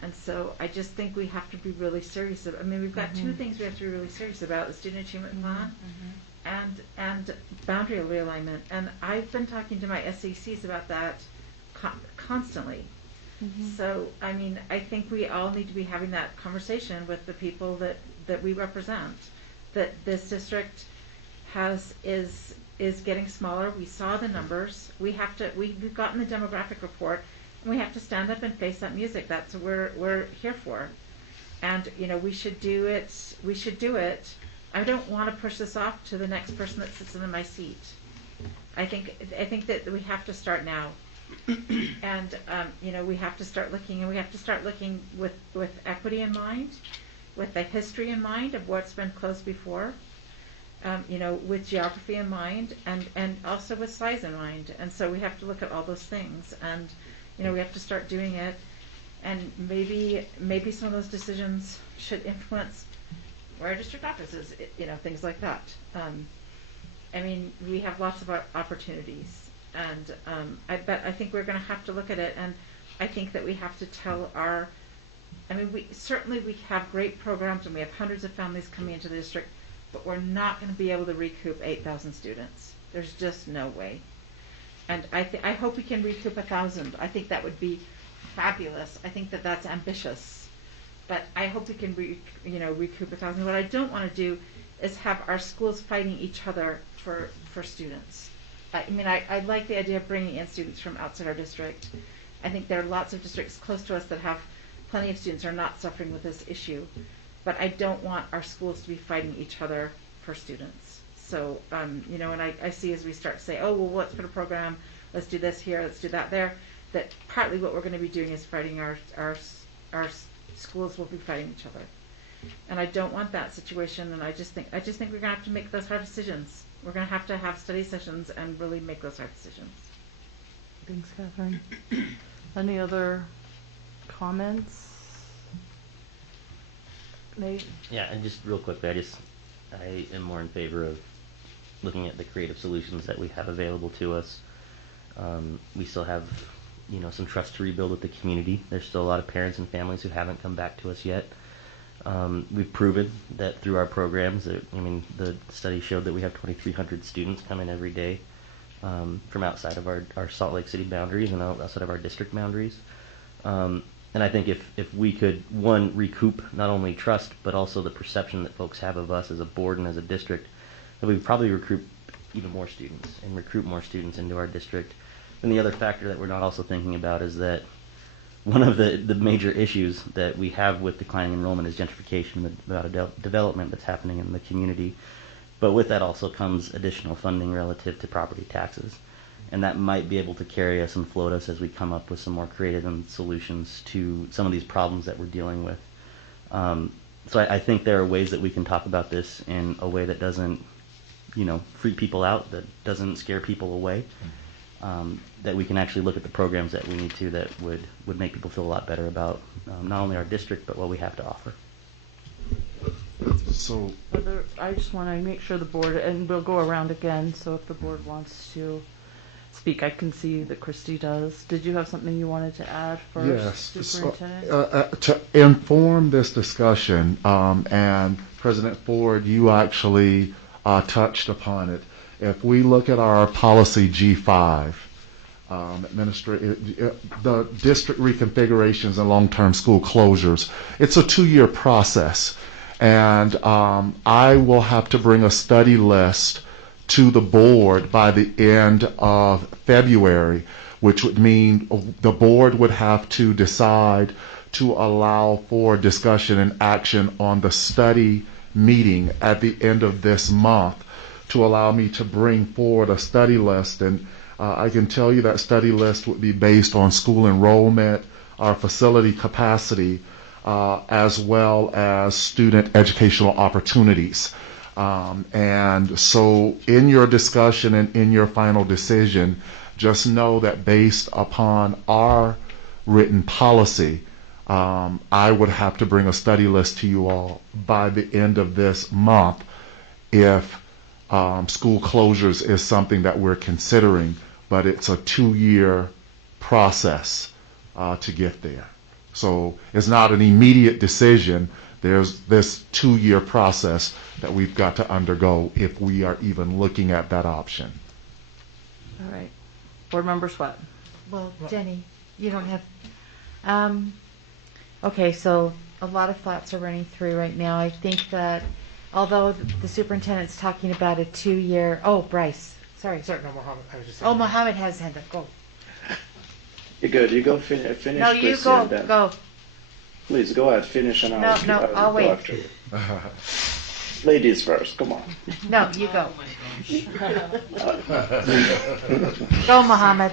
And so I just think we have to be really serious about, we've got two things we have to be really serious about: the student achievement plan and boundary realignment. And I've been talking to my SECs about that constantly. So, I think we all need to be having that conversation with the people that we represent, that this district is getting smaller. We saw the numbers. We've gotten the demographic report, and we have to stand up and face that music. That's what we're here for. And, we should do it. We should do it. I don't want to push this off to the next person that sits in my seat. I think that we have to start now. And, we have to start looking, and we have to start looking with equity in mind, with the history in mind of what's been closed before, with geography in mind, and also with size in mind. And so we have to look at all those things, and, we have to start doing it. And maybe some of those decisions should influence where our district office is, things like that. We have lots of opportunities. And I think we're going to have to look at it, and I think that we have to tell we have great programs, and we have hundreds of families coming into the district, but we're not going to be able to recoup 8,000 students. There's just no way. And I hope we can recoup 1,000. I think that would be fabulous. I think that that's ambitious, but I hope we can recoup 1,000. What I don't want to do is have our schools fighting each other for students. I mean, I like the idea of bringing in students from outside our district. I think there are lots of districts close to us that have plenty of students who are not suffering with this issue. But I don't want our schools to be fighting each other for students. So, you know, and I see as we start to say, oh, well, let's put a program, let's do this here, let's do that there, that partly what we're going to be doing is fighting our schools will be fighting each other. And I don't want that situation, and I just think we're going to have to make those hard decisions. We're going to have study sessions and really make those hard decisions. Thanks, Catherine. Any other comments? Nate? Yeah, and just real quickly, I am more in favor of looking at the creative solutions that we have available to us. We still have, you know, some trust to rebuild with the community. There's still a lot of parents and families who haven't come back to us yet. We've proven that through our programs, I mean, the study showed that we have 2,300 students come in every day from outside of our Salt Lake City boundaries and outside of our district boundaries. And I think if we could, one, recoup not only trust, but also the perception that folks have of us as a board and as a district, that we would probably recruit even more students and recruit more students into our district. And the other factor that we're not also thinking about is that one of the major issues that we have with declining enrollment is gentrification, the development that's happening in the community. But with that also comes additional funding relative to property taxes. And that might be able to carry us and float us as we come up with some more creative solutions to some of these problems that we're dealing with. So I think there are ways that we can talk about this in a way that doesn't, you know, freak people out, that doesn't scare people away, that we can actually look at the programs that we need to that would make people feel a lot better about not only our district, but what we have to offer. So I just want to make sure the board, and we'll go around again, so if the board wants to speak, I can see that Christy does. Did you have something you wanted to add first, yes. Superintendent? To inform this discussion, and President Ford, you actually touched upon it. If we look at our policy G5, the district reconfigurations and long-term school closures, it's a 2-year process. And I will have to bring a study list to the board by the end of February, which would mean the board would have to decide to allow for discussion and action on the study meeting at the end of this month to allow me to bring forward a study list. And I can tell you that study list would be based on school enrollment, our facility capacity, as well as student educational opportunities. And so in your discussion and in your final decision, just know that based upon our written policy, I would have to bring a study list to you all by the end of this month if school closures is something that we're considering, but it's a 2-year process to get there. So it's not an immediate decision. There's this 2-year process that we've got to undergo if we are even looking at that option. All right. Board Member Sweat. Well, Jenny, you don't have, okay, so a lot of thoughts are running through right now. I think that although the superintendent's talking about a 2-year, oh, Bryce, sorry. Sorry, no, Mohammed. I was just saying. Oh, Mohammed has his hand up. Go. You're good. You go finish. No, you Chrissy, go. and then- Go. Please go ahead, finish, and I'll I'll go wait. after you. Ladies first. Come on. No, you go. Go, Mohammed.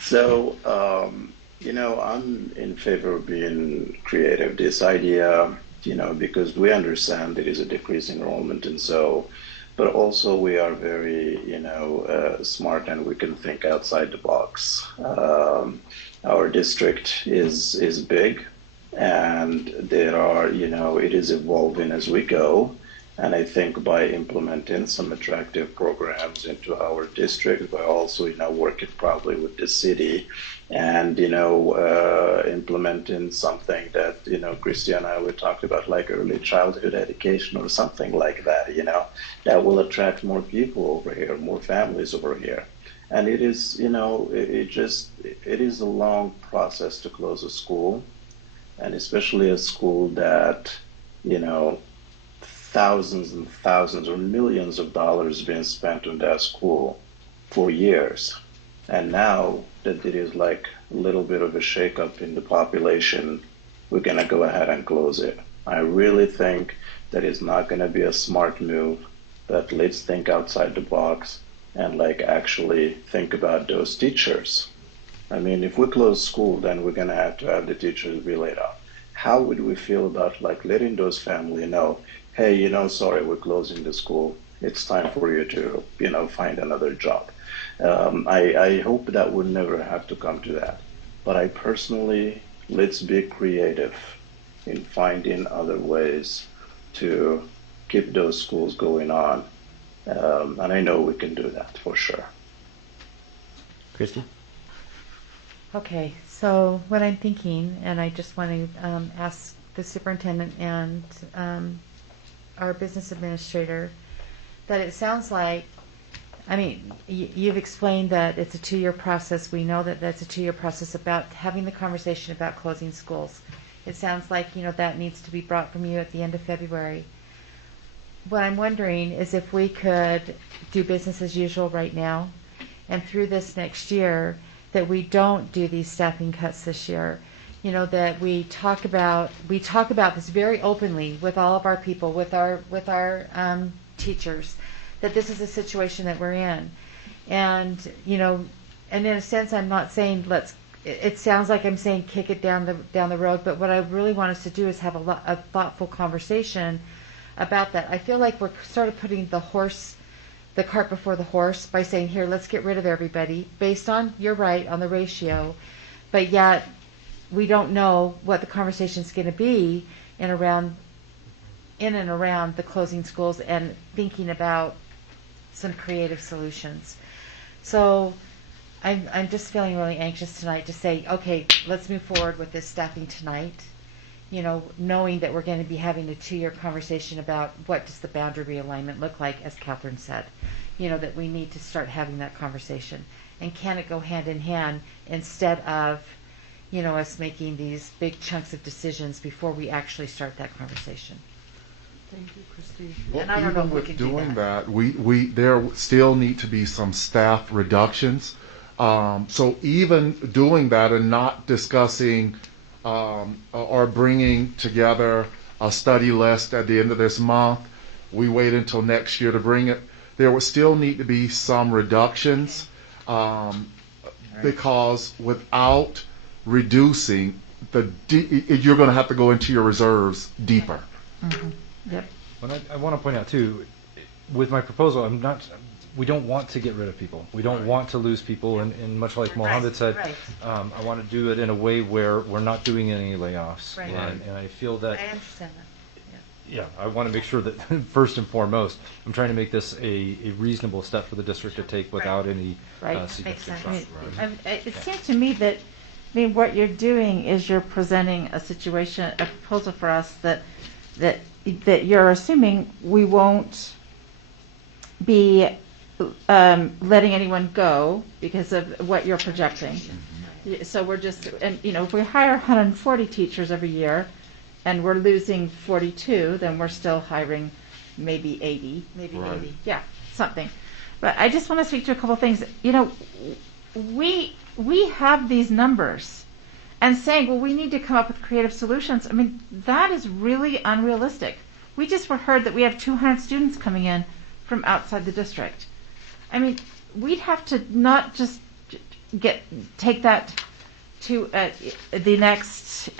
So, you know, I'm in favor of being creative. This idea, you know, because we understand there is a decrease in enrollment, and so, but also we are very, you know, smart, and we can think outside the box. Our district is big, and there are, you know, it is evolving as we go. And I think by implementing some attractive programs into our district, by also, you know, working probably with the city and, you know, implementing something that, you know, Christy and I, we talked about, like early childhood education or something like that, you know, that will attract more people over here, more families over here. And it is, you know, it is a long process to close a school, and especially a school that, you know, thousands and thousands or millions of dollars being spent on that school for years. And now that it is like a little bit of a shakeup in the population, we're going to go ahead and close it. I really think that it's not going to be a smart move, that let's think outside the box and like actually think about those teachers. I mean, if we close school, then we're going to have the teachers be laid off. How would we feel about like letting those families know, hey, sorry, we're closing the school. It's time for you to, find another job. I hope that would never have to come to that. But I personally, let's be creative in finding other ways to keep those schools going on. And I know we can do that for sure. Christy? Okay, so what I'm thinking, and I just want to ask the superintendent and our business administrator, that it sounds like, I mean, you've explained that it's a 2-year process. We know that that's a 2-year process about having the conversation about closing schools. It sounds like, that needs to be brought from you at the end of February. What I'm wondering is if we could do business as usual right now, and through this next year, that we don't do these staffing cuts this year. That we talk about this very openly with all of our people, with our teachers, that this is a situation that we're in. And, and in a sense, I'm not saying it sounds like I'm saying kick it down the road, but what I really want us to do is have a thoughtful conversation about that. I feel like we're sort of putting the cart before the horse by saying, here, let's get rid of everybody based on, you're right, on the ratio, but yet we don't know what the conversation's going to be in and around the closing schools and thinking about some creative solutions. So I'm just feeling really anxious tonight to say, okay, let's move forward with this staffing tonight, knowing that we're going to be having a 2-year conversation about what does the boundary realignment look like, as Catherine said, that we need to start having that conversation. And can it go hand in hand instead of, us making these big chunks of decisions before we actually start that conversation? Thank you, Christy. Well, And I don't know even if we with can do doing that. that, there still need to be some staff reductions. So even doing that and not discussing or bringing together a study list at the end of this month, we wait until next year to bring it. There would still need to be some reductions because without reducing you're going to have to go into your reserves deeper. Mm-hmm. Yep. But I want to point out too, with my proposal, we don't want to get rid of people. We don't want to lose people, and much like Mohammed said, I want to do it in a way where we're not doing any layoffs. Right. And I feel that. I understand that. Yeah, I want to make sure that first and foremost, I'm trying to make this a reasonable step for the district to take without any significant cost. It seems to me that, what you're doing is you're presenting a proposal for us that you're assuming we won't be letting anyone go because of what you're projecting. So we're just, and if we hire 140 teachers every year and we're losing 42, then we're still hiring maybe 80. Maybe Right. 80. Yeah, something. But I just want to speak to a couple of things. We have these numbers, and saying, well, we need to come up with creative solutions. That is really unrealistic. We just heard that we have 200 students coming in from outside the district. We'd have to not just take that to the next.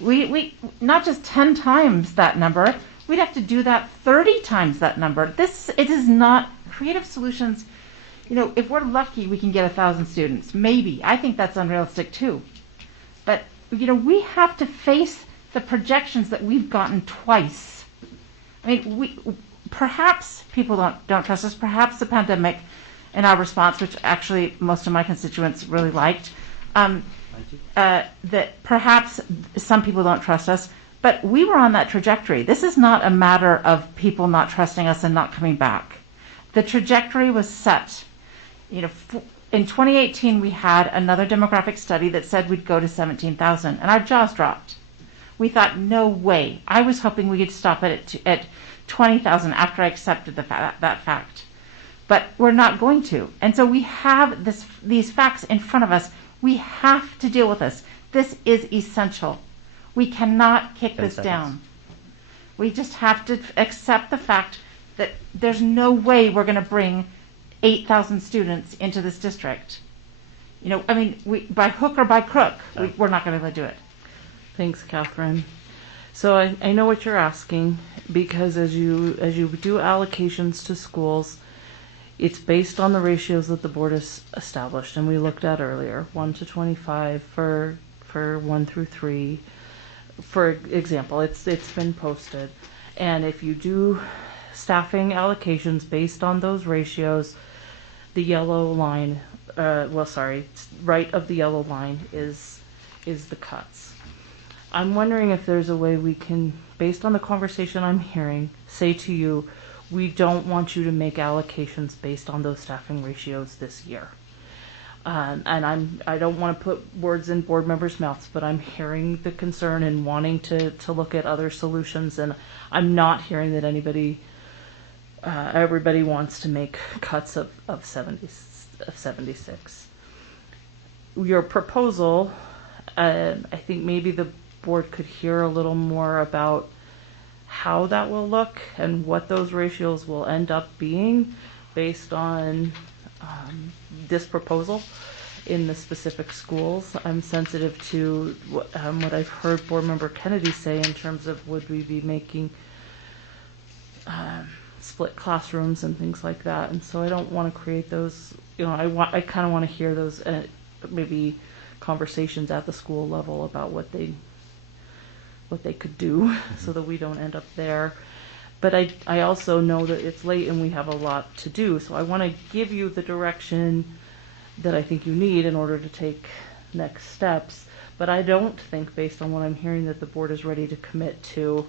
We not just 10 times that number. We'd have to do that 30 times that number. It is not creative solutions. If we're lucky, we can get 1,000 students. Maybe. I think that's unrealistic too. But we have to face the projections that we've gotten twice. Perhaps people don't trust us. Perhaps the pandemic and our response, which actually most of my constituents really liked, that perhaps some people don't trust us. But we were on that trajectory. This is not a matter of people not trusting us and not coming back. The trajectory was set. In 2018, we had another demographic study that said we'd go to 17,000, and our jaws dropped. We thought, no way. I was hoping we could stop it at 20,000 after I accepted that fact. But we're not going to. And so we have these facts in front of us. We have to deal with this. This is essential. We cannot kick this down. We just have to accept the fact that there's no way we're going to bring 8,000 students into this district. You know, I mean, by hook or by crook, we're not going to be able to do it. Thanks, Catherine. So I know what you're asking, because as you do allocations to schools, it's based on the ratios that the board has established, and we looked at earlier, 1 to 25 for 1 through 3. For example, it's been posted, and if you do staffing allocations based on those ratios, the yellow line, right of the yellow line is the cuts. I'm wondering if there's a way we can, based on the conversation I'm hearing, say to you, we don't want you to make allocations based on those staffing ratios this year. And I don't want to put words in board members' mouths, but I'm hearing the concern and wanting to look at other solutions, and I'm not hearing that everybody wants to make cuts of 76. Your proposal, I think maybe the board could hear a little more about how that will look and what those ratios will end up being based on this proposal in the specific schools. I'm sensitive to what I've heard Board Member Kennedy say in terms of would we be making split classrooms and things like that, and so I don't want to create those. You know, I kind of want to hear those maybe conversations at the school level about what they could do so that we don't end up there. But I also know that it's late and we have a lot to do, so I want to give you the direction that I think you need in order to take next steps. But I don't think, based on what I'm hearing, that the board is ready to commit to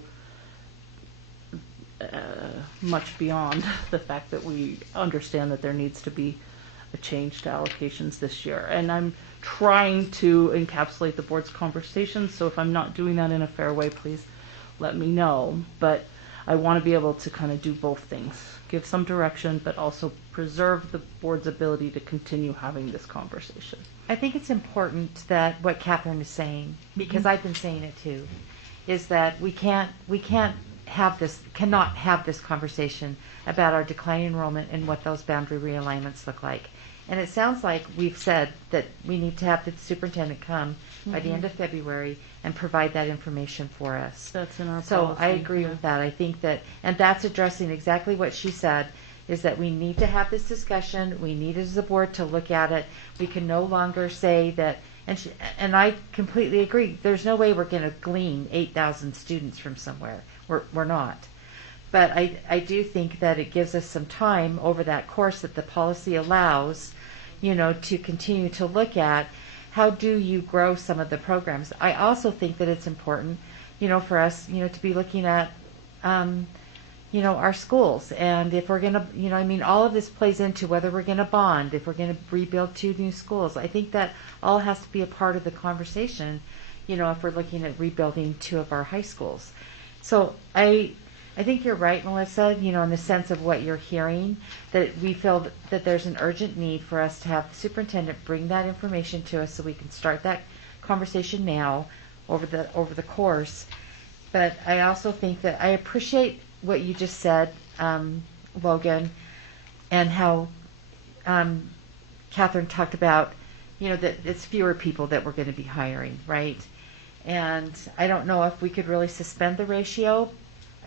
much beyond the fact that we understand that there needs to be a change to allocations this year. And I'm trying to encapsulate the board's conversations, so if I'm not doing that in a fair way, please let me know. But I want to be able to kind of do both things, give some direction, but also preserve the board's ability to continue having this conversation. I think it's important that what Catherine is saying, because I've been saying it too, is that we cannot have this conversation about our declining enrollment and what those boundary realignments look like. And it sounds like we've said that we need to have the superintendent come by the end of February and provide that information for us. That's in our So policy. I agree with that. I think that, and that's addressing exactly what she said, is that we need to have this discussion. We need as a board to look at it. We can no longer say that, and I completely agree, there's no way we're going to glean 8,000 students from somewhere. We're not. But I do think that it gives us some time over that course that the policy allows, to continue to look at how do you grow some of the programs. I also think that it's important, for us, to be looking at, our schools. And if we're going to, all of this plays into whether we're going to bond, if we're going to rebuild 2 new schools. I think that all has to be a part of the conversation, if we're looking at rebuilding 2 of our high schools. So I think you're right, Melissa, in the sense of what you're hearing, that we feel that there's an urgent need for us to have the superintendent bring that information to us so we can start that conversation now over the course. But I also think that I appreciate what you just said, Logan, and how Catherine talked about, that it's fewer people that we're going to be hiring, right? And I don't know if we could really suspend the ratio.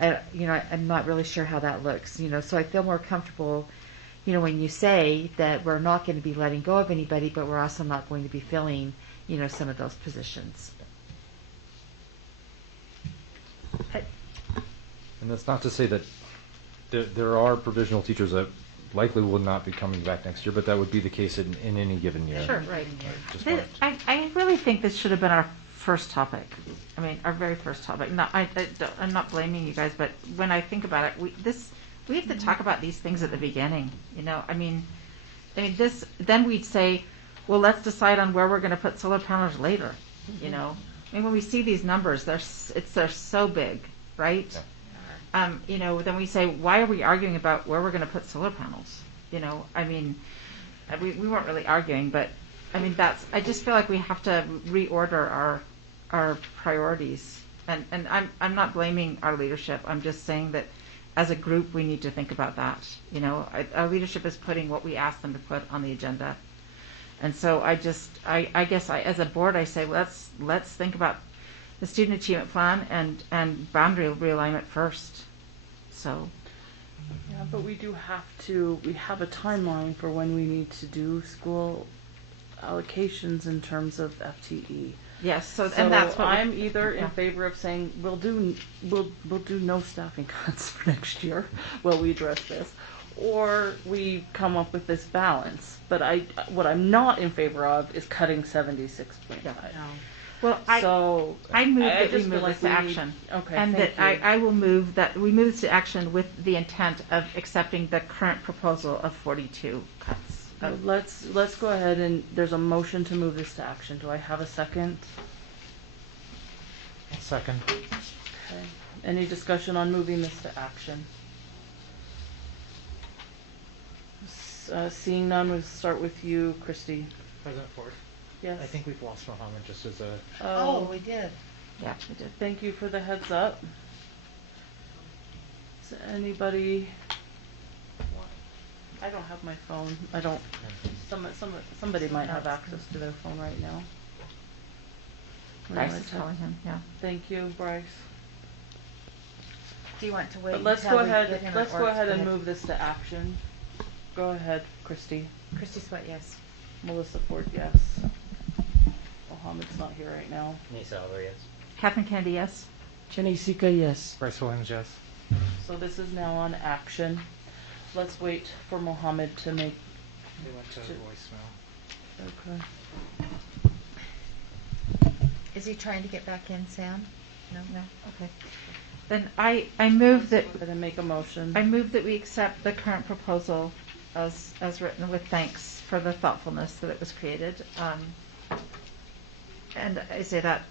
I'm not really sure how that looks, so I feel more comfortable, when you say that we're not going to be letting go of anybody, but we're also not going to be filling, some of those positions. And that's not to say that there are provisional teachers that likely will not be coming back next year, but that would be the case in any given year. Sure, right. I really think this should have been our first topic. I mean, our very first topic. I'm not blaming you guys, but when I think about it, we have to talk about these things at the beginning. Then we'd say, well, let's decide on where we're going to put solar panels later. When we see these numbers, they're so big, right? then we say, why are we arguing about where we're going to put solar panels? I mean, we weren't really arguing, but I mean, I just feel like we have to reorder our priorities. And I'm not blaming our leadership. I'm just saying that as a group, we need to think about that. Our leadership is putting what we asked them to put on the agenda. And so I guess as a board, I say, let's think about the student achievement plan and boundary realignment first. So. Yeah, but we have a timeline for when we need to do school allocations in terms of FTE. Yes, and that's what I'm either in favor of saying we'll do no staffing cuts for next year while we address this, or we come up with this balance. But what I'm not in favor of is cutting 76.5. No. Well, I move that we move this to action. Okay, and thank that you. I will move that we move this to action with the intent of accepting the current proposal of 42 cuts. Let's go ahead and there's a motion to move this to action. Do I have a second? Second. Okay. Any discussion on moving this to action? Seeing none, we'll start with you, Christy. President Ford. Yes. I think we've lost Mohammed just as a. Oh, we did. Yeah, we did. Thank you for the heads up. Is anybody? I don't have my phone. I don't. Somebody might have access to their phone right now. Bryce is calling him. Yeah. Thank you, Bryce. Do you want to wait? But let's until go we ahead. get him, Let's or go ahead and ahead. move this to action. Go ahead, Christy. Christy Sweat, yes. Melissa Ford, yes. Mohammed's not here right now. Nisa Alvarez, yes. Catherine Kennedy, yes. Jenny Sika, yes. Bryce Williams, yes. So this is now on action. Let's wait for Mohammed to make. They went to voicemail. Okay. Is he trying to get back in, Sam? No? No? Okay. Then I move that. Go ahead and make a motion. I move that we accept the current proposal as written with thanks for the thoughtfulness that it was created. And I say that,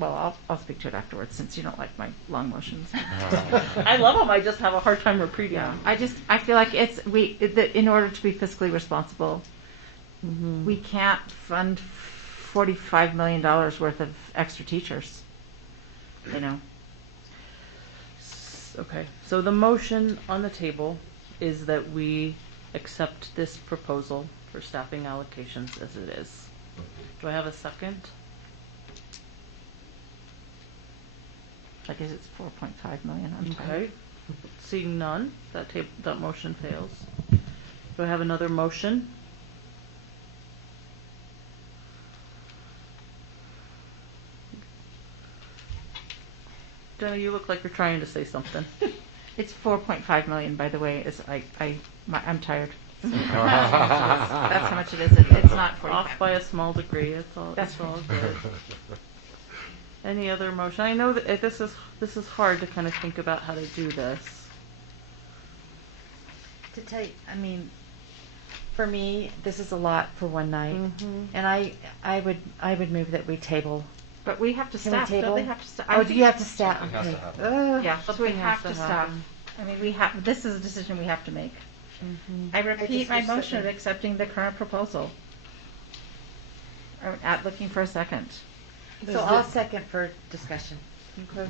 well, I'll speak to it afterwards since you don't like my long motions. I love them. I just have a hard time repeating them. I feel like in order to be fiscally responsible, we can't fund $45 million worth of extra teachers. Okay, so the motion on the table is that we accept this proposal for staffing allocations as it is. Do I have a second? I guess it's 4.5 million. Okay. Seeing none, that motion fails. Do I have another motion? Jenna, you look like you're trying to say something. It's 4.5 million, by the way. I'm tired. That's how much it is. It's not 45. Off by a small degree. It's all good. Any other motion? I know that this is hard to kind of think about how to do this. To tell you, I mean, for me, this is a lot for one night, and I would move that we table. But we have to Can staff. we table? Don't they have to staff? Oh, do you have to staff? It has Okay. to happen. Yeah, so we Something have has to to staff. happen. I mean, this is a decision we have to make. I I repeat just my wish motion that of we- accepting the current proposal. I'm looking for a second. So I'll second for discussion. Okay.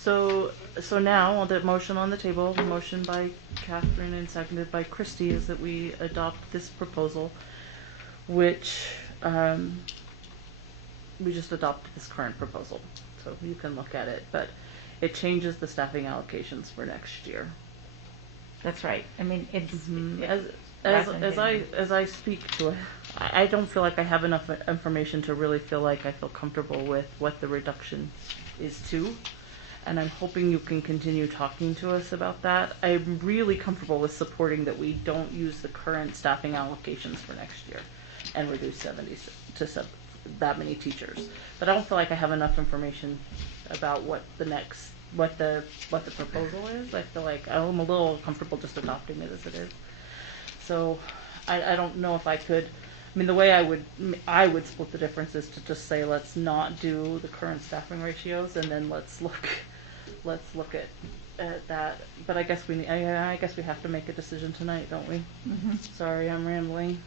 So now the motion on the table, motion by Catherine and seconded by Christy, is that we adopt this proposal, which we just adopted this current proposal. So you can look at it, but it changes the staffing allocations for next year. That's right. I mean, it's As I speak to it, I don't feel like I have enough information to really feel like I feel comfortable with what the reduction is to. And I'm hoping you can continue talking to us about that. I'm really comfortable with supporting that we don't use the current staffing allocations for next year and reduce 70 to that many teachers. But I don't feel like I have enough information about what the proposal is. I feel like I'm a little comfortable just adopting it as it is. So I don't know if I could. I mean, the way I would split the difference is to just say let's not do the current staffing ratios, and then let's look let's look at that. But I guess I guess we have to make a decision tonight, don't we? Mhm. Sorry, I'm rambling.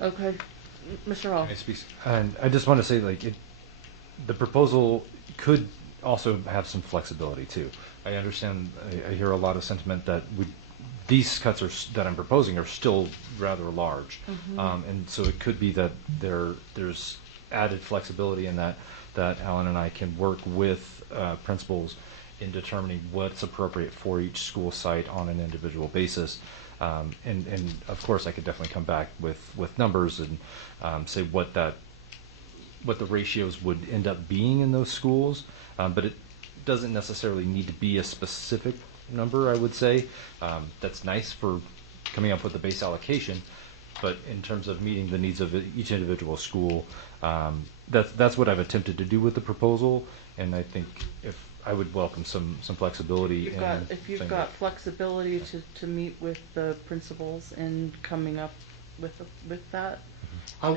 Okay, Mr. Hall. And I just want to say, the proposal could also have some flexibility too. I understand. I hear a lot of sentiment that these cuts that I'm proposing are still rather large, and so it could be that there's added flexibility in that Alan and I can work with principals in determining what's appropriate for each school site on an individual basis. And of course, I could definitely come back with numbers and say what the ratios would end up being in those schools, but it doesn't necessarily need to be a specific number, I would say. That's nice for coming up with a base allocation, but in terms of meeting the needs of each individual school, that's what I've attempted to do with the proposal, and I think I would welcome some flexibility. If you've got flexibility to meet with the principals and coming up with that. I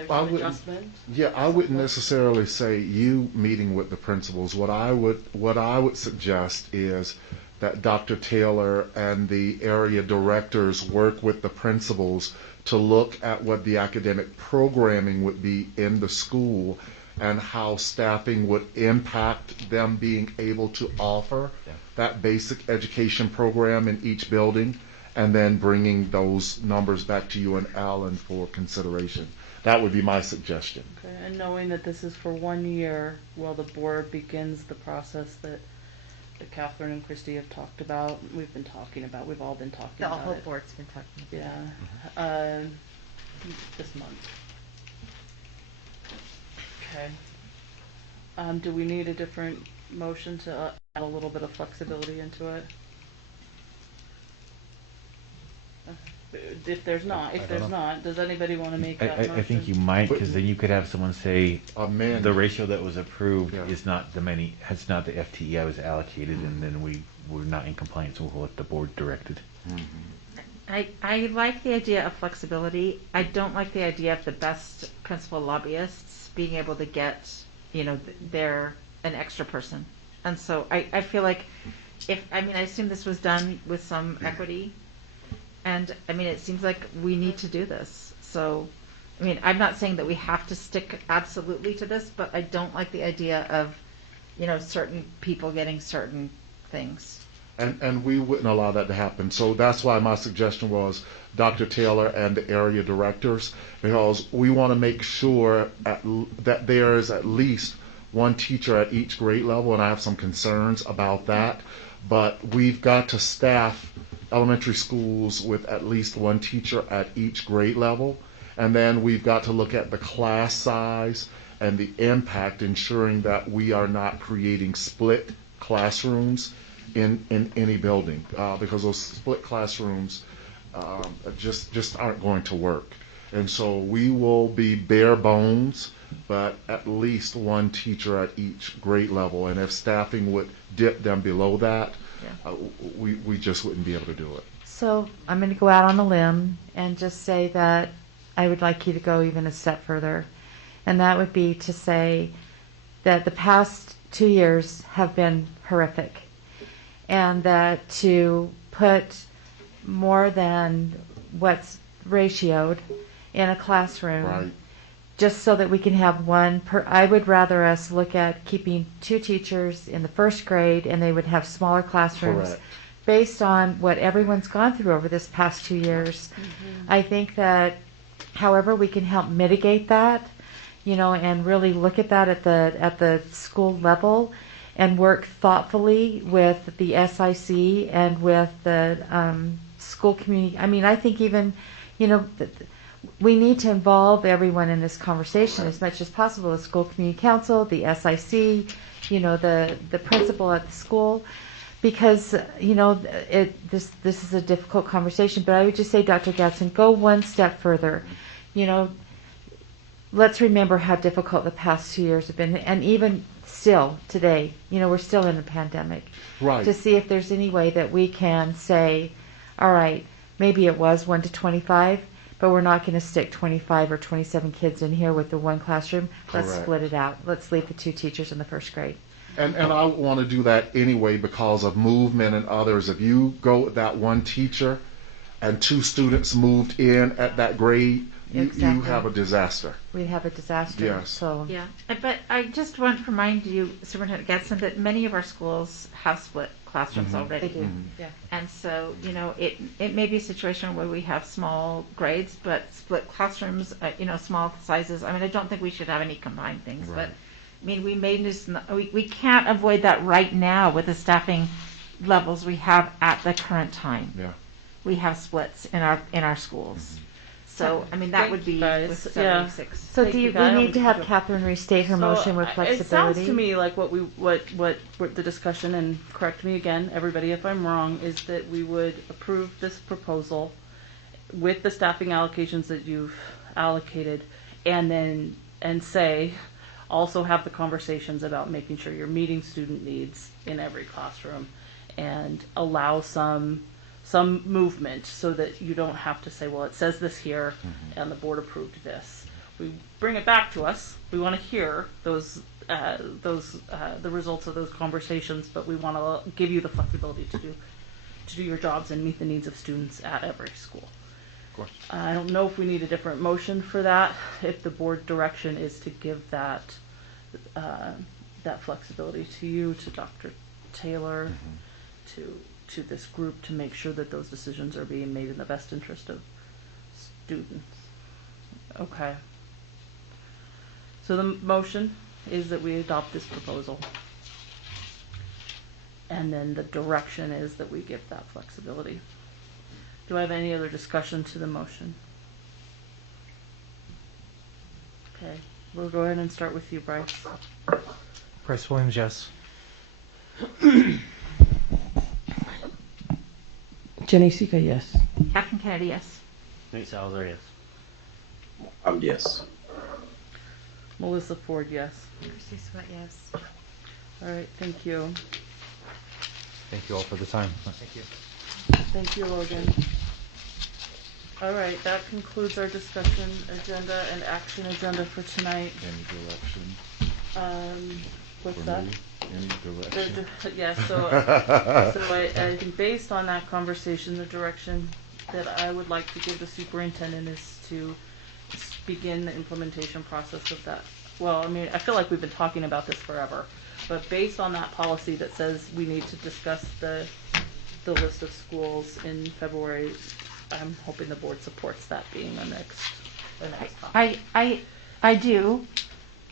wouldn't necessarily say you meeting with the principals. What I would suggest is that Dr. Taylor and the area directors work with the principals to look at what the academic programming would be in the school and how staffing would impact them being able to offer that basic education program in each building, and then bringing those numbers back to you and Alan for consideration. That would be my suggestion. Okay, and knowing that this is for 1 year while the board begins the process that Catherine and Christy have talked about, we've all been talking The about whole it. board's been talking about it. Yeah, this month. Okay. Do we need a different motion to add a little bit of flexibility into it? If there's not, does anybody want to make that motion? I think you might, because then you could have someone say the ratio that was approved is not it's not the FTE I was allocated, and then we're not in compliance with what the board directed. I like the idea of flexibility. I don't like the idea of the best principal lobbyists being able to get, they're an extra person. And so I feel like I assume this was done with some equity. And it seems like we need to do this. So, I'm not saying that we have to stick absolutely to this, but I don't like the idea of, certain people getting certain things. And we wouldn't allow that to happen. So that's why my suggestion was Dr. Taylor and the area directors, because we want to make sure that there is at least one teacher at each grade level, and I have some concerns about that. But we've got to staff elementary schools with at least one teacher at each grade level. And then we've got to look at the class size and the impact, ensuring that we are not creating split classrooms in any building, because those split classrooms just aren't going to work. And so we will be bare bones, but at least one teacher at each grade level. And if staffing would dip them below that, we just wouldn't be able to do it. So I'm going to go out on a limb and just say that I would like you to go even a step further. And that would be to say that the past 2 years have been horrific. And that to put more than what's ratioed in a classroom, just so that we can have one per, I would rather us look at keeping 2 teachers in the first grade, and they would have smaller classrooms. Correct. Based on what everyone's gone through over this past 2 years. I think that however we can help mitigate that, and really look at that at the school level, and work thoughtfully with the SIC and with the school community. I think even, we need to involve everyone in this conversation as much as possible. The school community council, the SIC, the principal at the school, because this is a difficult conversation. But I would just say, Dr. Gadsden, go one step further. Let's remember how difficult the past 2 years have been, and even still today, we're still in a pandemic. Right. To see if there's any way that we can say, all right, maybe it was 1 to 25, but we're not going to stick 25 or 27 kids in here with the one classroom. Let's Correct. split it out. Let's leave the 2 teachers in the first grade. And I want to do that anyway because of movement and others. If you go with that one teacher and 2 students moved in at that grade, you Exactly. have a disaster. We'd have a disaster. Yes. So Yeah, but I just want to remind you, Superintendent Gadsden, that many of our schools have split classrooms Mhm. already. they do. Yeah. And so, you know, it may be a situation where we have small grades, but split classrooms, you know, small sizes. I mean, I don't think we should have any combined things, but I mean, we can't avoid that right now with the staffing levels we have at the current time. Yeah. We have splits in our schools. So, I mean, that would be with 76. So do you, we need to have Catherine restate her motion with It flexibility? sounds to me like what the discussion, and correct me again, everybody, if I'm wrong, is that we would approve this proposal with the staffing allocations that you've allocated, and say, also have the conversations about making sure you're meeting student needs in every classroom, and allow some movement so that you don't have to say, well, it says this here and the board approved this. We bring it back to us. We want to hear the results of those conversations, but we want to give you the flexibility to do your jobs and meet the needs of students at every school. Of course. I don't know if we need a different motion for that, if the board direction is to give that flexibility to you, to Dr. Taylor, to this group, to make sure that those decisions are being made in the best interest of students. Okay. So the motion is that we adopt this proposal. And then the direction is that we give that flexibility. Do I have any other discussion to the motion? Okay, we'll go ahead and start with you, Bryce. Bryce Williams, yes. Jenny Sika, yes. Catherine Kennedy, yes. Nate Salazar, yes. Yes. Melissa Ford, yes. Christy Sweat, yes. All right, thank you. Thank you all for the time. Thank you. Thank you, Logan. All right, that concludes our discussion agenda and action agenda for tonight. Any direction? What's for that? me? Any direction? Yeah, so I think based on that conversation, the direction that I would like to give the superintendent is to begin the implementation process of that. Well, I mean, I feel like we've been talking about this forever, but based on that policy that says we need to discuss the list of schools in February, I'm hoping the board supports that being the next topic. I do.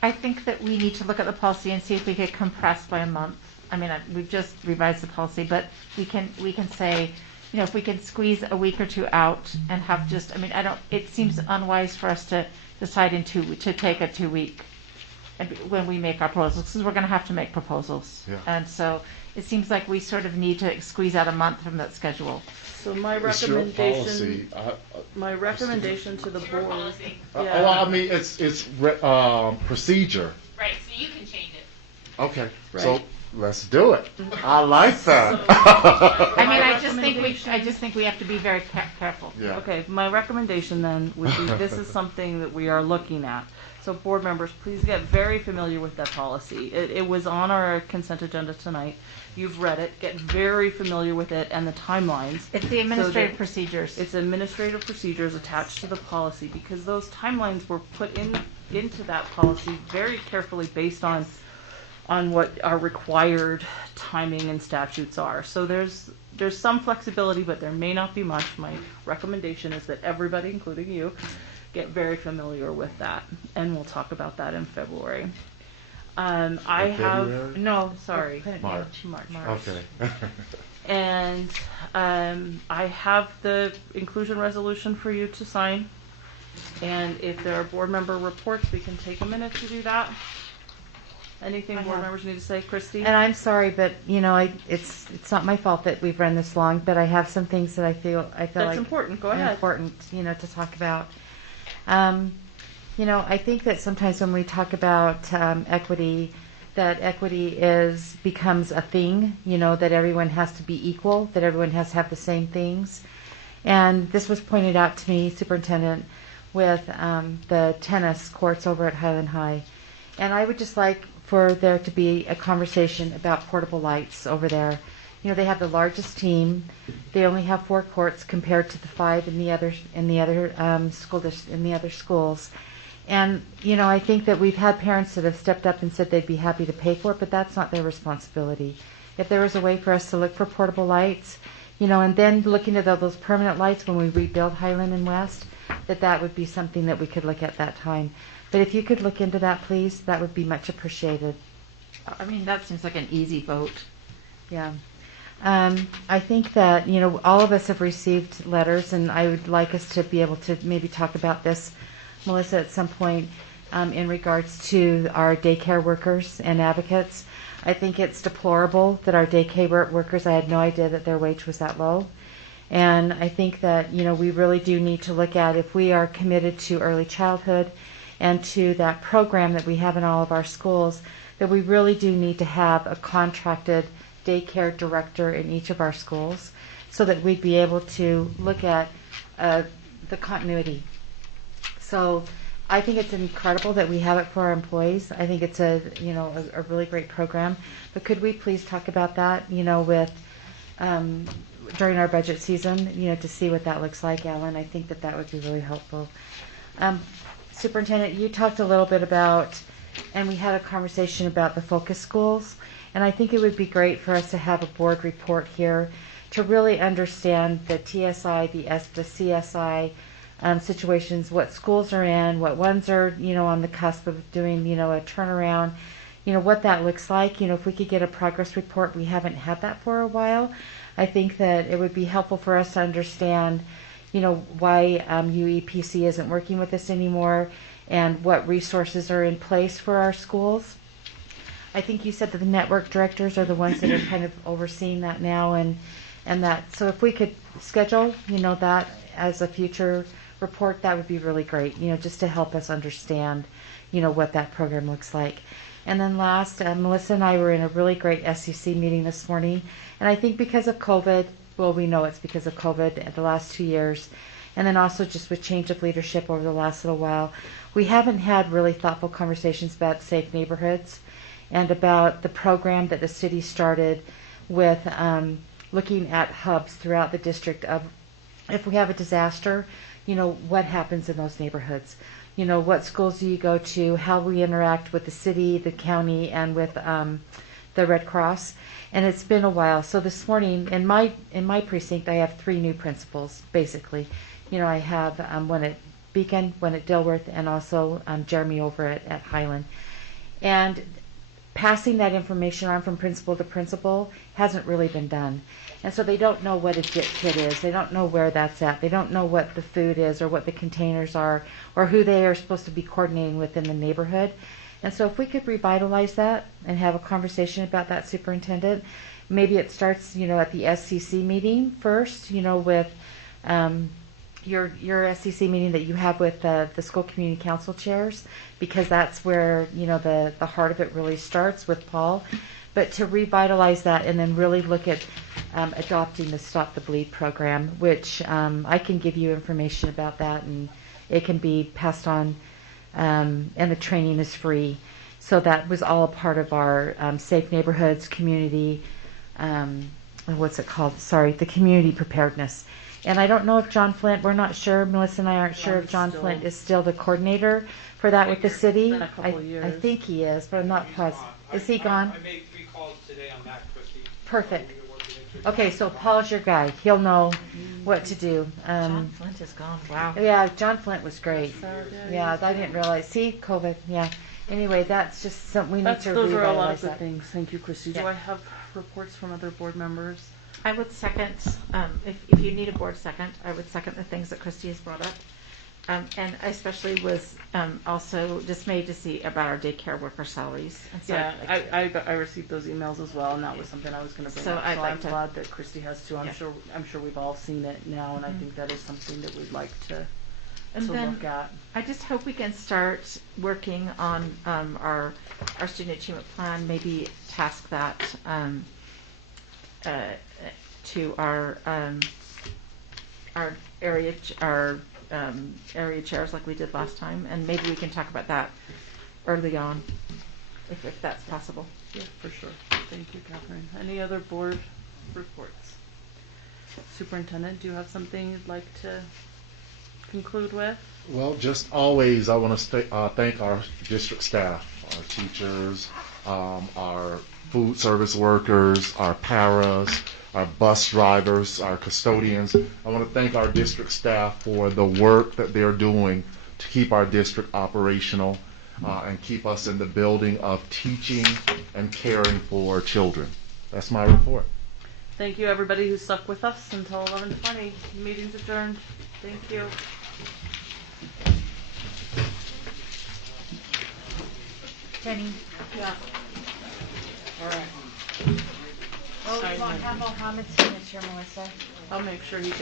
I think that we need to look at the policy and see if we could compress by a month. I mean, we've just revised the policy, but we can say, you know, if we can squeeze a week or 2 out and have just, I mean, it seems unwise for us to decide to take a 2-week when we make our proposals, because we're going to have to make proposals. Yeah. And so it seems like we sort of need to squeeze out a month from that schedule. So my It's your recommendation, policy. to the board. Oh, I mean, it's procedure. Right, so you can change it. Okay, Right. so let's do it. I like that. I mean, I just think we have to be very careful. Yeah. Okay, my recommendation then would be, this is something that we are looking at. So board members, please get very familiar with that policy. It was on our consent agenda tonight. You've read it, get very familiar with it and the timelines. It's the administrative procedures. It's administrative procedures attached to the policy, because those timelines were put into that policy very carefully based on what our required timing and statutes are. So there's some flexibility, but there may not be much. My recommendation is that everybody, including you, get very familiar with that, and we'll talk about that in February. February? March. Okay. And I have the inclusion resolution for you to sign. And if there are board member reports, we can take a minute to do that. Anything board members need to say, Christy? And I'm sorry, but you know, it's not my fault that we've run this long, but I have some things that I feel That's like important. Go are ahead. important, you know, to talk about. You know, I think that sometimes when we talk about equity, that equity becomes a thing, you know, that everyone has to be equal, that everyone has to have the same things. And this was pointed out to me, Superintendent, with the tennis courts over at Highland High. And I would just like for there to be a conversation about portable lights over there. You know, they have the largest team. They only have 4 courts compared to the 5 in the other schools. And you know, I think that we've had parents that have stepped up and said they'd be happy to pay for it, but that's not their responsibility. If there was a way for us to look for portable lights, you know, and then looking at those permanent lights when we rebuild Highland and West, that would be something that we could look at that time. But if you could look into that, please, that would be much appreciated. I mean, that seems like an easy vote. Yeah. I think that, you know, all of us have received letters, and I would like us to be able to maybe talk about this, Melissa, at some point in regards to our daycare workers and advocates. I think it's deplorable that our daycare workers, I had no idea that their wage was that low. And I think that, you know, we really do need to look at if we are committed to early childhood and to that program that we have in all of our schools, that we really do need to have a contracted daycare director in each of our schools so that we'd be able to look at the continuity. So I think it's incredible that we have it for our employees. I think it's a really great program. But could we please talk about that, you know, with during our budget season, you know, to see what that looks like, Alan? I think that would be really helpful. Superintendent, you talked a little bit about, and we had a conversation about the focus schools, and I think it would be great for us to have a board report here to really understand the TSI, the CSI situations, what schools are in, what ones are, you know, on the cusp of doing, you know, a turnaround, you know, what that looks like. You know, if we could get a progress report, we haven't had that for a while. I think that it would be helpful for us to understand, you know, why UEPC isn't working with us anymore and what resources are in place for our schools. I think you said that the network directors are the ones that are kind of overseeing that now, and that, so if we could schedule, you know, that as a future report, that would be really great, you know, just to help us understand, you know, what that program looks like. And then last, Melissa and I were in a really great SEC meeting this morning, and I think because of COVID, well, we know it's because of COVID the last 2 years, and then also just with change of leadership over the last little while, we haven't had really thoughtful conversations about safe neighborhoods and about the program that the city started with looking at hubs throughout the district of, if we have a disaster, you know, what happens in those neighborhoods? You know, what schools do you go to, how we interact with the city, the county, and with the Red Cross. And it's been a while. So this morning, in my precinct, I have 3 new principals, basically. You know, I have one at Beacon, one at Dilworth, and also Jeremy over at Highland. And passing that information on from principal to principal hasn't really been done. And so they don't know what a DIT kit is. They don't know where that's at. They don't know what the food is or what the containers are or who they are supposed to be coordinating with in the neighborhood. And so if we could revitalize that and have a conversation about that, Superintendent, maybe it starts, you know, at the SCC meeting first, you know, with your SCC meeting that you have with the school community council chairs, because that's where, you know, the heart of it really starts with Paul. But to revitalize that and then really look at adopting the Stop the Bleed program, which I can give you information about that, and it can be passed on, and the training is free. So that was all a part of our Safe Neighborhoods community, what's it called? Sorry, the community preparedness. And I don't know if John Flint, we're not sure, Melissa and I aren't sure if John Flint is still the coordinator for that with the city. It's been a couple of years. I think he is, but I'm not positive. Is he gone? I made 3 calls today on that, Christy. Perfect. Okay, so Paul's your guy. He'll know what to do. John Flint is gone. Wow. Yeah, John Flint was great. Yeah, I didn't realize. See, COVID. Yeah. Anyway, that's just something we need to Those are a lot of revitalize good that. things. Thank you, Christy. Do I have reports from other board members? I would second, if you need a board second, I would second the things that Christy has brought up. And I especially was also dismayed to see about our daycare worker salaries. And so Yeah, I received those emails as well, and that was something I was going to bring So up. I'd So like I'm to- glad that Christy has too. I'm Yeah. sure we've all seen it now, and I Mhm. think that is something that we'd like to And then look at. I just hope we can start working on our student achievement plan. Maybe task that to our area area chairs like we did last time, and maybe we can talk about that early on. if that's possible. Yeah, for sure. Thank you, Catherine. Any other board reports? Superintendent, do you have something you'd like to conclude with? Well, just always, I want to thank our district staff, our teachers, our food service workers, our paras, our bus drivers, our custodians. I want to thank our district staff for the work that they're doing to keep our district operational and keep us in the building of teaching and caring for children. That's my report. Thank you, everybody who stuck with us until 11:20. Meeting's adjourned. Thank you. Jenny? Yeah. All right. Oh, you want to have Mohammed's signature, Melissa? I'll make sure he gets